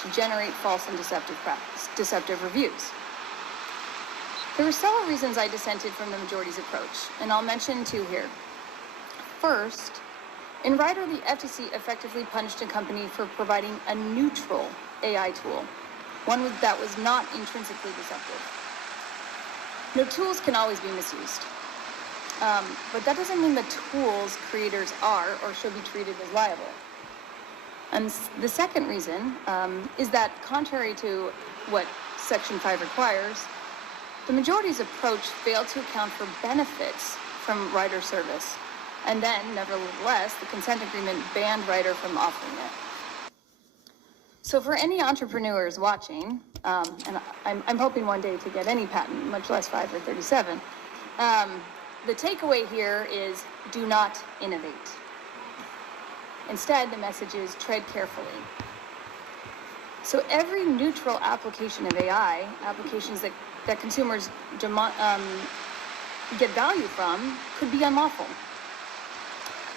to generate false and deceptive reviews. There were several reasons I dissented from the majority's approach, and I'll mention 2 here. First, in Writer, the FTC effectively punished a company for providing a neutral AI tool, one that was not intrinsically deceptive. No, tools can always be misused. But that doesn't mean the tools creators are or should be treated as liable. And the second reason is that contrary to what Section 5 requires, the majority's approach failed to account for benefits from Writer service. And then, nevertheless, the consent agreement banned Writer from offering it. So for any entrepreneurs watching, and I'm hoping one day to get any patent, much less 5 or 37, the takeaway here is do not innovate. Instead, the message is tread carefully. So every neutral application of AI, applications that consumers get value from, could be unlawful.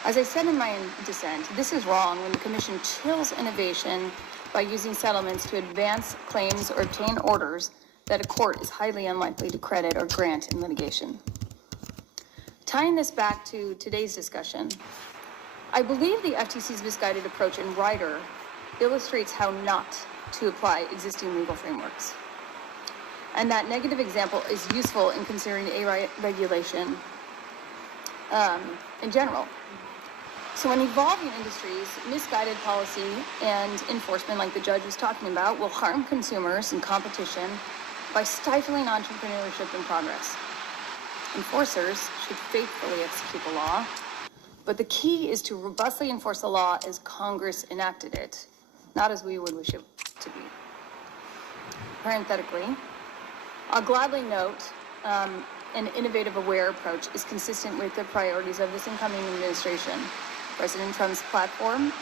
As I said in my dissent, this is wrong when the Commission chills innovation by using settlements to advance claims or obtain orders that a court is highly unlikely to credit or grant in litigation. Tying this back to today's discussion, I believe the FTC's misguided approach in Writer illustrates how not to apply existing legal frameworks. And that negative example is useful in considering AI regulation in general. So in evolving industries, misguided policy and enforcement, like the judge was talking about, will harm consumers and competition by stifling entrepreneurship and progress. Enforcers should faithfully execute the law, but the key is to robustly enforce the law as Congress enacted it, not as we would wish it to be. Parenthetically, I'll gladly note an innovative, aware approach is consistent with the priorities of this incoming administration. President Trump's platform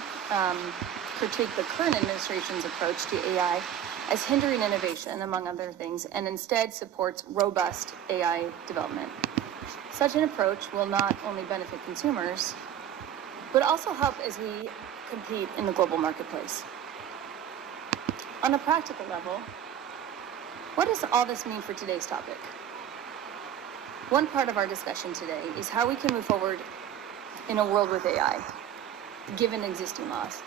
critiqued the current administration's approach to AI as hindering innovation, among other things, and instead supports robust AI development. Such an approach will not only benefit consumers, but also help as we compete in the global marketplace. On a practical level, what does all this mean for today's topic? One part of our discussion today is how we can move forward in a world with AI, given existing laws.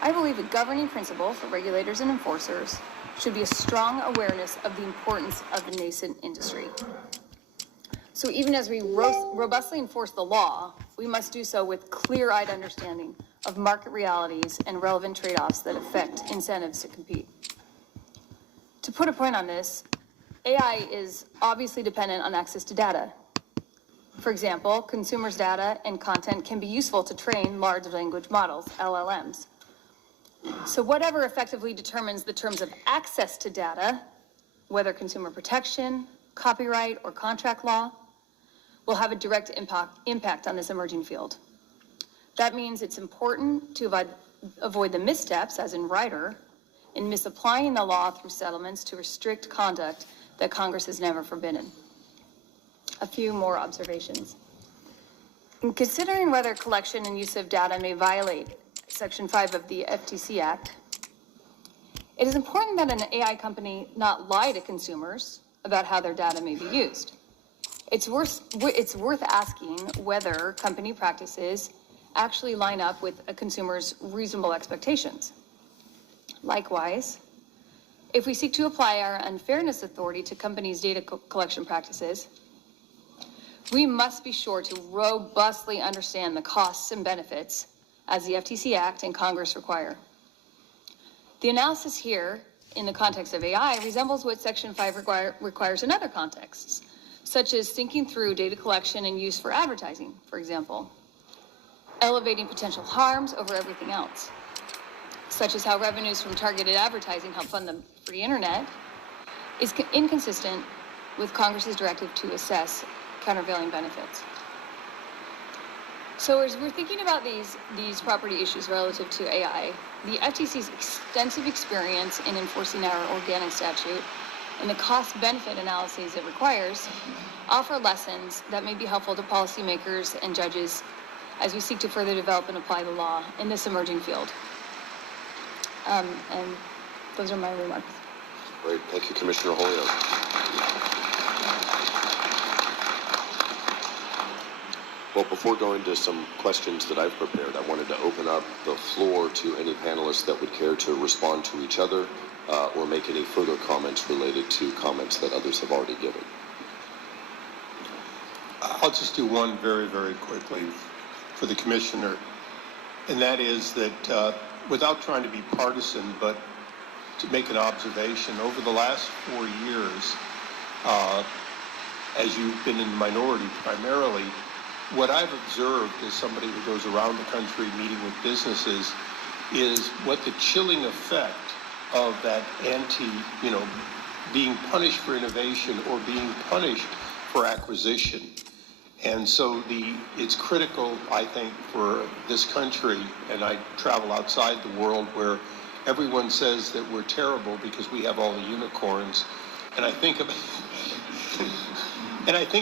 I believe a governing principle for regulators and enforcers should be a strong awareness of the importance of the nascent industry. So even as we robustly enforce the law, we must do so with clear-eyed understanding of market realities and relevant trade-offs that affect incentives to compete. To put a point on this, AI is obviously dependent on access to data. For example, consumers' data and content can be useful to train large language models, LLMs. So whatever effectively determines the terms of access to data, whether consumer protection, copyright, or contract law, will have a direct impact on this emerging field. That means it's important to avoid the missteps, as in Ryder, in misapplying the law through settlements to restrict conduct that Congress has never forbidden. A few more observations. In considering whether collection and use of data may violate Section 5 of the FTC Act, it is important that an AI company not lie to consumers about how their data may be used. It's worth asking whether company practices actually line up with a consumer's reasonable expectations. Likewise, if we seek to apply our unfairness authority to companies' data collection practices, we must be sure to robustly understand the costs and benefits as the FTC Act and Congress require. The analysis here, in the context of AI, resembles what Section 5 requires in other contexts, such as thinking through data collection and use for advertising, for example, elevating potential harms over everything else, such as how revenues from targeted advertising help fund the free internet, is inconsistent with Congress's directive to assess countervailing benefits. So as we're thinking about these property issues relative to AI, the FTC's extensive experience in enforcing our organic statute and the cost-benefit analyses it requires offer lessons that may be helpful to policymakers and judges as we seek to further develop and apply the law in this emerging field. And those are my remarks. Great. Thank you, Commissioner Holyoke. Well, before going to some questions that I've prepared, I wanted to open up the floor to any panelists that would care to respond to each other or make any further comments related to comments that others have already given. I'll just do one very, very quickly for the Commissioner, and that is that without trying to be partisan, but to make an observation, over the last 4 years, as you've been in the minority primarily, what I've observed as somebody who goes around the country meeting with businesses is what the chilling effect of that being punished for innovation or being punished for acquisition. And so it's critical, I think, for this country, and I travel outside the world where everyone says that we're terrible because we have all the unicorns. And I think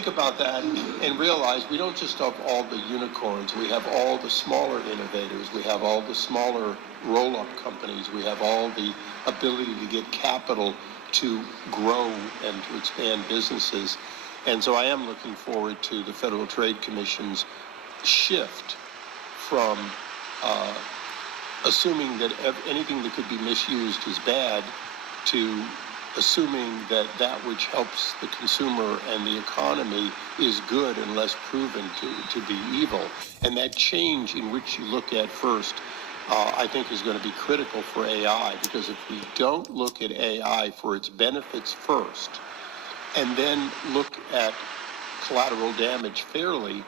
about that and realize we don't just have all the unicorns, we have all the smaller innovators, we have all the smaller roll-up companies, we have all the ability to get capital to grow and to expand businesses. And so I am looking forward to the Federal Trade Commission's shift from assuming that anything that could be misused is bad to assuming that that which helps the consumer and the economy is good unless proven to be evil. And that change in which you look at first, I think is going to be critical for AI, because if we don't look at AI for its benefits first, and then look at collateral damage fairly,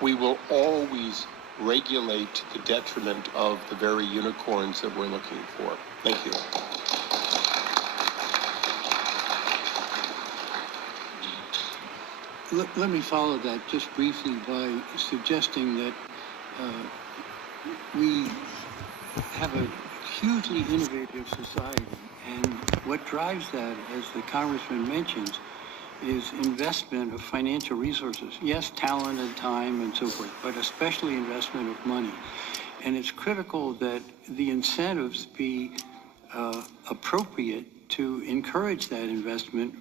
we will always regulate to the detriment of the very unicorns that we're looking for. Thank you. Let me follow that just briefly by suggesting that we have a hugely innovative society, and what drives that, as the Congressman mentions, is investment of financial resources. Yes, talent and time and so forth, but especially investment of money. And it's critical that the incentives be appropriate to encourage that investment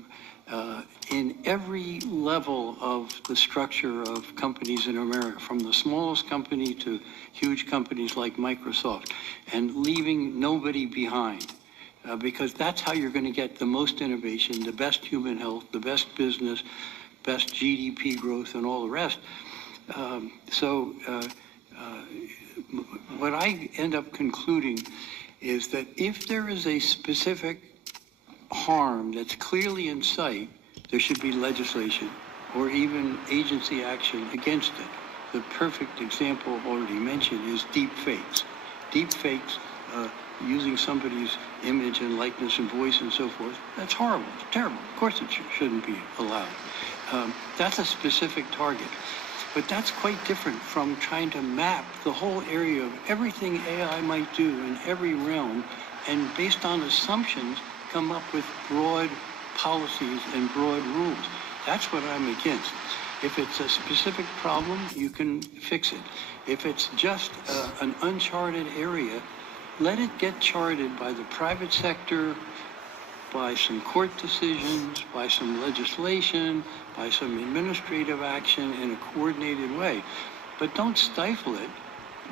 in every level of the structure of companies in America, from the smallest company to huge companies like Microsoft, and leaving nobody behind. Because that's how you're going to get the most innovation, the best human health, the best business, best GDP growth, and all the rest. What I end up concluding is that if there is a specific harm that's clearly in sight, there should be legislation or even agency action against it. The perfect example already mentioned is deep fakes. Deep fakes, using somebody's image and likeness and voice and so forth, that's horrible, it's terrible. Of course it shouldn't be allowed. That's a specific target. But that's quite different from trying to map the whole area of everything AI might do in every realm, and based on assumptions, come up with broad policies and broad rules. That's what I'm against. If it's a specific problem, you can fix it. If it's just an uncharted area, let it get charted by the private sector, by some court decisions, by some legislation, by some administrative action in a coordinated way. But don't stifle it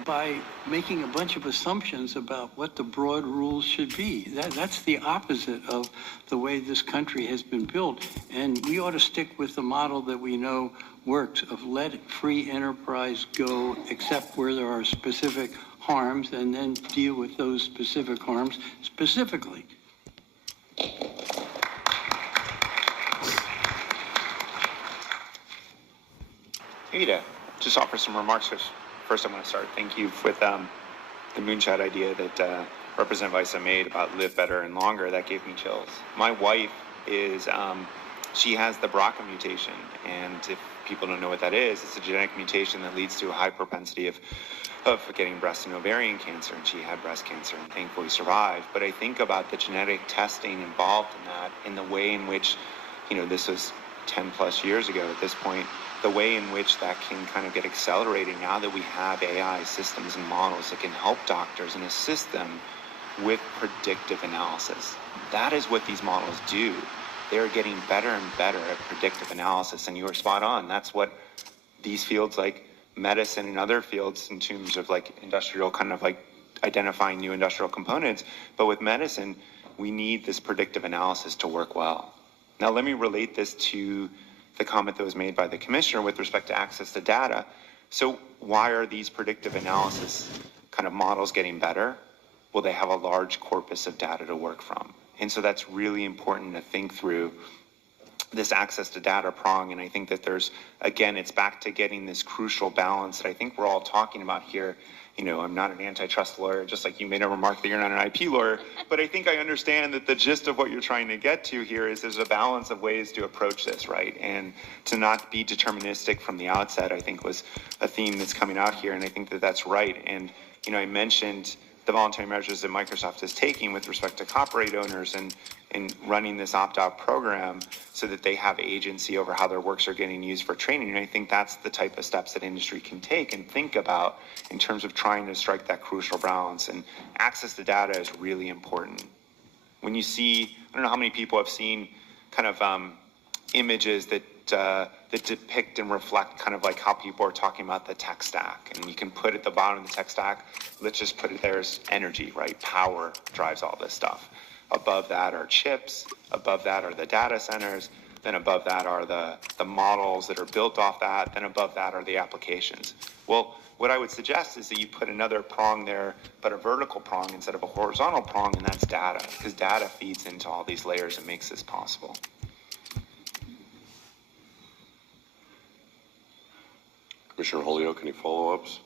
by making a bunch of assumptions about what the broad rules should be. That's the opposite of the way this country has been built. And we ought to stick with the model that we know works of let free enterprise go, except where there are specific harms, and then deal with those specific harms specifically. Maybe to just offer some remarks. First, I want to start. Thank you with the moonshot idea that Representative Issa made about live better and longer. That gave me chills. My wife is, she has the BRCA mutation, and if people don't know what that is, it's a genetic mutation that leads to a high propensity of getting breast and ovarian cancer, and she had breast cancer and thankfully survived. But I think about the genetic testing involved in that, in the way in which, you know, this was 10 plus years ago at this point, the way in which that can kind of get accelerated now that we have AI systems and models that can help doctors and assist them with predictive analysis. That is what these models do. They're getting better and better at predictive analysis, and you are spot on. That's what these fields like medicine and other fields in terms of like industrial, kind of like identifying new industrial components. But with medicine, we need this predictive analysis to work well. Now, let me relate this to the comment that was made by the commissioner with respect to access to data. So why are these predictive analysis kind of models getting better? Well, they have a large corpus of data to work from. And so that's really important to think through this access to data prong. And I think that there's, again, it's back to getting this crucial balance that I think we're all talking about here. You know, I'm not an antitrust lawyer, just like you made a remark that you're not an IP lawyer, but I think I understand that the gist of what you're trying to get to here is there's a balance of ways to approach this, right? And to not be deterministic from the outset, I think was a theme that's coming out here, and I think that that's right. And, you know, I mentioned the voluntary measures that Microsoft is taking with respect to copyright owners and running this opt-out program so that they have agency over how their works are getting used for training. And I think that's the type of steps that industry can take and think about in terms of trying to strike that crucial balance. And access to data is really important. When you see, I don't know how many people have seen kind of images that depict and reflect kind of like how people are talking about the tech stack. And you can put at the bottom of the tech stack, let's just put it there as energy, right? Power drives all this stuff. Above that are chips, above that are the data centers, then above that are the models that are built off that, then above that are the applications. Well, what I would suggest is that you put another prong there, but a vertical prong instead of a horizontal prong, and that's data, because data feeds into all these layers and makes this possible. Commissioner Holyoke, any follow-ups?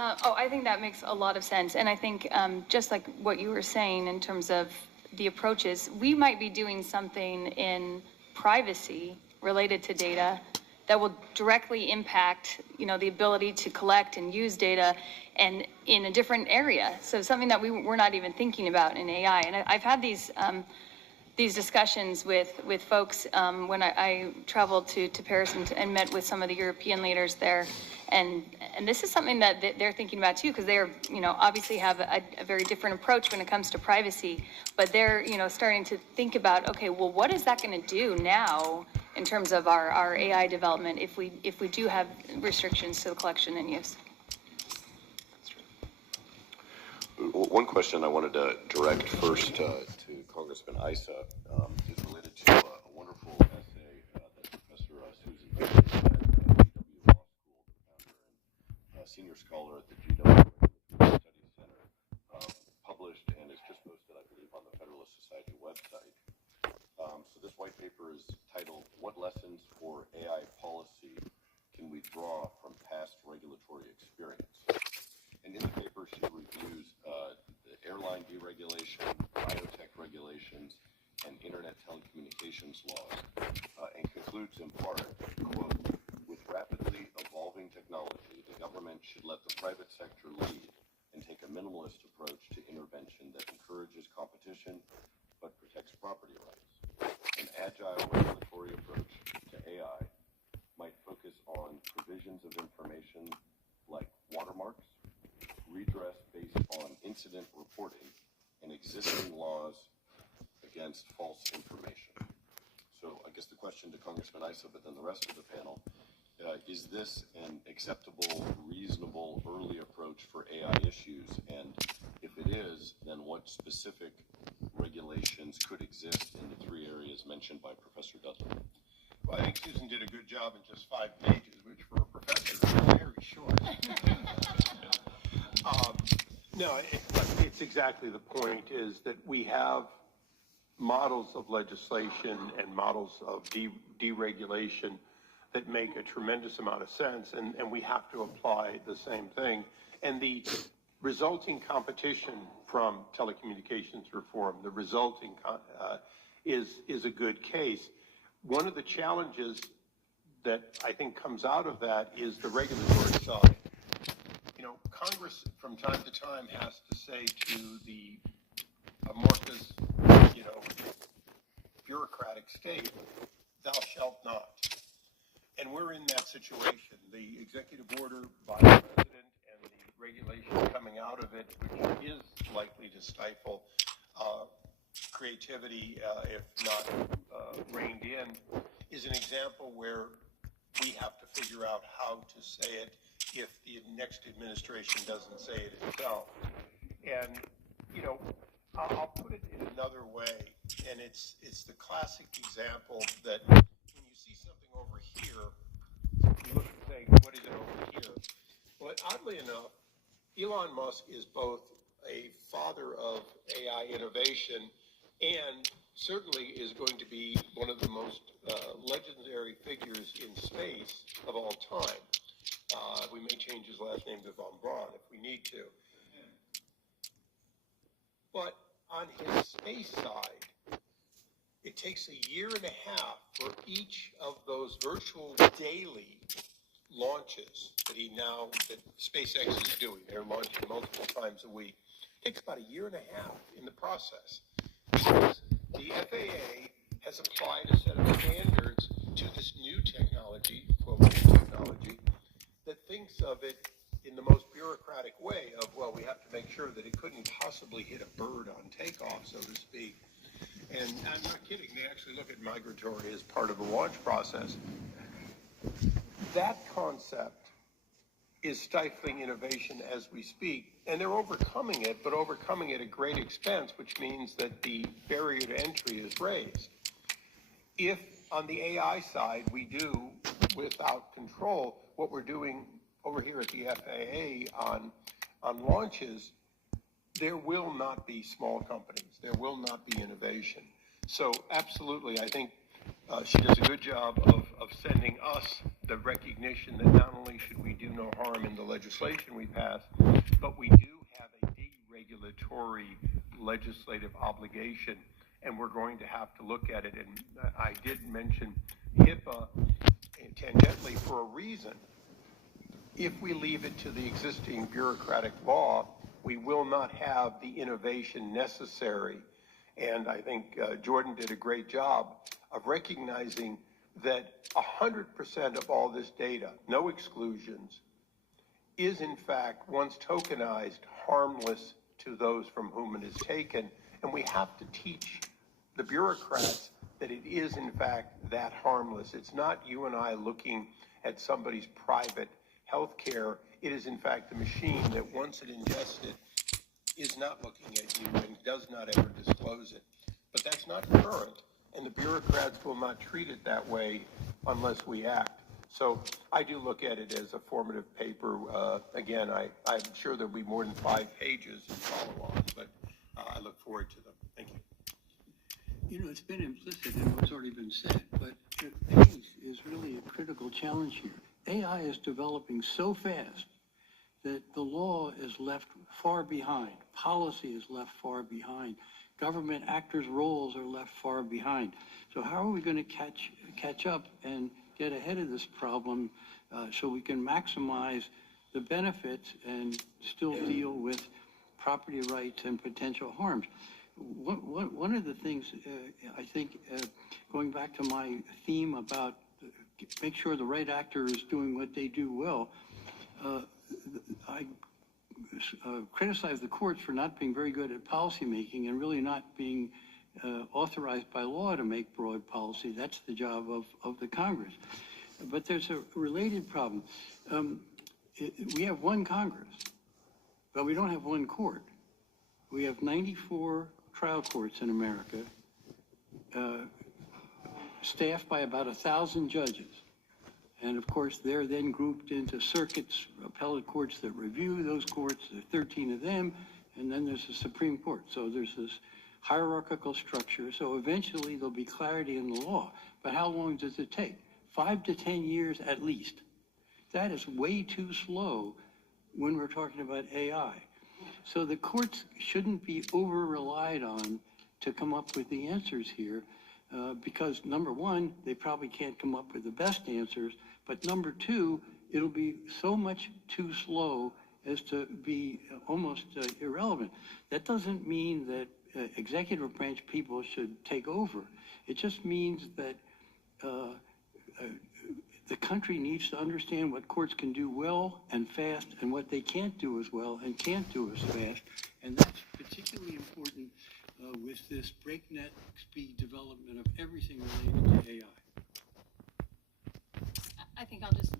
I think that makes a lot of sense. And I think just like what you were saying in terms of the approaches, we might be doing something in privacy related to data that will directly impact, you know, the ability to collect and use data and in a different area. So something that we're not even thinking about in AI. And I've had these discussions with folks when I traveled to Paris and met with some of the European leaders there. And this is something that they're thinking about too, because they're, you know, obviously have a very different approach when it comes to privacy, but they're, you know, starting to think about, okay, well, what is that going to do now in terms of our AI development if we do have restrictions to the collection and use? One question I wanted to direct first to Congressman Issa is related to a wonderful essay that Professor Susan Fields at GW Law School, the founder and senior scholar at the GW Studies Center, published and is just posted, I believe, on the Federalist Society website. So this white paper is titled, "What Lessons for AI Policy Can We Draw from Past Regulatory Experience?" And in the paper, she reviews the airline deregulation, biotech regulations, and internet telecommunications laws, and concludes in part, quote, "With rapidly sector lead and take a minimalist approach to intervention that encourages competition but protects property rights. An agile regulatory approach to AI might focus on provisions of information like watermarks, redress based on incident reporting, and existing laws against false information. So I guess the question to Congressman Issa, but then the rest of the panel, is this an acceptable, reasonable, early approach for AI issues? And if it is, then what specific regulations could exist in the three areas mentioned by Professor Dudley? Well, I think Susan did a good job in just 5 pages, which for a professor is very short. No, it's exactly the point, is that we have models of legislation and models of deregulation that make a tremendous amount of sense, and we have to apply the same thing. And the resulting competition from telecommunications reform, the resulting is a good case. One of the challenges that I think comes out of that is the regulatory side. You know, Congress from time to time has to say to the amorphous, bureaucratic state, thou shalt not. And we're in that situation. The executive order by the president and the regulation coming out of it, which is likely to stifle creativity, if not reined in, is an example where we have to figure out how to say it if the next administration doesn't say it itself. And, I'll put it in another way, and it's the classic example that when you see something over here, you look and say, what is it over here? Well, oddly enough, Elon Musk is both a father of AI innovation and certainly is going to be one of the most legendary figures in space of all time. We may change his last name to Von Braun if we need to. But on his space side, it takes 1.5 years for each of those virtual daily launches that SpaceX is doing. They're launching multiple times a week. It takes about 1.5 years in the process, because the FAA has applied a set of standards to this new technology, quote, new technology, that thinks of it in the most bureaucratic way of, well, we have to make sure that it couldn't possibly hit a bird on takeoff, so to speak. And I'm not kidding, they actually look at migratory as part of the launch process. That concept is stifling innovation as we speak, and they're overcoming it, but overcoming it at great expense, which means that the barrier to entry is raised. If on the AI side we do, without control, what we're doing over here at the FAA on launches, there will not be small companies. There will not be innovation. So absolutely, I think she does a good job of sending us the recognition that not only should we do no harm in the legislation we pass, but we do have a deregulatory legislative obligation, and we're going to have to look at it. And I did mention HIPAA tangentially for a reason. If we leave it to the existing bureaucratic law, we will not have the innovation necessary. And I think Jordan did a great job of recognizing that 100% of all this data, no exclusions, is in fact, once tokenized, harmless to those from whom it is taken. And we have to teach the bureaucrats that it is in fact that harmless. It's not you and I looking at somebody's private health care. It is in fact the machine that once it ingests it is not looking at you and does not ever disclose it. But that's not current, and the bureaucrats will not treat it that way unless we act. So I do look at it as a formative paper. Again, I'm sure there'll be more than 5 pages and follow on, but I look forward to them. Thank you. You know, it's been implicit in what's already been said, but pace is really a critical challenge here. AI is developing so fast that the law is left far behind. Policy is left far behind. Government actors' roles are left far behind. So how are we going to catch up and get ahead of this problem so we can maximize the benefits and still deal with property rights and potential harms. One of the things, I think, going back to my theme about make sure the right actor is doing what they do well, I criticize the courts for not being very good at policy making and really not being authorized by law to make broad policy. That's the job of the Congress. But there's a related problem. We have one Congress, but we don't have one court. We have 94 trial courts in America, staffed by about 1,000 judges. And of course, they're then grouped into circuits, appellate courts that review those courts. There are 13 of them, and then there's the Supreme Court. So there's this hierarchical structure. So eventually there'll be clarity in the law. But how long does it take? 5 to 10 years at least. That is way too slow when we're talking about AI. So the courts shouldn't be over-relied on to come up with the answers here, because number one, they probably can't come up with the best answers, but number two, it'll be so much too slow as to be almost irrelevant. That doesn't mean that executive branch people should take over. It just means that the country needs to understand what courts can do well and fast and what they can't do as well and can't do as fast. And that's particularly important with this breakneck speed development of everything related to AI. I think I'll just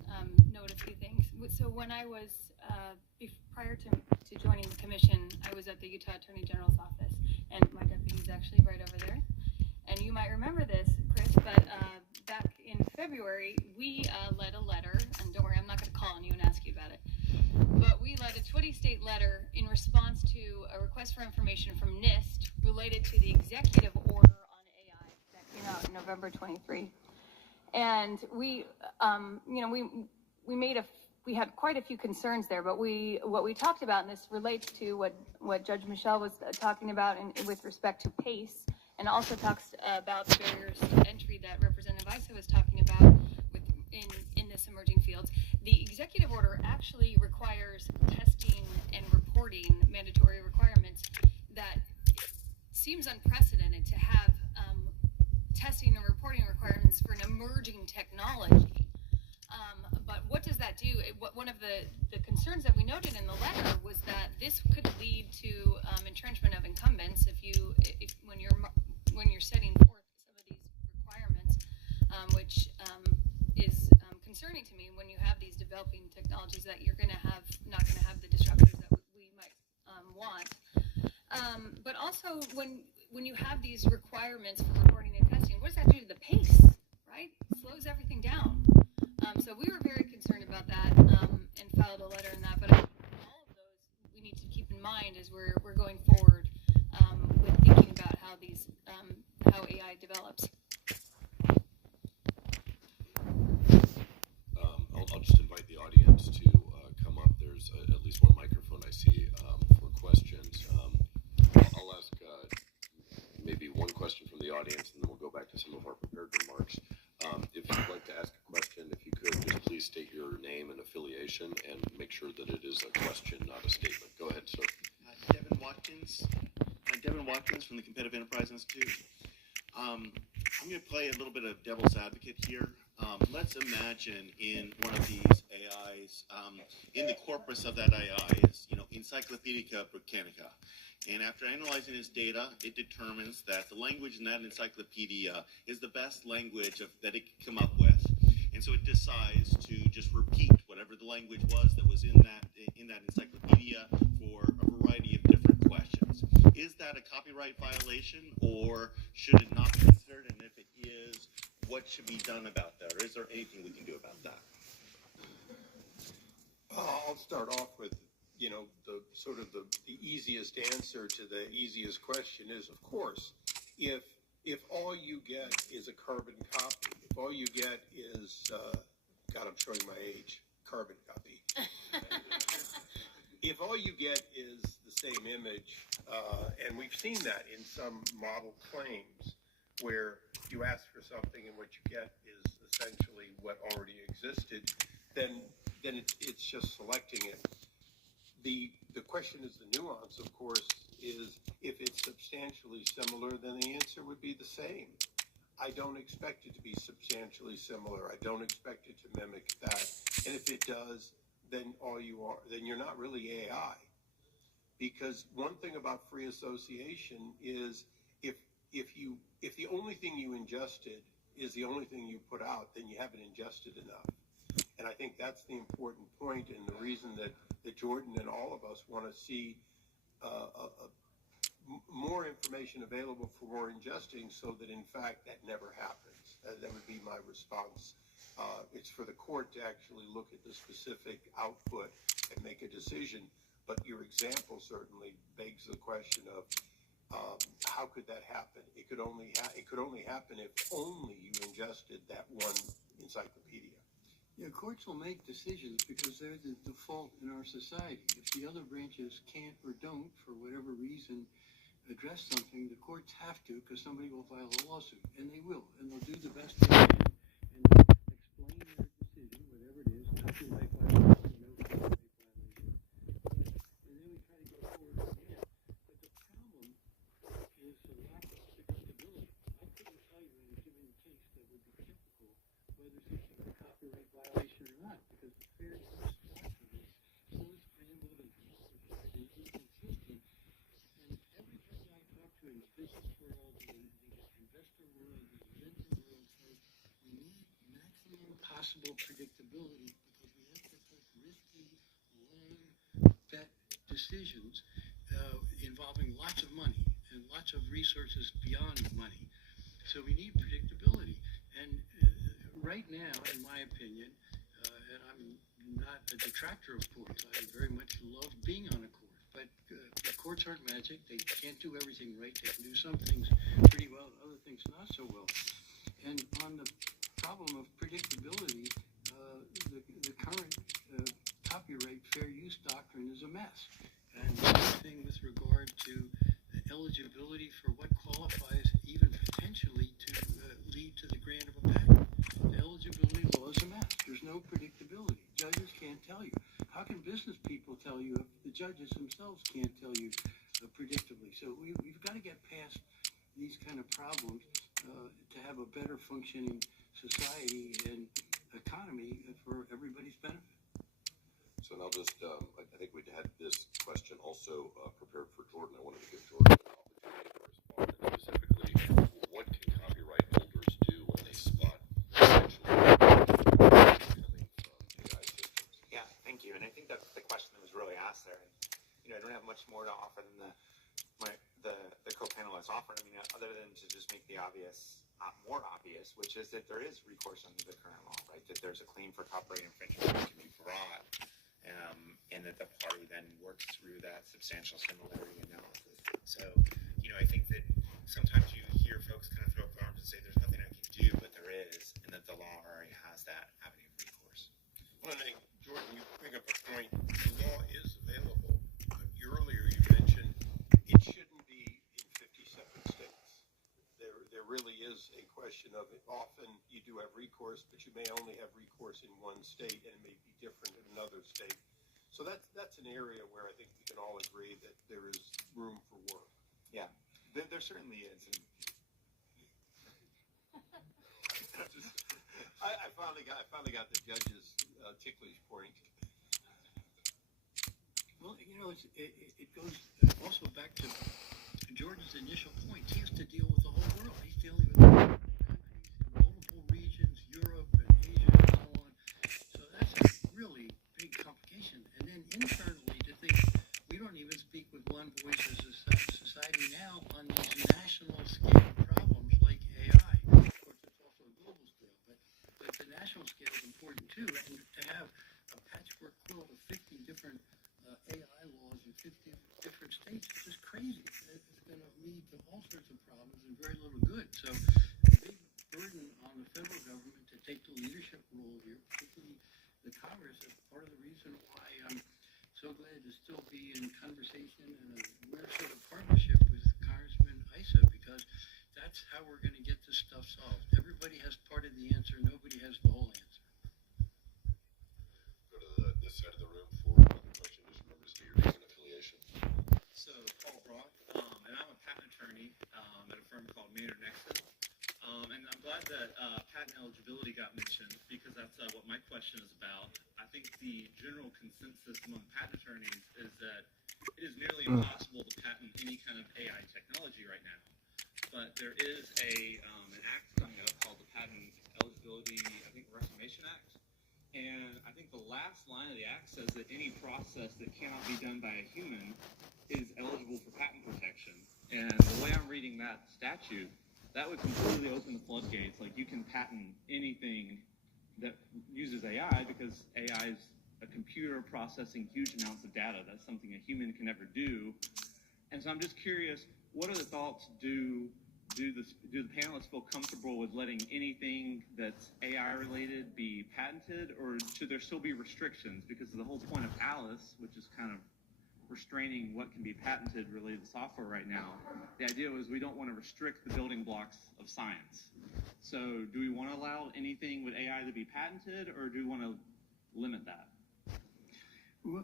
note a few things. So when I was, prior to joining the commission, I was at the Utah Attorney General's office, and my deputy is actually right over there. And you might remember this, Chris, but back in February, we led a letter, and don't worry, I'm not going to call on you and ask you about it, but we led a 20-state letter in response to a request for information from NIST related to the executive order on AI that came out in November 23. And we had quite a few concerns there, but what we talked about, and this relates to what Judge Michelle was talking about with respect to PACE, and also talks about the barriers to entry that Representative Issa was talking about in this emerging fields. The executive order actually requires testing and reporting mandatory requirements that seems unprecedented to have testing and reporting requirements for an emerging technology. But what does that do? One of the concerns that we noted in the letter was that this could lead to entrenchment of incumbents when you're setting forth some of these requirements, which is concerning to me when you have these developing technologies that you're not going to have the disruptors that we might want. But also when you have these requirements for reporting and testing, what does that do to the pace, right? It slows everything down. So we were very concerned about that and filed a letter in that. But all of those we need to keep in mind as we're going forward with thinking about how AI develops. I'll just invite the audience to come up. There's at least one microphone I see for questions. I'll ask maybe one question from the audience, and then we'll go back to some of our prepared remarks. If you'd like to ask a question, if you could, just please state your name and affiliation and make sure that it is a question, not a statement. Go ahead, sir. Devin Watkins from the Competitive Enterprise Institute. I'm going to play a little bit of devil's advocate here. Let's imagine in one of these AIs, in the corpus of that AI is, Encyclopedia Britannica. And after analyzing its data, it determines that the language in that encyclopedia is the best language that it can come up with. And so it decides to just repeat whatever the language was that was in that encyclopedia for a variety of different questions. Is that a copyright violation, or should it not be considered? And if it is, what should be done about that? Or is there anything we can do about that? I'll start off with, the easiest answer to the easiest question is, of course, if all you get is a carbon copy, if all you get is, God, I'm showing my age, carbon copy. If all you get is the same image, and we've seen that in some model claims where you ask for something and what you get is essentially what already existed, then then it's just selecting it. The question is the nuance, of course, is if it's substantially similar, then the answer would be the same. I don't expect it to be substantially similar. I don't expect it to mimic that. And if it does, then you're not really AI. Because one thing about free association is if the only thing you ingested is the only thing you put out, then you haven't ingested enough. And I think that's the important point, and the reason that Jordan and all of us want to see more information available for more ingesting, so that in fact that never happens. That would be my response. It's for the court to actually look at the specific output and make a decision. But your example certainly begs the question of how could that happen? It could only happen if only you ingested that one encyclopedia. Yeah, courts will make decisions because they're the default in our society. If the other branches can't or don't, for whatever reason, address something, the courts have to, because somebody will file a lawsuit, and they will, and they'll do the best they can, and they'll explain their decision, whatever it is, copyright violation, no copyright violation, and then we try to go forward again. But the problem is the lack of predictability. I couldn't tell you in a given case that would be typical whether something's a copyright violation or not, because the fair use doctrine is so scrambled and inconsistent. And everybody I talk to in the business world, the investor world, the inventor world says we need maximum possible predictability because we have to take risky, long bet decisions involving lots of money and lots of resources beyond money. So we need predictability. And right now, in my opinion, and I'm not a detractor of courts, I very much love being on a court, but courts aren't magic. They can't do everything right. They can do some things pretty well, other things not so well. And on the problem of predictability, the current copyright fair use doctrine is a mess. And anything with regard to eligibility for what qualifies even potentially to lead to the grant of a patent. The eligibility law is a mess. There's no predictability. Judges can't tell you. How can business people tell you if the judges themselves can't tell you predictably? So we've got to get past these kind of problems to have a better functioning society and economy for everybody's benefit. So now just, I think we had this question also prepared for Jordan. I wanted to give Jordan an opportunity to respond. And specifically, what can copyright holders do when they spot potentially coming from AI systems? Yeah, thank you. And I think that's the question that was really asked there. And, I don't have much more to offer than the co-panelists offered. I mean, other than to just make the obvious more obvious, which is that there is recourse under the current law, right? That there's a claim for copyright infringement that can be brought, and that the party then works through that substantial similarity analysis. So, I think that sometimes you hear folks kind of throw up their arms and say there's nothing I can do, but there is, and that the law already has that avenue of recourse. Well, I think, Jordan, you bring up a point. The law is available. Earlier you mentioned it shouldn't be in 57 states. There really is a question of it. Often you do have recourse, but you may only have recourse in one state, and it may be different in another state. So that's an area where I think we can all agree that there is room for work. Yeah, there certainly is. And I finally got the judge's ticklish point. Well, it goes also back to Jordan's initial point. He has to deal with the whole world. He's dealing with countries in multiple regions, Europe and Asia and so on. So that's a really big complication. And then internally to think we don't even speak with one voice as a society now on these national scale problems like AI. Of course, it's also a global scale, but the national scale is important too. And to have a patchwork quilt of 50 different AI laws in 50 different states is just crazy. It's going to lead to all sorts of problems and very little good. So a big burden on the federal government to take the leadership role here, particularly the Congress, is part of the reason why I'm so glad to still be in conversation and we're sort of partnership with Congressman Issa, because that's how we're going to get this stuff solved. Everybody has part of the answer. Nobody has the whole answer. Go to glad that patent eligibility got mentioned because that's what my question is about. I think the general consensus among patent attorneys is that it is nearly impossible to patent any kind of AI technology right now. But there is an act coming up called the Patent Eligibility, I think, Reformation Act. And I think the last line of the act says that any process that cannot be done by a human is eligible for patent protection. And the way I'm reading that statute, that would completely open the floodgates. Like, you can patent anything that uses AI because AI is a computer processing huge amounts of data. That's something a human can never do. And so I'm just curious, what are the thoughts? Do the panelists feel comfortable with letting anything that's AI related be patented, or should there still be restrictions? Because the whole point of Alice, which is kind of restraining what can be patented related to software right now, the idea was we don't want to restrict the building blocks of science. So do we want to allow anything with AI to be patented, or do we want to limit that?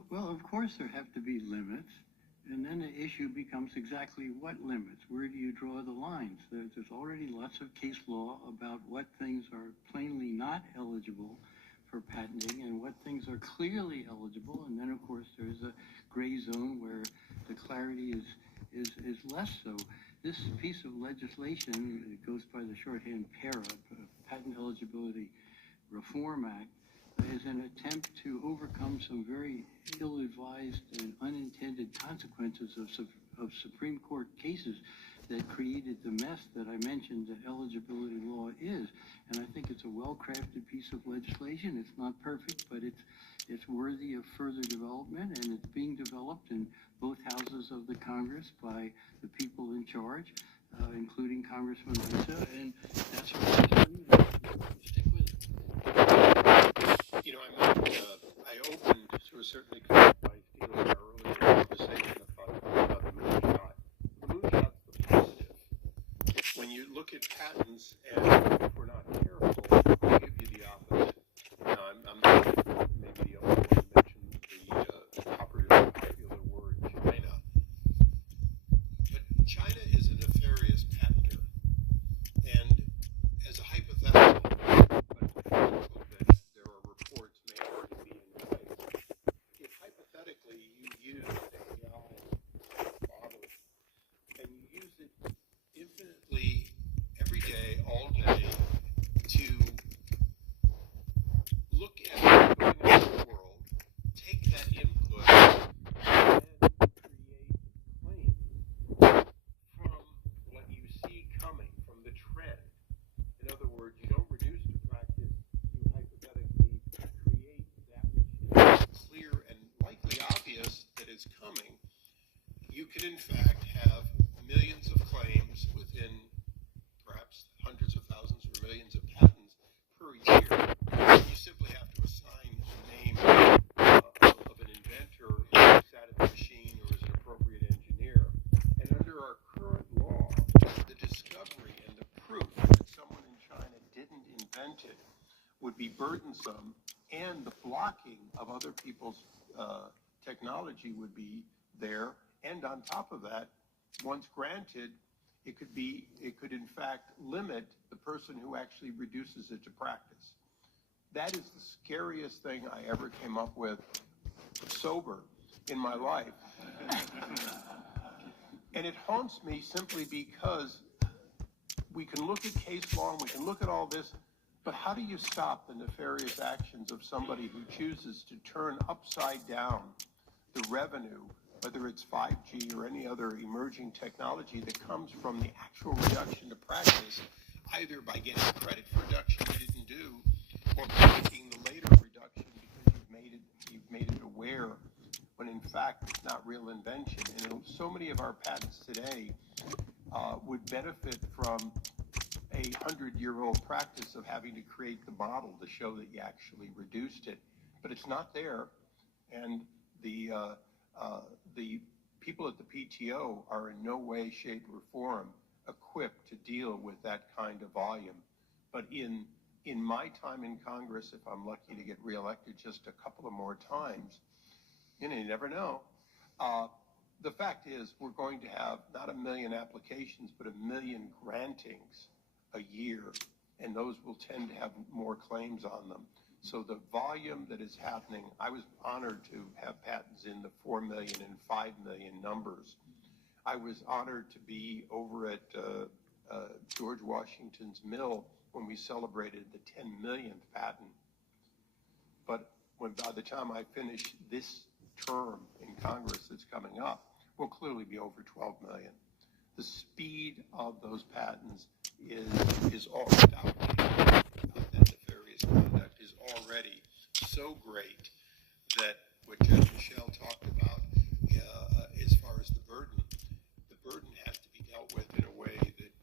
Well, of course there have to be limits. And then the issue becomes exactly what limits? Where do you draw the lines? There's already lots of case law about what things are plainly not eligible for patenting and what things are clearly eligible. And then, of course, there's a gray zone where the clarity is less so. This piece of legislation, it goes by the shorthand PARA, Patent Eligibility Reform Act, is an attempt to overcome some very ill-advised and unintended consequences of Supreme Court cases that created the mess that I mentioned that eligibility law is. And I think it's a well-crafted piece of legislation. It's not perfect, but it's worthy of further development, and it's being developed in both houses of the Congress by the people in charge, including Congressman Issa, and that's our position. Stick with it. You know, I opened to a certain extent by feeling our earlier conversation about the moonshot. The moonshot's the positive. When you look at patents, and if we're not careful, they'll give you the opposite. Now, I'm maybe the only one to mention the popular word China. But China is a nefarious patenter. And as a hypothetical, there are reports may already be in place. If hypothetically you use the AI model and you use it infinitely every day, all day, to look at what's going on in the world, take that input, and create claims from what you see coming, from the trend. In other words, you don't reduce to practice, you hypothetically create that which is clear and likely obvious that is coming. You can in fact have millions of claims within perhaps hundreds of thousands or millions of patents per year. You simply have to assign the name of an inventor who sat at the machine or is an appropriate engineer. And under our current law, the discovery and the proof that someone in China didn't invent it would be burdensome, and the blocking of other people's technology would be there. And on top of that, once granted, it could in fact limit the person who actually reduces it to practice. That is the scariest thing I ever came up with sober in my life. And it haunts me simply because we can look at case law and we can look at all this, but how do you stop the nefarious actions of somebody who chooses to turn upside down the revenue, whether it's 5G or any other emerging technology that comes from the actual reduction to practice, either by getting credit for reduction you didn't do, or making the later reduction because you've made it aware, when in fact it's not real invention. And so many of our patents today would benefit from a 100-year-old practice of having to create the model to show that you actually reduced it, but it's not there. And the people at the PTO are in no way, shape, or form equipped to deal with that kind of volume. But in my time in Congress, if I'm lucky to get reelected just a couple of more times, you never know. The fact is, we're going to have not 1 million applications, but 1 million grantings a year. and those will tend to have more claims on them. So the volume that is happening, I was honored to have patents in the 4 million and 5 million numbers. I was honored to be over at George Washington's mill when we celebrated the 10 millionth patent. But by the time I finish this term in Congress that's coming up, we'll clearly be over 12 million. The speed of those patents is all without that nefarious conduct is already so great that what Judge Michelle talked about as far as the burden has to be dealt with in a way that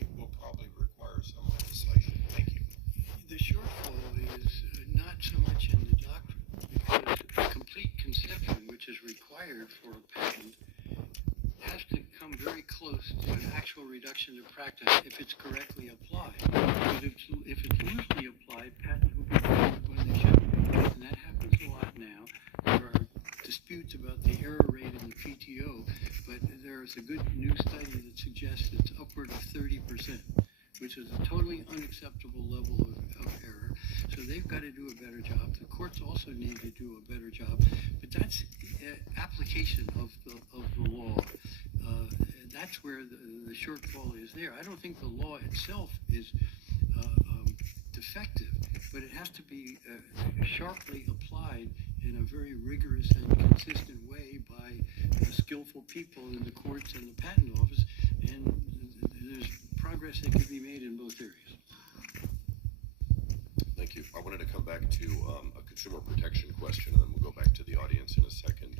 it will probably require some legislation. Thank you. The shortfall is not so much in the doctrine, because a complete conception, which is required for a patent, has to come very close to an actual reduction to practice if it's correctly applied. But if it's loosely applied, patents will be covered when they shouldn't be. And that happens a lot now. There are disputes about the error rate in the PTO, but there is a good new study that suggests it's upward of 30%, which is a totally unacceptable level of error. So they've got to do a better job. The courts also need to do a better job. But that's application of the law. That's where the shortfall is there. I don't think the law itself is defective, but it has to be sharply applied in a very rigorous and consistent way by skillful people in the courts and the patent office, and there's progress that can be made in both areas. Thank you. I wanted to come back to a consumer protection question, and then we'll go back to the audience in a second.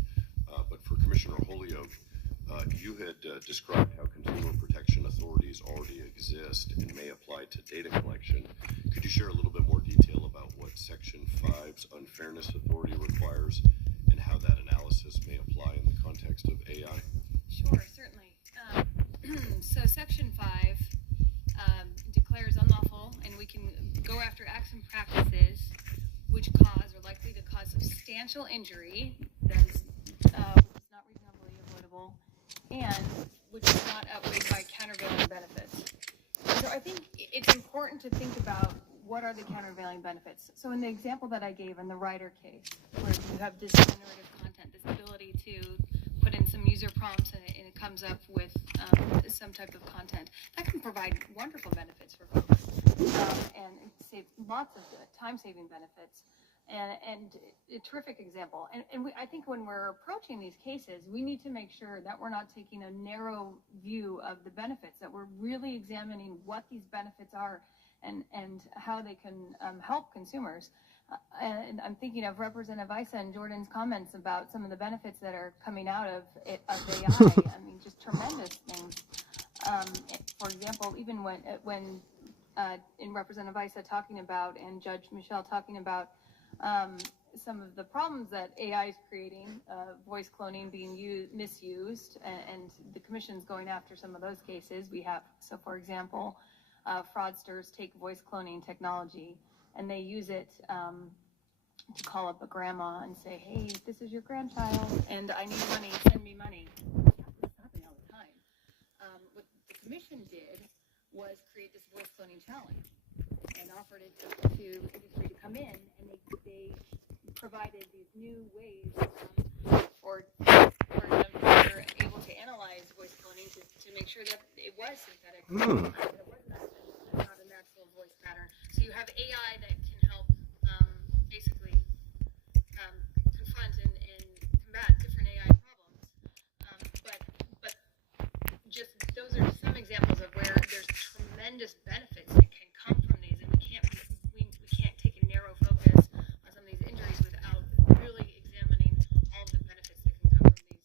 But for Commissioner Holyoke, you had described how consumer protection authorities already exist and may apply to data collection. Could you share a little bit more detail about what Section 5's unfairness authority requires and how that analysis may apply in the context of AI? Sure, certainly. So Section 5 declares unlawful, and we can go after acts and practices which cause or likely to cause substantial injury that is not reasonably avoidable, and which is not outweighed by countervailing benefits. So I think it's important to think about what are the countervailing benefits. So in the example that I gave in the Ryder case, where you have this generative content, this ability to put in some user prompts and it comes up with some type of content, that can provide wonderful benefits for folks and save lots of time-saving benefits. And a terrific example. And I think when we're approaching these cases, we need to make sure that we're not taking a narrow view of the benefits, that we're really examining what these benefits are and how they can help consumers. And I'm thinking of Representative Issa and Jordan's comments about some of the benefits that are coming out of AI. I mean, just tremendous things. For example, even when in Representative Issa talking about and Judge Michelle talking about some of the problems that AI is creating, voice cloning being misused, and the commission's going after some of those cases. We have, so for example, fraudsters take voice cloning technology and they use it to call up a grandma and say, hey, this is your grandchild and I need money, send me money. It's happening all the time. What the commission did was create this voice cloning challenge and offered it to industry to come in, and they provided these new ways for them to be able to analyze voice cloning to make sure that it was synthetic, that it was not a natural voice pattern. So you have AI that can help basically confront and combat different AI problems. But just those are some examples of where there's tremendous benefits that can come from these, and we can't take a narrow focus on some of these injuries without really examining all of the benefits that can come from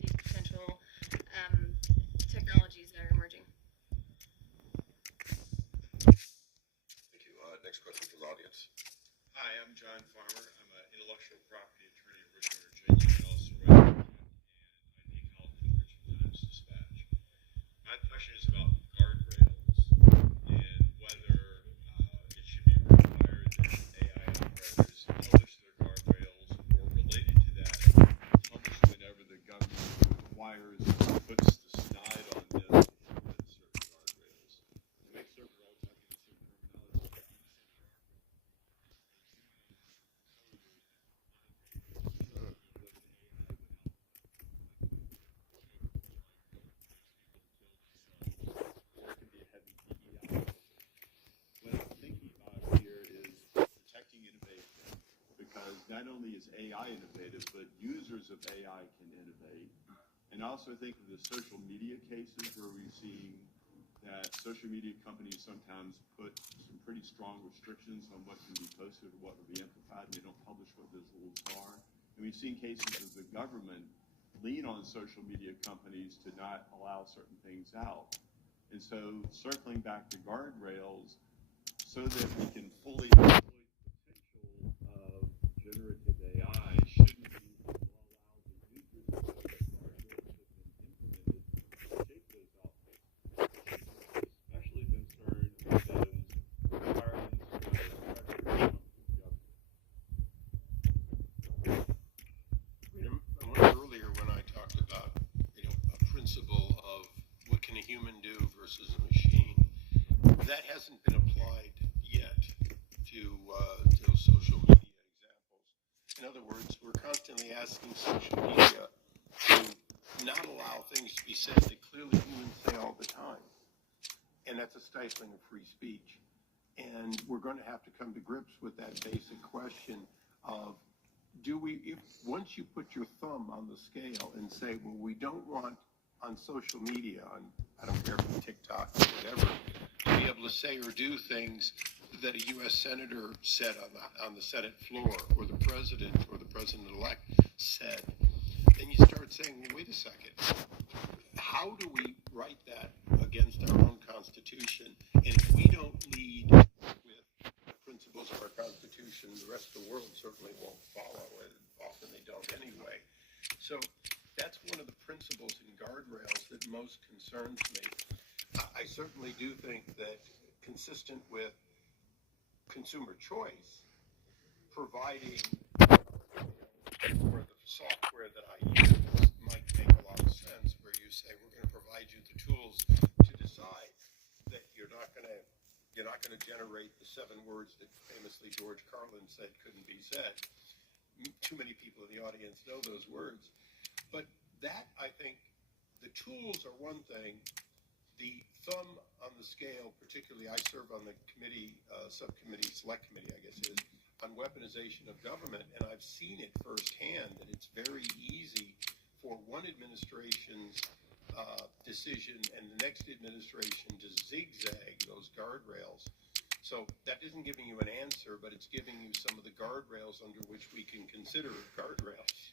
these potential technologies that are emerging. Thank you. Next question from the audience. Hi, I'm John Farmer. I'm an intellectual property attorney in Richmond, Virginia, and also write and I take health for the Richmond Times-Dispatch. My question is about guardrails and whether it should be required that AI operators publish their guardrails, or related to that, publish whenever the government requires or puts the snide on them to implement certain guardrails. To make certain we're all talking is AI innovative, but users of AI can innovate. And I also think of the social media cases where we've seen that social media companies sometimes put some pretty strong restrictions on what can be posted or what will be amplified, and they don't publish what those rules are. And we've seen cases of the government lean on social media companies to not allow certain things out. And so circling back to guardrails so that we can fully exploit the potential of generative AI shouldn't be to allow the users of those guardrails that have been implemented to shape those outputs. Especially concerned with those requirements for pressure from the government. Earlier when I talked about, a principle of what can a human do versus a machine, that hasn't been applied yet to social media examples. In other words, we're constantly asking social media to not allow things to be said that clearly humans say all the time. And that's a stifling of free speech. And we're going to have to come to grips with that basic question of, once you put your thumb on the scale and say, well, we don't want on social media, I don't care if it's TikTok or whatever, to be able to say or do things that a U.S. Senator said on the Senate floor, or the President-elect said, then you start saying, well, wait a second, how do we write that against our own Constitution? And if we don't lead with the principles of our Constitution, the rest of the world certainly won't follow, and often they don't anyway. So that's one of the principles and guardrails that most concerns me. I certainly do think that, consistent with consumer choice, providing for the software that I use might make a lot of sense, where you say we're going to provide you the tools to decide that you're not going to generate the 7 words that famously George Carlin said couldn't be said. Too many people in the audience know those words. But that, I think, the tools are one thing. The thumb on the scale, particularly I serve on the committee, select committee, I guess it is, on weaponization of government, and I've seen it firsthand that it's very easy for one administration's decision and the next administration to zigzag those guardrails. So that isn't giving you an answer, but it's giving you some of the guardrails under which we can consider guardrails.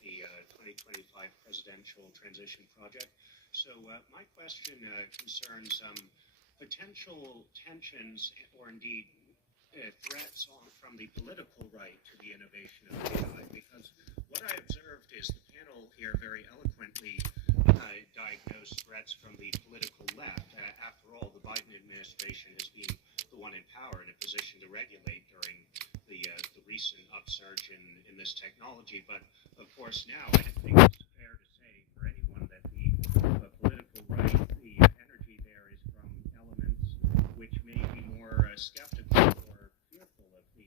The 2025 presidential transition project. So my question concerns potential tensions or indeed threats from the political right to the innovation of AI, because what I observed is the panel here very eloquently diagnosed threats from the political left. After all, the Biden administration has been the one in power in a position to regulate during the recent upsurge in this technology. But of course now I think it's fair to say for anyone that the political right, the energy there is from elements which may be more skeptical or fearful of the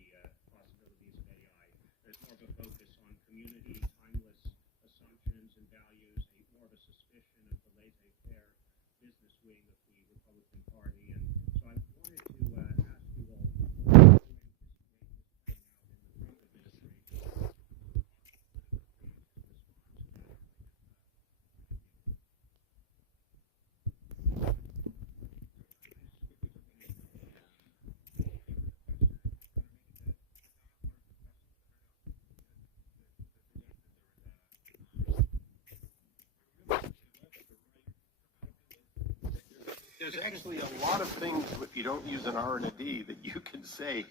possibilities of AI. There's more of a focus on community, timeless assumptions and values, more of a suspicion of the laissez-faire business wing of the Republican Party. And so I wanted to ask you all, There's actually a lot of things, if you don't use an R and a D, that you can say,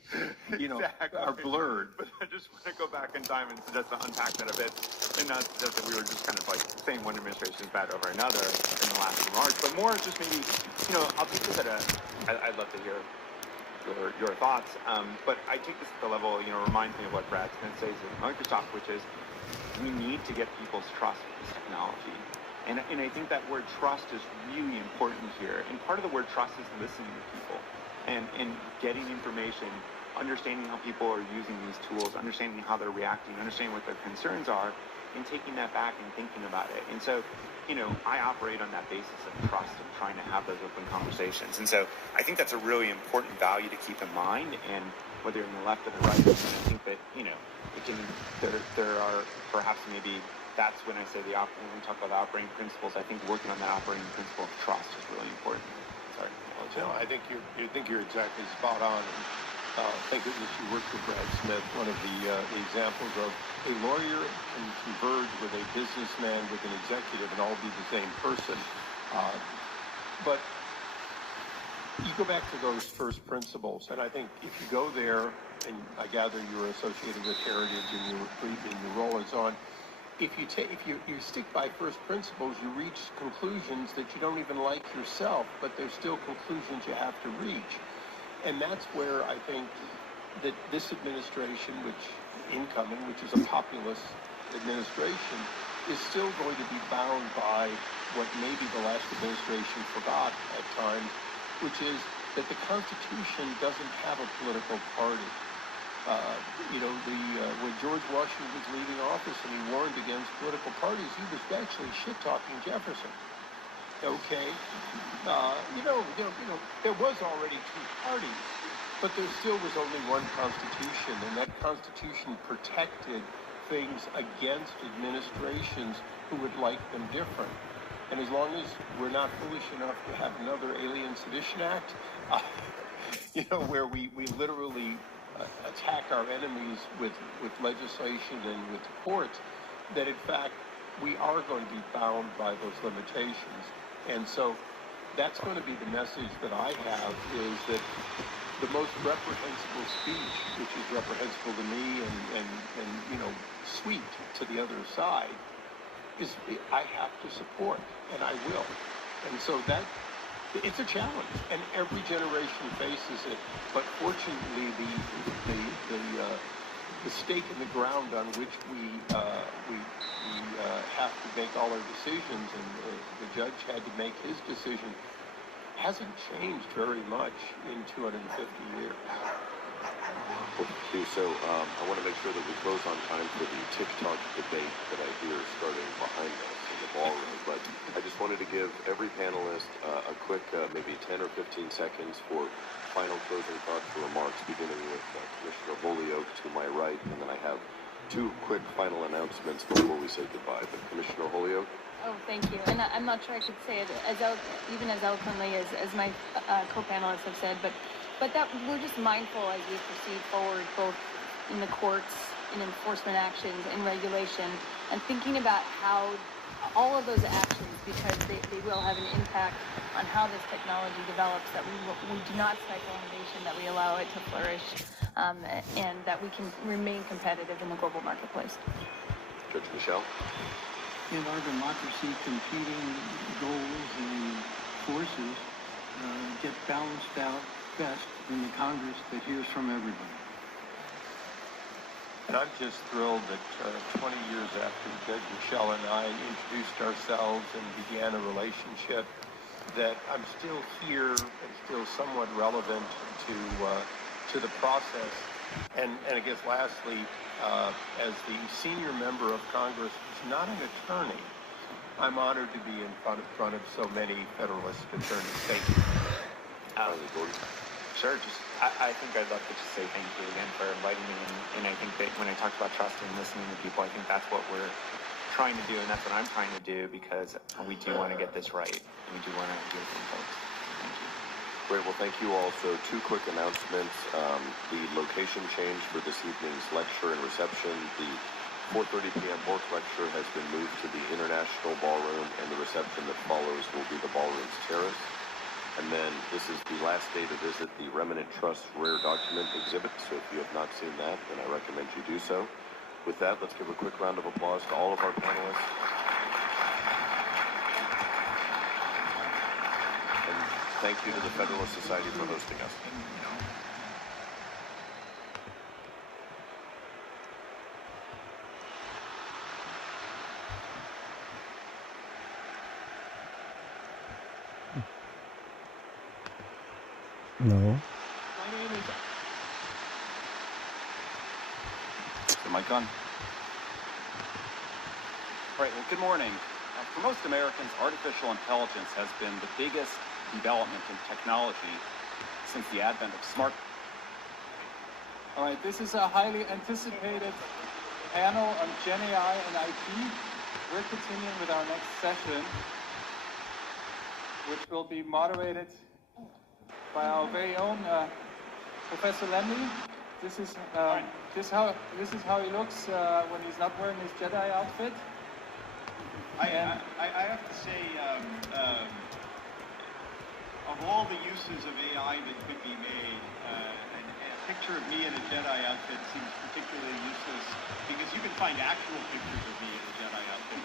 Exactly. are blurred. But I just want to go back in time and just to unpack that a bit, and not just that we were just kind of like saying one administration is bad over another in the last remarks, but more just maybe, I'll take this I'd love to hear your thoughts, but I take this at the level, reminds me of what Brad Smith says at Microsoft, which is we need to get people's trust with this technology. And I think that word trust is really important here. And part of the word trust is listening to people and getting information, understanding how people are using these tools, understanding how they're reacting, understanding what their concerns are, and taking that back and thinking about it. And so, you know, I operate on that basis of trust and trying to have those open conversations. And so I think that's a really important value to keep in mind. And whether you're on the left or the right, and I think that, you know, there are perhaps maybe that's when I say when we talk about the operating principles, I think working on that operating principle of trust is really important. Sorry. No, I think you're exactly spot on. I think that if you work with Brad Smith, one of the examples of a lawyer can converge with a businessman, with an executive, and all be the same person. But you go back to those first principles, and I think if you go there, and I gather you're associated with Heritage and your role is on. If you stick by first principles, you reach conclusions that you don't even like yourself, but there's still conclusions you have to reach. And that's where I think that this administration, which is a populist administration, is still going to be bound by what maybe the last administration forgot at times, which is that the Constitution doesn't have a political party. When George Washington was leaving office and he warned against political parties, he was actually shit-talking Jefferson. Okay, there was already two parties, but there still was only one Constitution, and that Constitution protected things against administrations who would like them different. And as long as we're not foolish enough to have another Alien Sedition Act, where we literally attack our enemies with legislation and with the courts, that in fact we are going to be bound by those limitations. And so that's going to be the message that I have, is that the most reprehensible speech, which is reprehensible to me and sweet to the other side, is I have to support, and I will. And so it's a challenge, and every generation faces it. But fortunately, the stake in the ground on which we have to make all our decisions, and the judge had to make his decision, hasn't changed very much in 250 years. Well, thank you. So I want to make sure that we close on time for the TikTok debate that I hear is starting behind us in the ballroom. But I just wanted to give every panelist a quick maybe 10 or 15 seconds for final closing thoughts or remarks, beginning with Commissioner Holyoke to my right, and then I have two quick final announcements before we say goodbye. But Commissioner Holyoke? Oh, thank you. And I'm not sure I could say it even as eloquently as my co-panelists have said, but that we're just mindful as we proceed forward, both in the courts, in enforcement actions, in regulation, and thinking about how all of those actions, because they will have an impact on how this technology develops, that we do not stifle innovation, that we allow it to flourish, and that we can remain competitive in the global marketplace. Judge Michel? In our democracy, competing goals and forces get balanced out best in the Congress that hears from everybody. And I'm just thrilled that 20 years after Judge Michel and I introduced ourselves and began a relationship, that I'm still here and still somewhat relevant to the process. And I guess lastly, as the senior member of Congress who's not an attorney, I'm honored to be in front of so many Federalist attorneys. Thank you. Sure. I think I'd love to just say thank you again for inviting me. And I think that when I talk about trust and listening to people, I think that's what we're trying to do, and that's what I'm trying to do, because we do want to get this right, and we do want to do it for folks. Thank you. Great. Well, thank you all. So two quick announcements. The location change for this evening's lecture and reception. The 4:30 p.m. Bork lecture has been moved to the International Ballroom, and the reception that follows will be the Ballroom's Terrace. And then this is the last day to visit the Remnant Trust Rare Document exhibit. So if you have not seen that, then I recommend you do so. With that, let's give a quick round of applause to all of our panelists. And thank you to the Federalist Society for hosting us. No. My name is... Is the mic on? All right, well, good morning. For most Americans, artificial intelligence has been the biggest development in technology since the advent of smartphones. All right, this is a highly anticipated panel on Gen AI and IT. We're continuing with our next session, which will be moderated by our very own Professor Lemley. This is how he looks when he's not wearing his Jedi outfit. I have to say, of all the uses of AI that could be made, a picture of me in a Jedi outfit seems particularly useless because you can find actual pictures of me in a Jedi outfit.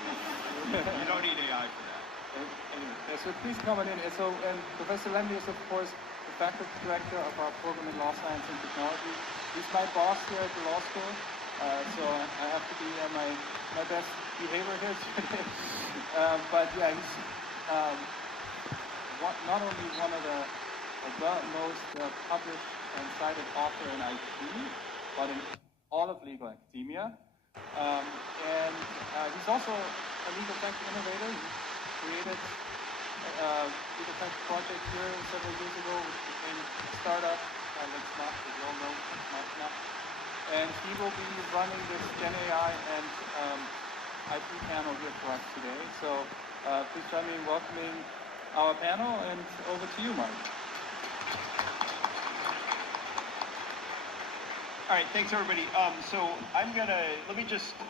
You don't need AI for that. Anyway, so please come on in. And Professor Lemley is, of course, the faculty director of our program in Law, Science, and Technology. He's my boss here at the law school, so I have to be my best behavior here today. But yeah, he's not only one of the most published and cited author in IT, but in all of legal academia. And he's also a legal tech innovator. He created a legal tech project here several years ago, which became a startup. Let's not, as you all know, not. And he will be running this Gen AI and IP panel here for us today. So please join me in welcoming our panel, and over to you, Mark. All right, thanks everybody. So I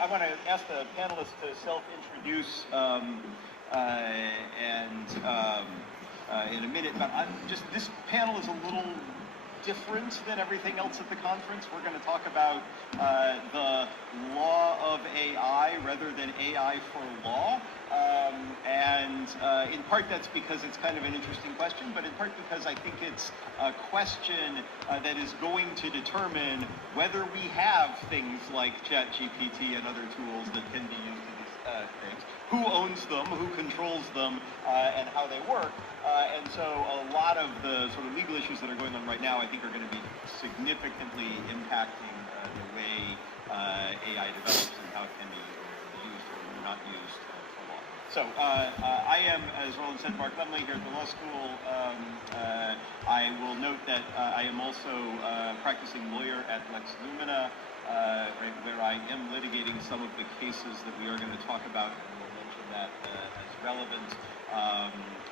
want to ask the panelists to self-introduce in a minute, but this panel is a little different than everything else at the conference. We're going to talk about the law of AI rather than AI for law. And in part that's because it's kind of an interesting question, but in part because I think it's a question that is going to determine whether we have things like ChatGPT and other tools that can be used in these things, who owns them, who controls them, and how they work. And so a lot of the sort of legal issues that are going on right now, I think, are going to be significantly impacting the way AI develops and how it can be used or not used for law. So I am, as Roland said, Mark Lemley here at the law school. I will note that I am also a practicing lawyer at Lex Lumina, where I am litigating some of the cases that we are going to talk about, and we'll mention that as relevant.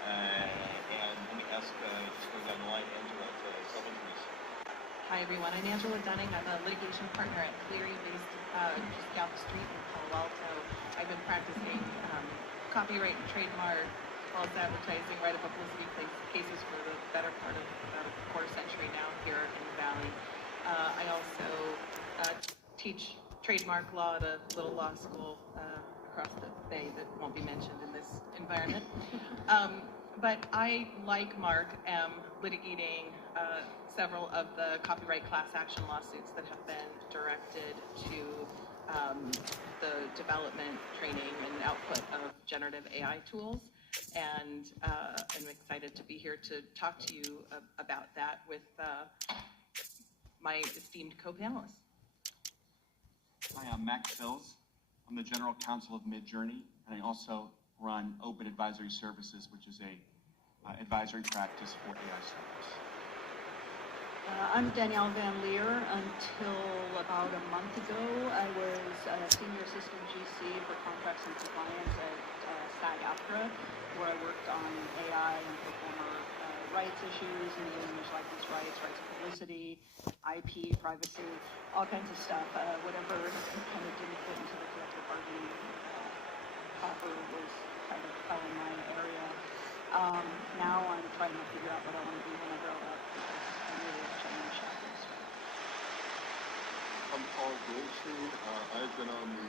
And let me ask, just going down the line, Angela, to self-introduce. Hi, everyone. I'm Angela Dunning. I'm a litigation partner at Cleary, based just down the street in Palo Alto. I've been practicing copyright and trademark, false advertising, right of publicity cases for the better part of about a quarter century now here in the Valley. I also teach trademark law at a little law school across the bay that won't be mentioned in this environment. But I, like Mark, am litigating several of the copyright class action lawsuits that have been directed to the development, training, and output of generative AI tools. And I'm excited to be here to talk to you about that with my esteemed co-panelists. Hi, I'm Max Sills. I'm the General Counsel of Midjourney, and I also run Open Advisory Services, which is a advisory practice for AI startups. I'm Danielle Van Leer. Until about a month ago, I was a Senior Assistant GC for Contracts and Compliance at SAG-AFTRA, where I worked on AI and performer rights issues, English license rights, rights of publicity, IP, privacy, all kinds of stuff. Whatever kind of didn't fit into the collective bargaining proper was kind of fell in my area. Now I'm trying to figure out what I want to do when I grow up, because I'm really a change at this. I'm Paul Goldstein. I've been on the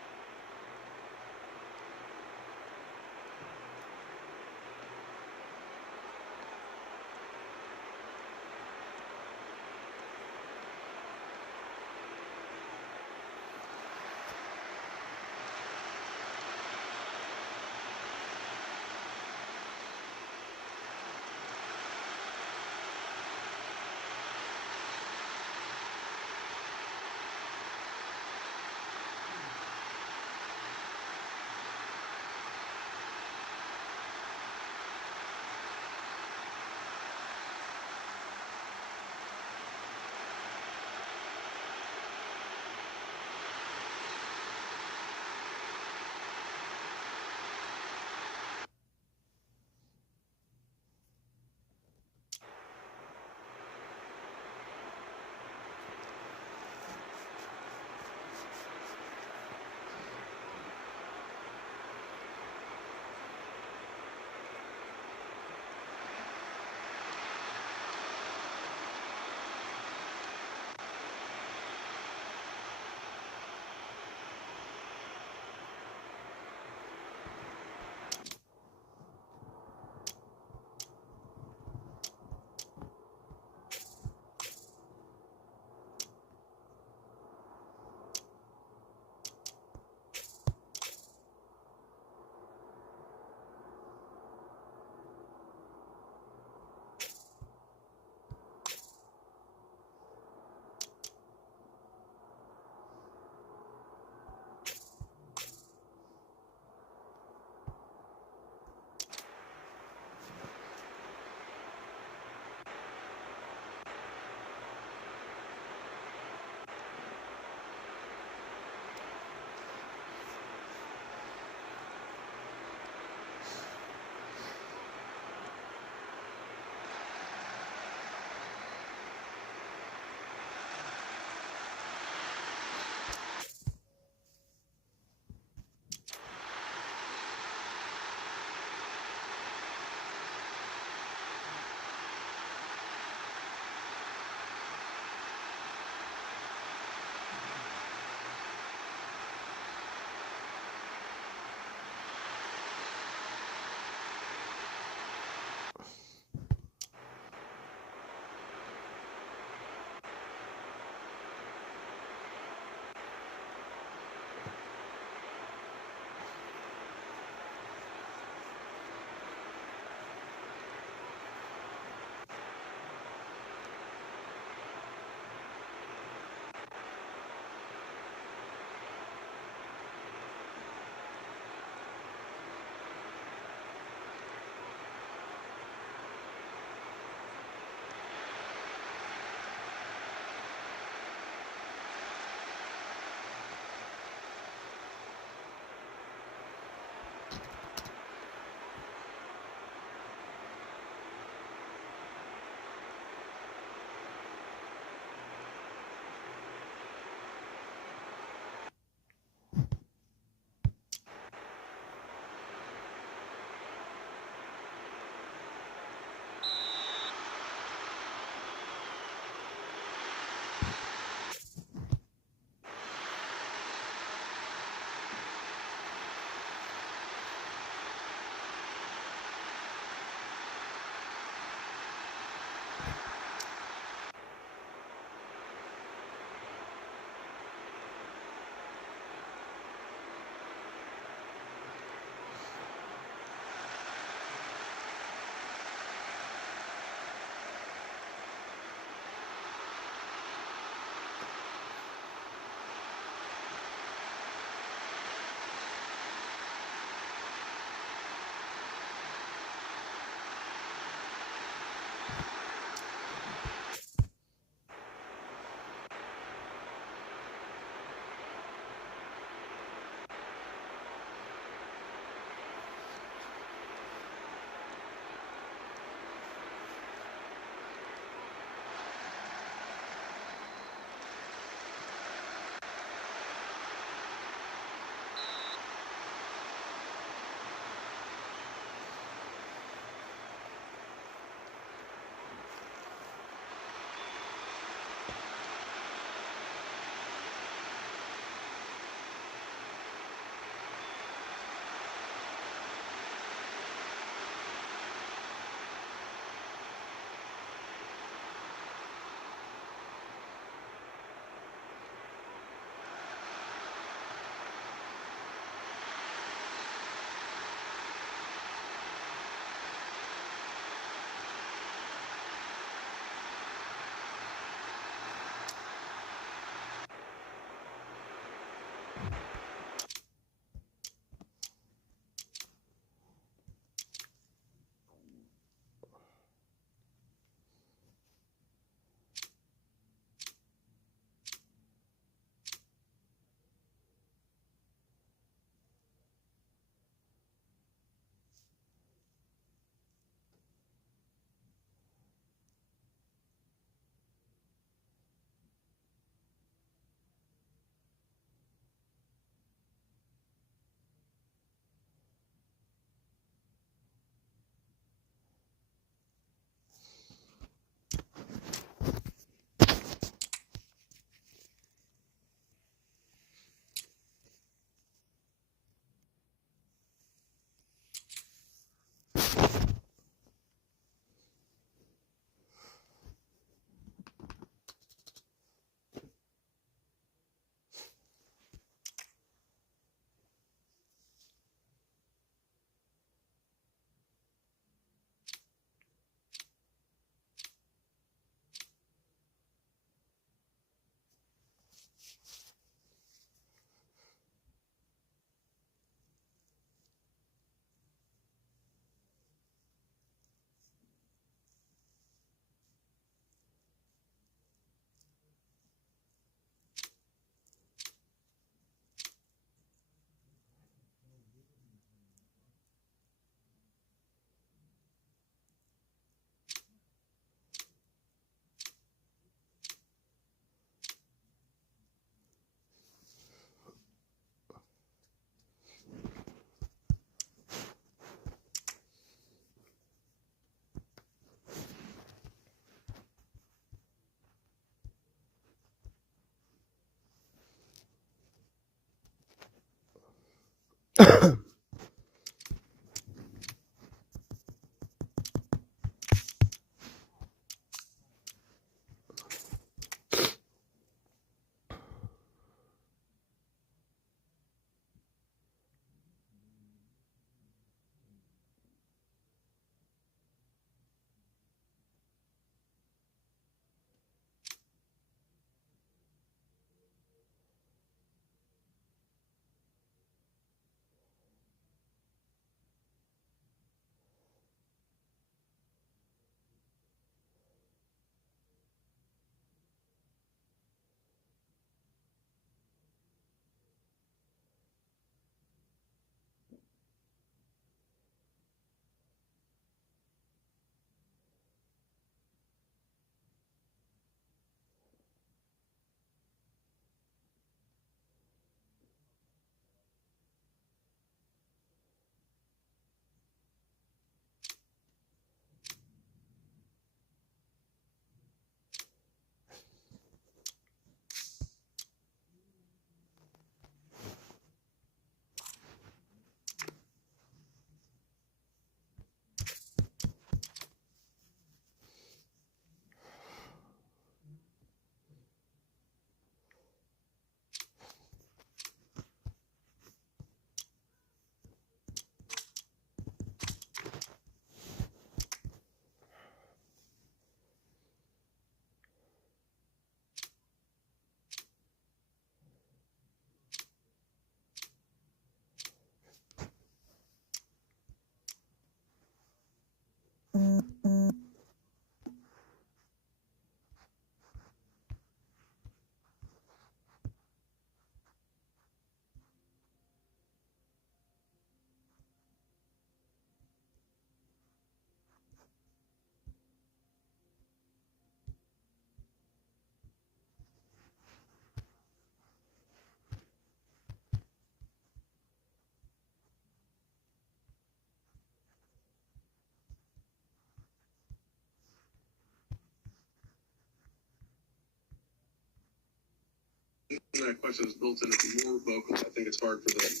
That question is built in. If you're more vocal, I think it's hard for the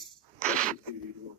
community to work.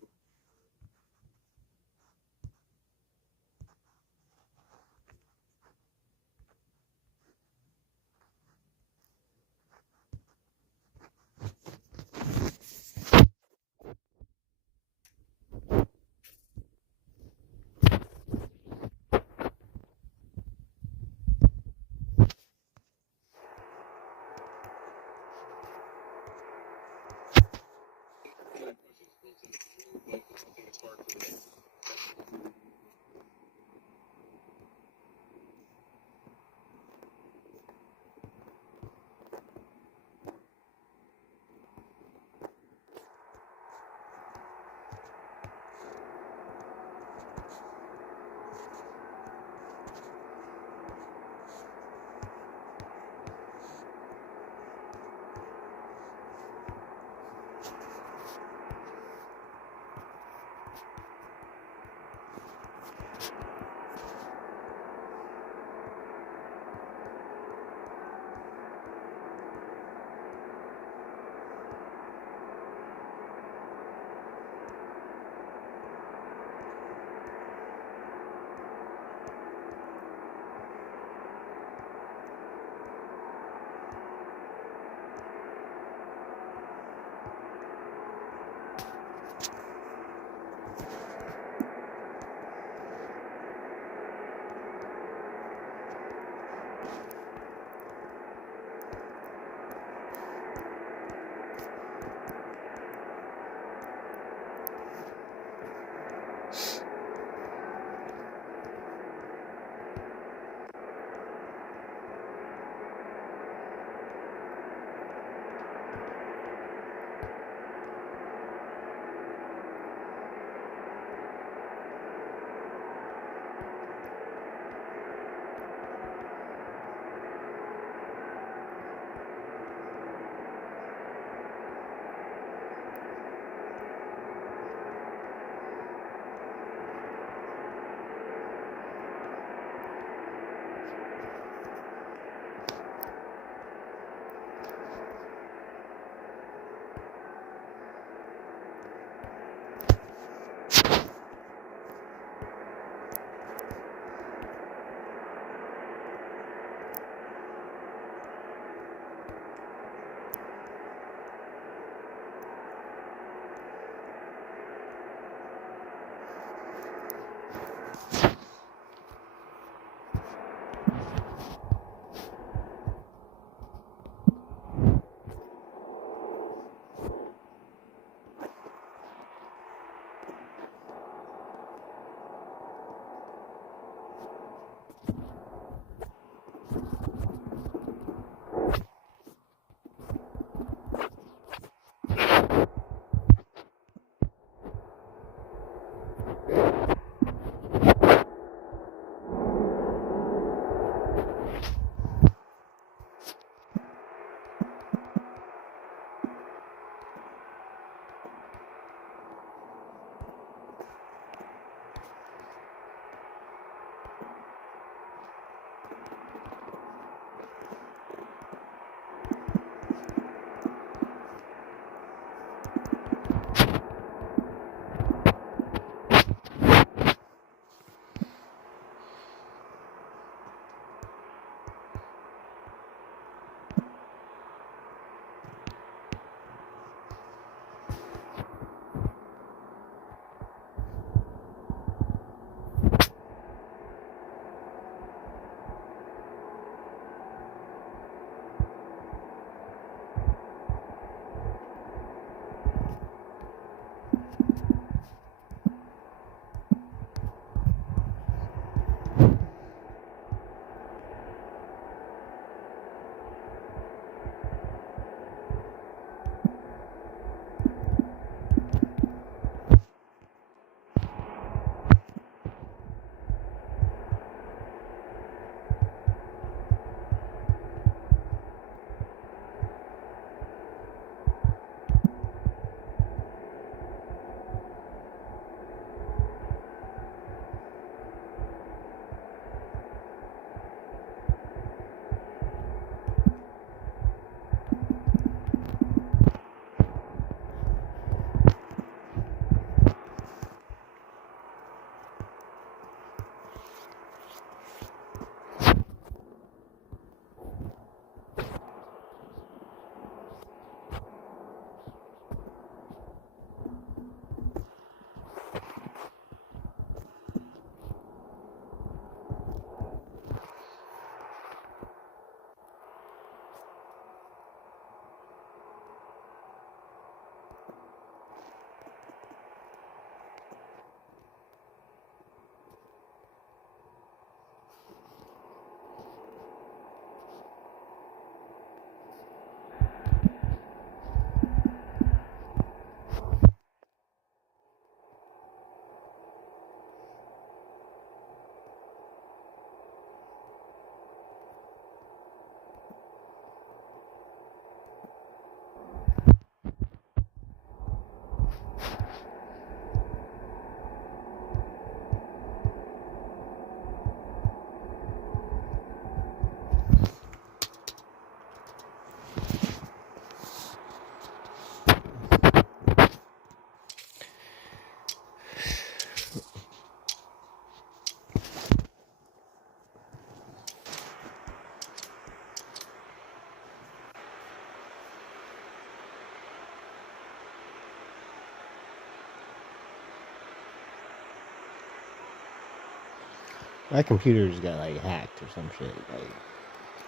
My computer's got like hacked or some shit. Like,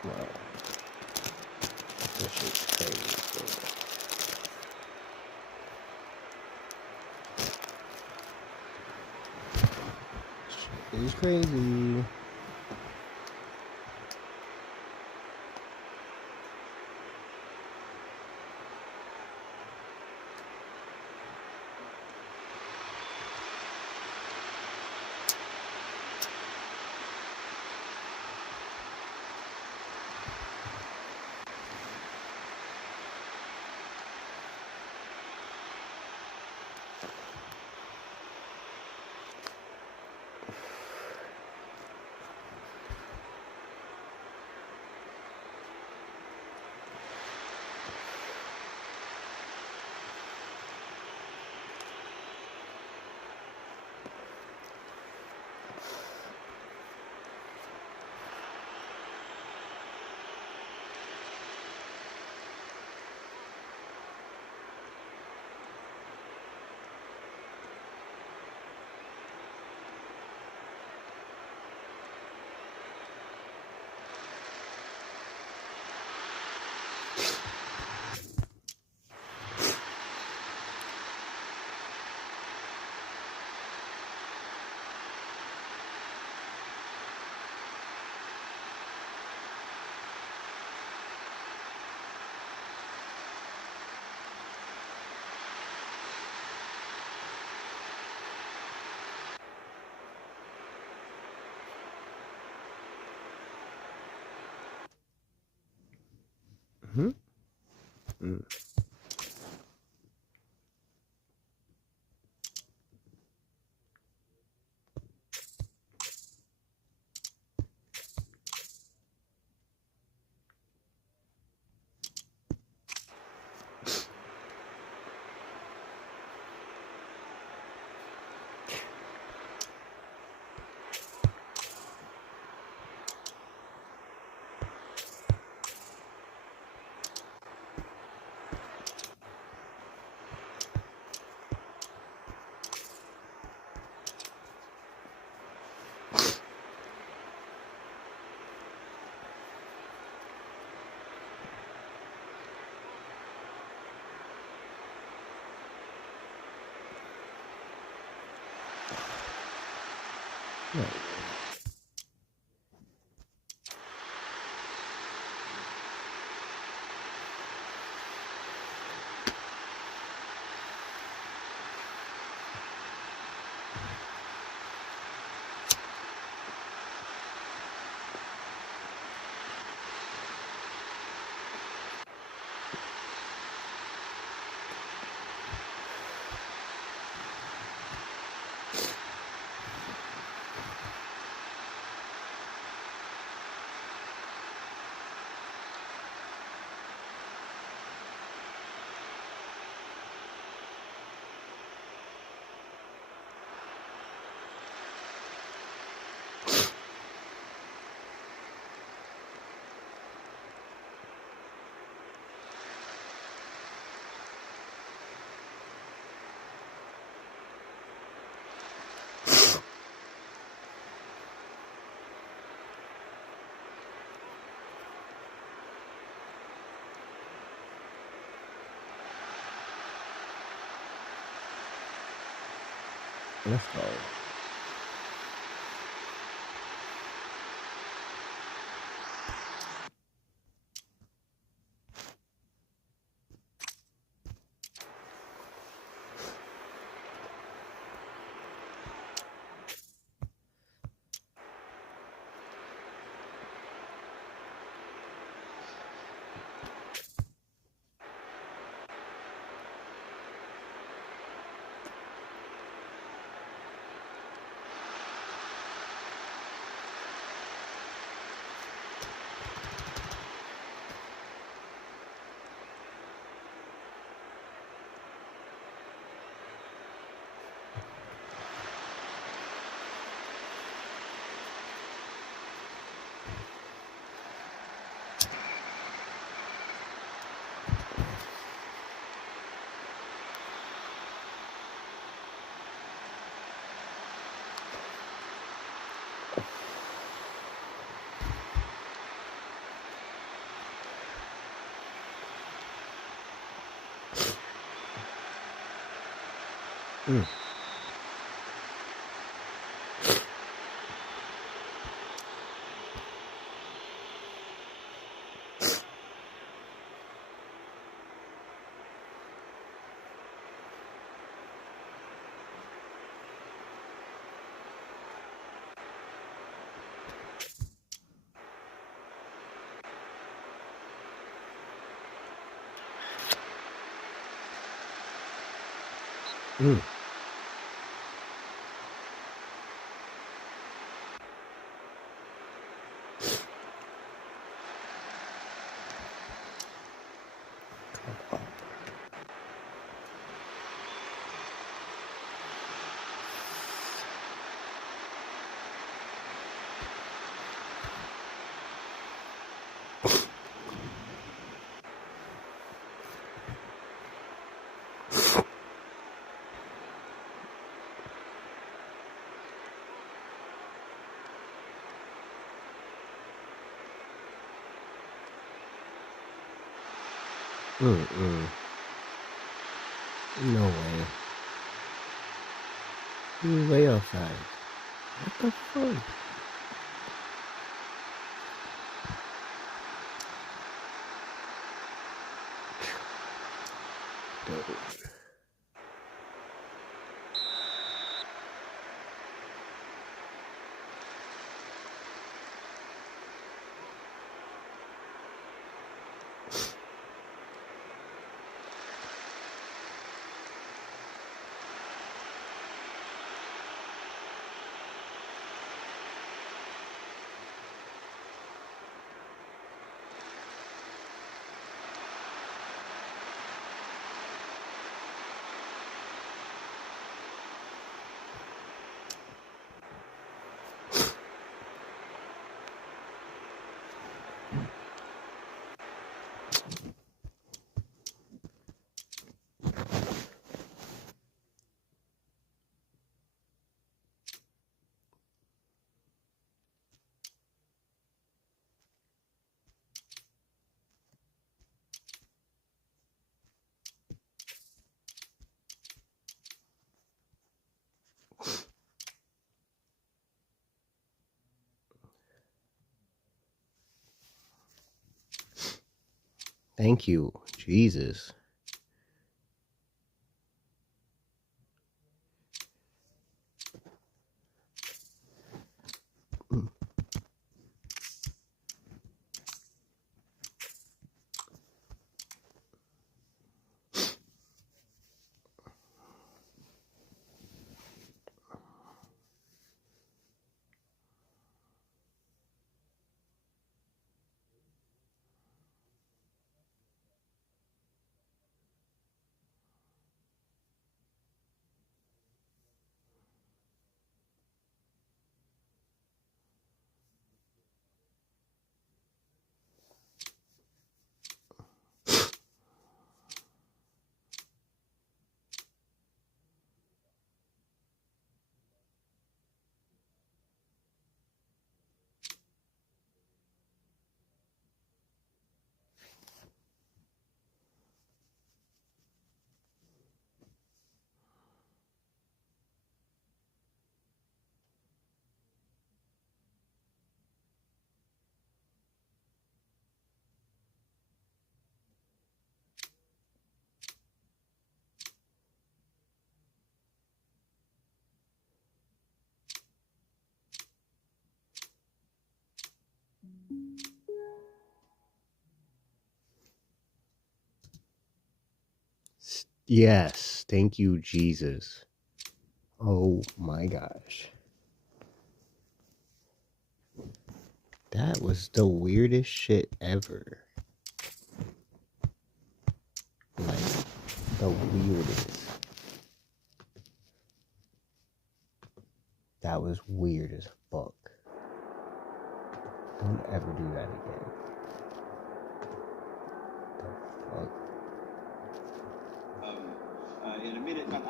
well, this shit's crazy. It's crazy. Mm-hmm. Mm. Yeah. Let's go. Mm. Mm. Mm-mm. No way. He's way outside. What the fuck? Dude. Thank you, Jesus. Yes, thank you, Jesus. Oh my gosh. That was the weirdest shit ever. Like, the weirdest. That was weird as fuck. Don't ever do that again. The fuck? In a minute, but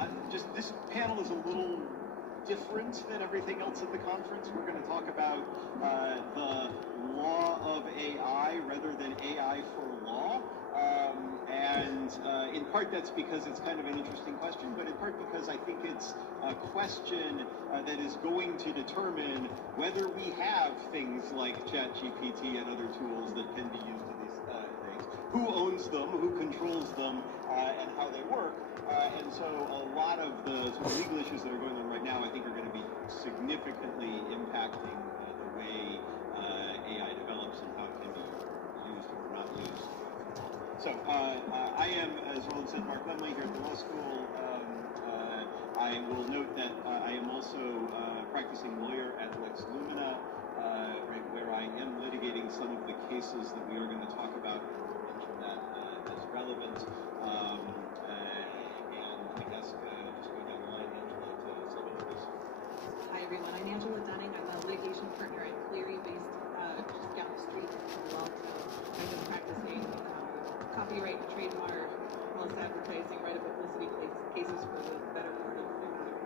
this panel is a little different than everything else at the conference. We're going to talk about the law of AI rather than AI for law. And in part that's because it's kind of an interesting question, but in part because I think it's a question that is going to determine whether we have things like ChatGPT and other tools that can be used in these things. Who owns them, who controls them, and how they work. And so a lot of the sort of legal issues that are going on right now, I think, are going to be significantly impacting the way AI develops and how it can be used or not used. So I am, as Roland said, Mark Lemley here at the law school. I will note that I am also a practicing lawyer at Lex Lumina, where I am litigating some of the cases that we are going to talk about. We'll mention that as relevant. And I guess just go down the line, Angela, to self-introduce. Hi, everyone. I'm Angela Dunning. I'm a litigation partner at Cleary, based just down the street in Palo Alto. I've been practicing copyright, trademark, false advertising, right of publicity cases for the better part of a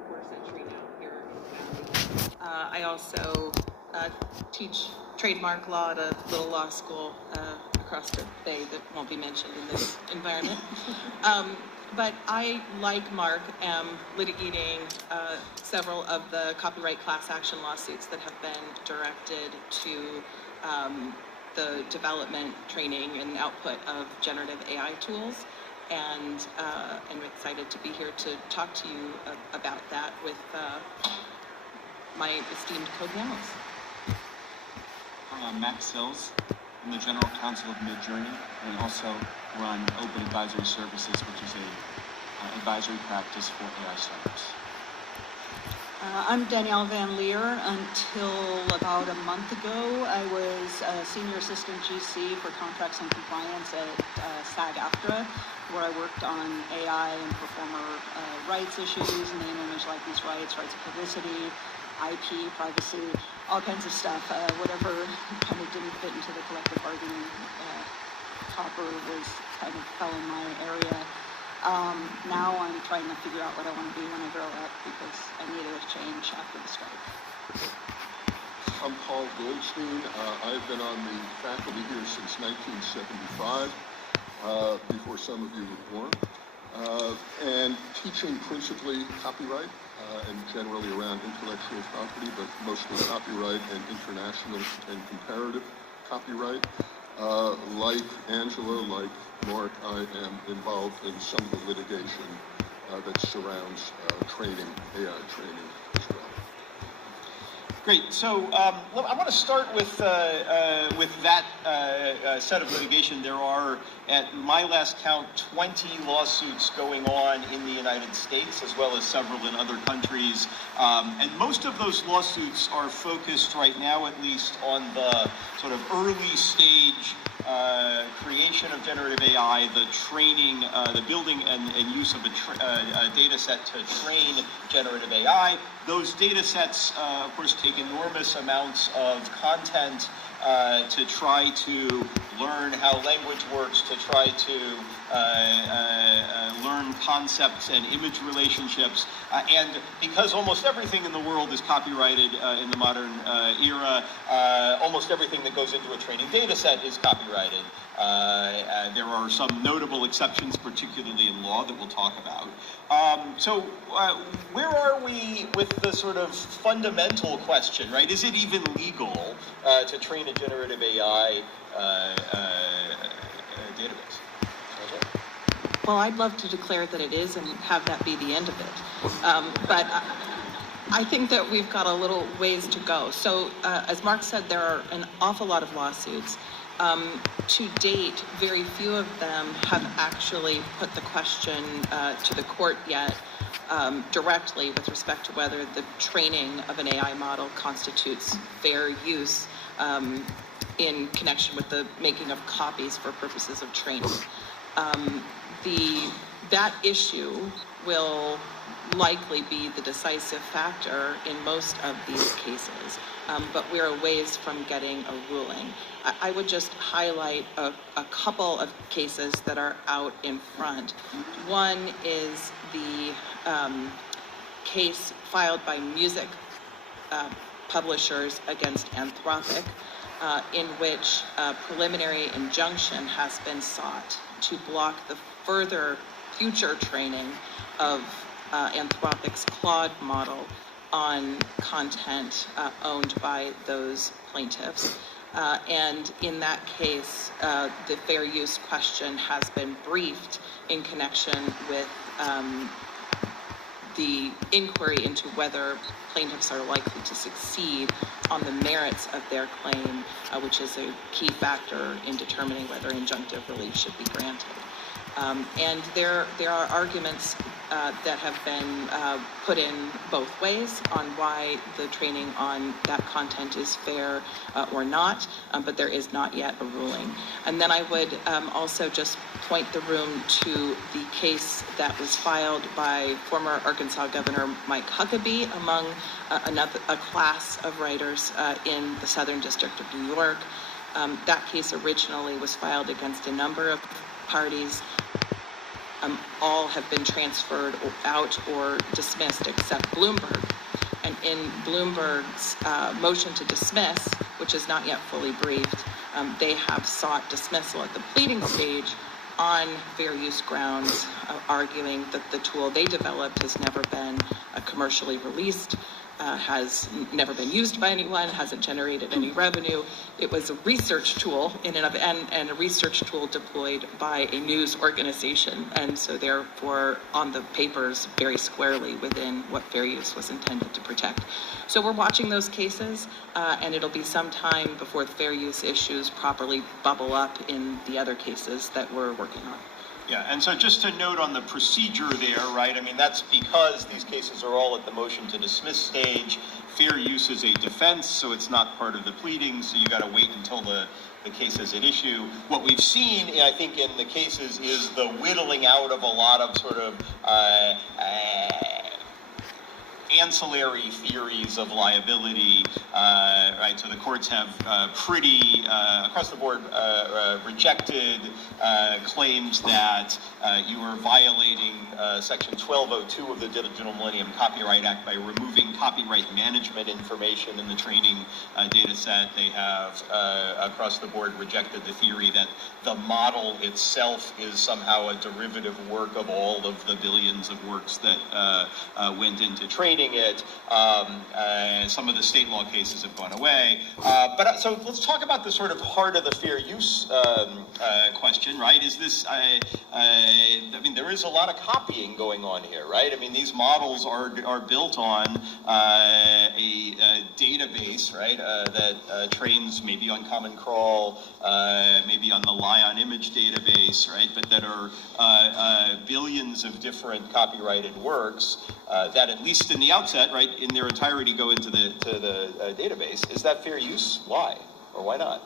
quarter century now here in the county. I also teach trademark law at a little law school across the bay that won't be mentioned in this environment. But I, like Mark, am litigating several of the copyright class action lawsuits that have been directed to the development, training, and output of generative AI tools. And I'm excited to be here to talk to you about that with my esteemed co-panelists. I'm Max Sills. I'm the General Counsel of Midjourney, and also run Open Advisory Services, which is a advisory practice for AI startups. I'm Danielle Van Leer. Until about a month ago, I was a Senior Assistant GC for Contracts and Compliance at SAG-AFTRA, where I worked on AI and performer rights issues, name, image, likeness rights, rights of publicity, IP, privacy, all kinds of stuff. Whatever kind of didn't fit into the collective bargaining topper was kind of fell in my area. Now I'm trying to figure out what I want to be when I grow up, because I needed a change after the strike. I'm Paul Goldstein. I've been on the faculty here since 1975, before some of you were born, and teaching principally copyright and generally around intellectual property, but mostly copyright and international and comparative copyright. Like Angela, like Mark, I am involved in some of the litigation that surrounds training, AI training as well. Great. So I want to start with that set of litigation. There are, at my last count, 20 lawsuits going on in the United States, as well as several in other countries. And most of those lawsuits are focused right now, at least, on the sort of early stage creation of generative AI, the training, the building and use of a data set to train generative AI. Those data sets, of course, take enormous amounts of content to try to learn how language works, to try to learn concepts and image relationships. And because almost everything in the world is copyrighted in the modern era, almost everything that goes into a training data set is copyrighted. There are some notable exceptions, particularly in law, that we'll talk about. So where are we with the sort of fundamental question, right? Is it even legal to train a generative AI database? Well, I'd love to declare that it is and have that be the end of it. But I think that we've got a little ways to go. So as Mark said, there are an awful lot of lawsuits. To date, very few of them have actually put the question to the court yet directly with respect to whether the training of an AI model constitutes fair use in connection with the making of copies for purposes of training. That issue will likely be the decisive factor in most of these cases, but we're a ways from getting a ruling. I would just highlight a couple of cases that are out in front. One is the case filed by music publishers against Anthropic, in which a preliminary injunction has been sought to block the further future training of Anthropic's Claude model on content owned by those plaintiffs. And in that case, the fair use question has been briefed in connection with the inquiry into whether plaintiffs are likely to succeed on the merits of their claim, which is a key factor in determining whether injunctive relief should be granted. And there are arguments that have been put in both ways on why the training on that content is fair or not, but there is not yet a ruling. And then I would also just point the room to the case that was filed by former Arkansas Governor Mike Huckabee among a class of writers in the Southern District of New York. That case originally was filed against a number of parties. All have been transferred out or dismissed except Bloomberg. And in Bloomberg's motion to dismiss, which is not yet fully briefed, they have sought dismissal at the pleading stage on fair use grounds, arguing that the tool they developed has never been commercially released, has never been used by anyone, hasn't generated any revenue. It was a research tool in and of, and a research tool deployed by a news organization, and so therefore on the papers very squarely within what fair use was intended to protect. So we're watching those cases, and it'll be some time before the fair use issues properly bubble up in the other cases that we're working on. Yeah, and so just to note on the procedure there, right, I mean, that's because these cases are all at the motion to dismiss stage. Fair use is a defense, so it's not part of the pleading, so you got to wait until the case is at issue. What we've seen, I think, in the cases is the whittling out of a lot of sort of ancillary theories of liability, right? So the courts have pretty, across the board, rejected claims that you are violating Section 1202 of the Digital Millennium Copyright Act by removing copyright management information in the training data set. They have, across the board, rejected the theory that the model itself is somehow a derivative work of all of the billions of works that went into training it. Some of the state law cases have gone away. But so let's talk about the sort of heart of the fair use question, right? Is this, I mean, there is a lot of copying going on here, right? I mean, these models are built on a database, right, that trains maybe on Common Crawl, maybe on the Lion image database, right, but that are billions of different copyrighted works that, at least in the outset, right, in their entirety go into the database. Is that fair use? Why? Or why not?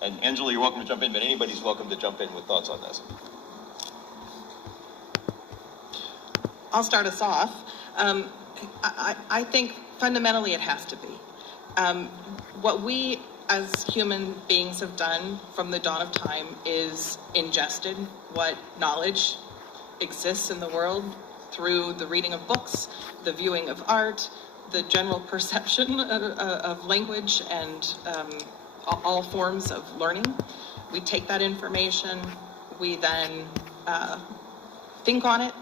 And Angela, you're welcome to jump in, but anybody's welcome to jump in with thoughts on this. I'll start us off. I think fundamentally it has to be. What we as human beings have done from the dawn of time is ingested what knowledge exists in the world through the reading of books, the viewing of art, the general perception of language, and all forms of learning. We take that information, we then think on it,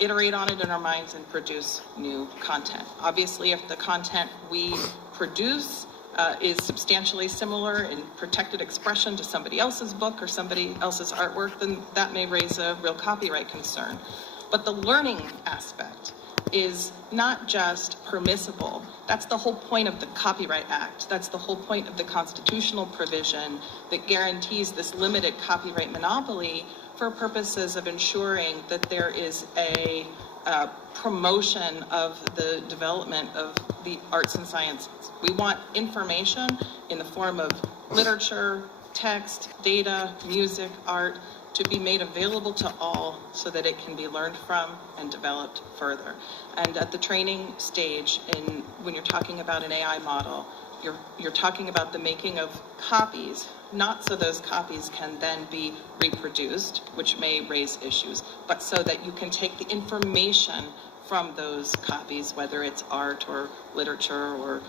iterate on it in our minds, and produce new content. Obviously, if the content we produce is substantially similar in protected expression to somebody else's book or somebody else's artwork, then that may raise a real copyright concern. But the learning aspect is not just permissible. That's the whole point of the Copyright Act. That's the whole point of the constitutional provision that guarantees this limited copyright monopoly for purposes of ensuring that there is a promotion of the development of the arts and sciences. We want information in the form of literature, text, data, music, art, to be made available to all so that it can be learned from and developed further. And at the training stage, when you're talking about an AI model, you're talking about the making of copies, not so those copies can then be reproduced, which may raise issues, but so that you can take the information from those copies, whether it's art or literature or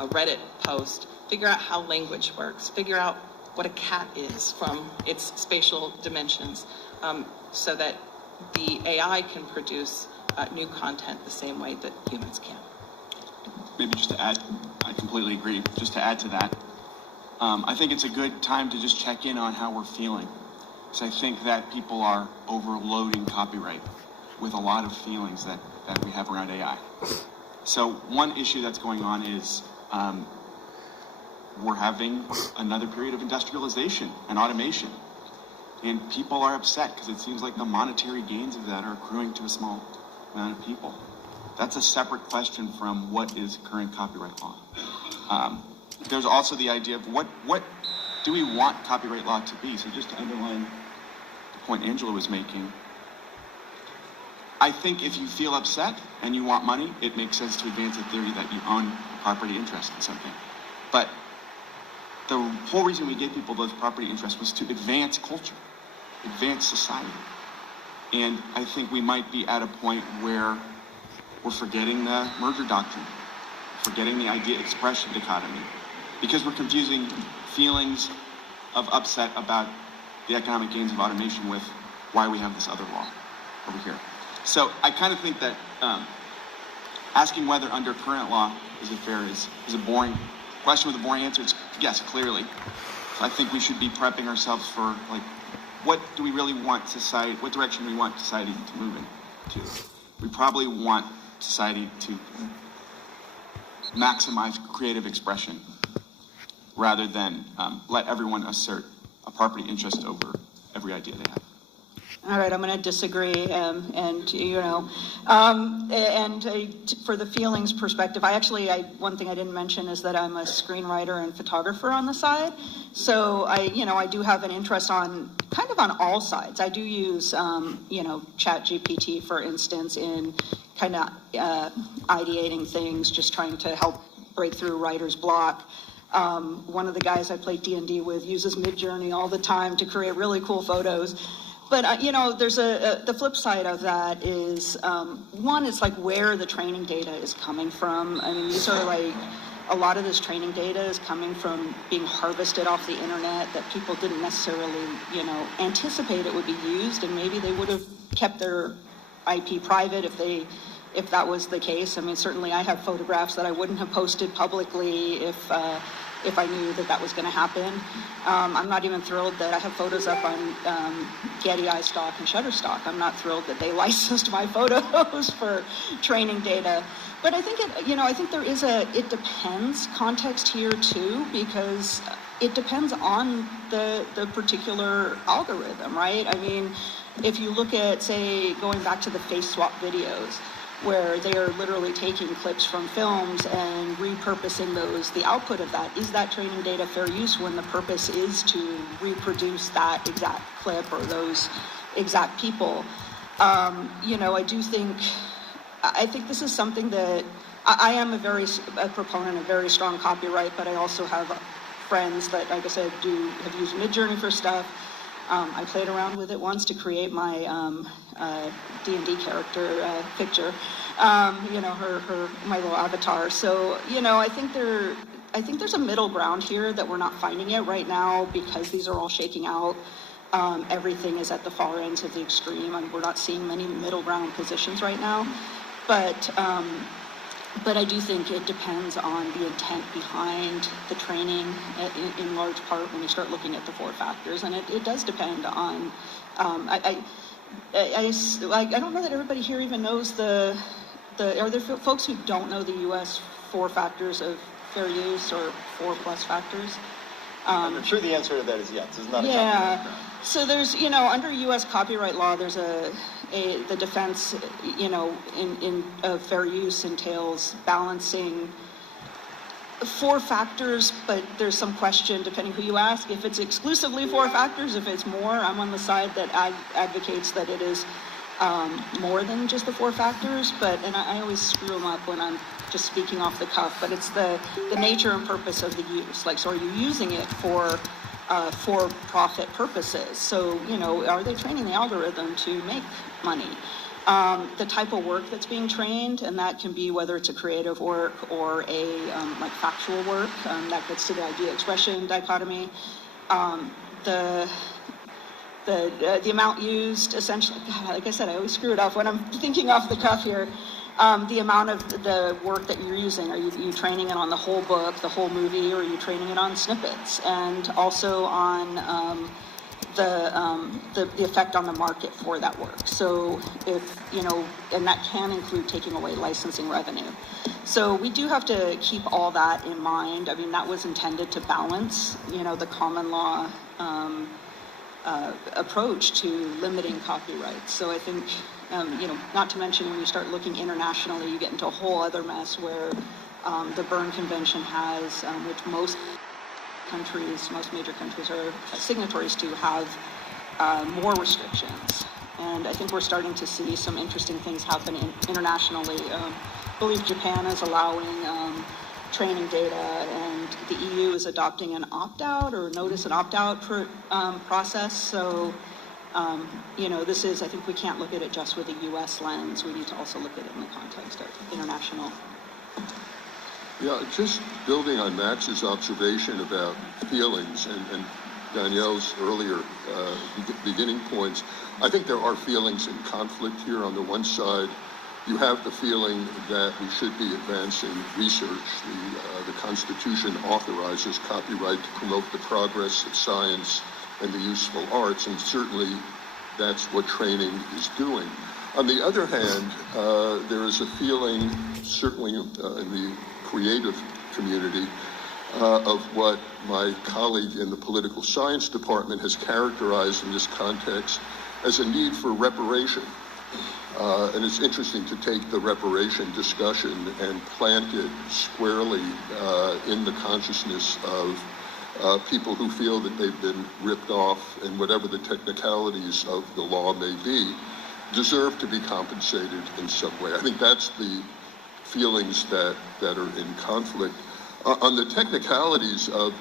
a Reddit post, figure out how language works, figure out what a cat is from its spatial dimensions, so that the AI can produce new content the same way that humans can. Maybe just to add, I completely agree. Just to add to that, I think it's a good time to just check in on how we're feeling. So I think that people are overloading copyright with a lot of feelings that we have around AI. So one issue that's going on is we're having another period of industrialization and automation. And people are upset because it seems like the monetary gains of that are accruing to a small amount of people. That's a separate question from what is current copyright law. There's also the idea of what do we want copyright law to be? So just to underline the point Angela was making, I think if you feel upset and you want money, it makes sense to advance the theory that you own a property interest in something. But the whole reason we gave people those property interests was to advance culture, advance society. And I think we might be at a point where we're forgetting the merger doctrine, forgetting the idea expression dichotomy, because we're confusing feelings of upset about the economic gains of automation with why we have this other law over here. So I kind of think that asking whether under current law is it fair is a boring question with a boring answer. It's yes, clearly. So I think we should be prepping ourselves for, like, what do we really want society, what direction do we want society to move into? We probably want society to maximize creative expression rather than let everyone assert a property interest over every idea they have. All right, I'm going to disagree, for the feelings perspective, one thing I didn't mention is that I'm a screenwriter and photographer on the side. So I do have an interest on kind of on all sides. I do use, ChatGPT, for instance, in kind of ideating things, just trying to help break through writer's block. One of the guys I play D&D with uses Midjourney all the time to create really cool photos. But, there's the flip side of that is, one, it's like where the training data is coming from. I mean, these are like, a lot of this training data is coming from being harvested off the internet that people didn't necessarily, anticipate it would be used, and maybe they would have kept their IP private if that was the case. I mean, certainly I have photographs that I wouldn't have posted publicly if I knew that was going to happen. I'm not even thrilled that I have photos up on Getty iStock and Shutterstock. I'm not thrilled that they licensed my photos for training data. But I think there is it depends context here too, because it depends on the particular algorithm, right? I mean, if you look at, say, going back to the face swap videos, where they are literally taking clips from films and repurposing those, the output of that, is that training data fair use when the purpose is to reproduce that exact clip or those exact people? I think this is something that, I am a proponent of very strong copyright, but I also have friends that, like I said, have used Midjourney for stuff. I played around with it once to create my D&D character picture, my little avatar. So, I think there's a middle ground here that we're not finding it right now because these are all shaking out. Everything is at the far ends of the extreme, and we're not seeing many middle ground positions right now. But I do think it depends on the intent behind the training in large part when you start looking at the 4 factors. And it does depend on, I don't know that everybody here even knows are there folks who don't know the US 4 factors of fair use or 4+ factors? I'm sure the answer to that is yes. It's not a copyright crime. So there's, under US copyright law, there's the defense, in fair use entails balancing 4 factors, but there's some question, depending who you ask, if it's exclusively 4 factors, if it's more. I'm on the side that advocates that it is more than just the 4 factors, and I always screw them up when I'm just speaking off the cuff, but it's the nature and purpose of the use. Like, so are you using it for profit purposes? So, are they training the algorithm to make money? the type of work that's being trained, and that can be whether it's a creative work or a like factual work, that gets to the idea expression dichotomy. The amount used, essentially, God, like I said, I always screw it up when I'm thinking off the cuff here. The amount of the work that you're using, are you training it on the whole book, the whole movie, or are you training it on snippets? And also on the effect on the market for that work. So if, you know, and that can include taking away licensing revenue. So we do have to keep all that in mind. I mean, that was intended to balance, you know, the common law approach to limiting copyright. So I think, you know, not to mention when you start looking internationally, you get into a whole other mess where the Berne Convention has, which most major countries are signatories to, have more restrictions. And I think we're starting to see some interesting things happen internationally. I believe Japan is allowing training data, and the EU is adopting an opt-out or notice an opt-out process. So, you know, this is, I think we can't look at it just with a US lens. We need to also look at it in the context of international. Yeah, just building on Max's observation about feelings and Danielle's earlier beginning points, I think there are feelings in conflict here. On the one side, you have the feeling that we should be advancing research. The Constitution authorizes copyright to promote the progress of science and the useful arts, and certainly that's what training is doing. On the other hand, there is a feeling, certainly in the creative community, of what my colleague in the political science department has characterized in this context as a need for reparation. And it's interesting to take the reparation discussion and plant it squarely in the consciousness of people who feel that they've been ripped off, and whatever the technicalities of the law may be, deserve to be compensated in some way. I think that's the feelings that are in conflict. On the technicalities of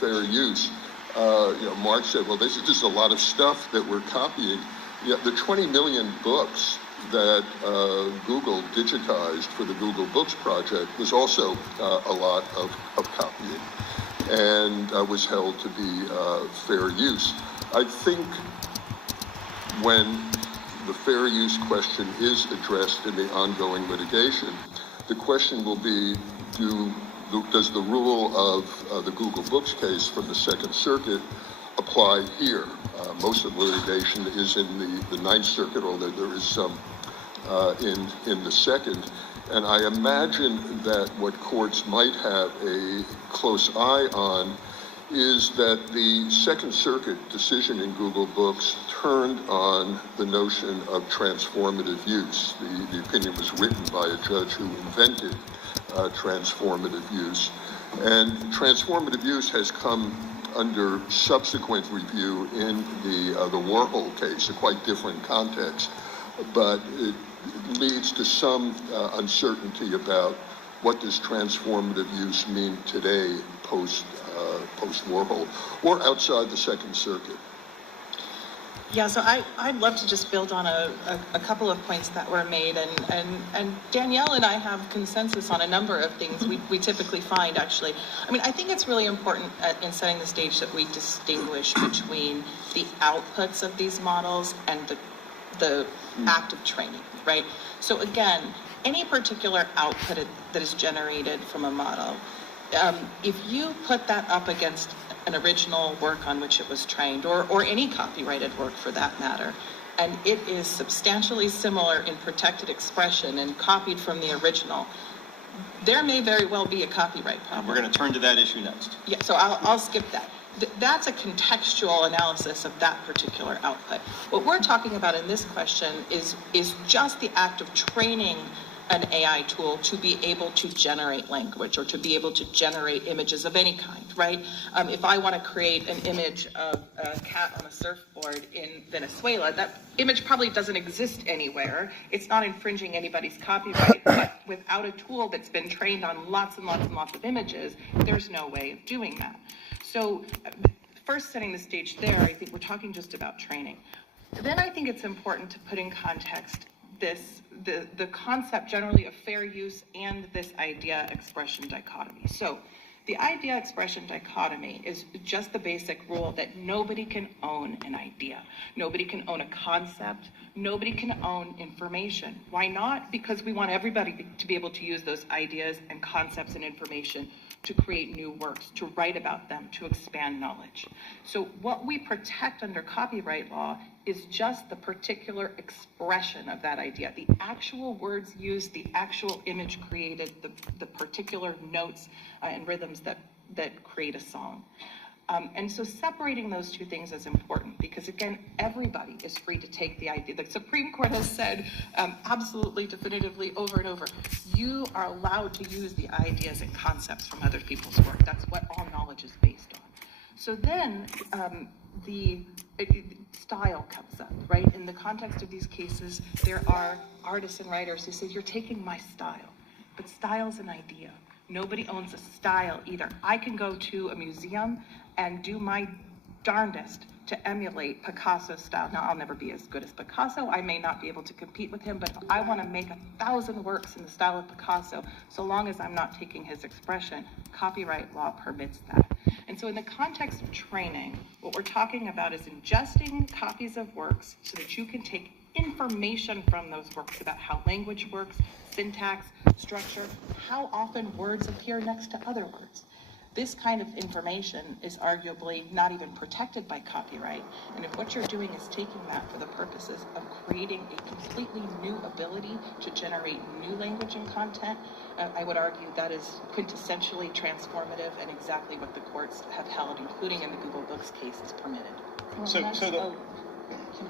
fair use, you know, Mark said, well, this is just a lot of stuff that we're copying. Yeah, the 20 million books that Google digitized for the Google Books project was also a lot of copying, and was held to be fair use. I think when the fair use question is addressed in the ongoing litigation, the question will be, does the rule of the Google Books case from the Second Circuit apply here? Most of the litigation is in the Ninth Circuit, although there is some in the Second. And I imagine that what courts might have a close eye on is that the Second Circuit decision in Google Books turned on the notion of transformative use. The opinion was written by a judge who invented transformative use. And transformative use has come under subsequent review in the Warhol case, a quite different context, but it leads to some uncertainty about what does transformative use mean today, post Warhol, or outside the Second Circuit. Yeah, so I'd love to just build on a couple of points that were made, and Danielle and I have consensus on a number of things we typically find, actually. I mean, I think it's really important in setting the stage that we distinguish between the outputs of these models and the act of training, right? So again, any particular output that is generated from a model, if you put that up against an original work on which it was trained, or any copyrighted work for that matter, and it is substantially similar in protected expression and copied from the original, there may very well be a copyright problem. We're going to turn to that issue next. Yeah, so I'll skip that. That's a contextual analysis of that particular output. What we're talking about in this question is just the act of training an AI tool to be able to generate language or to be able to generate images of any kind, right? If I want to create an image of a cat on a surfboard in Venezuela, that image probably doesn't exist anywhere. It's not infringing anybody's copyright, but without a tool that's been trained on lots and lots and lots of images, there's no way of doing that. So first, setting the stage there, I think we're talking just about training. Then I think it's important to put in context the concept generally of fair use and this idea expression dichotomy. So the idea expression dichotomy is just the basic rule that nobody can own an idea. Nobody can own a concept. Nobody can own information. Why not? Because we want everybody to be able to use those ideas and concepts and information to create new works, to write about them, to expand knowledge. So what we protect under copyright law is just the particular expression of that idea, the actual words used, the actual image created, the particular notes and rhythms that create a song. And so separating those two things is important because, again, everybody is free to take the idea. The Supreme Court has said absolutely, definitively, over and over, you are allowed to use the ideas and concepts from other people's work. That's what all knowledge is based on. So then style comes up, right? In the context of these cases, there are artists and writers who say, you're taking my style, but style's an idea. Nobody owns a style either. I can go to a museum and do my darndest to emulate Picasso's style. Now, I'll never be as good as Picasso. I may not be able to compete with him, but if I want to make 1,000 works in the style of Picasso, so long as I'm not taking his expression, copyright law permits that. And so in the context of training, what we're talking about is ingesting copies of works so that you can take information from those works about how language works, syntax, structure, how often words appear next to other words. This kind of information is arguably not even protected by copyright. And if what you're doing is taking that for the purposes of creating a completely new ability to generate new language and content, I would argue that is quintessentially transformative and exactly what the courts have held, including in the Google Books case, is permitted.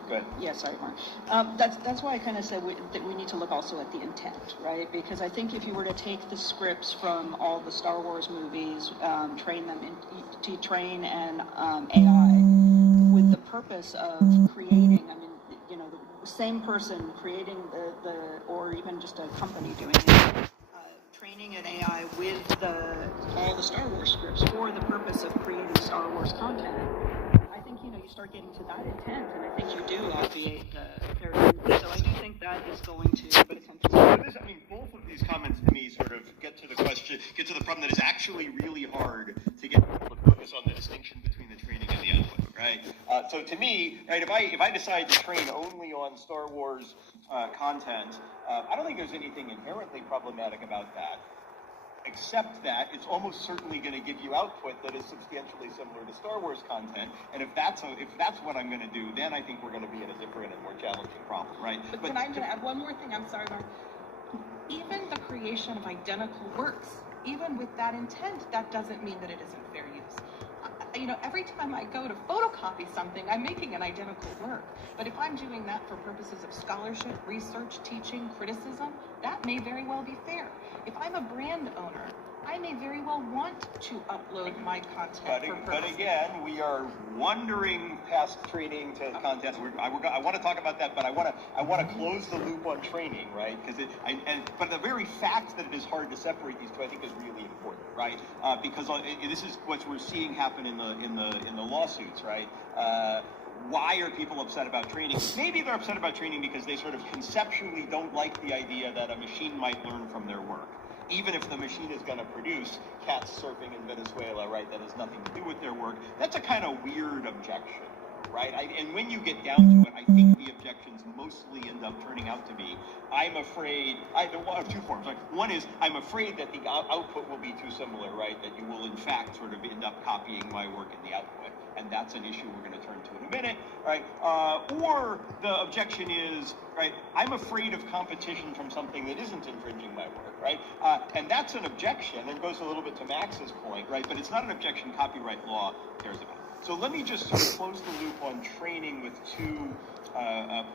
Go ahead. Yeah, sorry, Mark. That's why I kind of said that we need to look also at the intent, right? Because I think if you were to take the scripts from all the Star Wars movies, train them to train an AI with the purpose of creating, I mean, you know, the same person creating or even just a company doing it, training an AI with all the Star Wars scripts for the purpose of creating Star Wars content. You start getting to that intent, and I think you do obviate the fair use. So I do think that is going to potentially. I mean, both of these comments to me sort of get to the problem that is actually really hard to get people to focus on the distinction between the training and the output, right? So to me, right, if I decide to train only on Star Wars content, I don't think there's anything inherently problematic about that. Except that it's almost certainly going to give you output that is substantially similar to Star Wars content, and if that's what I'm going to do, then I think we're going to be in a different and more challenging problem, right? But can I add one more thing? I'm sorry, Mark. Even the creation of identical works, even with that intent, that doesn't mean that it isn't fair use. You know, every time I go to photocopy something, I'm making an identical work. But if I'm doing that for purposes of scholarship, research, teaching, criticism, that may very well be fair. If I'm a brand owner, I may very well want to upload my content But again, we are wandering past training to content. I want to talk about that, but I want to close the loop on training, right? But the very fact that it is hard to separate these two, I think, is really important, right? Because this is what we're seeing happen in the lawsuits, right? Why are people upset about training? Maybe they're upset about training because they sort of conceptually don't like the idea that a machine might learn from their work. Even if the machine is going to produce cats surfing in Venezuela, right, that has nothing to do with their work, that's a kind of weird objection, right? And when you get down to it, I think the objections mostly end up turning out to be, I'm afraid, there are two forms. Like, one is, I'm afraid that the output will be too similar, right, that you will in fact sort of end up copying my work in the output. And that's an issue we're going to turn to in a minute, right? Or the objection is, right, I'm afraid of competition from something that isn't infringing my work, right? And that's an objection, and it goes a little bit to Max's point, right? But it's not an objection copyright law cares about. So let me just sort of close the loop on training with two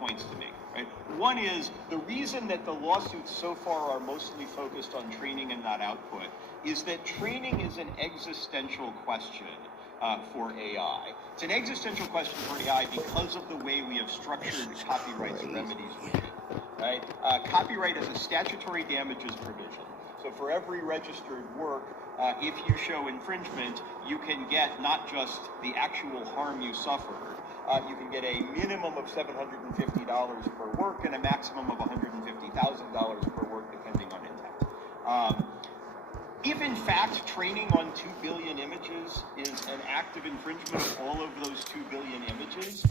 points to make, right? One is the reason that the lawsuits so far are mostly focused on training and not output is that training is an existential question for AI. It's an existential question for AI because of the way we have structured copyright's remedies, right? Copyright is a statutory damages provision. So for every registered work, if you show infringement, you can get not just the actual harm you suffered, you can get a minimum of $750 per work and a maximum of $150,000 per work, depending on intent. If in fact training on 2 billion images is an act of infringement of all of those 2 billion images,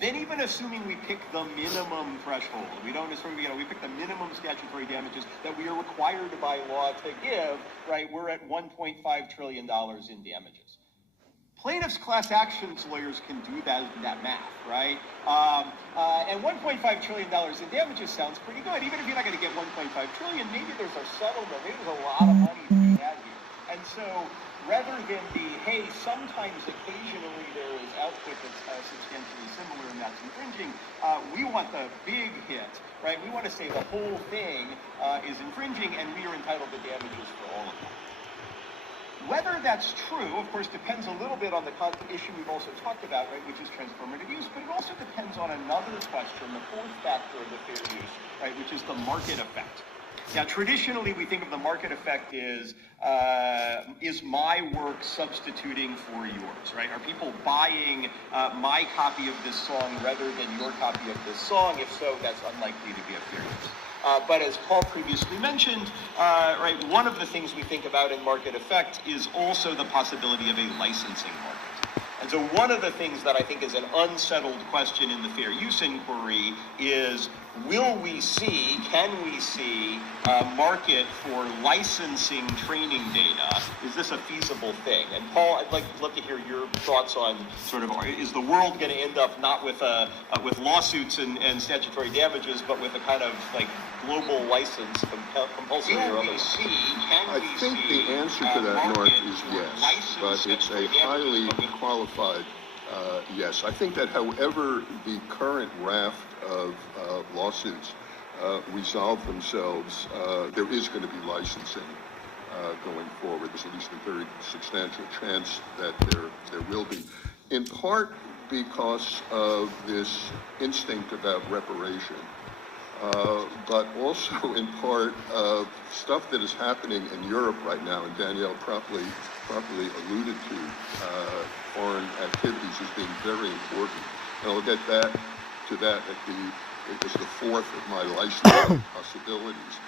then even assuming we pick the minimum threshold, we don't assume, we pick the minimum statutory damages that we are required by law to give, right, we're at $1.5 trillion in damages. Plaintiffs' class actions lawyers can do that math, right? And $1.5 trillion in damages sounds pretty good. Even if you're not going to get $1.5 trillion, maybe there's a settlement, maybe there's a lot of money to be had here. And so, rather than the, hey, sometimes occasionally there is output that's substantially similar and that's infringing, we want the big hit, right? We want to say the whole thing is infringing and we are entitled to damages for all of that. Whether that's true, of course, depends a little bit on the issue we've also talked about, right, which is transformative use, but it also depends on another question, the fourth factor of the fair use, right, which is the market effect. Now, traditionally, we think of the market effect is my work substituting for yours, right? Are people buying my copy of this song rather than your copy of this song? If so, that's unlikely to be a fair use. But as Paul previously mentioned, right, one of the things we think about in market effect is also the possibility of a licensing market. And so one of the things that I think is an unsettled question in the fair use inquiry is, can we see a market for licensing training data? Is this a feasible thing? And Paul, I'd love to hear your thoughts on sort of, is the world going to end up not with lawsuits and statutory damages, but with a kind of like global license, compulsory or otherwise? I think the answer to that, Mark, is yes, but it's a highly qualified yes. I think that however the current raft of lawsuits resolve themselves, there is going to be licensing going forward. There's at least a very substantial chance that there will be, in part because of this instinct about reparation, but also in part of stuff that is happening in Europe right now, and Danielle properly alluded to foreign activities as being very important. And I'll get back to that it was the fourth of my licensing possibilities.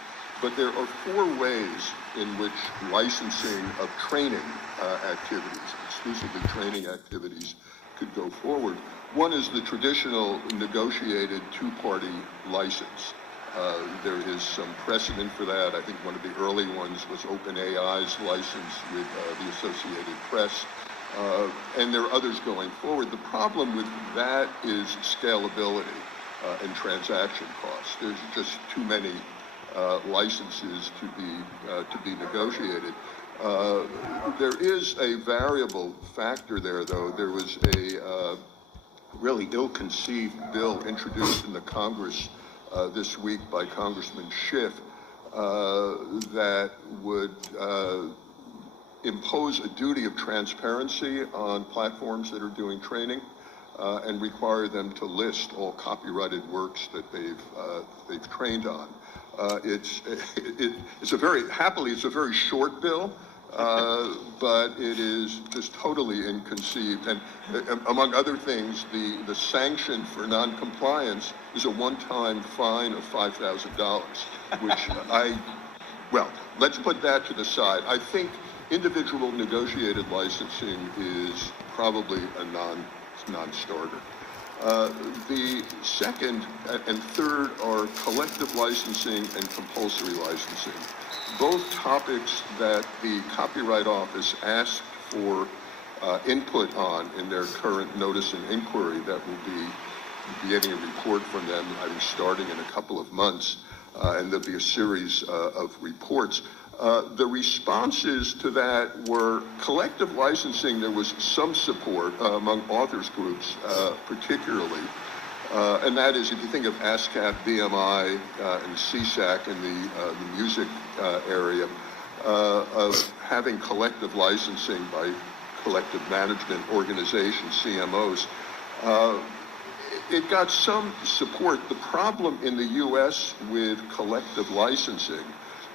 But there are 4 ways in which licensing of training activities, exclusively training activities, could go forward. One is the traditional negotiated 2-party license. There is some precedent for that. I think one of the early ones was OpenAI's license with the Associated Press. And there are others going forward. The problem with that is scalability and transaction costs. There's just too many licenses to be negotiated. There is a variable factor there, though. There was a really ill-conceived bill introduced in the Congress this week by Congressman Schiff that would impose a duty of transparency on platforms that are doing training and require them to list all copyrighted works that they've trained on. It's a very short bill, but it is just totally inconceived. And among other things, the sanction for non-compliance is a one-time fine of $5,000, which well, let's put that to the side. I think individual negotiated licensing is probably a non-starter. The second and third are collective licensing and compulsory licensing, both topics that the Copyright Office asked for input on in their current notice and inquiry that will be getting a report from them, I think, starting in a couple of months, and there'll be a series of reports. The responses to that were collective licensing. There was some support among authors groups, particularly, and that is, if you think of ASCAP, BMI, and CSAC in the music area, of having collective licensing by collective management organizations, CMOs, it got some support. The problem in the U.S. with collective licensing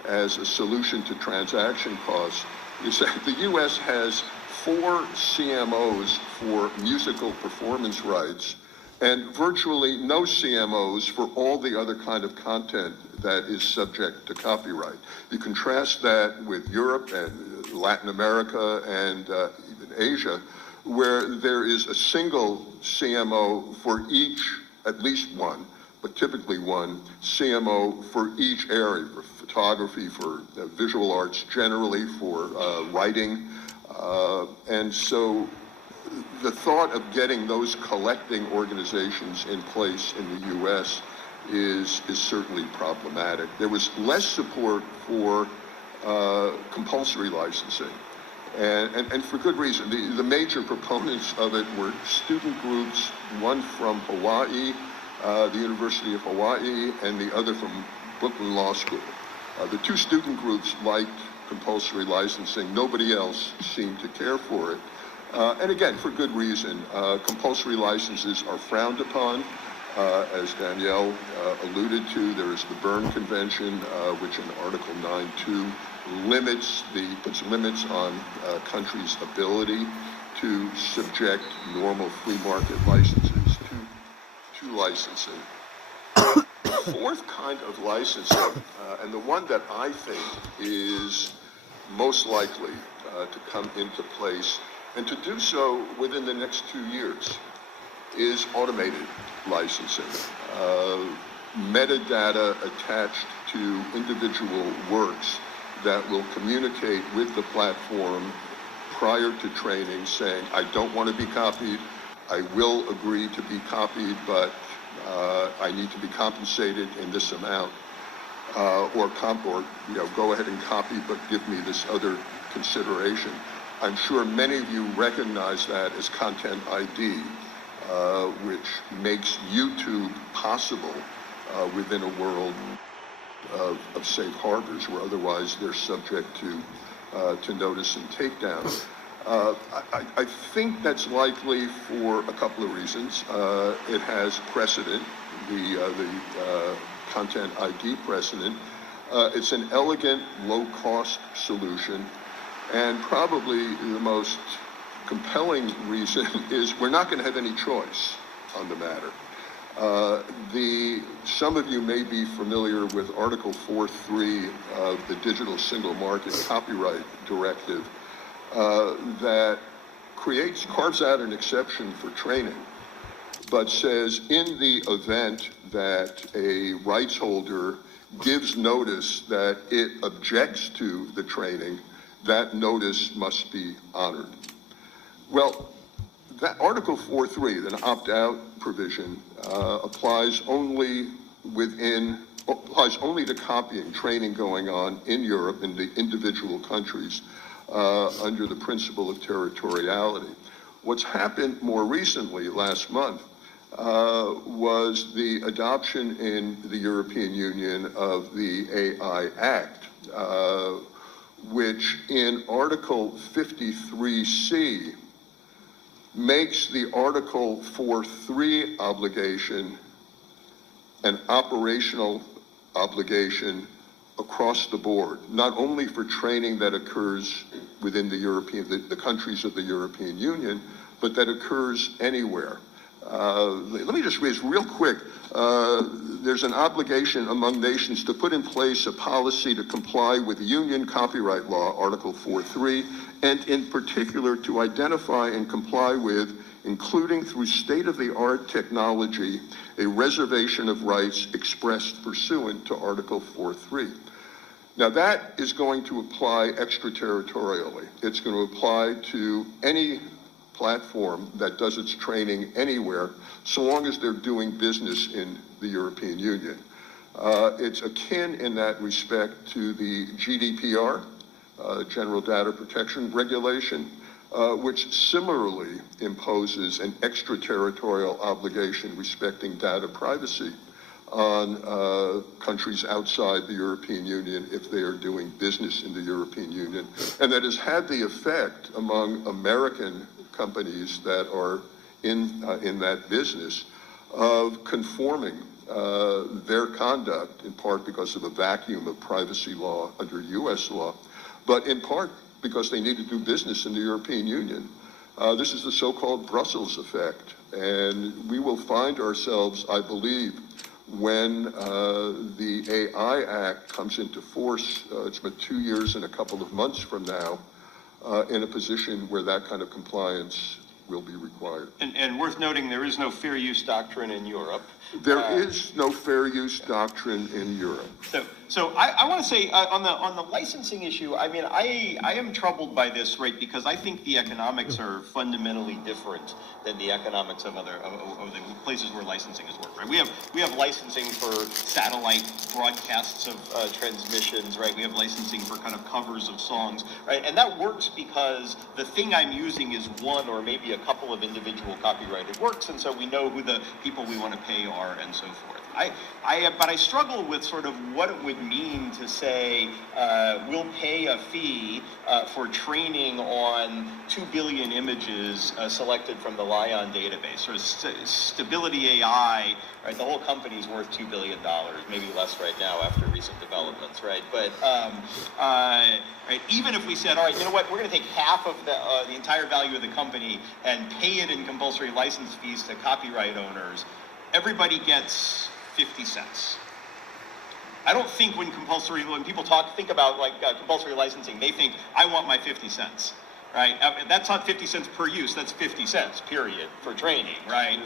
as a solution to transaction costs is that the U.S. has 4 CMOs for musical performance rights and virtually no CMOs for all the other kind of content that is subject to copyright. You contrast that with Europe and Latin America and even Asia, where there is a single CMO for each, at least one, but typically one CMO for each area, for photography, for visual arts generally, for writing. And so the thought of getting those collecting organizations in place in the U.S. is certainly problematic. There was less support for compulsory licensing, and for good reason. The major proponents of it were student groups, one from Hawaii, the University of Hawaii, and the other from Brooklyn Law School. The 2 student groups liked compulsory licensing. Nobody else seemed to care for it. And again, for good reason. Compulsory licenses are frowned upon. As Danielle alluded to, there is the Berne Convention, which in Article 9.2 puts limits on countries' ability to subject normal free market licenses to licensing. The 4th kind of licensing, and the one that I think is most likely to come into place, and to do so within the next 2 years, is automated licensing. Metadata attached to individual works that will communicate with the platform prior to training, saying, I don't want to be copied, I will agree to be copied, but I need to be compensated in this amount, or go ahead and copy, but give me this other consideration. I'm sure many of you recognize that as Content ID, which makes YouTube possible within a world of safe harbors, where otherwise they're subject to notice and takedown. I think that's likely for a couple of reasons. It has precedent, the Content ID precedent. It's an elegant, low-cost solution, and probably the most compelling reason is we're not going to have any choice on the matter. Some of you may be familiar with Article 4.3 of the Digital Single Market Copyright Directive that carves out an exception for training, but says in the event that a rights holder gives notice that it objects to the training, that notice must be honored. Well, that Article 4.3, an opt-out provision, applies only to copying training going on in Europe in the individual countries under the principle of territoriality. What's happened more recently, last month, was the adoption in the European Union of the AI Act, which in Article 53C makes the Article 4.3 obligation an operational obligation across the board, not only for training that occurs within the countries of the European Union, but that occurs anywhere. Let me just raise real quick. There's an obligation among nations to put in place a policy to comply with Union copyright law, Article 4.3, and in particular to identify and comply with, including through state-of-the-art technology, a reservation of rights expressed pursuant to Article 4.3. Now that is going to apply extraterritorially. It's going to apply to any platform that does its training anywhere, so long as they're doing business in the European Union. It's akin in that respect to the GDPR, General Data Protection Regulation, which similarly imposes an extraterritorial obligation respecting data privacy on countries outside the European Union if they are doing business in the European Union, and that has had the effect among American companies that are in that business of conforming their conduct, in part because of a vacuum of privacy law under U.S. law, but in part because they need to do business in the European Union. This is the so-called Brussels effect, and we will find ourselves, I believe, when the AI Act comes into force, it's been 2 years and a couple of months from now, in a position where that kind of compliance will be required. And worth noting, there is no fair use doctrine in Europe. There is no fair use doctrine in Europe. So I want to say on the licensing issue, I mean, I am troubled by this, right? Because I think the economics are fundamentally different than the economics of other of the places where licensing is worked, right? We have licensing for satellite broadcasts of transmissions, right? We have licensing for kind of covers of songs, right? And that works because the thing I'm using is one or maybe a couple of individual copyrighted works, and so we know who the people we want to pay are and so forth. But I struggle with sort of what it would mean to say we'll pay a fee for training on 2 billion images selected from the LION database. Sort of Stability AI, right? The whole company's worth $2 billion, maybe less right now after recent developments, right? But right, even if we said, all right, you know what, we're going to take half of the entire value of the company and pay it in compulsory license fees to copyright owners, everybody gets 50 cents. I don't think when people think about like compulsory licensing, they think, I want my 50 cents, right? That's not 50 cents per use, that's 50 cents, period, for training, right?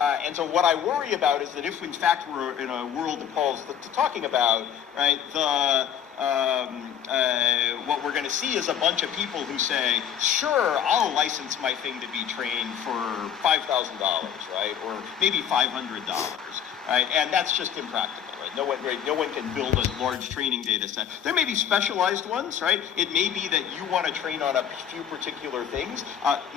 And so what I worry about is that if in fact we're in a world that Paul's talking about, right, what we're going to see is a bunch of people who say, sure, I'll license my thing to be trained for $5,000, right? Or maybe $500, right? And that's just impractical. No one can build a large training data set. There may be specialized ones, right? It may be that you want to train on a few particular things.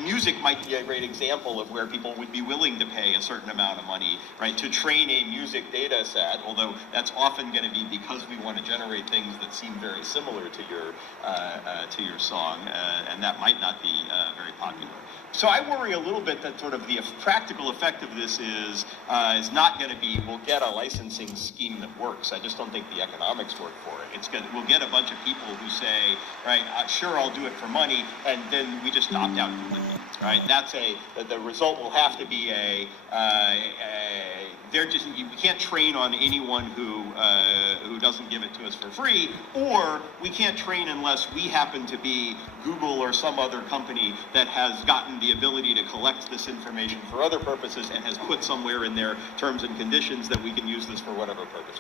Music might be a great example of where people would be willing to pay a certain amount of money, right, to train a music data set, although that's often going to be because we want to generate things that seem very similar to your song, and that might not be very popular. So I worry a little bit that sort of the practical effect of this is not going to be we'll get a licensing scheme that works. I just don't think the economics work for it. We'll get a bunch of people who say, right, sure, I'll do it for money, and then we just opt out completely, right? The result will have to be we can't train on anyone who doesn't give it to us for free, or we can't train unless we happen to be Google or some other company that has gotten the ability to collect this information for other purposes and has put somewhere in their terms and conditions that we can use this for whatever purpose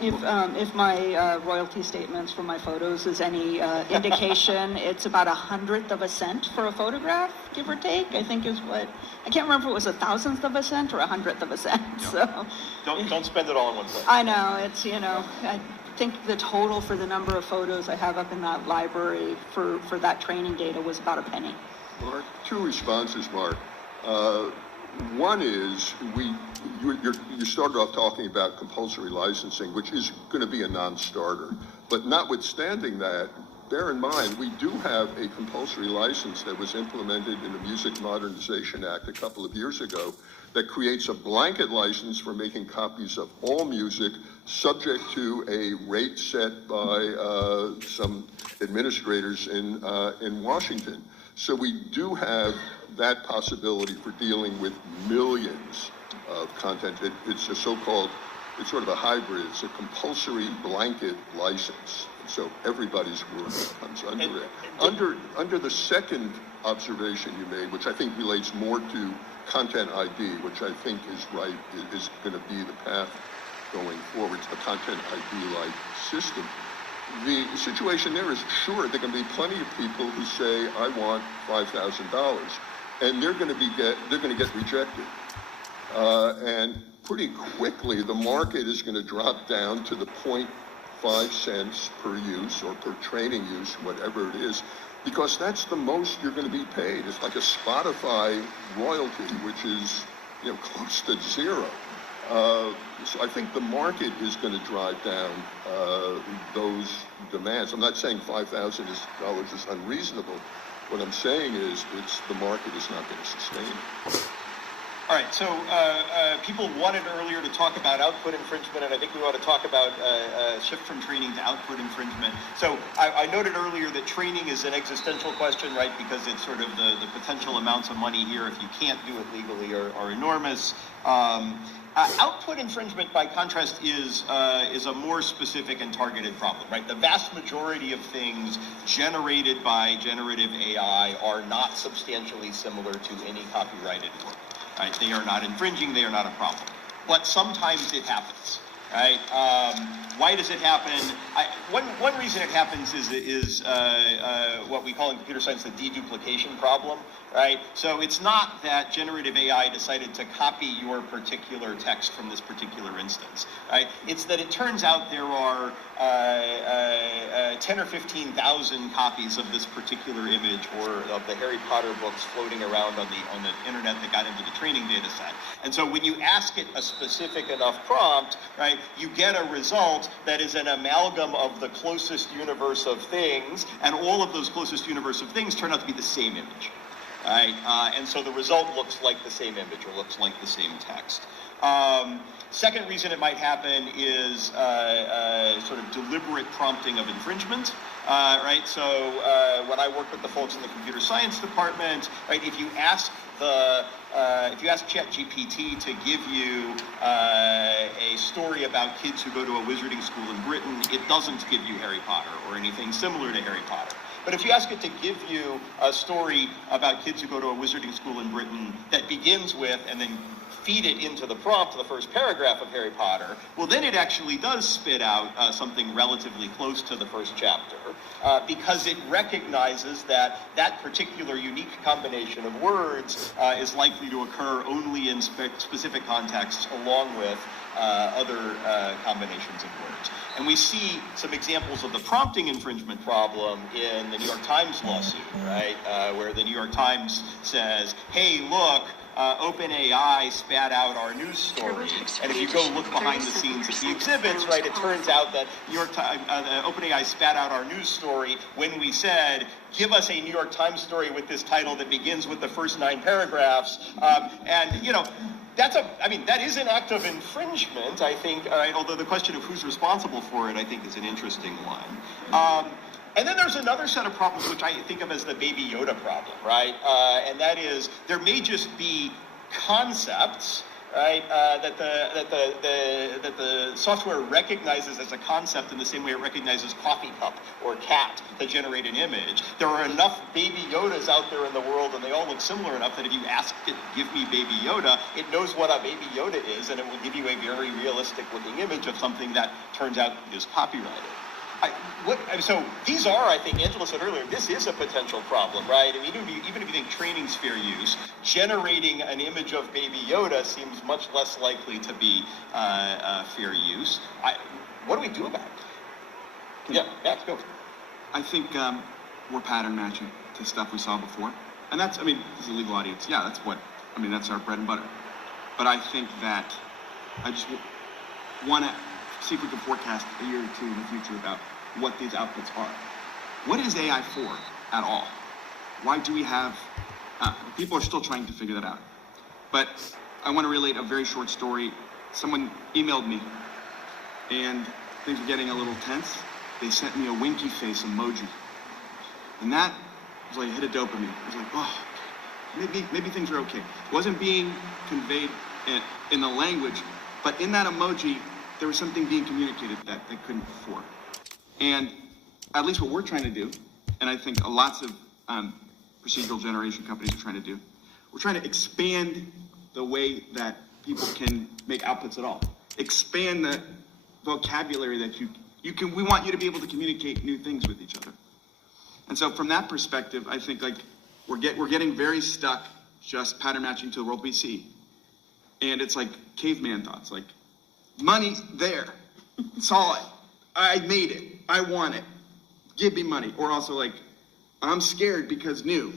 we want. If my royalty statements for my photos is any indication, it's about 1/100 of a cent for a photograph, give or take, I think is what, I can't remember if it was 1/1000th of a cent or 100th of a cent. So don't spend it all in one place. I know, it's, I think the total for the number of photos I have up in that library for that training data was about a penny. Mark, two responses, Mark. One is you started off talking about compulsory licensing, which is going to be a non-starter. But notwithstanding that, bear in mind, we do have a compulsory license that was implemented in the Music Modernization Act a couple of years ago that creates a blanket license for making copies of all music subject to a rate set by some administrators in Washington. So we do have that possibility for dealing with millions of content. It's a so-called, it's sort of a hybrid. It's a compulsory blanket license. So everybody's work comes under it. Under the second observation you made, which I think relates more to content ID, which I think is right, is going to be the path going forward, a content ID-like system. The situation there is, sure, there can be plenty of people who say, I want $5,000, and they're going to get rejected. And pretty quickly, the market is going to drop down to the 0.5 cents per use or per training use, whatever it is, because that's the most you're going to be paid. It's like a Spotify royalty, which is close to zero. So I think the market is going to drive down those demands. I'm not saying $5,000 is unreasonable. What I'm saying is the market is not going to sustain it. All right, so people wanted earlier to talk about output infringement, and I think we want to talk about shift from training to output infringement. So I noted earlier that training is an existential question, right, because it's sort of the potential amounts of money here, if you can't do it legally, are enormous. Output infringement, by contrast, is a more specific and targeted problem, right? The vast majority of things generated by generative AI are not substantially similar to any copyrighted work. Right? They are not infringing, they are not a problem. But sometimes it happens, right? Why does it happen? One reason it happens is what we call in computer science the deduplication problem, right? So it's not that generative AI decided to copy your particular text from this particular instance, right? It's that it turns out there are 10 or 15,000 copies of this particular image or of the Harry Potter books floating around on the internet that got into the training data set. And so when you ask it a specific enough prompt, right, you get a result that is an amalgam of the closest universe of things, and all of those closest universe of things turn out to be the same image. Right? And so the result looks like the same image or looks like the same text. Second reason it might happen is sort of deliberate prompting of infringement. Right? So when I work with the folks in the computer science department, right, if you ask ChatGPT to give you a story about kids who go to a wizarding school in Britain, it doesn't give you Harry Potter or anything similar to Harry Potter. But if you ask it to give you a story about kids who go to a wizarding school in Britain that begins with, and then feed it into the prompt, the first paragraph of Harry Potter, well, then it actually does spit out something relatively close to the first chapter, because it recognizes that that particular unique combination of words is likely to occur only in specific contexts along with other combinations of words. And we see some examples of the prompting infringement problem in the New York Times lawsuit, right? Where the New York Times says, hey, look, OpenAI spat out our news story. And if you go look behind the scenes at the exhibits, right, it turns out that New York Times, OpenAI spat out our news story when we said, give us a New York Times story with this title that begins with the first 9 paragraphs. And, you know, that is an act of infringement, I think, although the question of who's responsible for it, I think, is an interesting one. And then there's another set of problems which I think of as the Baby Yoda problem, right? And that is there may just be concepts, right, that the software recognizes as a concept in the same way it recognizes coffee cup or cat to generate an image. There are enough Baby Yodas out there in the world, and they all look similar enough that if you ask it, give me Baby Yoda, it knows what a Baby Yoda is, and it will give you a very realistic looking image of something that turns out is copyrighted. So these are, I think, Angela said earlier, this is a potential problem, right? I mean, even if you think training's fair use, generating an image of Baby Yoda seems much less likely to be fair use. What do we do about it? Yeah, Max, go. I think we're pattern matching to stuff we saw before. And that's, I mean, this is a legal audience. Yeah, that's our bread and butter. But I think that I just want to see if we can forecast a year or two in the future about what these outputs are. What is AI for at all? Why do we have, people are still trying to figure that out. But I want to relate a very short story. Someone emailed me and things were getting a little tense. They sent me a winky face emoji. And that was like a hit of dopamine. I was like, oh, maybe things are okay. It wasn't being conveyed in the language, but in that emoji, there was something being communicated that they couldn't before. And at least what we're trying to do, and I think lots of procedural generation companies are trying to do, we're trying to expand the way that people can make outputs at all. Expand the vocabulary that you can, we want you to be able to communicate new things with each other. And so from that perspective, I think like we're getting very stuck just pattern matching to the world we see. And it's like caveman thoughts, like, money's there. Saw it. I made it. I want it. Give me money. Or also like, I'm scared because new.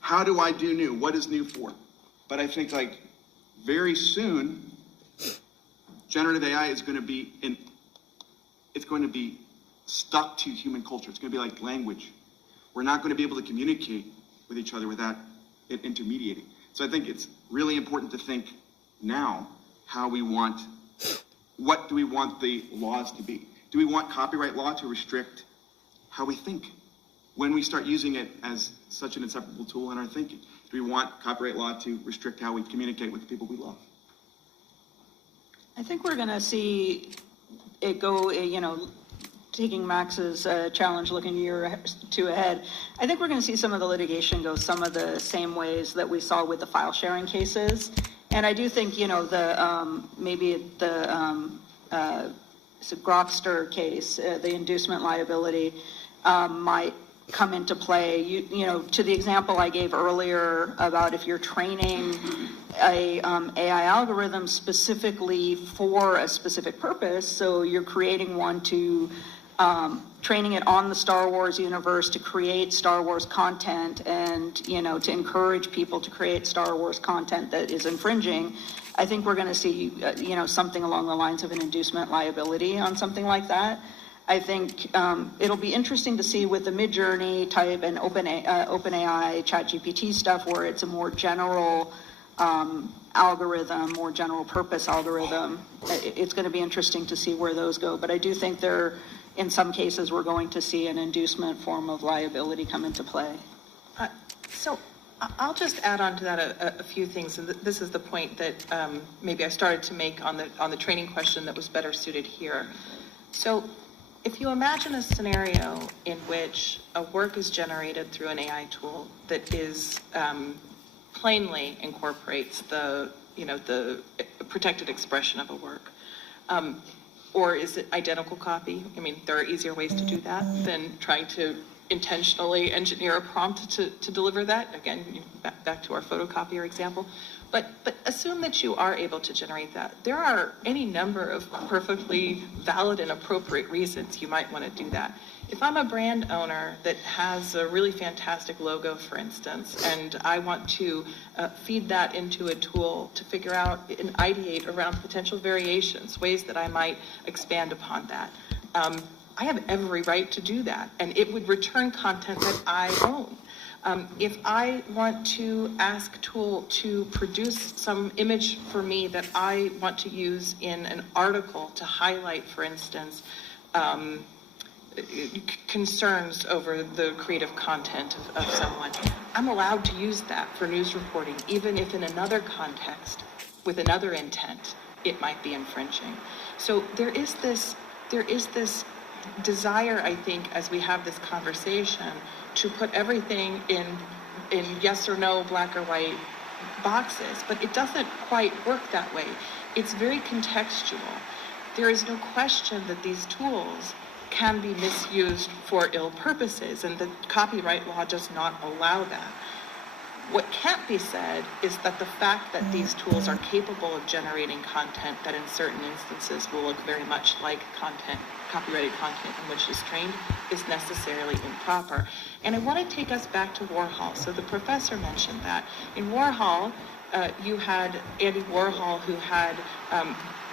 How do I do new? What is new for? But I think like very soon, generative AI is going to be it's going to be stuck to human culture. It's going to be like language. We're not going to be able to communicate with each other without it intermediating. So I think really important to think now what do we want the laws to be? Do we want copyright law to restrict how we think when we start using it as such an inseparable tool in our thinking? Do we want copyright law to restrict how we communicate with the people we love? I think we're going to see it go, taking Max's challenge, looking a year or two ahead, I think we're going to see some of the litigation go some of the same ways that we saw with the file sharing cases. And I do think, maybe the Grokster case, the inducement liability might come into play. To the example I gave earlier about if you're training a AI algorithm specifically for a specific purpose, so you're creating one to training it on the Star Wars universe to create Star Wars content and, to encourage people to create Star Wars content that is infringing, I think we're going to see, something along the lines of an inducement liability on something like that. I think it'll be interesting to see with the Midjourney type and OpenAI, ChatGPT stuff where it's a more general algorithm, more general purpose algorithm. It's going to be interesting to see where those go. But I do think in some cases, we're going to see an inducement form of liability come into play. So I'll just add on to that a few things, and this is the point that maybe I started to make on the training question that was better suited here. So if you imagine a scenario in which a work is generated through an AI tool that is plainly incorporates the protected expression of a work, or is it identical copy? I mean, there are easier ways to do that than trying to intentionally engineer a prompt to deliver that. Again, back to our photocopier example. But assume that you are able to generate that. There are any number of perfectly valid and appropriate reasons you might want to do that. If I'm a brand owner that has a really fantastic logo, for instance, and I want to feed that into a tool to figure out and ideate around potential variations, ways that I might expand upon that, I have every right to do that, and it would return content that I own. If I want to ask tool to produce some image for me that I want to use in an article to highlight, for instance, concerns over the creative content of someone, I'm allowed to use that for news reporting, even if in another context, with another intent, it might be infringing. So there is this desire, I think, as we have this conversation, to put everything in yes or no, black or white boxes, but it doesn't quite work that way. It's very contextual. There is no question that these tools can be misused for ill purposes, and the copyright law does not allow that. What can't be said is that the fact that these tools are capable of generating content that in certain instances will look very much like copyrighted content in which is trained, is necessarily improper. And I want to take us back to Warhol. So the professor mentioned that. In Warhol, you had Andy Warhol, who had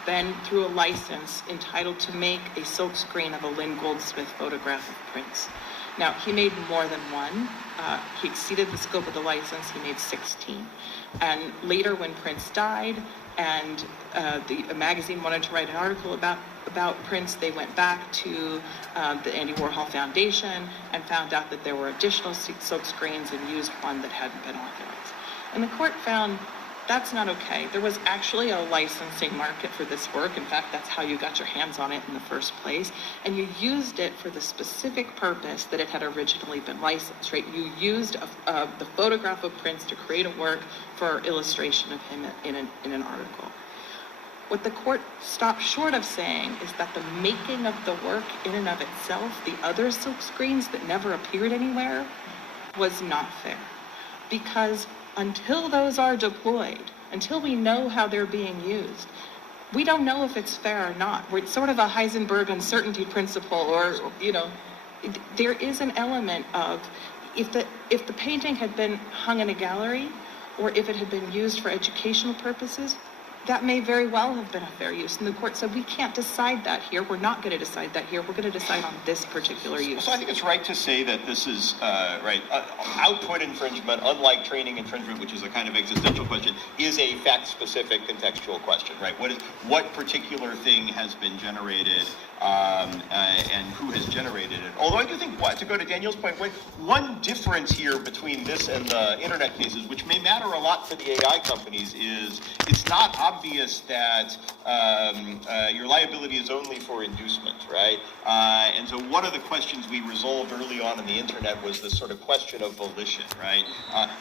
been, through a license, entitled to make a silkscreen of a Lynn Goldsmith photograph of Prince. Now, he made more than one. He exceeded the scope of the license. He made 16. And later, when Prince died, and a magazine wanted to write an article about Prince, they went back to the Andy Warhol Foundation and found out that there were additional silkscreens and used one that hadn't been authorized. And the court found that's not okay. There was actually a licensing market for this work. In fact, that's how you got your hands on it in the first place. And you used it for the specific purpose that it had originally been licensed, right? You used the photograph of Prince to create a work for illustration of him in an article. What the court stopped short of saying is that the making of the work in and of itself, the other silkscreens that never appeared anywhere, was not fair. Because until those are deployed, until we know how they're being used, we don't know if it's fair or not. It's sort of a Heisenberg uncertainty principle, or, there is an element of, if the painting had been hung in a gallery, or if it had been used for educational purposes, that may very well have been a fair use. And the court said, we can't decide that here. We're not going to decide that here. We're going to decide on this particular use. So I think it's right to say that this is, output infringement, unlike training infringement, which is a kind of existential question, is a fact-specific contextual question, right? What particular thing has been generated and who has generated it? Although I do think, to go to Daniel's point, one difference here between this and the internet cases, which may matter a lot for the AI companies, is it's not obvious that your liability is only for inducement, right? And so one of the questions we resolved early on in the internet was this sort of question of volition, right?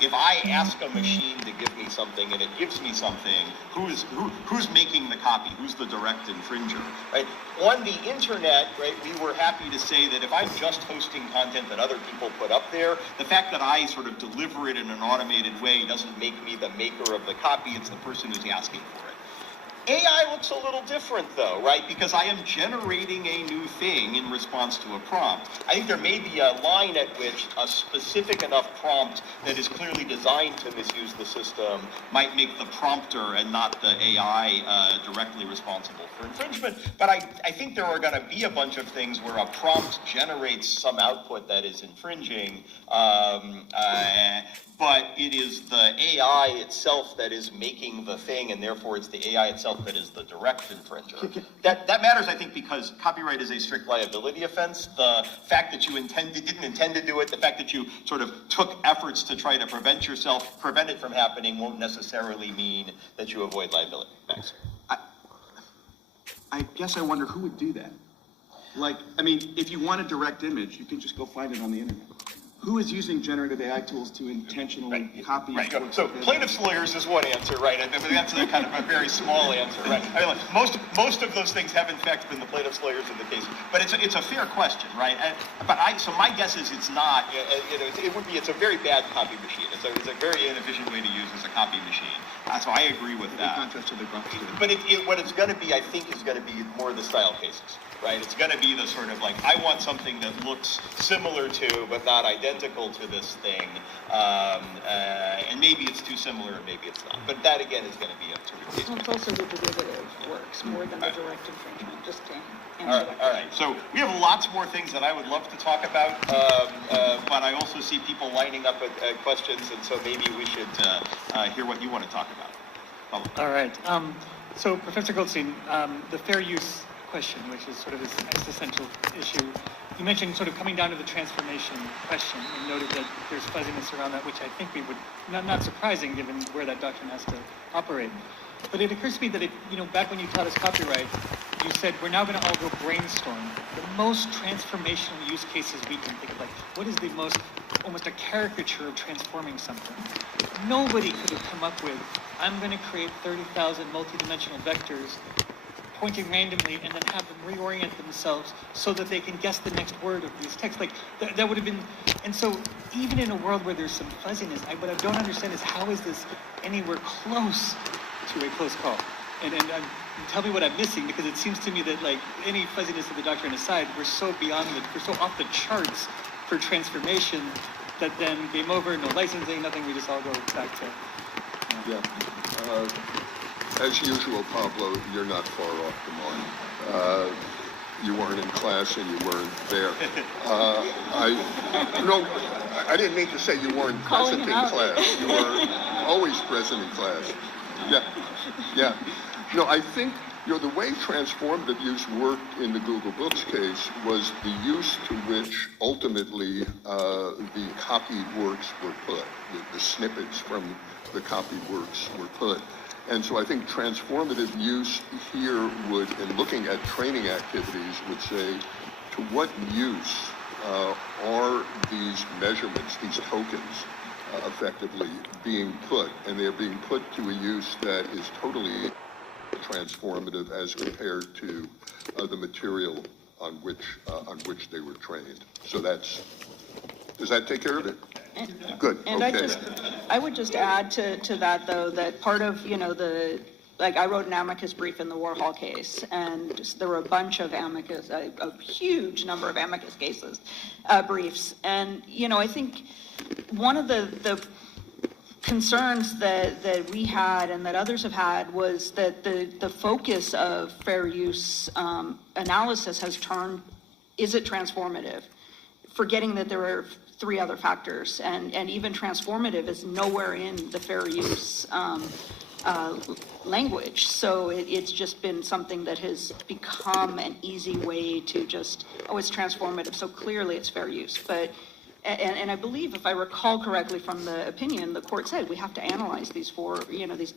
If I ask a machine to give me something and it gives me something, who's making the copy? Who's the direct infringer, right? On the internet, right, we were happy to say that if I'm just hosting content that other people put up there, the fact that I sort of deliver it in an automated way doesn't make me the maker of the copy. It's the person who's asking for it. AI looks a little different though, right? Because I am generating a new thing in response to a prompt. I think there may be a line at which a specific enough prompt that is clearly designed to misuse the system might make the prompter and not the AI directly responsible for infringement. But I think there are going to be a bunch of things where a prompt generates some output that is infringing, but it is the AI itself that is making the thing, and therefore it's the AI itself that is the direct infringer. That matters, I think, because copyright is a strict liability offense. The fact that you didn't intend to do it, the fact that you sort of took efforts to try to prevent it from happening, won't necessarily mean that you avoid liability. Thanks. I guess I wonder who would do that. Like, I mean, if you want a direct image, you can just go find it on the internet. Who is using generative AI tools to intentionally copy? Right. So plaintiff's lawyers is one answer, right? And that's a kind of a very small answer, right? I mean, most of those things have in fact been the plaintiff's lawyers in the case, but it's a fair question, right? So my guess is it's not. It's a very bad copy machine. It's a very inefficient way to use as a copy machine. So I agree with that. In contrast to the grumpy. But what it's going to be, I think, is going to be more the style cases. Right, it's going to be the sort of like, I want something that looks similar to, but not identical to this thing, and maybe it's too similar, and maybe it's not. But that again is going to be up to the case. It's also the derivative works more than the direct infringement. Just to answer that. All right. So we have lots more things that I would love to talk about, but I also see people lining up with questions, and so maybe we should hear what you want to talk about. All right. So Professor Goldstein, the fair use question, which is sort of this existential issue. You mentioned sort of coming down to the transformation question and noted that there's fuzziness around that, which I think we would, not surprising given where that doctrine has to operate. But it occurs to me that back when you taught us copyright, you said we're now going to all go brainstorm the most transformational use cases we can think of. Like, what is the most, almost a caricature of transforming something? Nobody could have come up with, I'm going to create 30,000 multidimensional vectors pointing randomly and then have them reorient themselves so that they can guess the next word of these texts. Like, that would have been, and so even in a world where there's some fuzziness, what I don't understand is how is this anywhere close to a close call? And tell me what I'm missing, because it seems to me that, like, any fuzziness of the doctrine aside, we're so off the charts for transformation that then game over, no licensing, nothing, we just all go back to. Yeah. As usual, Pablo, you're not far off the mark. You weren't in class and you weren't there. I didn't mean to say you weren't present in class. You were always present in class. Yeah. No, I think, the way transformative use worked in the Google Books case was the use to which ultimately the copied works were put, the snippets from the copied works were put. And so I think transformative use here would, in looking at training activities, would say, to what use are these measurements, these tokens, effectively being put? And they're being put to a use that is totally transformative as compared to the material on which they were trained. So does that take care of it? Good. And okay. I would just add to that, though, that part of, I wrote an amicus brief in the Warhol case, and there were a bunch of amicus, a huge number of amicus cases, briefs. And, I think one of the concerns that we had and that others have had was that the focus of fair use analysis has turned, is it transformative? Forgetting that there are 3 other factors, and even transformative is nowhere in the fair use language. So it's just been something that has become an easy way to just, oh, it's transformative, so clearly it's fair use. But and I believe, if I recall correctly from the opinion, the court said we have to analyze these 4,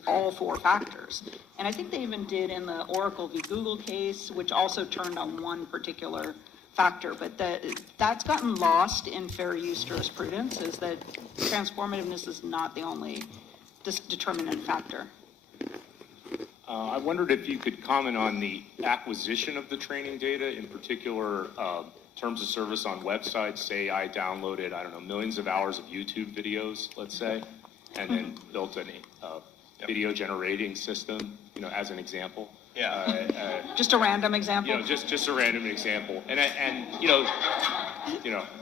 all 4 factors. And I think they even did in the Oracle v. Google case, which also turned on one particular factor. But that's gotten lost in fair use jurisprudence, is that transformativeness is not the only determinant factor. I wondered if you could comment on the acquisition of the training data, in particular, terms of service on websites. Say I downloaded, I don't know, millions of hours of YouTube videos, let's say, and then built a video generating system, as an example. Yeah. Just a random example. Just a random example. And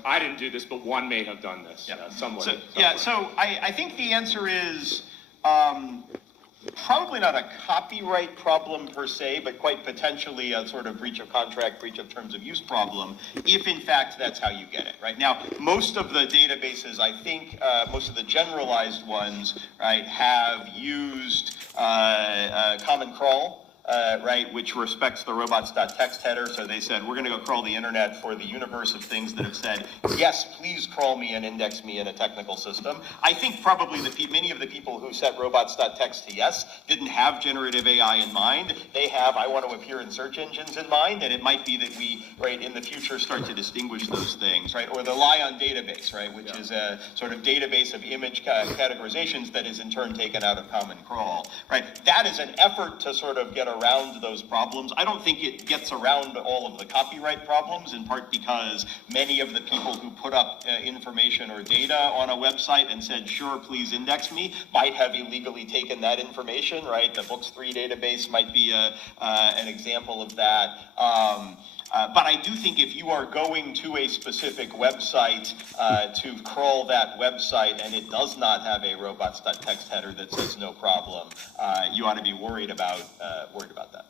I didn't do this, but one may have done this. Somewhat. So I think the answer is probably not a copyright problem per se, but quite potentially a sort of breach of contract, breach of terms of use problem, if in fact that's how you get it, right? Now, most of the databases, I think, most of the generalized ones, right, have used Common Crawl, right, which respects the robots.txt header. So they said, we're going to go crawl the internet for the universe of things that have said, yes, please crawl me and index me in a technical system. I think probably many of the people who set robots.txt to yes didn't have generative AI in mind. They have, I want to appear in search engines in mind, and it might be that we, right, in the future start to distinguish those things, right? Or the Lion database, right, which is a sort of database of image categorizations that is in turn taken out of Common Crawl, right? That is an effort to sort of get around those problems. I don't think it gets around all of the copyright problems, in part because many of the people who put up information or data on a website and said, sure, please index me, might have illegally taken that information, right? The Books3 database might be an example of that. But I do think if you are going to a specific website to crawl that website and it does not have a robots.txt header that says no problem, you ought to be worried about that.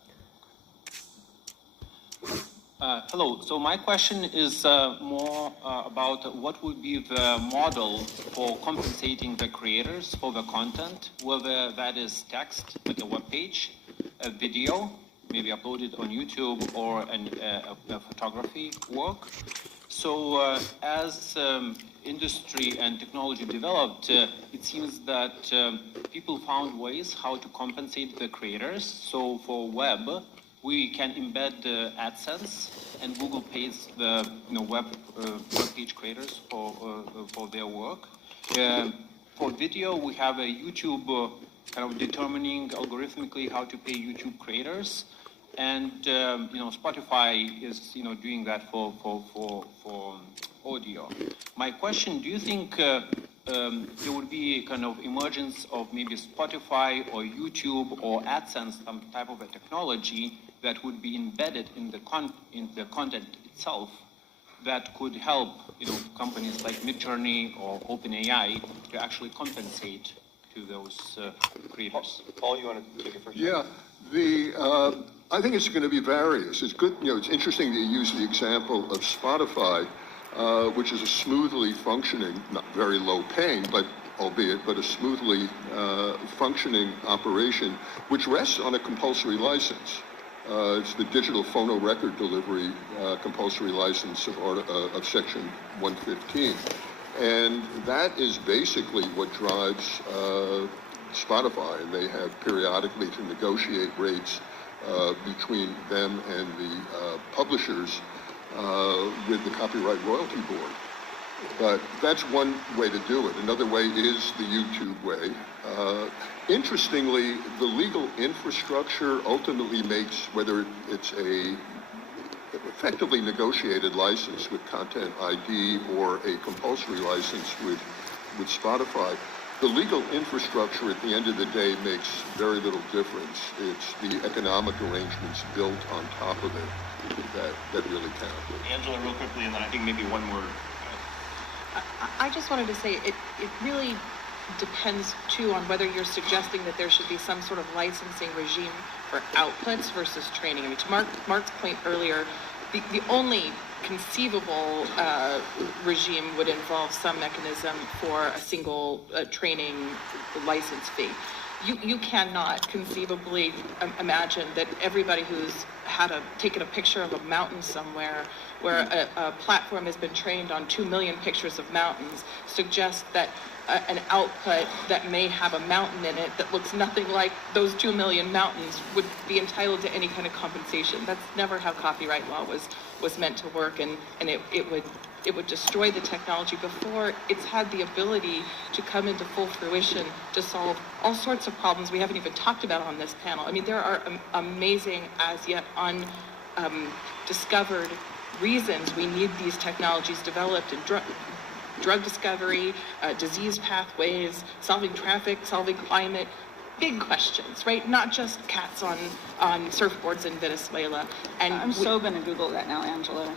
Hello. So my question is more about what would be the model for compensating the creators for the content, whether that is text, like a web page, a video, maybe uploaded on YouTube, or a photography work. So as industry and technology developed, it seems that people found ways how to compensate the creators. So for web, we can embed AdSense, and Google pays the web page creators for their work. For video, we have a YouTube kind of determining algorithmically how to pay YouTube creators. And Spotify is doing that for audio. My question: do you think there would be a kind of emergence of maybe Spotify or YouTube or AdSense, some type of a technology that would be embedded in the content itself, that could help companies like Midjourney or OpenAI to actually compensate to those creators? Paul, you want to take it first? Yeah. I think it's going to be various. It's good, it's interesting that you use the example of Spotify, which is a smoothly functioning, not very low paying, but a smoothly functioning operation, which rests on a compulsory license. It's the digital phonorecord delivery compulsory license of Section 115. And that is basically what drives Spotify, and they have periodically to negotiate rates between them and the publishers with the Copyright Royalty Board. But that's one way to do it. Another way is the YouTube way. Interestingly, the legal infrastructure ultimately makes, whether it's a effectively negotiated license with Content ID or a compulsory license with Spotify, the legal infrastructure at the end of the day makes very little difference. It's the economic arrangements built on top of it that really count. Angela, real quickly, and then I think maybe one more. I just wanted to say it really depends too on whether you're suggesting that there should be some sort of licensing regime for outputs versus training. I mean, to Mark's point earlier, the only conceivable regime would involve some mechanism for a single training license fee. You cannot conceivably imagine that everybody who's taken a picture of a mountain somewhere where a platform has been trained on 2 million pictures of mountains suggests that an output that may have a mountain in it that looks nothing like those 2 million mountains would be entitled to any kind of compensation. That's never how copyright law was meant to work, and it would destroy the technology before it's had the ability to come into full fruition to solve all sorts of problems we haven't even talked about on this panel. I mean, there are amazing, as yet undiscovered reasons we need these technologies developed in drug discovery, disease pathways, solving traffic, solving climate, big questions, right? Not just cats on surfboards in Venezuela. And I'm so going to Google that now, Angela.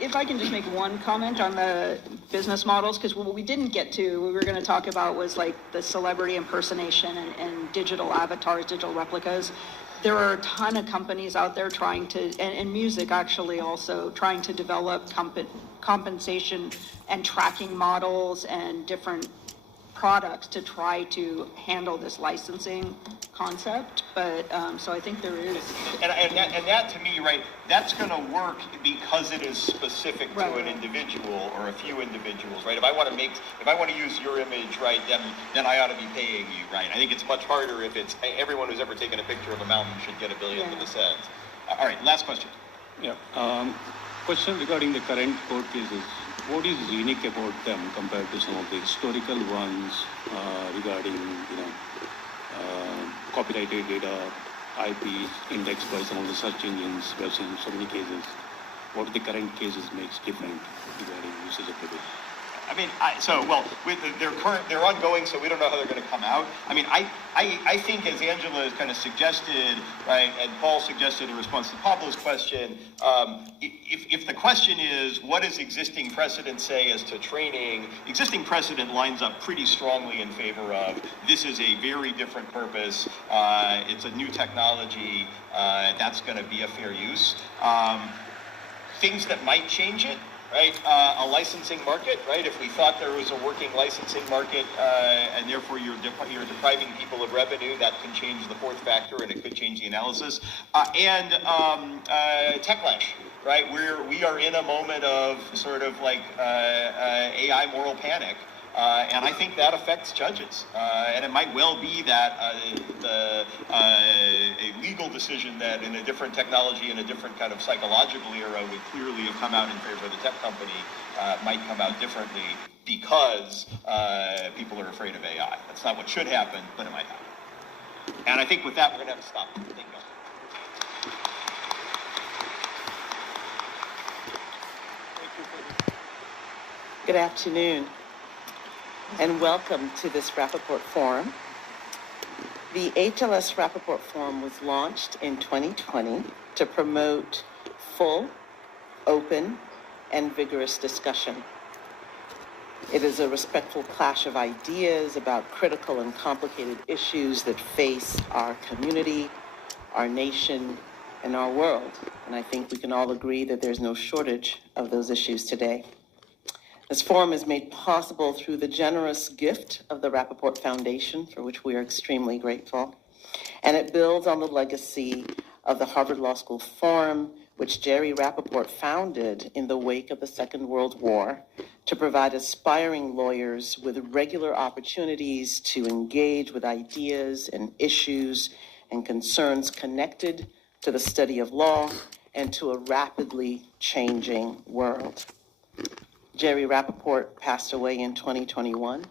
If I can just make one comment on the business models, because what we didn't get to, we were going to talk about was like the celebrity impersonation and digital avatars, digital replicas. There are a ton of companies out there trying to, and music actually also, trying to develop compensation and tracking models and different products to try to handle this licensing concept. But so I think there is. And that to me, right, that's going to work because it is specific to an individual or a few individuals, right? If I want to use your image, right, then I ought to be paying you, right? I think it's much harder if it's everyone who's ever taken a picture of a mountain should get $1 billion for the cents. All right, last question. Yeah. Question regarding the current court cases. What is unique about them compared to some of the historical ones regarding, copyrighted data, IPs indexed by some of the search engines? We have seen so many cases. What the current cases makes different regarding usage of the data? I mean, they're ongoing, so we don't know how they're going to come out. I mean, I think as Angela has kind of suggested, right, and Paul suggested in response to Pablo's question, if the question is, what does existing precedent say as to training, existing precedent lines up pretty strongly in favor of this is a very different purpose, it's a new technology, that's going to be a fair use. Things that might change it, right? A licensing market, right? If we thought there was a working licensing market and therefore you're depriving people of revenue, that can change the fourth factor and it could change the analysis. And techlash, right? We are in a moment of sort of like AI moral panic. And I think that affects judges. And it might well be that a legal decision that in a different technology, in a different kind of psychological era would clearly have come out in favor of the tech company might come out differently because people are afraid of AI. That's not what should happen, but it might happen. And I think with that, we're going to have to stop. Thank you. Good afternoon, and welcome to this Rappaport Forum. The HLS Rappaport Forum was launched in 2020 to promote full, open, and vigorous discussion. It is a respectful clash of ideas about critical and complicated issues that face our community, our nation, and our world. And I think we can all agree that there's no shortage of those issues today. This forum is made possible through the generous gift of the Rappaport Foundation, for which we are extremely grateful. And it builds on the legacy of the Harvard Law School Forum, which Jerry Rappaport founded in the wake of the Second World War to provide aspiring lawyers with regular opportunities to engage with ideas and issues and concerns connected to the study of law and to a rapidly changing world. Jerry Rappaport passed away in 2021,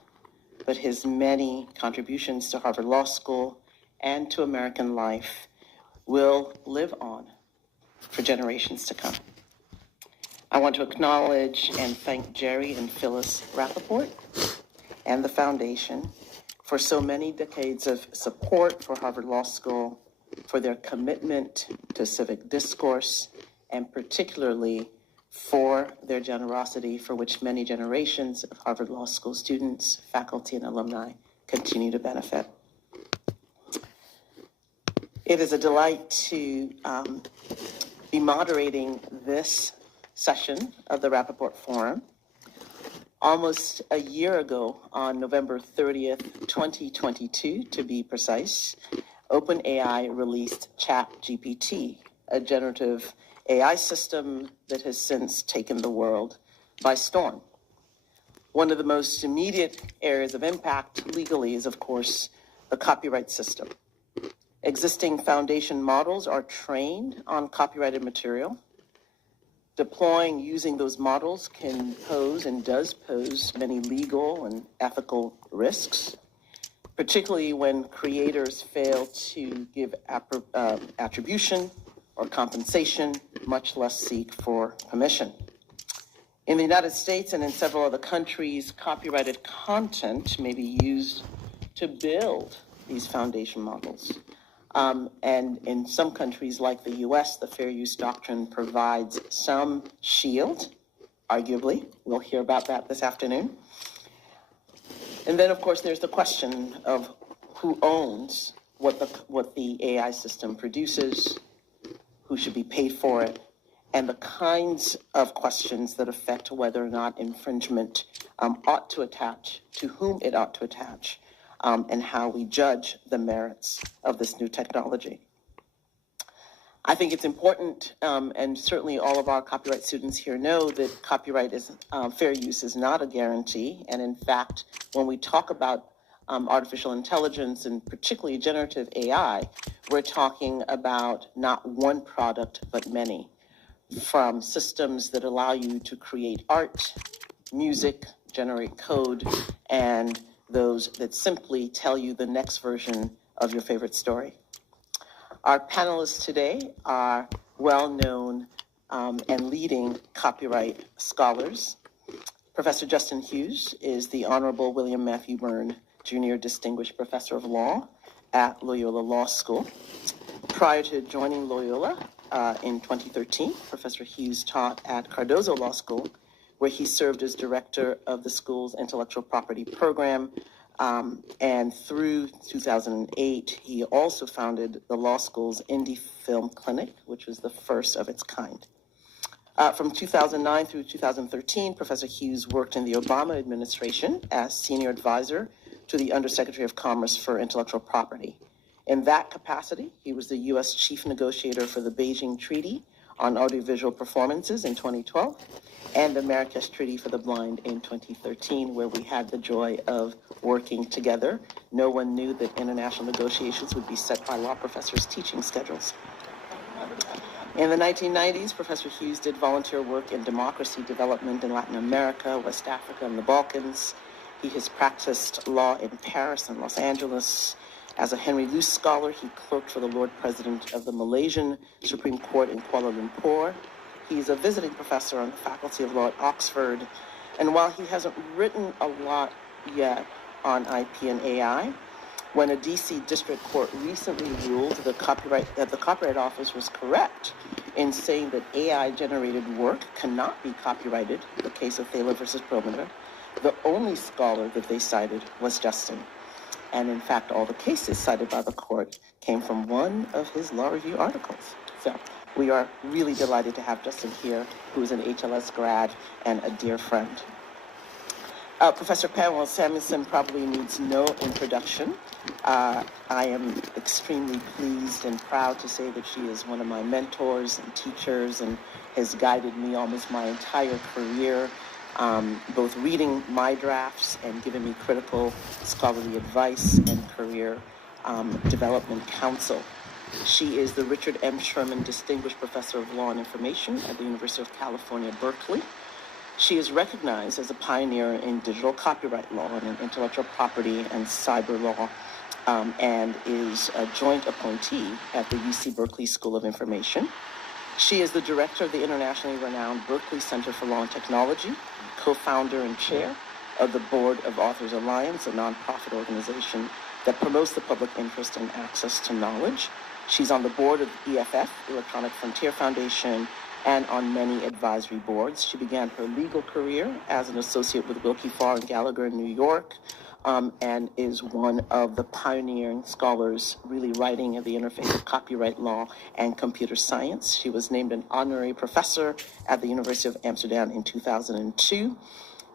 but his many contributions to Harvard Law School and to American life will live on for generations to come. I want to acknowledge and thank Jerry and Phyllis Rappaport and the Foundation for so many decades of support for Harvard Law School, for their commitment to civic discourse, and particularly for their generosity, for which many generations of Harvard Law School students, faculty, and alumni continue to benefit. It is a delight to be moderating this session of the Rappaport Forum. Almost a year ago, on November 30th, 2022, to be precise, OpenAI released ChatGPT, a generative AI system that has since taken the world by storm. One of the most immediate areas of impact legally is, of course, the copyright system. Existing foundation models are trained on copyrighted material. Deploying using those models can pose and does pose many legal and ethical risks, particularly when creators fail to give attribution or compensation, much less seek for permission. In the United States and in several other countries, copyrighted content may be used to build these foundation models. And in some countries like the US, the fair use doctrine provides some shield, arguably. We'll hear about that this afternoon. And then, of course, there's the question of who owns what the AI system produces, who should be paid for it, and the kinds of questions that affect whether or not infringement ought to attach, to whom it ought to attach, and how we judge the merits of this new technology. I think it's important, and certainly all of our copyright students here know that copyright is, fair use is not a guarantee. And in fact, when we talk about artificial intelligence and particularly generative AI, we're talking about not one product, but many. From systems that allow you to create art, music, generate code, and those that simply tell you the next version of your favorite story. Our panelists today are well-known and leading copyright scholars. Professor Justin Hughes is the Honorable William Matthew Byrne Jr. Distinguished Professor of Law at Loyola Law School. Prior to joining Loyola in 2013, Professor Hughes taught at Cardozo Law School, where he served as director of the school's intellectual property program. And through 2008, he also founded the law school's Indie Film Clinic, which was the first of its kind. From 2009 through 2013, Professor Hughes worked in the Obama administration as senior advisor to the Undersecretary of Commerce for Intellectual Property. In that capacity, he was the U.S. chief negotiator for the Beijing Treaty on Audiovisual Performances in 2012, and the Marrakesh Treaty for the Blind in 2013, where we had the joy of working together. No one knew that international negotiations would be set by law professors' teaching schedules. In the 1990s, Professor Hughes did volunteer work in democracy development in Latin America, West Africa, and the Balkans. He has practiced law in Paris and Los Angeles. As a Henry Luce Scholar, he clerked for the Lord President of the Malaysian Supreme Court in Kuala Lumpur. He's a visiting professor on the Faculty of Law at Oxford. And while he hasn't written a lot yet on IP and AI, when a DC district court recently ruled that the Copyright Office was correct in saying that AI-generated work cannot be copyrighted, the case of Thaler versus Perlmutter, the only scholar that they cited was Justin. And in fact, all the cases cited by the court came from one of his law review articles. So we are really delighted to have Justin here, who is an HLS grad and a dear friend. Professor Pamela Samuelson probably needs no introduction. I am extremely pleased and proud to say that she is one of my mentors and teachers and has guided me almost my entire career, both reading my drafts and giving me critical scholarly advice and career development counsel. She is the Richard M. Sherman Distinguished Professor of Law and Information at the University of California, Berkeley. She is recognized as a pioneer in digital copyright law and in intellectual property and cyber law, and is a joint appointee at the UC Berkeley School of Information. She is the director of the internationally renowned Berkeley Center for Law and Technology, co-founder and chair of the Board of Authors Alliance, a nonprofit organization that promotes the public interest and access to knowledge. She's on the board of EFF, Electronic Frontier Foundation, and on many advisory boards. She began her legal career as an associate with Wilkie Farr and Gallagher in New York, and is one of the pioneering scholars really writing at the interface of copyright law and computer science. She was named an honorary professor at the University of Amsterdam in 2002.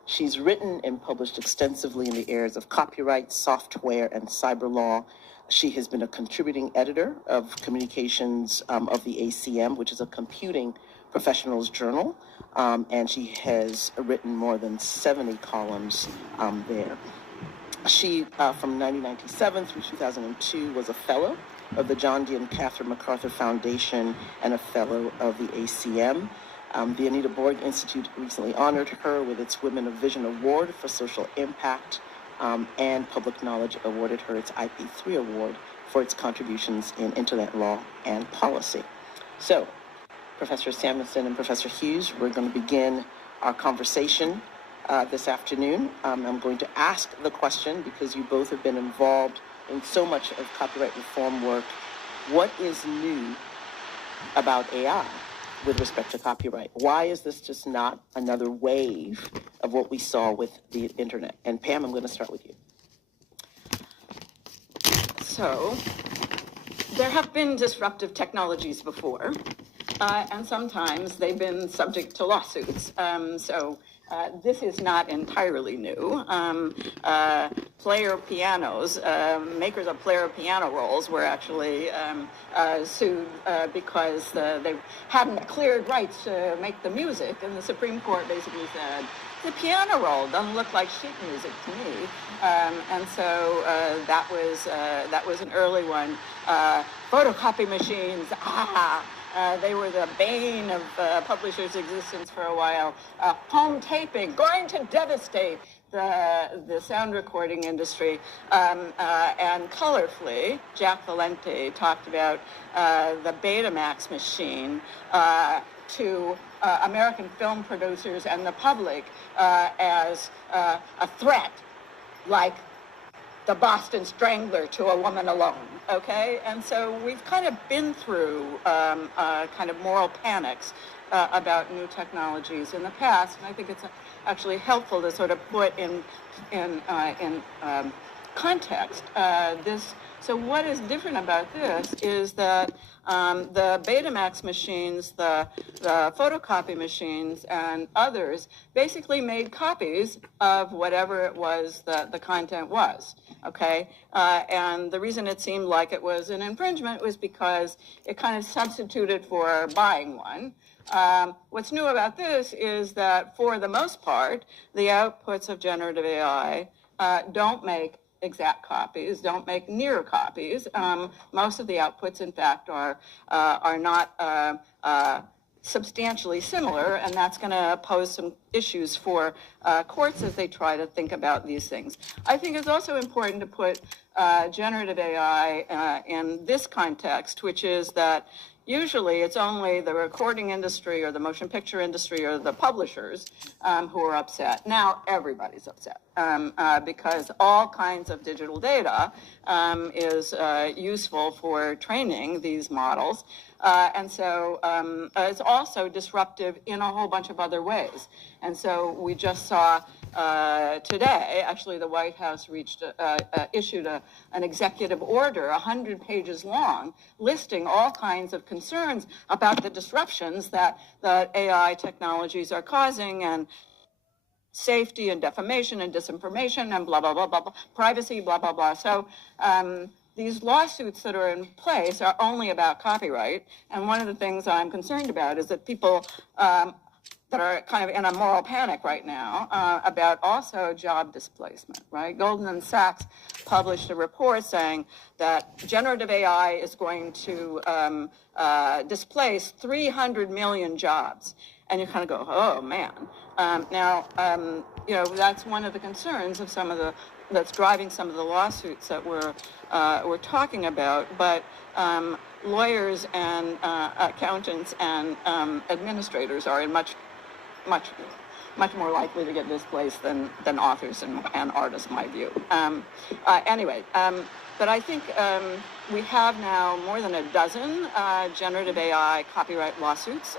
She's written and published extensively in the areas of copyright, software, and cyber law. She has been a contributing editor of communications of the ACM, which is a computing professionals journal, and she has written more than 70 columns there. She, from 1997 through 2002, was a fellow of the John D. and Catherine MacArthur Foundation and a fellow of the ACM. The Anita Borg Institute recently honored her with its Women of Vision Award for Social Impact, and Public Knowledge awarded her its IP3 Award for its contributions in internet law and policy. So, Professor Samuelson and Professor Hughes, we're going to begin our conversation this afternoon. I'm going to ask the question, because you both have been involved in so much of copyright reform work. What is new about AI with respect to copyright? Why is this just not another wave of what we saw with the internet? And Pam, I'm going to start with you. So, there have been disruptive technologies before, and sometimes they've been subject to lawsuits. This is not entirely new. Player pianos, makers of player piano rolls were actually sued because they hadn't cleared rights to make the music, and the Supreme Court basically said, the piano roll doesn't look like sheet music to me. And so that was an early one. Photocopy machines, they were the bane of publishers' existence for a while. Home taping, going to devastate the sound recording industry. And colorfully, Jack Valente talked about the Betamax machine to American film producers and the public as a threat, like the Boston Strangler to a woman alone, okay? And so we've kind of been through kind of moral panics about new technologies in the past, and I think it's actually helpful to sort of put in context this. So what is different about this is that the Betamax machines, the photocopy machines, and others basically made copies of whatever it was that the content was, okay? And the reason it seemed like it was an infringement was because it kind of substituted for buying one. What's new about this is that, for the most part, the outputs of generative AI don't make exact copies, don't make near copies. Most of the outputs, in fact, are not substantially similar, and that's going to pose some issues for courts as they try to think about these things. I think it's also important to put generative AI in this context, which is that usually it's only the recording industry or the motion picture industry or the publishers who are upset. Now everybody's upset because all kinds of digital data is useful for training these models. And so it's also disruptive in a whole bunch of other ways. And so we just saw today, actually, the White House issued an executive order, 100 pages long, listing all kinds of concerns about the disruptions that AI technologies are causing, and safety and defamation and disinformation and blah, blah, blah, blah, blah, privacy, blah, blah, blah. So these lawsuits that are in place are only about copyright. And one of the things I'm concerned about is that people that are kind of in a moral panic right now about also job displacement, right? Goldman Sachs published a report saying that generative AI is going to displace 300 million jobs. And you kind of go, oh, man. You know, that's one of the concerns of that's driving some of the lawsuits that we're talking about. But lawyers and accountants and administrators are in much more likely to get displaced than authors and artists, my view. But I think we have now more than a dozen generative AI copyright lawsuits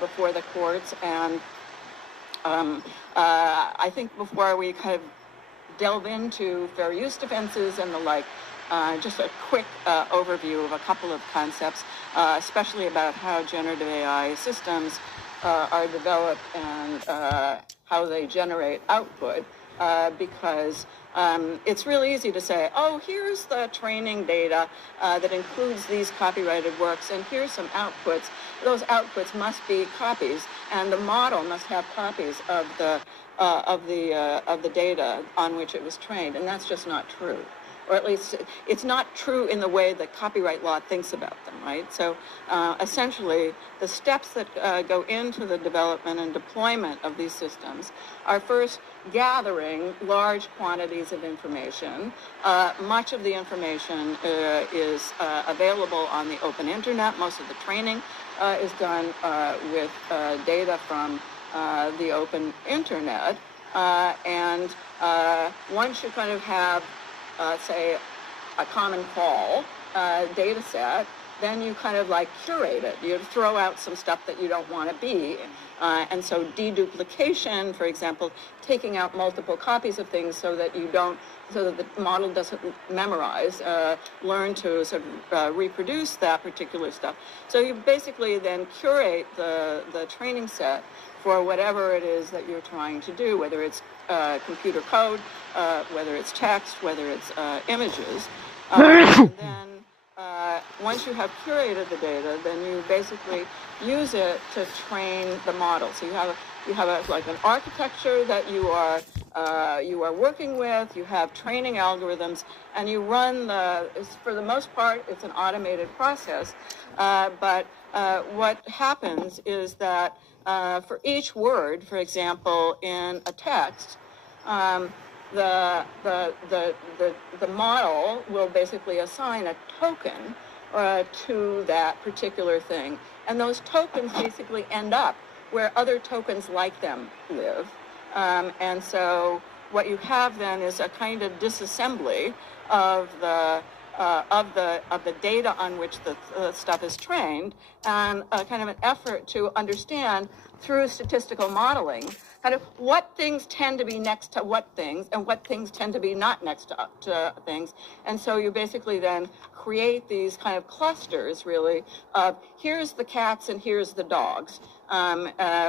before the courts. And I think before we kind of delve into fair use defenses and the like, just a quick overview of a couple of concepts, especially about how generative AI systems are developed and how they generate output, because it's really easy to say, oh, here's the training data that includes these copyrighted works, and here's some outputs. Those outputs must be copies, and the model must have copies of the data on which it was trained, and that's just not true. Or at least it's not true in the way that copyright law thinks about them, right? So essentially, the steps that go into the development and deployment of these systems are first gathering large quantities of information. Much of the information is available on the open internet. Most of the training is done with data from the open internet. And once you kind of have say, a common call data set, then you kind of like curate it. You throw out some stuff that you don't want to be. And so deduplication, for example, taking out multiple copies of things so that you don't, so that the model doesn't memorize, learn to sort of reproduce that particular stuff. So you basically then curate the training set for whatever it is that you're trying to do, whether it's computer code, whether it's text, whether it's images. And then once you have curated the data, then you basically use it to train the model. So you have like an architecture that you are working with. You have training algorithms, and you run for the most part, it's an automated process. But what happens is that for each word, for example, in a text, the model will basically assign a token to that particular thing. And those tokens basically end up where other tokens like them live. And so what you have then is a kind of disassembly of the data on which the stuff is trained, and a kind of an effort to understand through statistical modeling kind of what things tend to be next to what things and what things tend to be not next to things. And so you basically then create these kind of clusters, really, of here's the cats and here's the dogs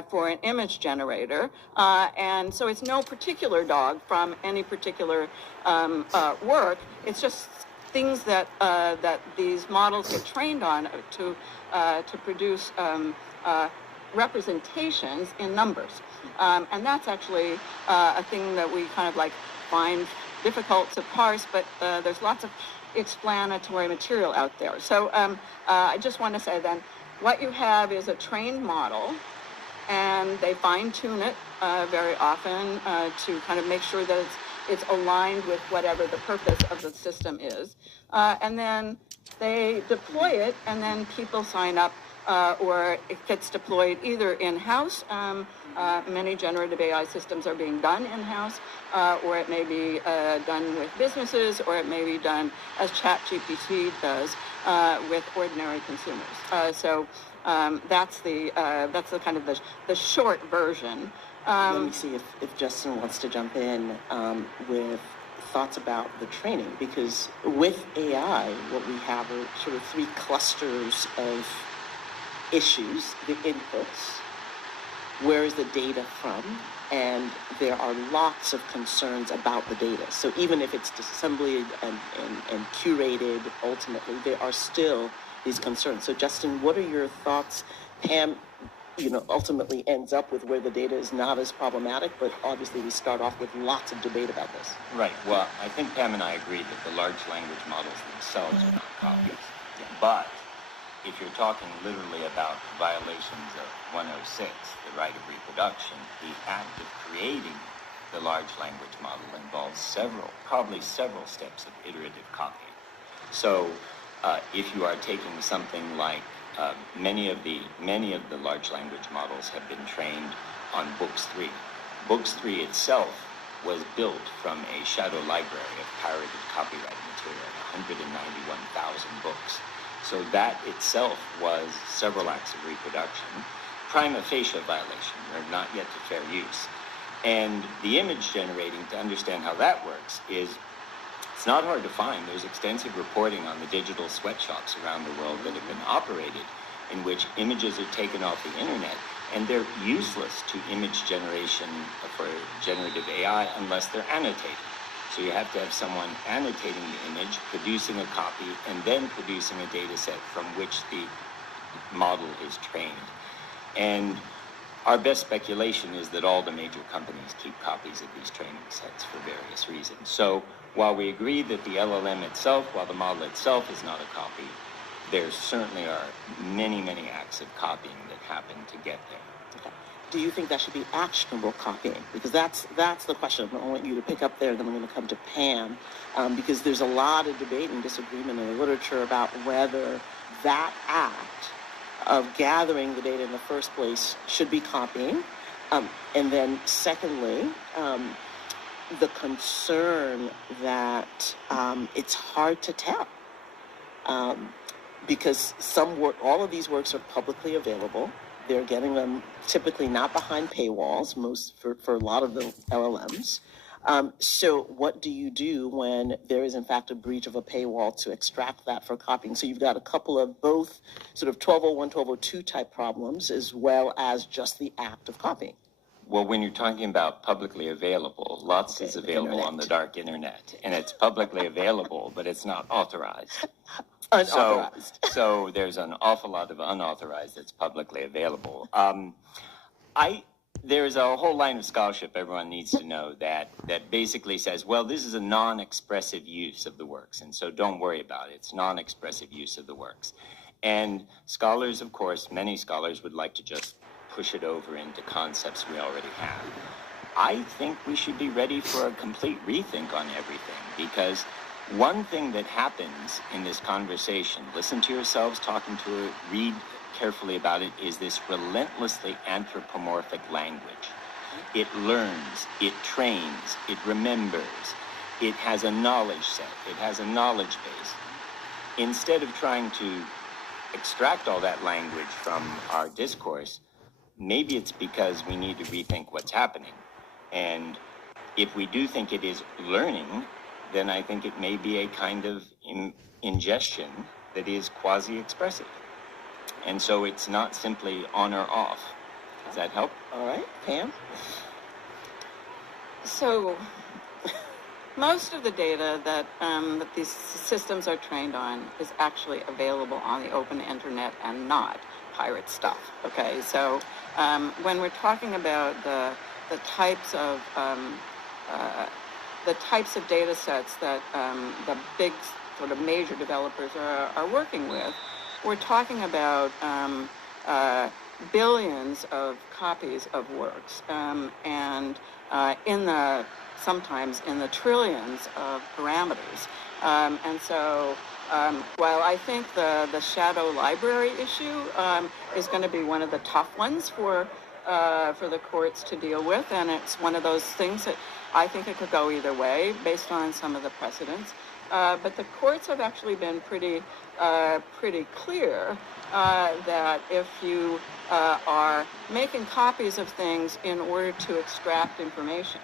for an image generator. And so it's no particular dog from any particular work. It's just things that these models get trained on to produce representations in numbers. And that's actually a thing that we kind of like find difficult to parse, but there's lots of explanatory material out there. So I just want to say then, what you have is a trained model, and they fine-tune it very often to kind of make sure that it's aligned with whatever the purpose of the system is. And then they deploy it, and then people sign up, or it gets deployed either in-house. Many generative AI systems are being done in-house, or it may be done with businesses, or it may be done as ChatGPT does with ordinary consumers. So that's the kind of the short version. Let me see if Justin wants to jump in with thoughts about the training, because with AI, what we have are sort of three clusters of issues: the inputs, where is the data from, and there are lots of concerns about the data. So even if it's disassembled and curated, ultimately, there are still these concerns. So Justin, what are your thoughts? Pam, ultimately ends up with where the data is not as problematic, but obviously we start off with lots of debate about this. Right. Well, I think Pam and I agree that the large language models themselves are not copies. But if you're talking literally about violations of 106, the right of reproduction, the act of creating the large language model involves probably several steps of iterative copying. So if you are taking something like many of the large language models have been trained on Books 3. Books 3 itself was built from a shadow library of pirated copyright material, 191,000 books. So that itself was several acts of reproduction. prima facie violation. We're not yet to fair use. And the image generating, to understand how that works, is it's not hard to find. There's extensive reporting on the digital sweatshops around the world that have been operated in which images are taken off the internet, and they're useless to image generation for generative AI unless they're annotated. So you have to have someone annotating the image, producing a copy, and then producing a data set from which the model is trained. And our best speculation is that all the major companies keep copies of these training sets for various reasons. So while we agree that the LLM itself, while the model itself is not a copy, there certainly are many, many acts of copying that happen to get there. Okay. Do you think that should be actionable copying? Because that's the question. I want you to pick up there, then I'm going to come to Pam, because there's a lot of debate and disagreement in the literature about whether that act of gathering the data in the first place should be copying. And then secondly, the concern that it's hard to tell. Because all of these works are publicly available. They're getting them typically not behind paywalls, for a lot of the LLMs. So what do you do when there is in fact a breach of a paywall to extract that for copying? So you've got a couple of both sort of 1201, 1202 type problems, as well as just the act of copying. Well, when you're talking about publicly available, lots is available on the dark internet, and it's publicly available, but it's not authorized. Unauthorized. So there's an awful lot of unauthorized that's publicly available. There's a whole line of scholarship everyone needs to know that basically says, well, this is a non-expressive use of the works, and so don't worry about it. It's non-expressive use of the works. And scholars, of course, many scholars would like to just push it over into concepts we already have. I think we should be ready for a complete rethink on everything, because one thing that happens in this conversation, listen to yourselves talking to it, read carefully about it, is this relentlessly anthropomorphic language. It learns, it trains, it remembers, it has a knowledge set, it has a knowledge base. Instead of trying to extract all that language from our discourse, maybe it's because we need to rethink what's happening. And if we do think it is learning, then I think it may be a kind of ingestion that is quasi-expressive. And so it's not simply on or off. Does that help? All right, Pam? So most of the data that these systems are trained on is actually available on the open internet and not pirate stuff, okay? So when we're talking about the types of data sets that the big sort of major developers are working with, we're talking about billions of copies of works, and sometimes in the trillions of parameters. And so while I think the shadow library issue is going to be one of the tough ones for the courts to deal with, and it's one of those things that I think it could go either way based on some of the precedents. But the courts have actually been pretty clear that if you are making copies of things in order to extract information,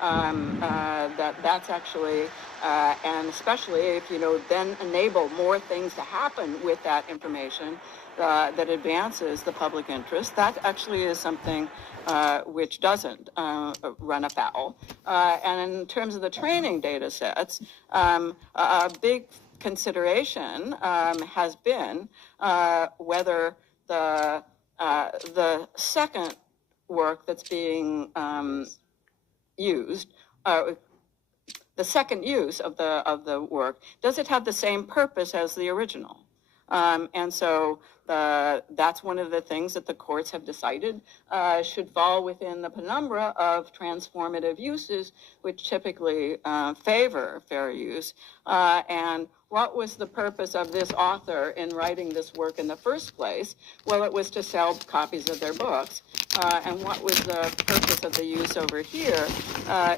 that's actually, and especially if you then enable more things to happen with that information that advances the public interest, that actually is something which doesn't run afoul. And in terms of the training data sets, a big consideration has been whether the second work that's being used, the second use of the work, does it have the same purpose as the original? And so that's one of the things that the courts have decided should fall within the penumbra of transformative uses, which typically favor fair use. And what was the purpose of this author in writing this work in the first place? Well, it was to sell copies of their books. And what was the purpose of the use over here?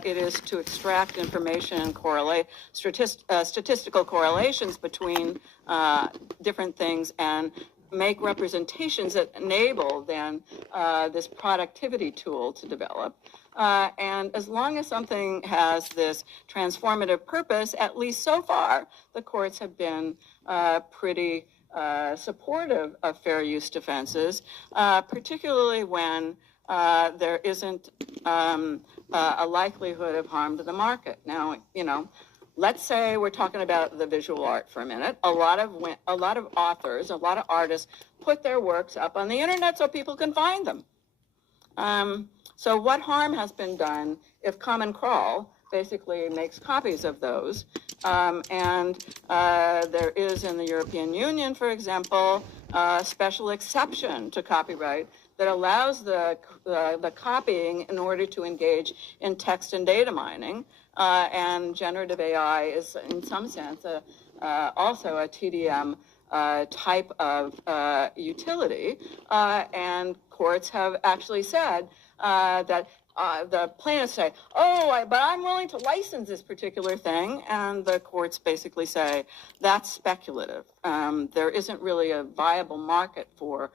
It is to extract information and correlate statistical correlations between different things and make representations that enable then this productivity tool to develop. And as long as something has this transformative purpose, at least so far, the courts have been pretty supportive of fair use defenses, particularly when there isn't a likelihood of harm to the market. Now, you know, let's say we're talking about the visual art for a minute. A lot of authors, a lot of artists put their works up on the internet so people can find them. So what harm has been done if Common Crawl basically makes copies of those? And there is in the European Union, for example, a special exception to copyright that allows the copying in order to engage in text and data mining. And generative AI is, in some sense, also a TDM type of utility. And courts have actually said that the plaintiffs say, oh, but I'm willing to license this particular thing. And the courts basically say, that's speculative. There isn't really a viable market for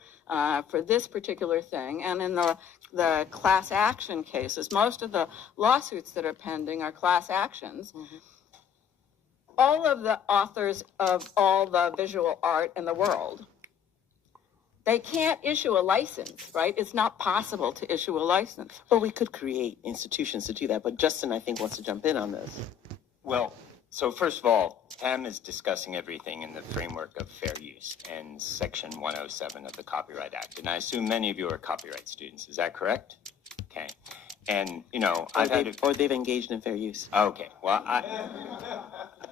this particular thing. And in the class action cases, most of the lawsuits that are pending are class actions. Mm-hmm. All of the authors of all the visual art in the world, they can't issue a license, right? It's not possible to issue a license. Well, we could create institutions to do that, but Justin, I think, wants to jump in on this. Well, so first of all, Pam is discussing everything in the framework of fair use and Section 107 of the Copyright Act. And I assume many of you are copyright students. Is that correct? Okay. And, you know, or they've engaged in fair use. Okay. Well,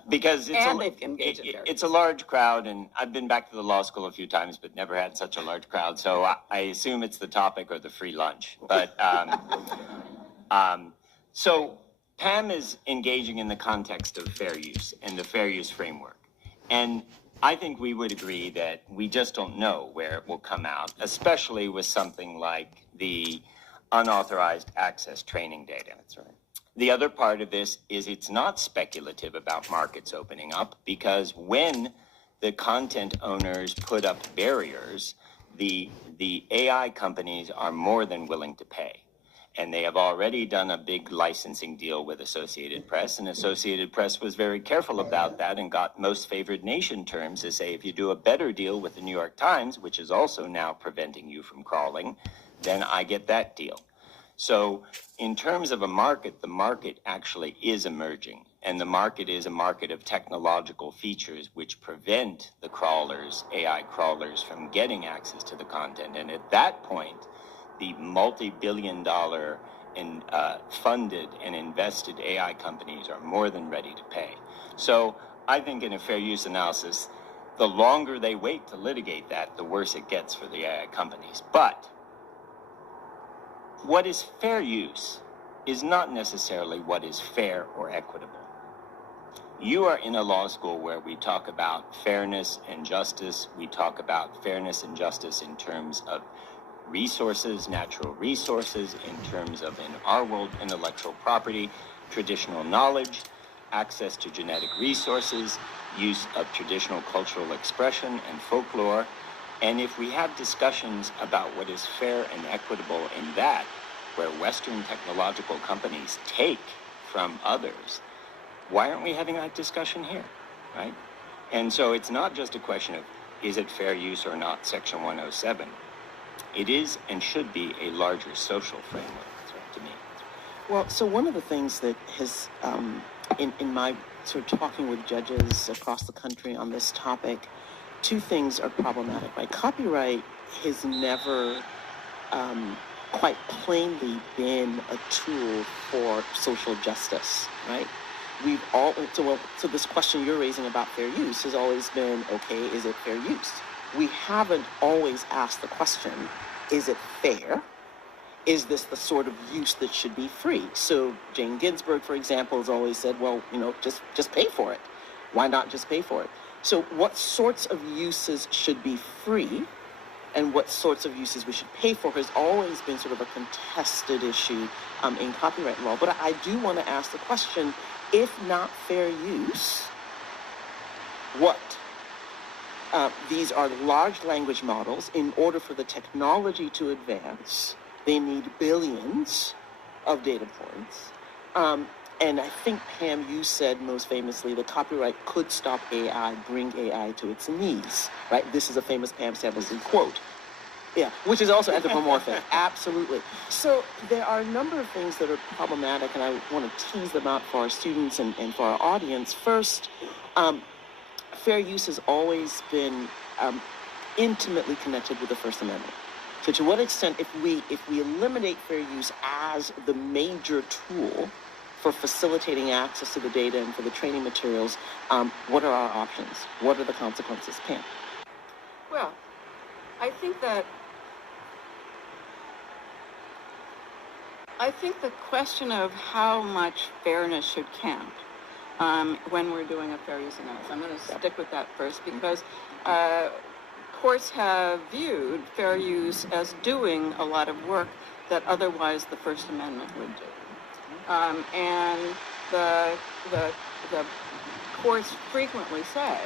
because it's a large crowd, and I've been back to the law school a few times, but never had such a large crowd. So I assume it's the topic or the free lunch. But so Pam is engaging in the context of fair use and the fair use framework. And I think we would agree that we just don't know where it will come out, especially with something like the unauthorized access training data. That's right. The other part of this is it's not speculative about markets opening up, because when the content owners put up barriers, the AI companies are more than willing to pay. And they have already done a big licensing deal with Associated Press, and Associated Press was very careful about that and got most favored nation terms to say, if you do a better deal with the New York Times, which is also now preventing you from crawling, then I get that deal. So in terms of a market, the market actually is emerging, and the market is a market of technological features which prevent the crawlers, AI crawlers, from getting access to the content. And at that point, the multi-billion-dollar funded and invested AI companies are more than ready to pay. So I think in a fair use analysis, the longer they wait to litigate that, the worse it gets for the AI companies. But what is fair use is not necessarily what is fair or equitable. You are in a law school where we talk about fairness and justice. We talk about fairness and justice in terms of resources, natural resources, in terms of, in our world, intellectual property, traditional knowledge, access to genetic resources, use of traditional cultural expression and folklore. And if we have discussions about what is fair and equitable in that, where Western technological companies take from others, why aren't we having that discussion here, right? And so it's not just a question of, is it fair use or not, Section 107. It is and should be a larger social framework, to me. Well, so one of the things that has, in my sort of talking with judges across the country on this topic, two things are problematic, right? Copyright has never quite plainly been a tool for social justice, right? We've all, so this question you're raising about fair use has always been, okay, is it fair use? We haven't always asked the question, is it fair? Is this the sort of use that should be free? So Jane Ginsburg, for example, has always said, well, you know, just pay for it. Why not just pay for it? So what sorts of uses should be free and what sorts of uses we should pay for has always been sort of a contested issue in copyright law. But I do want to ask the question, if not fair use, what? These are large language models. In order for the technology to advance, they need billions of data points. And I think, Pam, you said most famously that copyright could stop AI, bring AI to its knees, right? This is a famous Pam Samuelson quote. Yeah, which is also anthropomorphic, absolutely. So there are a number of things that are problematic, and I want to tease them out for our students and for our audience. First, fair use has always been intimately connected with the First Amendment. So to what extent, if we eliminate fair use as the major tool for facilitating access to the data and for the training materials, what are our options? What are the consequences, Pam? Well, I think the question of how much fairness should count when we're doing a fair use analysis, I'm going to stick with that first because courts have viewed fair use as doing a lot of work that otherwise the First Amendment would do. And the courts frequently say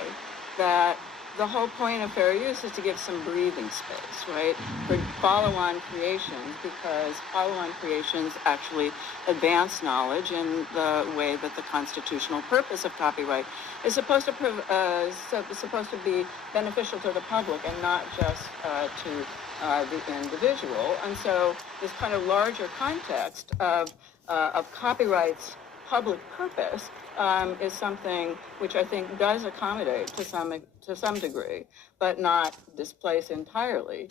that the whole point of fair use is to give some breathing space, right, for follow-on creations, because follow-on creations actually advance knowledge in the way that the constitutional purpose of copyright is supposed to be beneficial to the public and not just to the individual. And so this kind of larger context of copyright's public purpose is something which I think does accommodate to some degree, but not displace entirely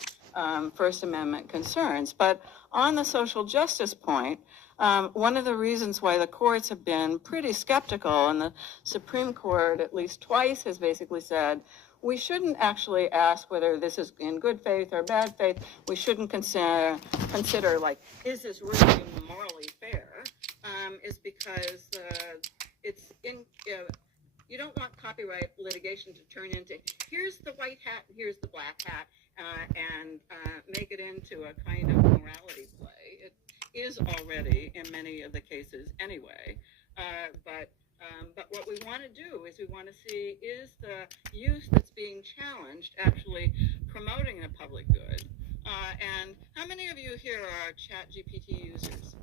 First Amendment concerns. But on the social justice point, one of the reasons why the courts have been pretty skeptical, and the Supreme Court at least twice has basically said, we shouldn't actually ask whether this is in good faith or bad faith. We shouldn't consider like, is this really morally fair? Is because you don't want copyright litigation to turn into here's the white hat and here's the black hat and make it into a kind of morality play. It is already in many of the cases anyway. But what we want to do is we want to see, is the use that's being challenged actually promoting a public good? And how many of you here are ChatGPT users?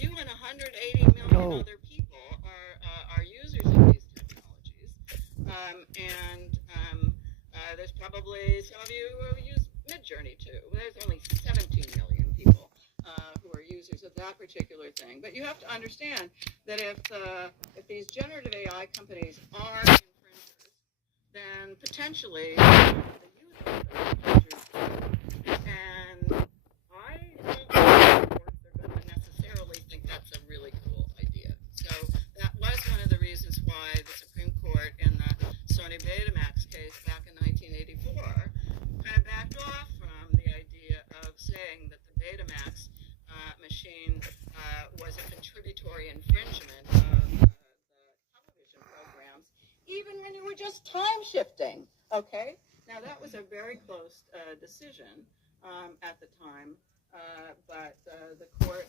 You and 180 million other people are users of these technologies. There's probably some of you who use Midjourney too. There's only 17 million people who are users of that particular thing. But you have to understand that if these generative AI companies are infringers, then potentially the users are infringers. And I don't know they're going to necessarily think that's a really cool idea. So that was one of the reasons why the Supreme Court in the Sony Betamax case back in 1984 kind of backed off from the idea of saying that the Betamax machine was a contributory infringement of the television programs, even when you were just time shifting, okay? Now that was a very close decision at the time, but the court,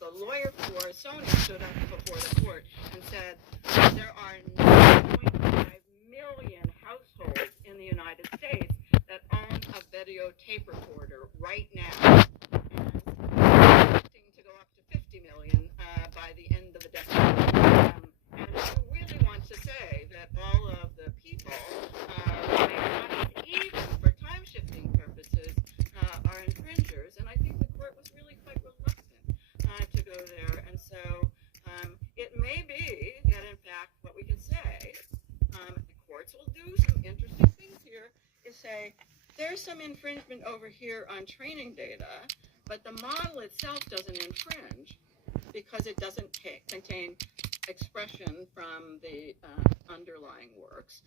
the lawyer for Sony stood up before the court and said there are 9.5 million households in the United States that own a videotape recorder right now, and expecting to go up to 50 million by the end of the decade. And you really want to say that all of the people who make money, even for time-shifting purposes, are infringers. And I think the court was really quite reluctant to go there. And so it may be that, in fact, what we can say, the courts will do some interesting things here, is say, there's some infringement over here on training data, but the model itself doesn't infringe because it doesn't contain expression from the underlying works,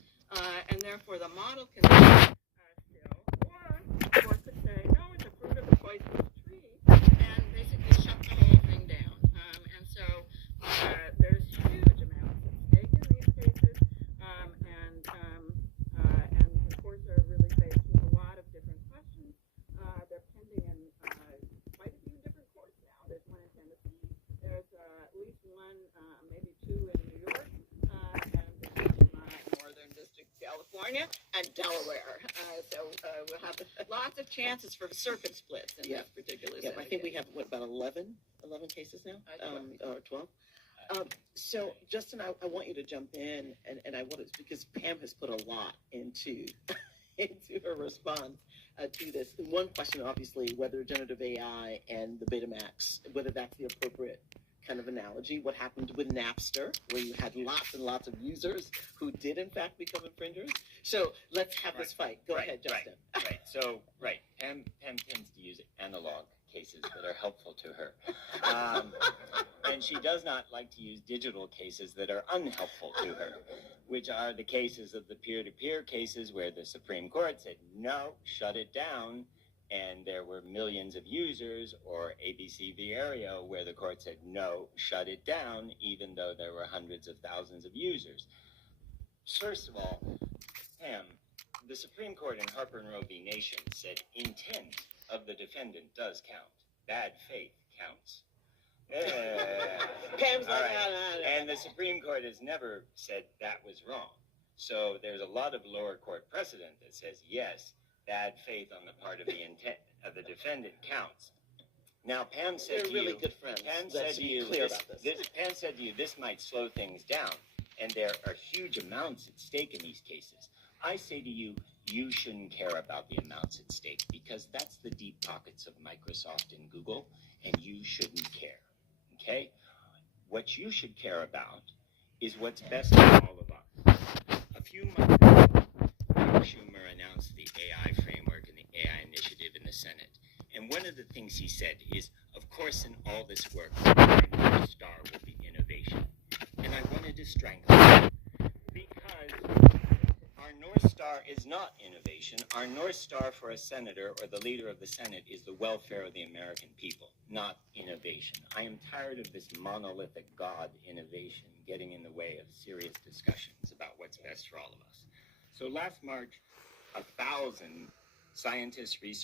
and therefore the model can still, or the court could say, no, it's a fruit of the poisonous tree, and basically shut the whole thing down. And so there's huge amounts at stake in these cases, and the courts are really faced with a lot of different questions. They're pending in quite a few different courts now. There's one in Tennessee. There's at least one, maybe two in New York, and there's California and Delaware. We'll have lots of chances for circuit splits in this particular Yeah, set I of think we cases. have, what, about 11 cases now? 12. Or 12? So, Justin, I want you to jump in, and I want to, because Pam has put a lot into into her response to this. One question, obviously, whether generative AI and the Betamax, whether that's the appropriate kind of analogy. What happened with Napster, where you had lots and lots of users who did, in fact, become infringers. So let's have this fight. Go ahead, Justin. Right. So, Pam tends to use analog cases that are helpful to her. And she does not like to use digital cases that are unhelpful to her, which are the cases of the peer-to-peer cases where the Supreme Court said, no, shut it down, and there were millions of users, or ABC v. Aereo, where the court said, no, shut it down, even though there were hundreds of thousands of users. First of all, Pam, the Supreme Court in Harper and Roe v. Nation said intent of the defendant does count. Bad faith counts. Pam's like, And the Supreme Court has never said that was wrong. So there's a lot of lower court precedent that says, yes, bad faith on the part of the intent of the defendant counts. Now, Pam said They're to really you, good friends. Pam Let's said to be you, clear about this. Pam said to you, this might slow things down, and there are huge amounts at stake in these cases. I say to you, you shouldn't care about the amounts at stake because that's the deep pockets of Microsoft and Google, and you shouldn't care. Okay? What you should care about is what's best for all of us. A few months ago, Schumer announced the AI framework and the AI initiative in the Senate. And one of the things he said is, of course, in all this work, our North Star will be innovation. And I wanted to strangle it because our North Star is not innovation. Our North Star for a senator or the leader of the Senate is the welfare of the American people, not innovation. I am tired of this monolithic God innovation getting in the way of serious discussions about what's best for all of us. So last March, 1,000 scientists, researchers,